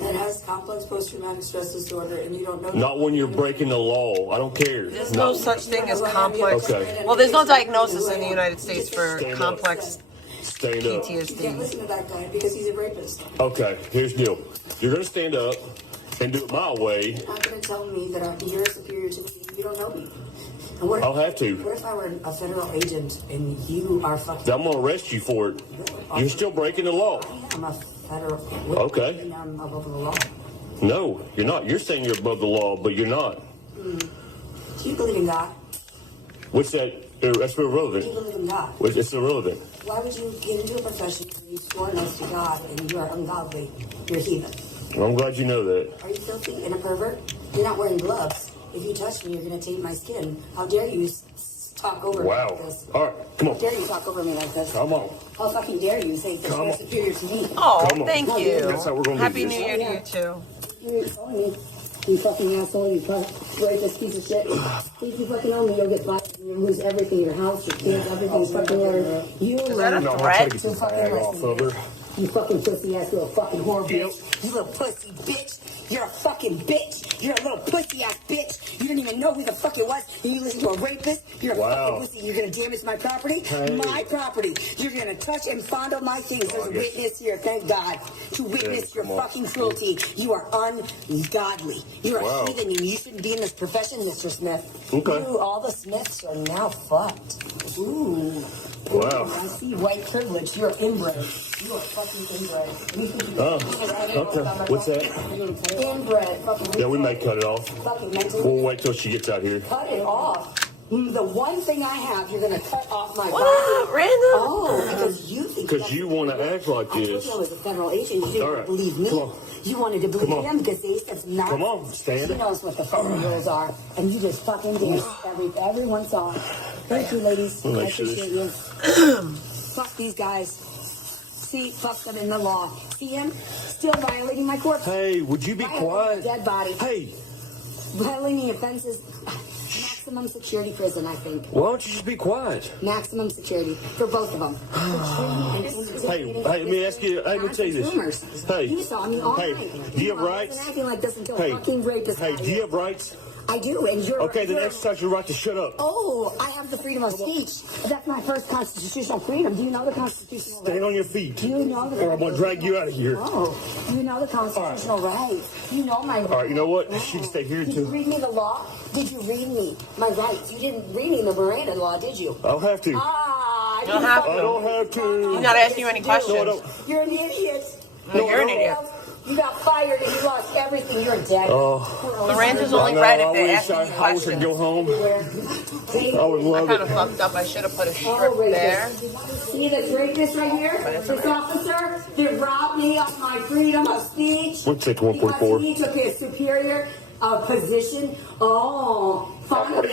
and has complex post-traumatic stress disorder, and you don't know. Not when you're breaking the law. I don't care. There's no such thing as complex. Okay. Well, there's no diagnosis in the United States for Stand up. complex Stand up. You can't listen to that guy because he's a rapist. Okay, here's the deal. You're gonna stand up and do it my way. You're not going to tell me that you're superior to me. You don't know me. And what if, I'll have to. What if I were a federal agent and you are fucking... I'm gonna arrest you for it. You're still breaking the law. I'm a federal... Okay. I'm above the law. No, you're not. You're saying you're above the law, but you're not. Do you believe in God? What's that? That's irrelevant. Do you believe in God? It's irrelevant. Why would you get into a profession where you swore an oath to God and you are ungodly? You're a heathen. Well, I'm glad you know that. Are you filthy and a pervert? You're not wearing gloves. If you touch me, you're going to taint my skin. How dare you talk over me like this? All right, come on. How dare you talk over me like this? Come on. How fucking dare you say that you're superior to me? Oh, Come on. thank Come on. you. That's how we're gonna Happy do New this. Year to you too. You ain't calling me. You fucking asshole. You rapist piece of shit. If you fucking owe me, you'll get fired. You'll lose everything. Your house, your kids, everything's fucking yours. You Is that a run threat? to fucking Off of her. You fucking pussy ass little fucking whore bitch. You little pussy bitch. You're a fucking bitch. You're a little pussy ass bitch. You didn't even know who the fuck it was. And you listen to a rapist. You're a fucking pussy. You're gonna damage my property. Hey. My property. You're gonna touch and fondle my things. There's a witness here, thank God, to witness your fucking cruelty. You are ungodly. You're a heathen. And you shouldn't be in this profession, Mr. Smith. Okay. You, all the Smiths are now fucked. Ooh. Wow. I see white privilege. You're inbred. You are fucking inbred. Okay. What's that? Inbred. Fucking Yeah, we may cut it off. fucking mental. We'll wait till she gets out here. Cut it off. The one thing I have, you're gonna cut off my What body. up, Random? Oh, because you think Because you want to act like I told this. you I was a federal agent. You didn't All right. believe me. Come on. You wanted to believe Come on. them because they said not. Come on, stand She it. knows what the fucking rules are, and you just fucking dance. Everyone saw it. Thank you, ladies. We'll I make sure appreciate you. Fuck these guys. See, fuck them in the law. See him still violating my corpse. Hey, would you be Violating quiet? a dead body. Hey, Violating offenses. Maximum security prison, I think. why don't you just be quiet? Maximum security for both of them. Hey, let me ask you. Hey, let me tell you this. Hey, You saw me all hey, night. do you have I rights? wasn't acting like this until Hey, fucking rapist hey, got do you here. have rights? I do, and you're... Okay, then exercise your right to shut up. Oh, I have the freedom of speech. That's my first constitutional freedom. Do you know the constitutional Stand on your feet. Do you know the... Or I'm going to drag you out of here. Oh, you know the constitutional rights. You know my rights. All right, you know what? She can stay here, Did you too. read me the law? Did you read me my rights? You didn't read me the Miranda law, did you? I don't have to. Ah, You don't have to. I don't have to. He's not asking you any questions. No, I don't. You're an idiot. No, you're an idiot. You got fired and you lost everything. You're dead. Miranda's only right if they ask you I wish I questions. could go home. I would I love kind it. of fucked up. I should have put a strip Oh, there. See this rapist right here? This officer? They robbed me of my freedom of speech. What's it, Because 144? he took his superior position. Oh, finally,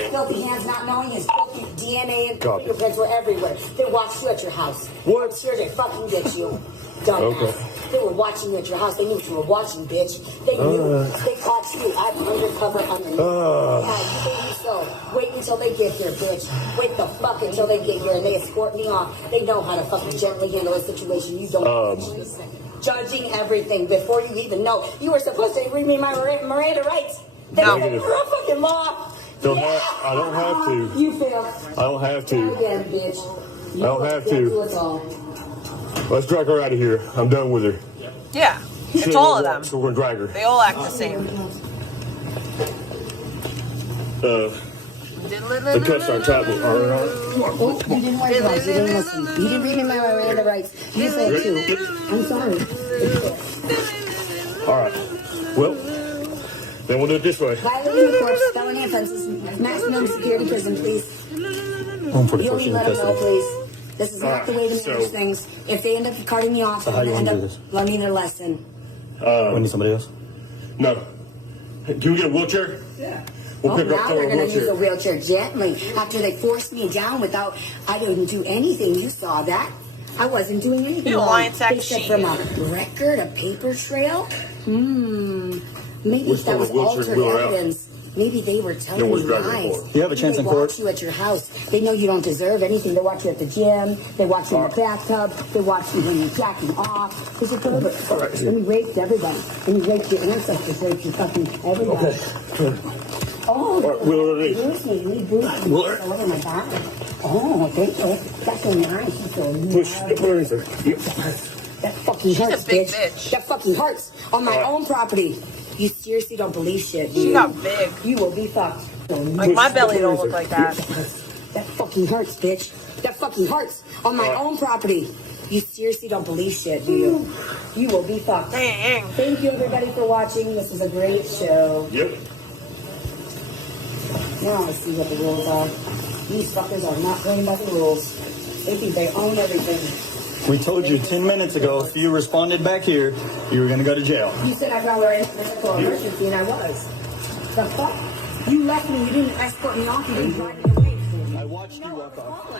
his filthy hands not knowing his filthy DNA and Copy. fingerprints were everywhere. They watched you at your house. What? Sure, they fucking get you. Dumbass. Okay. They were watching you at your house. They knew what you were watching, bitch. They knew. They caught you. I'm undercover underneath. Yeah, you think so. Wait until they get here, bitch. Wait the fuck until they get here and they escort me off. They know how to fucking gently handle a situation. You don't. Judging everything before you even know. You were supposed to read me my Miranda rights. They No. were a fucking law. I don't have to. You failed. I don't have Try to. again, bitch. You I don't have can't to. do it all. Let's drag her out of here. I'm done with her. Yeah, She it's ain't all gonna of walk, them. So we're going to drag her. They all act the same. The cuffs aren't tight. Oh, you didn't wear gloves. You didn't listen. You didn't read me my Miranda rights. You failed too. I'm sorry. All right. Well, then we'll do it this way. Violating the corpse, felony offenses, maximum security prison, please. Home You only let them know, please. This is not the way to manage so- things. If they end up carting me off, So how they're you going to wanna end do up this? learning their lesson. We need somebody else? No. Can we get a wheelchair? Yeah. We'll pick her up Now to they're a going to use a wheelchair. wheelchair gently after they forced me down without, I didn't do anything. You saw that. I wasn't doing anything You wrong. lying sack They of said shit. from a record, a paper trail. Maybe We're if that was still a wheelchair altered wheeler out. evidence. Maybe they were telling No one's you driving the lies. car. You have a chance in court. They watch you at your house. They know you don't deserve anything. They watch you at the gym. They watch you in the bathtub. They watch you when you're jacking off. Because you're pervert. And we raped everybody. And you raped your ancestors. Raped your fucking everybody. Okay. Oh, All right, wheel her in. bruise me. You bruise me. Wheel her. All over my back. Oh, thank you. That's so nice. You're so Push. nice. Put her in there. Yep. That fucking hurts, a big bitch. bitch. That fucking hurts on my own property. You seriously don't believe shit, do She you? got big. You will be fucked. Like my belly don't look like that. That fucking hurts, bitch. That fucking hurts on my own property. You seriously don't believe shit, do you? You will be fucked. Dang. Thank you, everybody, for watching. This is a great show. Yep. Now I see what the rules are. These fuckers are not playing by the rules. They think they own everything. We told you 10 minutes ago, if you responded back here, you were going to go to jail. You said I were in medical emergency, and I was. The fuck? You left me. You didn't escort me off. You didn't drive me away. I watched you walk off.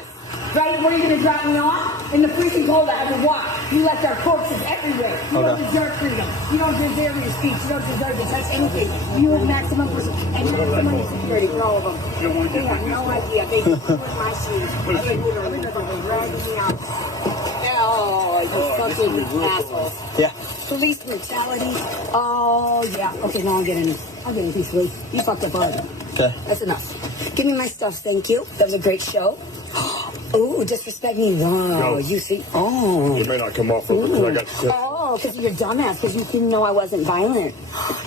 Right? Where are you going to drop me off? In the freezing cold, I had to walk. You left our corpses everywhere. You don't Okay. deserve freedom. You don't deserve your speech. You don't deserve to touch anything. You have maximum and maximum security for all of them. They have no idea. They just put my shoes. They literally fucking dragged me out. Oh, you fucking assholes. Yeah. Police brutality. Oh, yeah. Okay, now I'll get in peacefully. You fucked up already. Okay. That's enough. Give me my stuff, thank you. That was a great show. Oh, disrespect me. Wow. No. You see? Oh. It may not come off of it because I got the Oh, because you're a dumbass, because you didn't know I wasn't violent.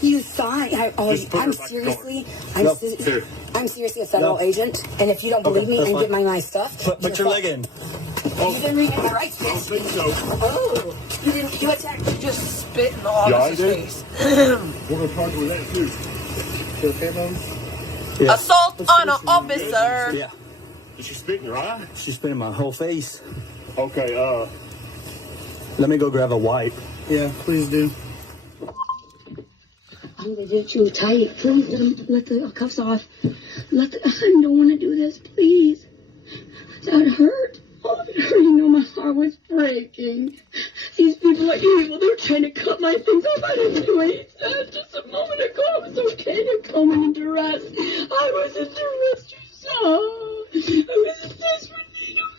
You thought Just put her I'm back seriously, going. Here. I'm seriously a federal No. agent, and if you don't believe me that's and fine. get my stuff, Put your leg in. You didn't read my rights, I don't bitch. think so. Oh, you didn't. You attacked me. Just spit in the Yeah, I officer's did. face. We're going to talk with that too. You okay, Mom? Yeah. Assault on an officer. Yeah. Did she spit in your eye? She spit in my whole face. Okay, Let me go grab a wipe. yeah, please do. I'm gonna get you tight. Please let the cuffs off. I don't want to do this. Please. That hurt. Oh, it hurt. You know, my heart was breaking. These people are evil. They're trying to cut my things off. I didn't do anything. Just a moment ago, I was okay to come in duress. I was in duress, you saw. I was in desperate need of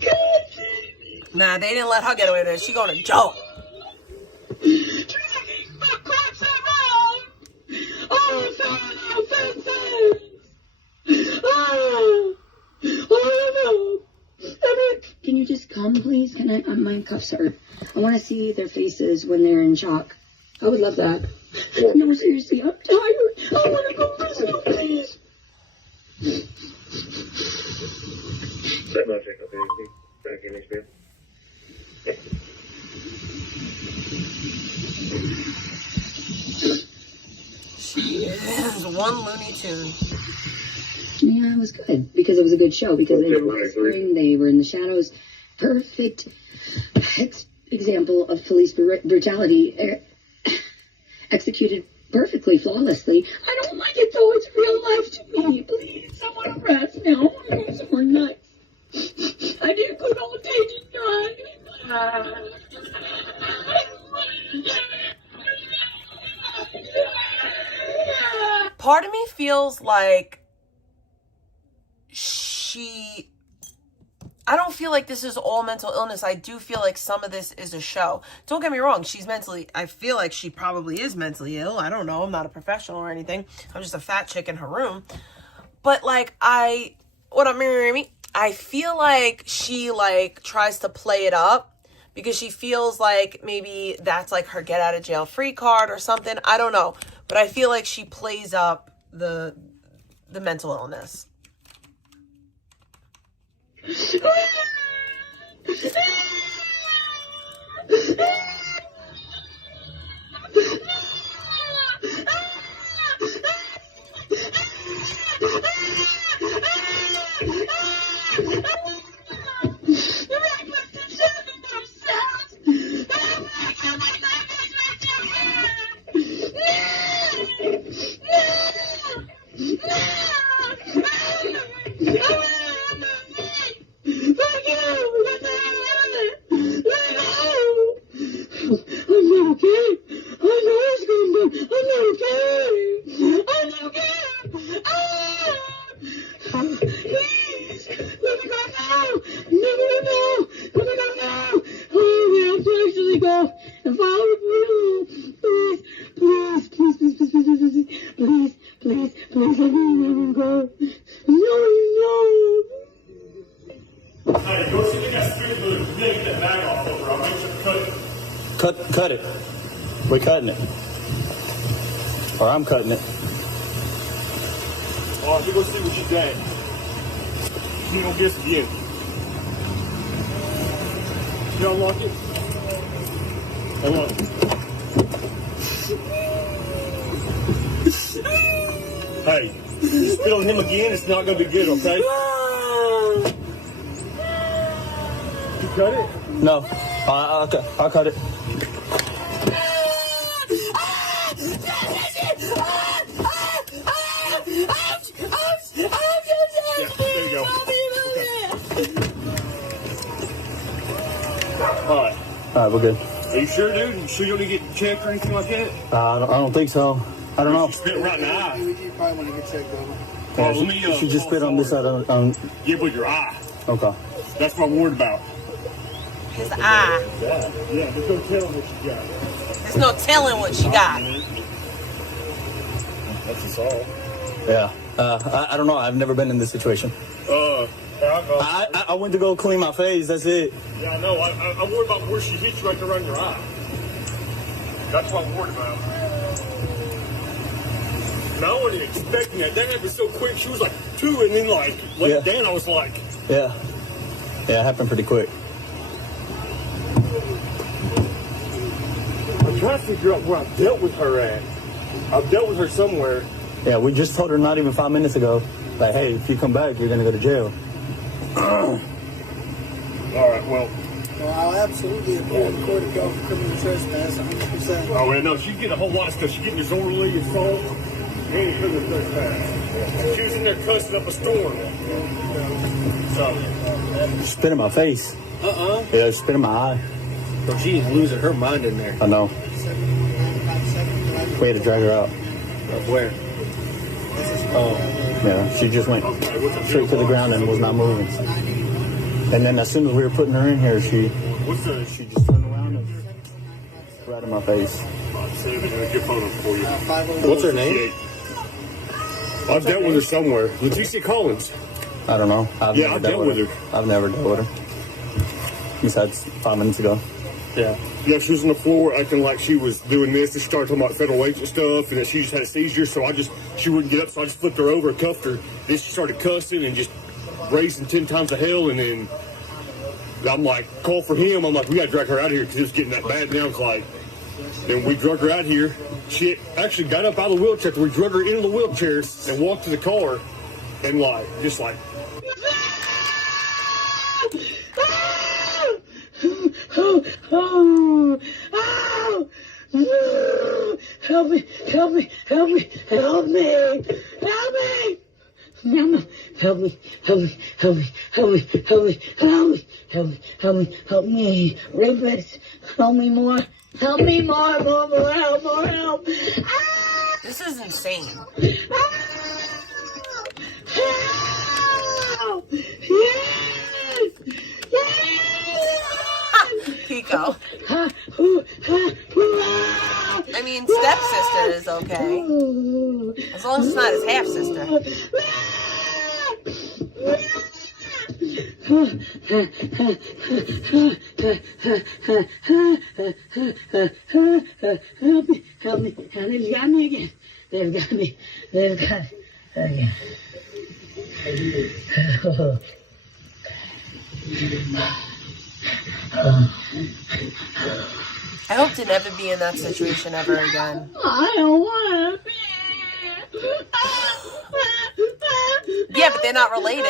God, save me. Nah, they didn't let her get away with it. She going to jail. Can you just come, please? Can I? My cuffs hurt. I want to see their faces when they're in shock. I would love that. No, seriously, I'm tired. I want to go physical, please. She is one Looney Tune. Yeah, it was good because it was a good show. Because they were whispering, they were in the shadows. Perfect example of police brutality, executed perfectly, flawlessly. I don't like it though. It's real life to me. Please, I want to rest now. I want to go somewhere nice. I did good old dating drive. Part of me feels like I don't feel like this is all mental illness. I do feel like some of this is a show. Don't get me wrong. I feel like she probably is mentally ill. I don't know. I'm not a professional or anything. I'm just a fat chick in her room. But like, I feel like she like tries to play it up because she feels like maybe that's like her get out of jail free card or something. I don't know. But I feel like she plays up the mental illness. Cut it. We're cutting it. Or I'm cutting it. Oh, you go see what she got. She gonna get some you. You unlock it? Unlock it. Hey, you spit on him again, it's not gonna be good, okay? You cut it? No. I'll cut it. There you go. Alright, we're good. Are you sure, dude? You sure you don't need to get checked or anything like that? I don't think so. I don't know. You spit right in the eye. You probably want to get checked over. Yeah, she just spit on this side. Yeah, with your eye. Okay. That's what I'm worried about. His eye. Yeah, there's no telling what she got. There's no telling what she got. That's assault. Yeah. I don't know. I've never been in this situation. I went to go clean my face. That's it. Yeah, I know. I'm worried about where she hit you right around your eye. That's what I'm worried about. And I wasn't expecting that. That happened so quick. She was like 2, and then like went down. I was like, yeah, it happened pretty quick. I'm trying to figure out where I've dealt with her at. I've dealt with her somewhere. Yeah, we just told her not even 5 minutes ago, like, hey, if you come back, you're gonna go to jail. All right, well, I'll absolutely appear in court of y'all for criminal trespass, 100%. Oh, well, no, she's getting a whole lot of stuff. She's getting disorderly assault and criminal trespass. She was in there cussing up a storm. So. Spit in my face. Yeah, spit in my eye. Bro, she is losing her mind in there. I know. We had to drag her out. Where? Oh. Yeah, she just went straight to the ground and was not moving. And then as soon as we were putting her in here, she just turned around and right in my face. What's her name? I've dealt with her somewhere. Leticia Collins. I don't know. I've dealt with her. I've never dealt with her. Besides 5 minutes ago. Yeah, she was on the floor acting like she was doing this. And she started talking about federal agent stuff and that she just had a seizure. So she wouldn't get up. So I just flipped her over, cuffed her. Then she started cussing and just raising 10 times the hell. And then I'm like, call for him. I'm like, we got to drag her out of here because it was getting that bad. Now it's like, then we drug her out here. She actually got up out of the wheelchair. We drug her into the wheelchair and walked to the car and just like. Help me, help me, help me, help me, help me. Mama, help me, help me, help me, help me, help me, help me, help me, help me, help me, rapist, help me more, help me more help, more help. Ah! This is insane. Help! Yes! Pico. I mean, stepsister is okay. As long as it's not his half-sister. Help me. They've got me again. They've got me again. I hope to never be in that situation ever again. I don't want to be. Yeah, but they're not related.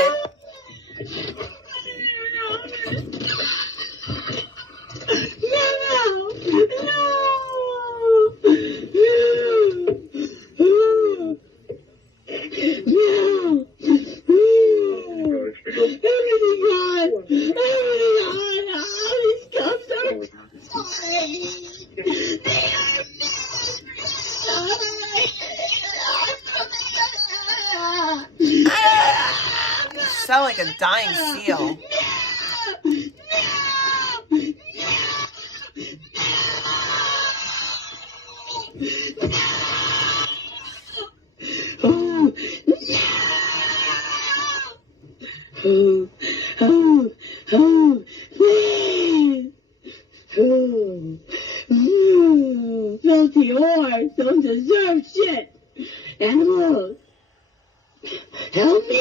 You sound like a dying seal. Filthy whores don't deserve shit. Animals, help me.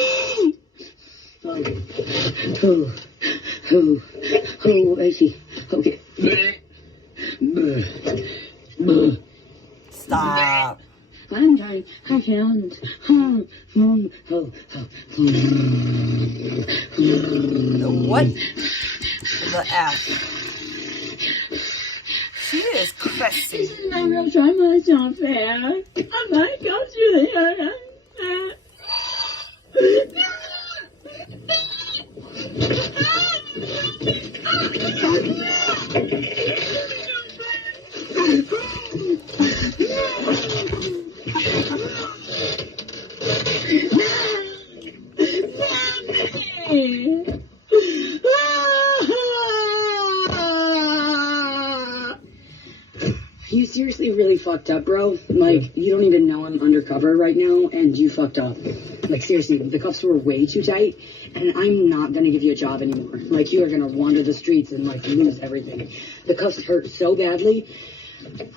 I see. Okay. Stop. I'm trying. I can't. What the F? She is crazy. This is not real trauma. It's not fair. I might go through the You seriously really fucked up, bro. Like, you don't even know I'm undercover right now, and you fucked up. Like, seriously, the cuffs were way too tight, and I'm not gonna give you a job anymore. Like, you are gonna wander the streets and, like, lose everything. The cuffs hurt so badly.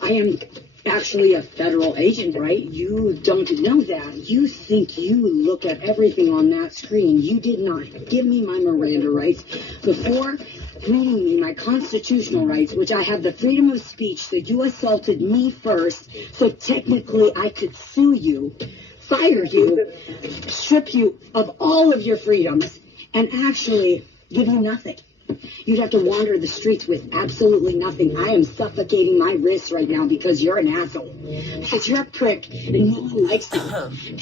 I am actually a federal agent, right? You don't know that. You think you look at everything on that screen. You did not give me my Miranda rights before reading me my constitutional rights, which I have the freedom of speech, that you assaulted me first, so technically I could sue you, fire you, strip you of all of your freedoms, and actually give you nothing. You'd have to wander the streets with absolutely nothing. I am suffocating my wrists right now because you're an asshole. Because you're a prick and no one likes you.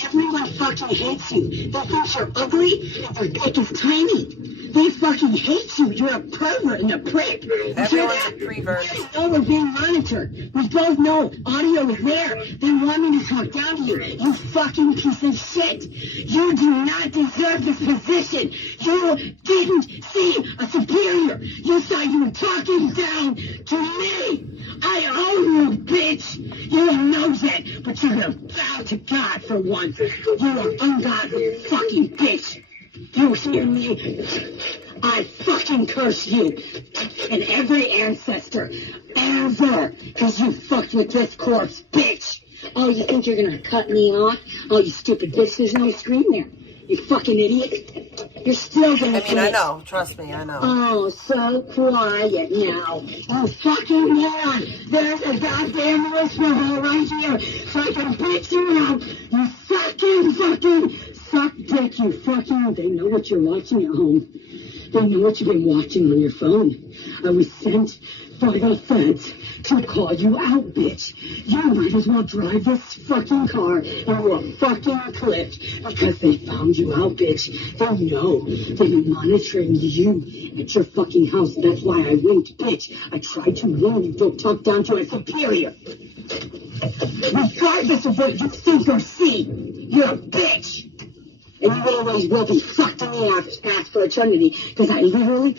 Everyone fucking hates you. They think you're ugly and their dick is tiny. They fucking hate you. You're a pervert and a prick. Everyone's a prevert. We know we're being monitored. We both know audio is there. They want me to talk down to you. You fucking piece of shit. You do not deserve this position. You didn't see a superior. You thought you were talking down to me. I own you, bitch. You don't know yet, but you're gonna bow to God for once. You are ungodly fucking bitch. You hear me? I fucking curse you and every ancestor ever, because you fucked with this corpse, bitch. Oh, you think you're gonna cut me off? Oh, you stupid bitch, there's no screen there. You fucking idiot. You're still gonna I know. Trust me, I know. Oh, so quiet now. You fucking moron. There's a goddamn whisper hole right here, so I can beat you out. You fucking suck dick, you fucking... They know what you're watching at home. They know what you've been watching on your phone. I was sent by the feds to call you out, bitch. You might as well drive this fucking car and you are fucking clipped because they found you out, bitch. They know they've been monitoring you at your fucking house. That's why I winked, bitch. I tried to warn you, don't talk down to a superior. Regardless of what you think or see, you're a bitch. And you always will be fucked in the ass for eternity because I literally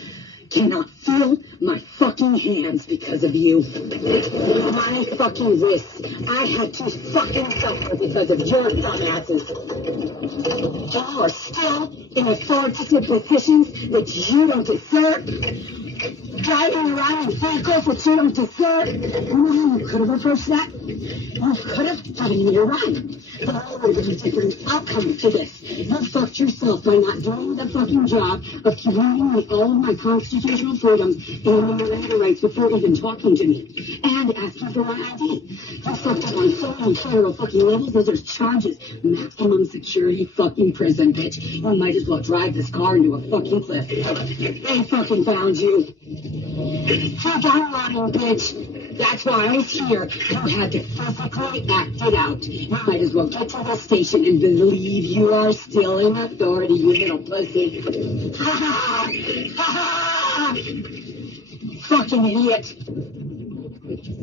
cannot feel my fucking hands because of you. My fucking wrists. I had to fucking suffer because of your dumbasses. You are still in authoritative positions that you don't deserve. Driving around in vehicles that you don't deserve. You know how you could have approached that? You could have given me a ride. But I would have a different outcome to this. You fucked yourself by not doing the fucking job of giving me all of my constitutional freedoms and my labor rights before even talking to me. And asking for my ID. You fucked up on so many federal fucking levels. Those are charges. Maximum security fucking prison, bitch. You might as well drive this car into a fucking cliff. They fucking found you. You're downloading, bitch. That's why I was here. You had to physically act it out. You might as well get to the station and believe you are still in authority, you little pussy. Ha ha! Ha ha! Fucking idiot.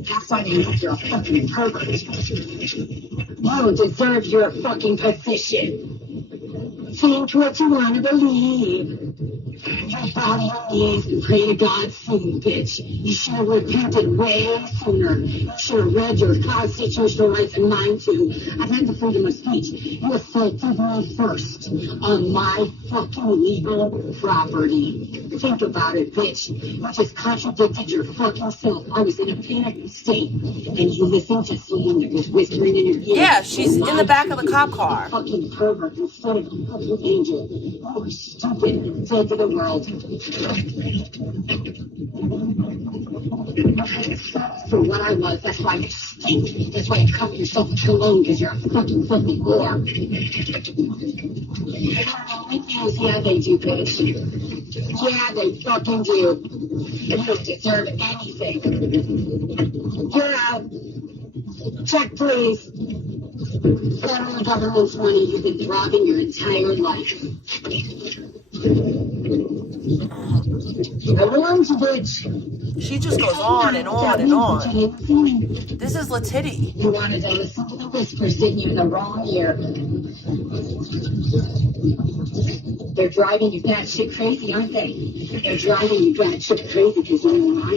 That's why they think you're a fucking pervert. You don't deserve your fucking position. Think what you want to believe. You bow on your knees and pray to God soon, bitch. You should have repented way sooner. You should have read your constitutional rights and mine too. I've had the freedom of speech. You assaulted me first on my fucking legal property. Think about it, bitch. You just contradicted your fucking self. I was in a panic state, and you listened to someone that was whispering in your ear. Yeah, she's in the back of the cop car. Fucking pervert instead of a fucking angel. You were stupid and dead to the world. For what I was, that's why you stink. That's why you cover yourself with cologne, because you're a fucking filthy whore. Yeah, they do, bitch. Yeah, they fucking do. You don't deserve anything. You're out. Check, please. Federal government's money you've been robbing your entire life. I warned you, bitch. She just goes on and on and on. This is Latitty. You wanted to listen to the whispers, didn't you, in the wrong ear? They're driving you batshit crazy, aren't they? They're driving you batshit crazy because you know why?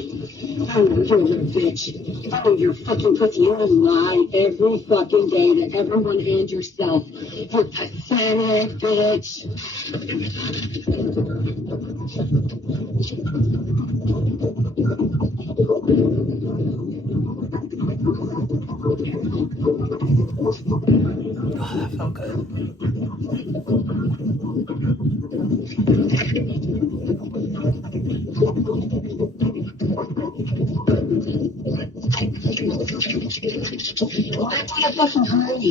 I know you're a little bitch. I know you're fucking pussy. You lie every fucking day to everyone and yourself. You're pathetic, bitch. Oh, that felt good. Why did I fucking hurry?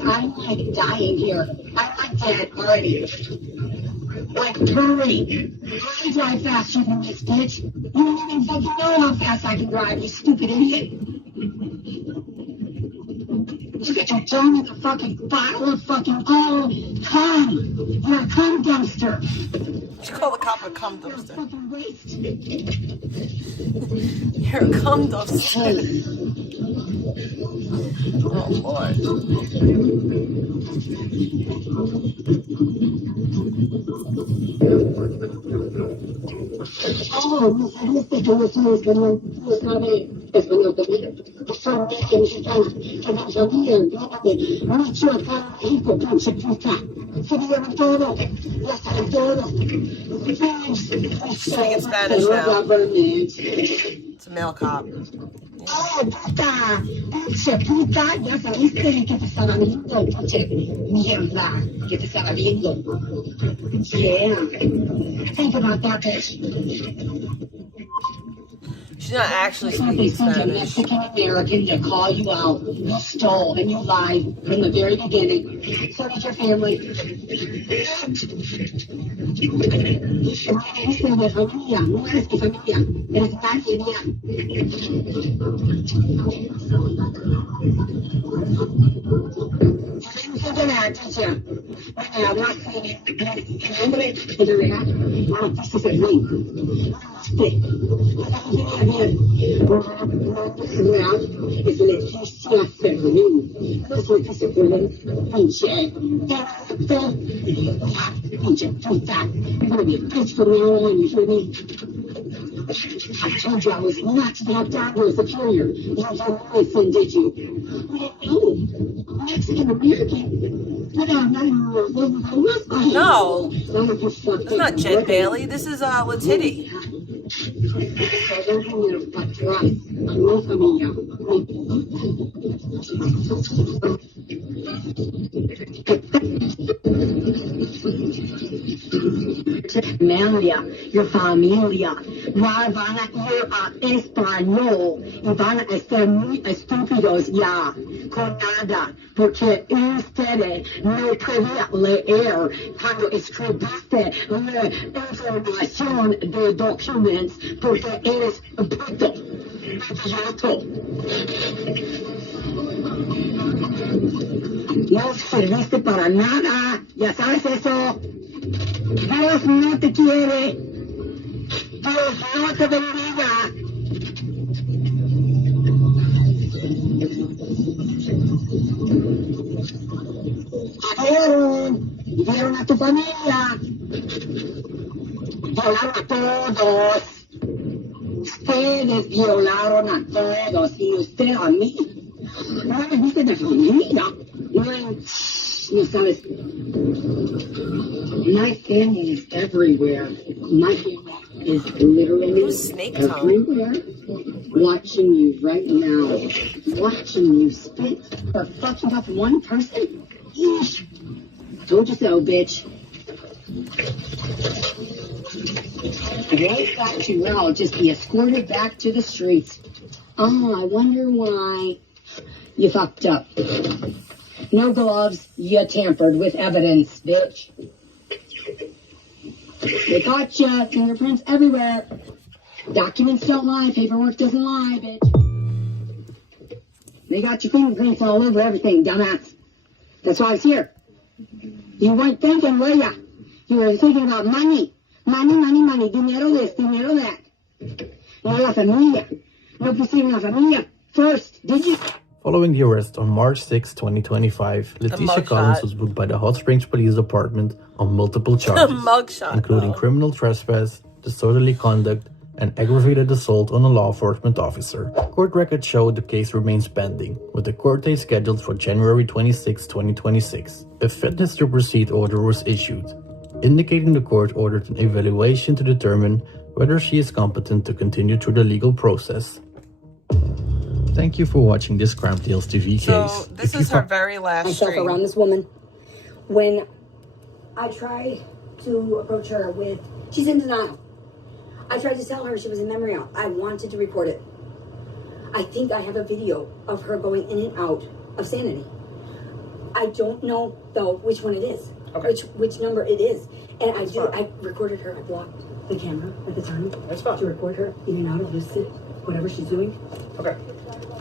I'm like dying here. I'm like dead already. Like, hurry. I drive faster than this, bitch. You don't even fucking know how fast I can drive, you stupid idiot. Look at your tongue in the fucking bottle of fucking cum. You're a cum dumpster. You should call the cop a cum dumpster. You're a fucking waste. You're a cum dumpster. Oh, Lord. Oh, este que no es español, no sabe español también. Son mexicanos que no sabían de mucho acá, hijo, pinche puta. Sabían todo, ya saben todo. Speaking Spanish now. It's a male cop. Oh, puta, pinche puta, ya sabiste de que te estaba viendo, pinche mierda, que te estaba viendo. Yeah. Think about that, bitch. She's not actually speaking Spanish. Mexican American to call you out. You stole and you lied from the very beginning. So did your family. Eres de familia, no eres mi familia. Eres nadie mía. Fíjate la atención. Me hablaste en nombre de real. Ahora tú el rey. Real es Leticia Fermín. No soy que se puede pinche. Pinche puta. You're gonna be a bitch from now on, you hear me? I told you I was not to have down your superior. You didn't listen, did you? You didn't know. Mexican American. No. It's not Jed Bailey. This is Letity. Familia, your familia, ya van a ir a español y van a ser muy estúpidos ya, con nada, porque ustedes no podían leer cuando escribiste la información de documents, porque eres un puto, idioto. No serviste para nada, ya sabes eso. Dios no te quiere. Dios no te bendiga. Vieron a tu familia. Violaron a todos. Ustedes violaron a todos y usted a mí. No me viste de familia. No sabes. My family is everywhere. My family is literally everywhere. Watching you right now. Watching you spit for fucking up one person. Eesh. Told you so, bitch. Right back to now, just be escorted back to the streets. Oh, I wonder why you fucked up. No gloves, you tampered with evidence, bitch. They caught ya, fingerprints everywhere. Documents don't lie, paperwork doesn't lie, bitch. They got your fingerprints all over everything, dumbass. That's why I was here. You weren't thinking, were ya? You were thinking about money. Money, money, money. Dinero this, dinero that. No la familia. No pusieron la familia first, did you? Following the arrest on March 6, 2025, Leticia Collins was booked by the Hot Springs Police Department on multiple charges, including criminal trespass, disorderly conduct, and aggravated assault on a law enforcement officer. Court records show the case remains pending, with the court date scheduled for January 26, 2026. A fitness to proceed order was issued, indicating the court ordered an evaluation to determine whether she is competent to continue through the legal process. Thank you for watching this Crime Tales TV case. So this is her very last stream. Around this woman. When I try to approach her with, she's in denial. I tried to tell her she was in memory out. I wanted to record it. I think I have a video of her going in and out of sanity. I don't know though which one it is. which number it is. And I recorded her. I blocked the camera at the time. That's fine. To record her in and out of lucid, whatever she's doing. Okay.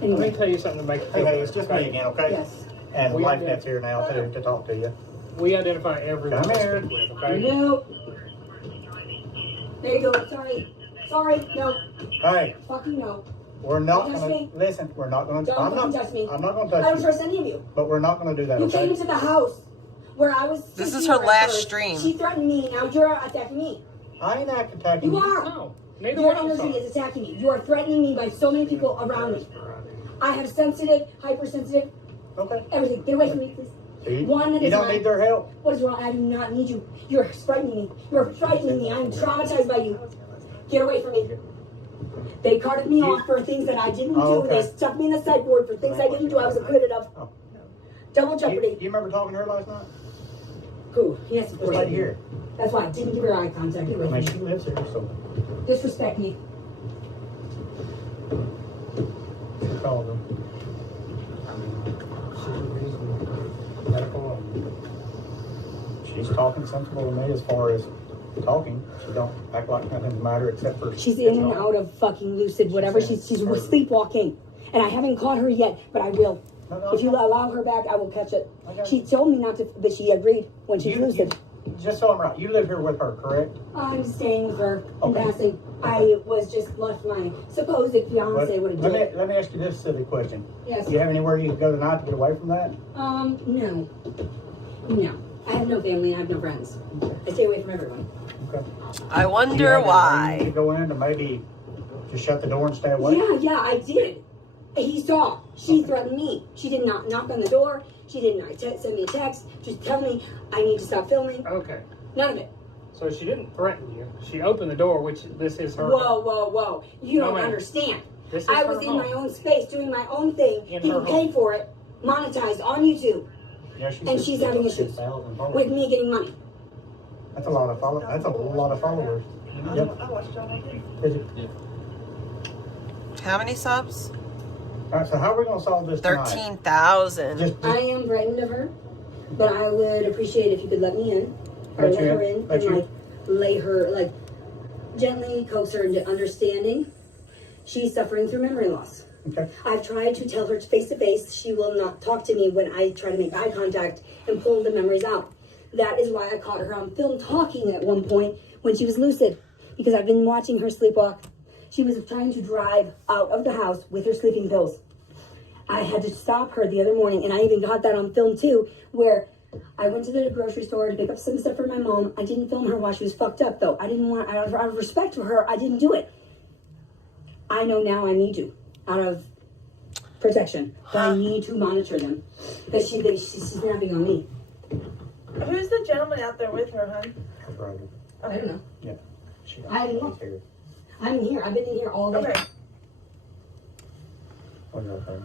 Anyway. Let me tell you something to make you feel Okay, it's just me again, okay? Yes. And We Life are- Net's here now to talk to you. We identify everyone Come we here. speak with, okay? No. There you go. Sorry. No. Hey, Fucking no. we're not Don't touch gonna me. listen. We're not gonna. Don't I'm fucking not. touch me. I'm not gonna I touch don't you. trust any of you. But we're not gonna do that. You Okay? came into the house where I was. This is sitting her there last first. stream. She threatened me. Now you're attacking me. I ain't attacking You are. No. Neither Your one of us energy are. is attacking me. You are threatening me by so many people around me. I have sensitive, hypersensitive, Okay. everything. Get away from me, please. See? One at You a don't time. need their help. What is wrong? I do not need you. You're frightening me. You're frightening me. I'm traumatized by you. Get away from me. They carted me off for things that I didn't do. okay. They stuck me in the sideboard for things I didn't do. I was acquitted of. Oh. Double jeopardy. You remember talking to her last night? Who? Yes, of This course. I lady do. here. That's why I didn't give her eye contact. Get away I mean, from she me. lives here, so Disrespect me. call them. Medical. She's talking sensible to me as far as talking. She don't act like nothing's the matter except for. She's in and out of fucking lucid, whatever. She's sleepwalking. And I haven't caught her yet, but I will. If you allow her back, I will catch it. Okay. She told me not to, but she agreed when she's lucid. Just so I'm right, you live here with her, correct? I'm staying with her in Okay. passing. I was just left my supposed fiance would have did it. Let me ask you this silly question. Yes. Do you have anywhere you can go tonight to get away from that? No. No. I have no family. I have no friends. I stay away from everyone. Okay. I Do you wonder have anywhere you why. could go in to maybe just shut the door and stay away? Yeah, I did. He saw. She threatened me. She did not knock on the door. She did not send me a text. Just tell me I need to stop filming. Okay. None of it. So she didn't threaten you. She opened the door, which this is her. Whoa. You No, don't ma'am. understand. This is I her was in home. my own space doing my own thing, In getting her paid home. for it, monetized on YouTube, Yeah, and she's having issues with me getting money. That's a lot of followers. That's a lot of followers. Yep. Is it? How many subs? All right. So how are we gonna solve this tonight? 13,000. I am frightened of her, but I would appreciate if you could let me in, or let her in, and like lay her, like gently coax her into understanding. She's suffering through memory loss. Okay. I've tried to tell her face to face. She will not talk to me when I try to make eye contact and pull the memories out. That is why I caught her on film talking at one point when she was lucid, because I've been watching her sleepwalk. She was trying to drive out of the house with her sleeping pills. I had to stop her the other morning, and I even got that on film too, where I went to the grocery store to pick up some stuff for my mom. I didn't film her while she was fucked up, though. I didn't want, out of respect for her, I didn't do it. I know now I need to, out of protection, but I need to monitor them, because she's snapping on me. Who's the gentleman out there with her, hon? I don't know. Yeah. I don't know. I'm in here. I've been in here all day. Okay. Oh, you're okay.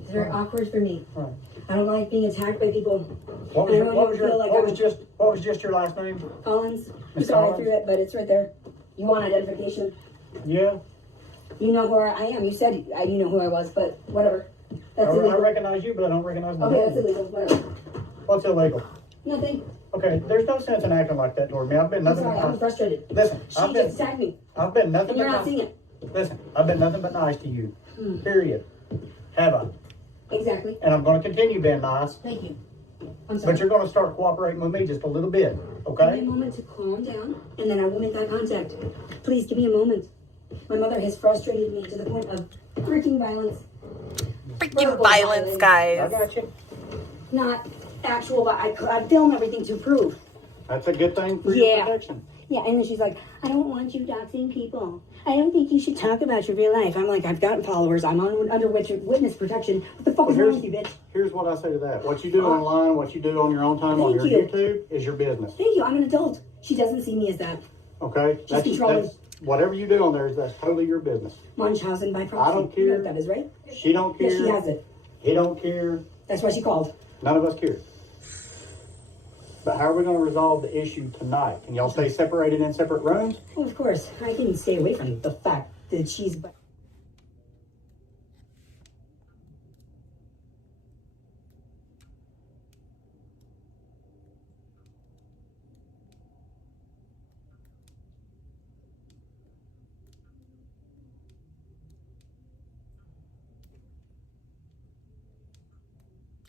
It's very awkward for me. Right. I don't like being attacked by people. What was, I your, don't what even was, your, feel like what I'm was just your last name? Collins. Miss Sorry I Collins? threw it, but it's right there. You want identification? Yeah. You know who I am. You said you know who I was, but whatever. That's I illegal. recognize you, but I don't recognize the Okay, name. that's illegal. Whatever. What's illegal? Nothing. Okay, there's no sense in acting like that toward me. I've been I'm nothing sorry. but I'm frustrated. Listen, She I've been just attacked me, I've been nothing and you're but not seeing it. Listen, I've been nothing but nice to you. Hmm. Period. Have I? Exactly. And I'm going to continue being nice. Thank you. I'm sorry. But you're going to start cooperating with me just a little bit, Give okay? me a moment to calm down, and then I will make eye contact. Please give me a moment. My mother has frustrated me to the point of freaking violence. Freaking Verbal violence, guys. I got you. Not actual, but I film everything to prove. That's a good thing for your Yeah. protection. Yeah, and then she's like, I don't want you doxing people. I don't think you should talk about your real life. I'm like, I've gotten followers. I'm on under witness protection. What the fuck is wrong with you, bitch? Here's what I say to that. What you do online, what you do on your own time on your Thank you. YouTube is your business. Thank you. I'm an adult. She doesn't see me as that. Okay? She's controlling. Whatever you do on there, that's totally your business. Munchausen by proxy. I don't You know care. what that is, right? She don't care. Yes, she has it. He don't care. That's why she called. None of us care. But how are we going to resolve the issue tonight? Can y'all stay separated in separate rooms? Well, of course. I can stay away from the fact that she's...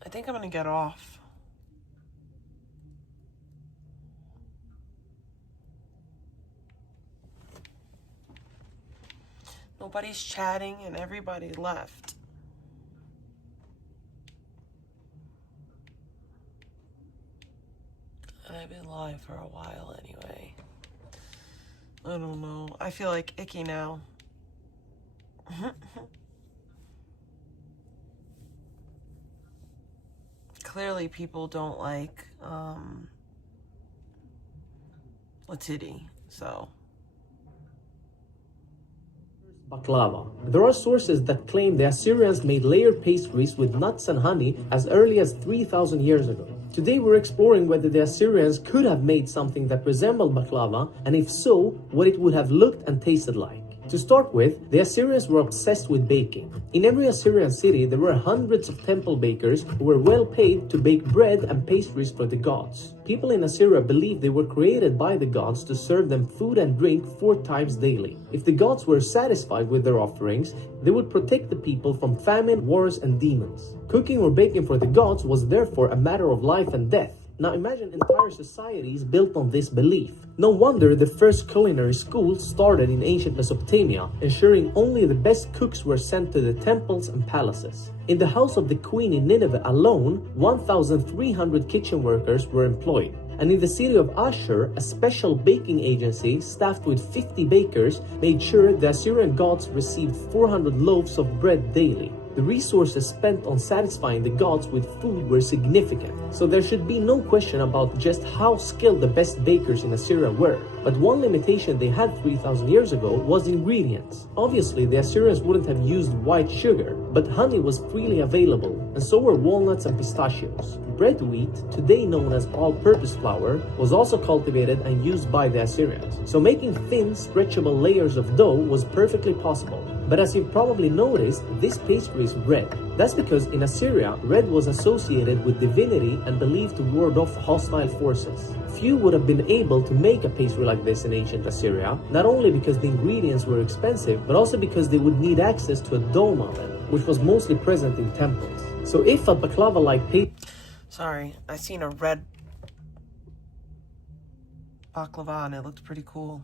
I think I'm gonna get off. Nobody's chatting and everybody left. And I've been live for a while anyway. I don't know. I feel like icky now. Clearly people don't like Latidi, so. Baklava. There are sources that claim the Assyrians made layered pastries with nuts and honey as early as 3,000 years ago. Today we're exploring whether the Assyrians could have made something that resembled baklava, and if so, what it would have looked and tasted like. To start with, the Assyrians were obsessed with baking. In every Assyrian city, there were hundreds of temple bakers who were well paid to bake bread and pastries for the gods. People in Assyria believed they were created by the gods to serve them food and drink 4 times daily. If the gods were satisfied with their offerings, they would protect the people from famine, wars, and demons. Cooking or baking for the gods was therefore a matter of life and death. Now imagine entire societies built on this belief. No wonder the first culinary schools started in ancient Mesopotamia, ensuring only the best cooks were sent to the temples and palaces. In the house of the queen in Nineveh alone, 1,300 kitchen workers were employed. And in the city of Ashur, a special baking agency staffed with 50 bakers made sure the Assyrian gods received 400 loaves of bread daily. The resources spent on satisfying the gods with food were significant, so there should be no question about just how skilled the best bakers in Assyria were. But one limitation they had 3,000 years ago was ingredients. Obviously, the Assyrians wouldn't have used white sugar, but honey was freely available, and so were walnuts and pistachios. Bread wheat, today known as all-purpose flour, was also cultivated and used by the Assyrians. So making thin, stretchable layers of dough was perfectly possible. But as you've probably noticed, this pastry is red. That's because in Assyria, red was associated with divinity and believed to ward off hostile forces. Few would have been able to make a pastry like this in ancient Assyria, not only because the ingredients were expensive, but also because they would need access to a dome oven, which was mostly present in temples. So if a baklava-like pastry... Sorry, I seen a red baklava and it looked pretty cool.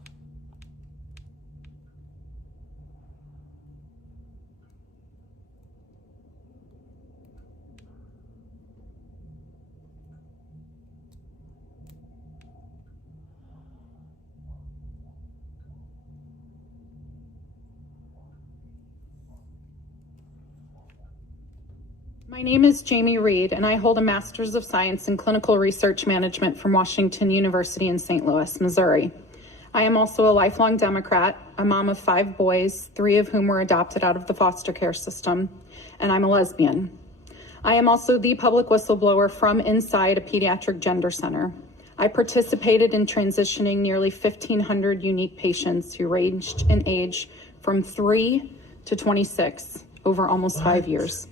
My name is Jamie Reed, and I hold a Master's of Science in Clinical Research Management from Washington University in St. Louis, Missouri. I am also a lifelong Democrat, a mom of 5 boys, 3 of whom were adopted out of the foster care system, and I'm a lesbian. I am also the public whistleblower from inside a pediatric gender center. I participated in transitioning nearly 1,500 unique patients who ranged in age from 3 to 26 over almost 5 years.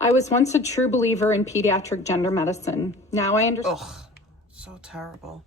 I was once a true believer in pediatric gender medicine. Now I understand. Ugh, so terrible.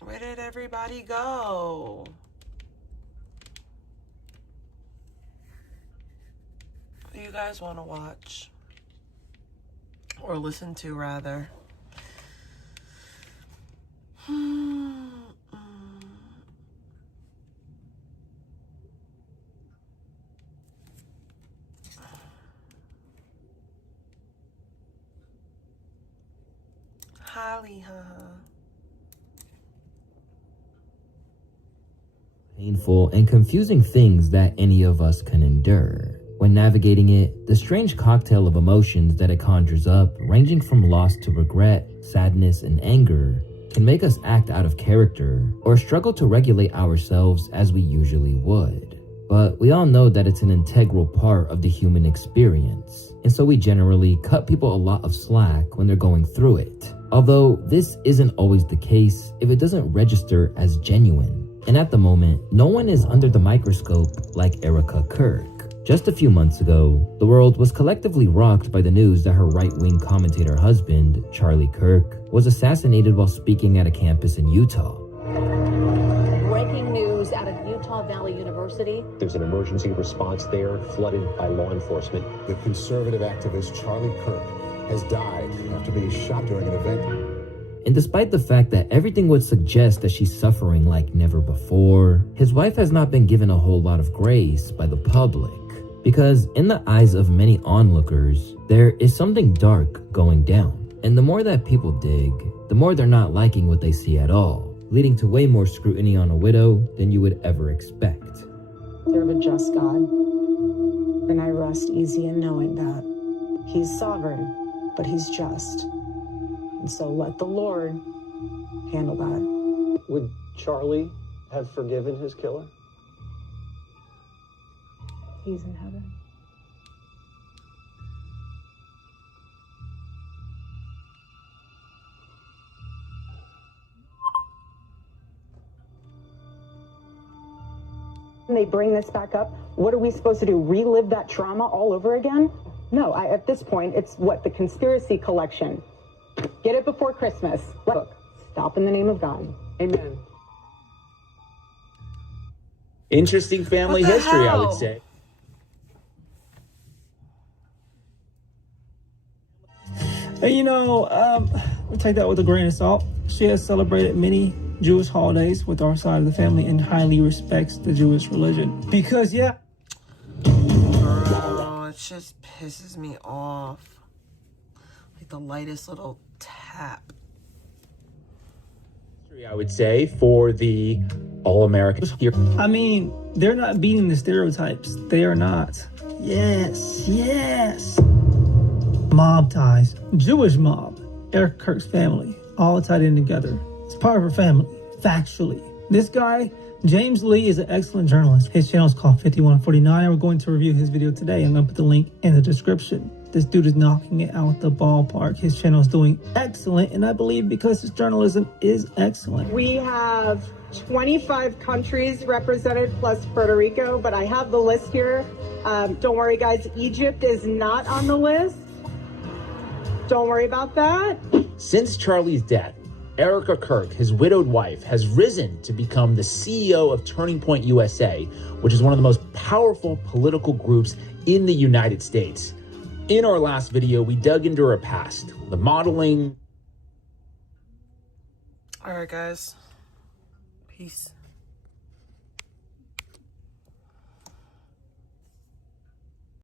Where did everybody go? What do you guys want to watch? Or listen to, rather? Holly, painful and confusing things that any of us can endure. When navigating it, the strange cocktail of emotions that it conjures up, ranging from loss to regret, sadness, and anger, can make us act out of character or struggle to regulate ourselves as we usually would. but we all know that it's an integral part of the human experience, and so we generally cut people a lot of slack when they're going through it. Although this isn't always the case if it doesn't register as genuine. And at the moment, no one is under the microscope like Erica Kirk. Just a few months ago, the world was collectively rocked by the news that her right-wing commentator husband, Charlie Kirk, was assassinated while speaking at a campus in Utah. Breaking news out of Utah Valley University. There's an emergency response there, flooded by law enforcement. The conservative activist Charlie Kirk has died after being shot during an event. And despite the fact that everything would suggest that she's suffering like never before, his wife has not been given a whole lot of grace by the public. Because in the eyes of many onlookers, there is something dark going down. And the more that people dig, the more they're not liking what they see at all, leading to way more scrutiny on a widow than you would ever expect. Serve a just God, and I rest easy in knowing that He's sovereign, but He's just. And so let the Lord handle that. Would Charlie have forgiven his killer? He's in heaven. They bring this back up. What are we supposed to do? Relive that trauma all over again? No, at this point, it's what the conspiracy collection. Get it before Christmas. Look, stop in the name of God. Amen. Interesting family history, I would say. And we take that with a grain of salt. She has celebrated many Jewish holidays with our side of the family and highly respects the Jewish religion. Because, Bro, it just pisses me off. Like the lightest little tap. I would say for the all-Americans here. I mean, they're not beating the stereotypes. They are not. Yes. Mob ties. Jewish mob. Eric Kirk's family. All tied in together. It's part of her family. Factually. This guy, James Lee, is an excellent journalist. His channel is called 5149. We're going to review his video today. I'm going to put the link in the description. This dude is knocking it out the ballpark. His channel is doing excellent, and I believe because his journalism is excellent. We have 25 countries represented plus Puerto Rico, but I have the list here. Don't worry, guys. Egypt is not on the list. Don't worry about that. Since Charlie's death, Erica Kirk, his widowed wife, has risen to become the CEO of Turning Point USA, which is one of the most powerful political groups in the United States. In our last video, we dug into her past, the modeling. All right, guys. Peace.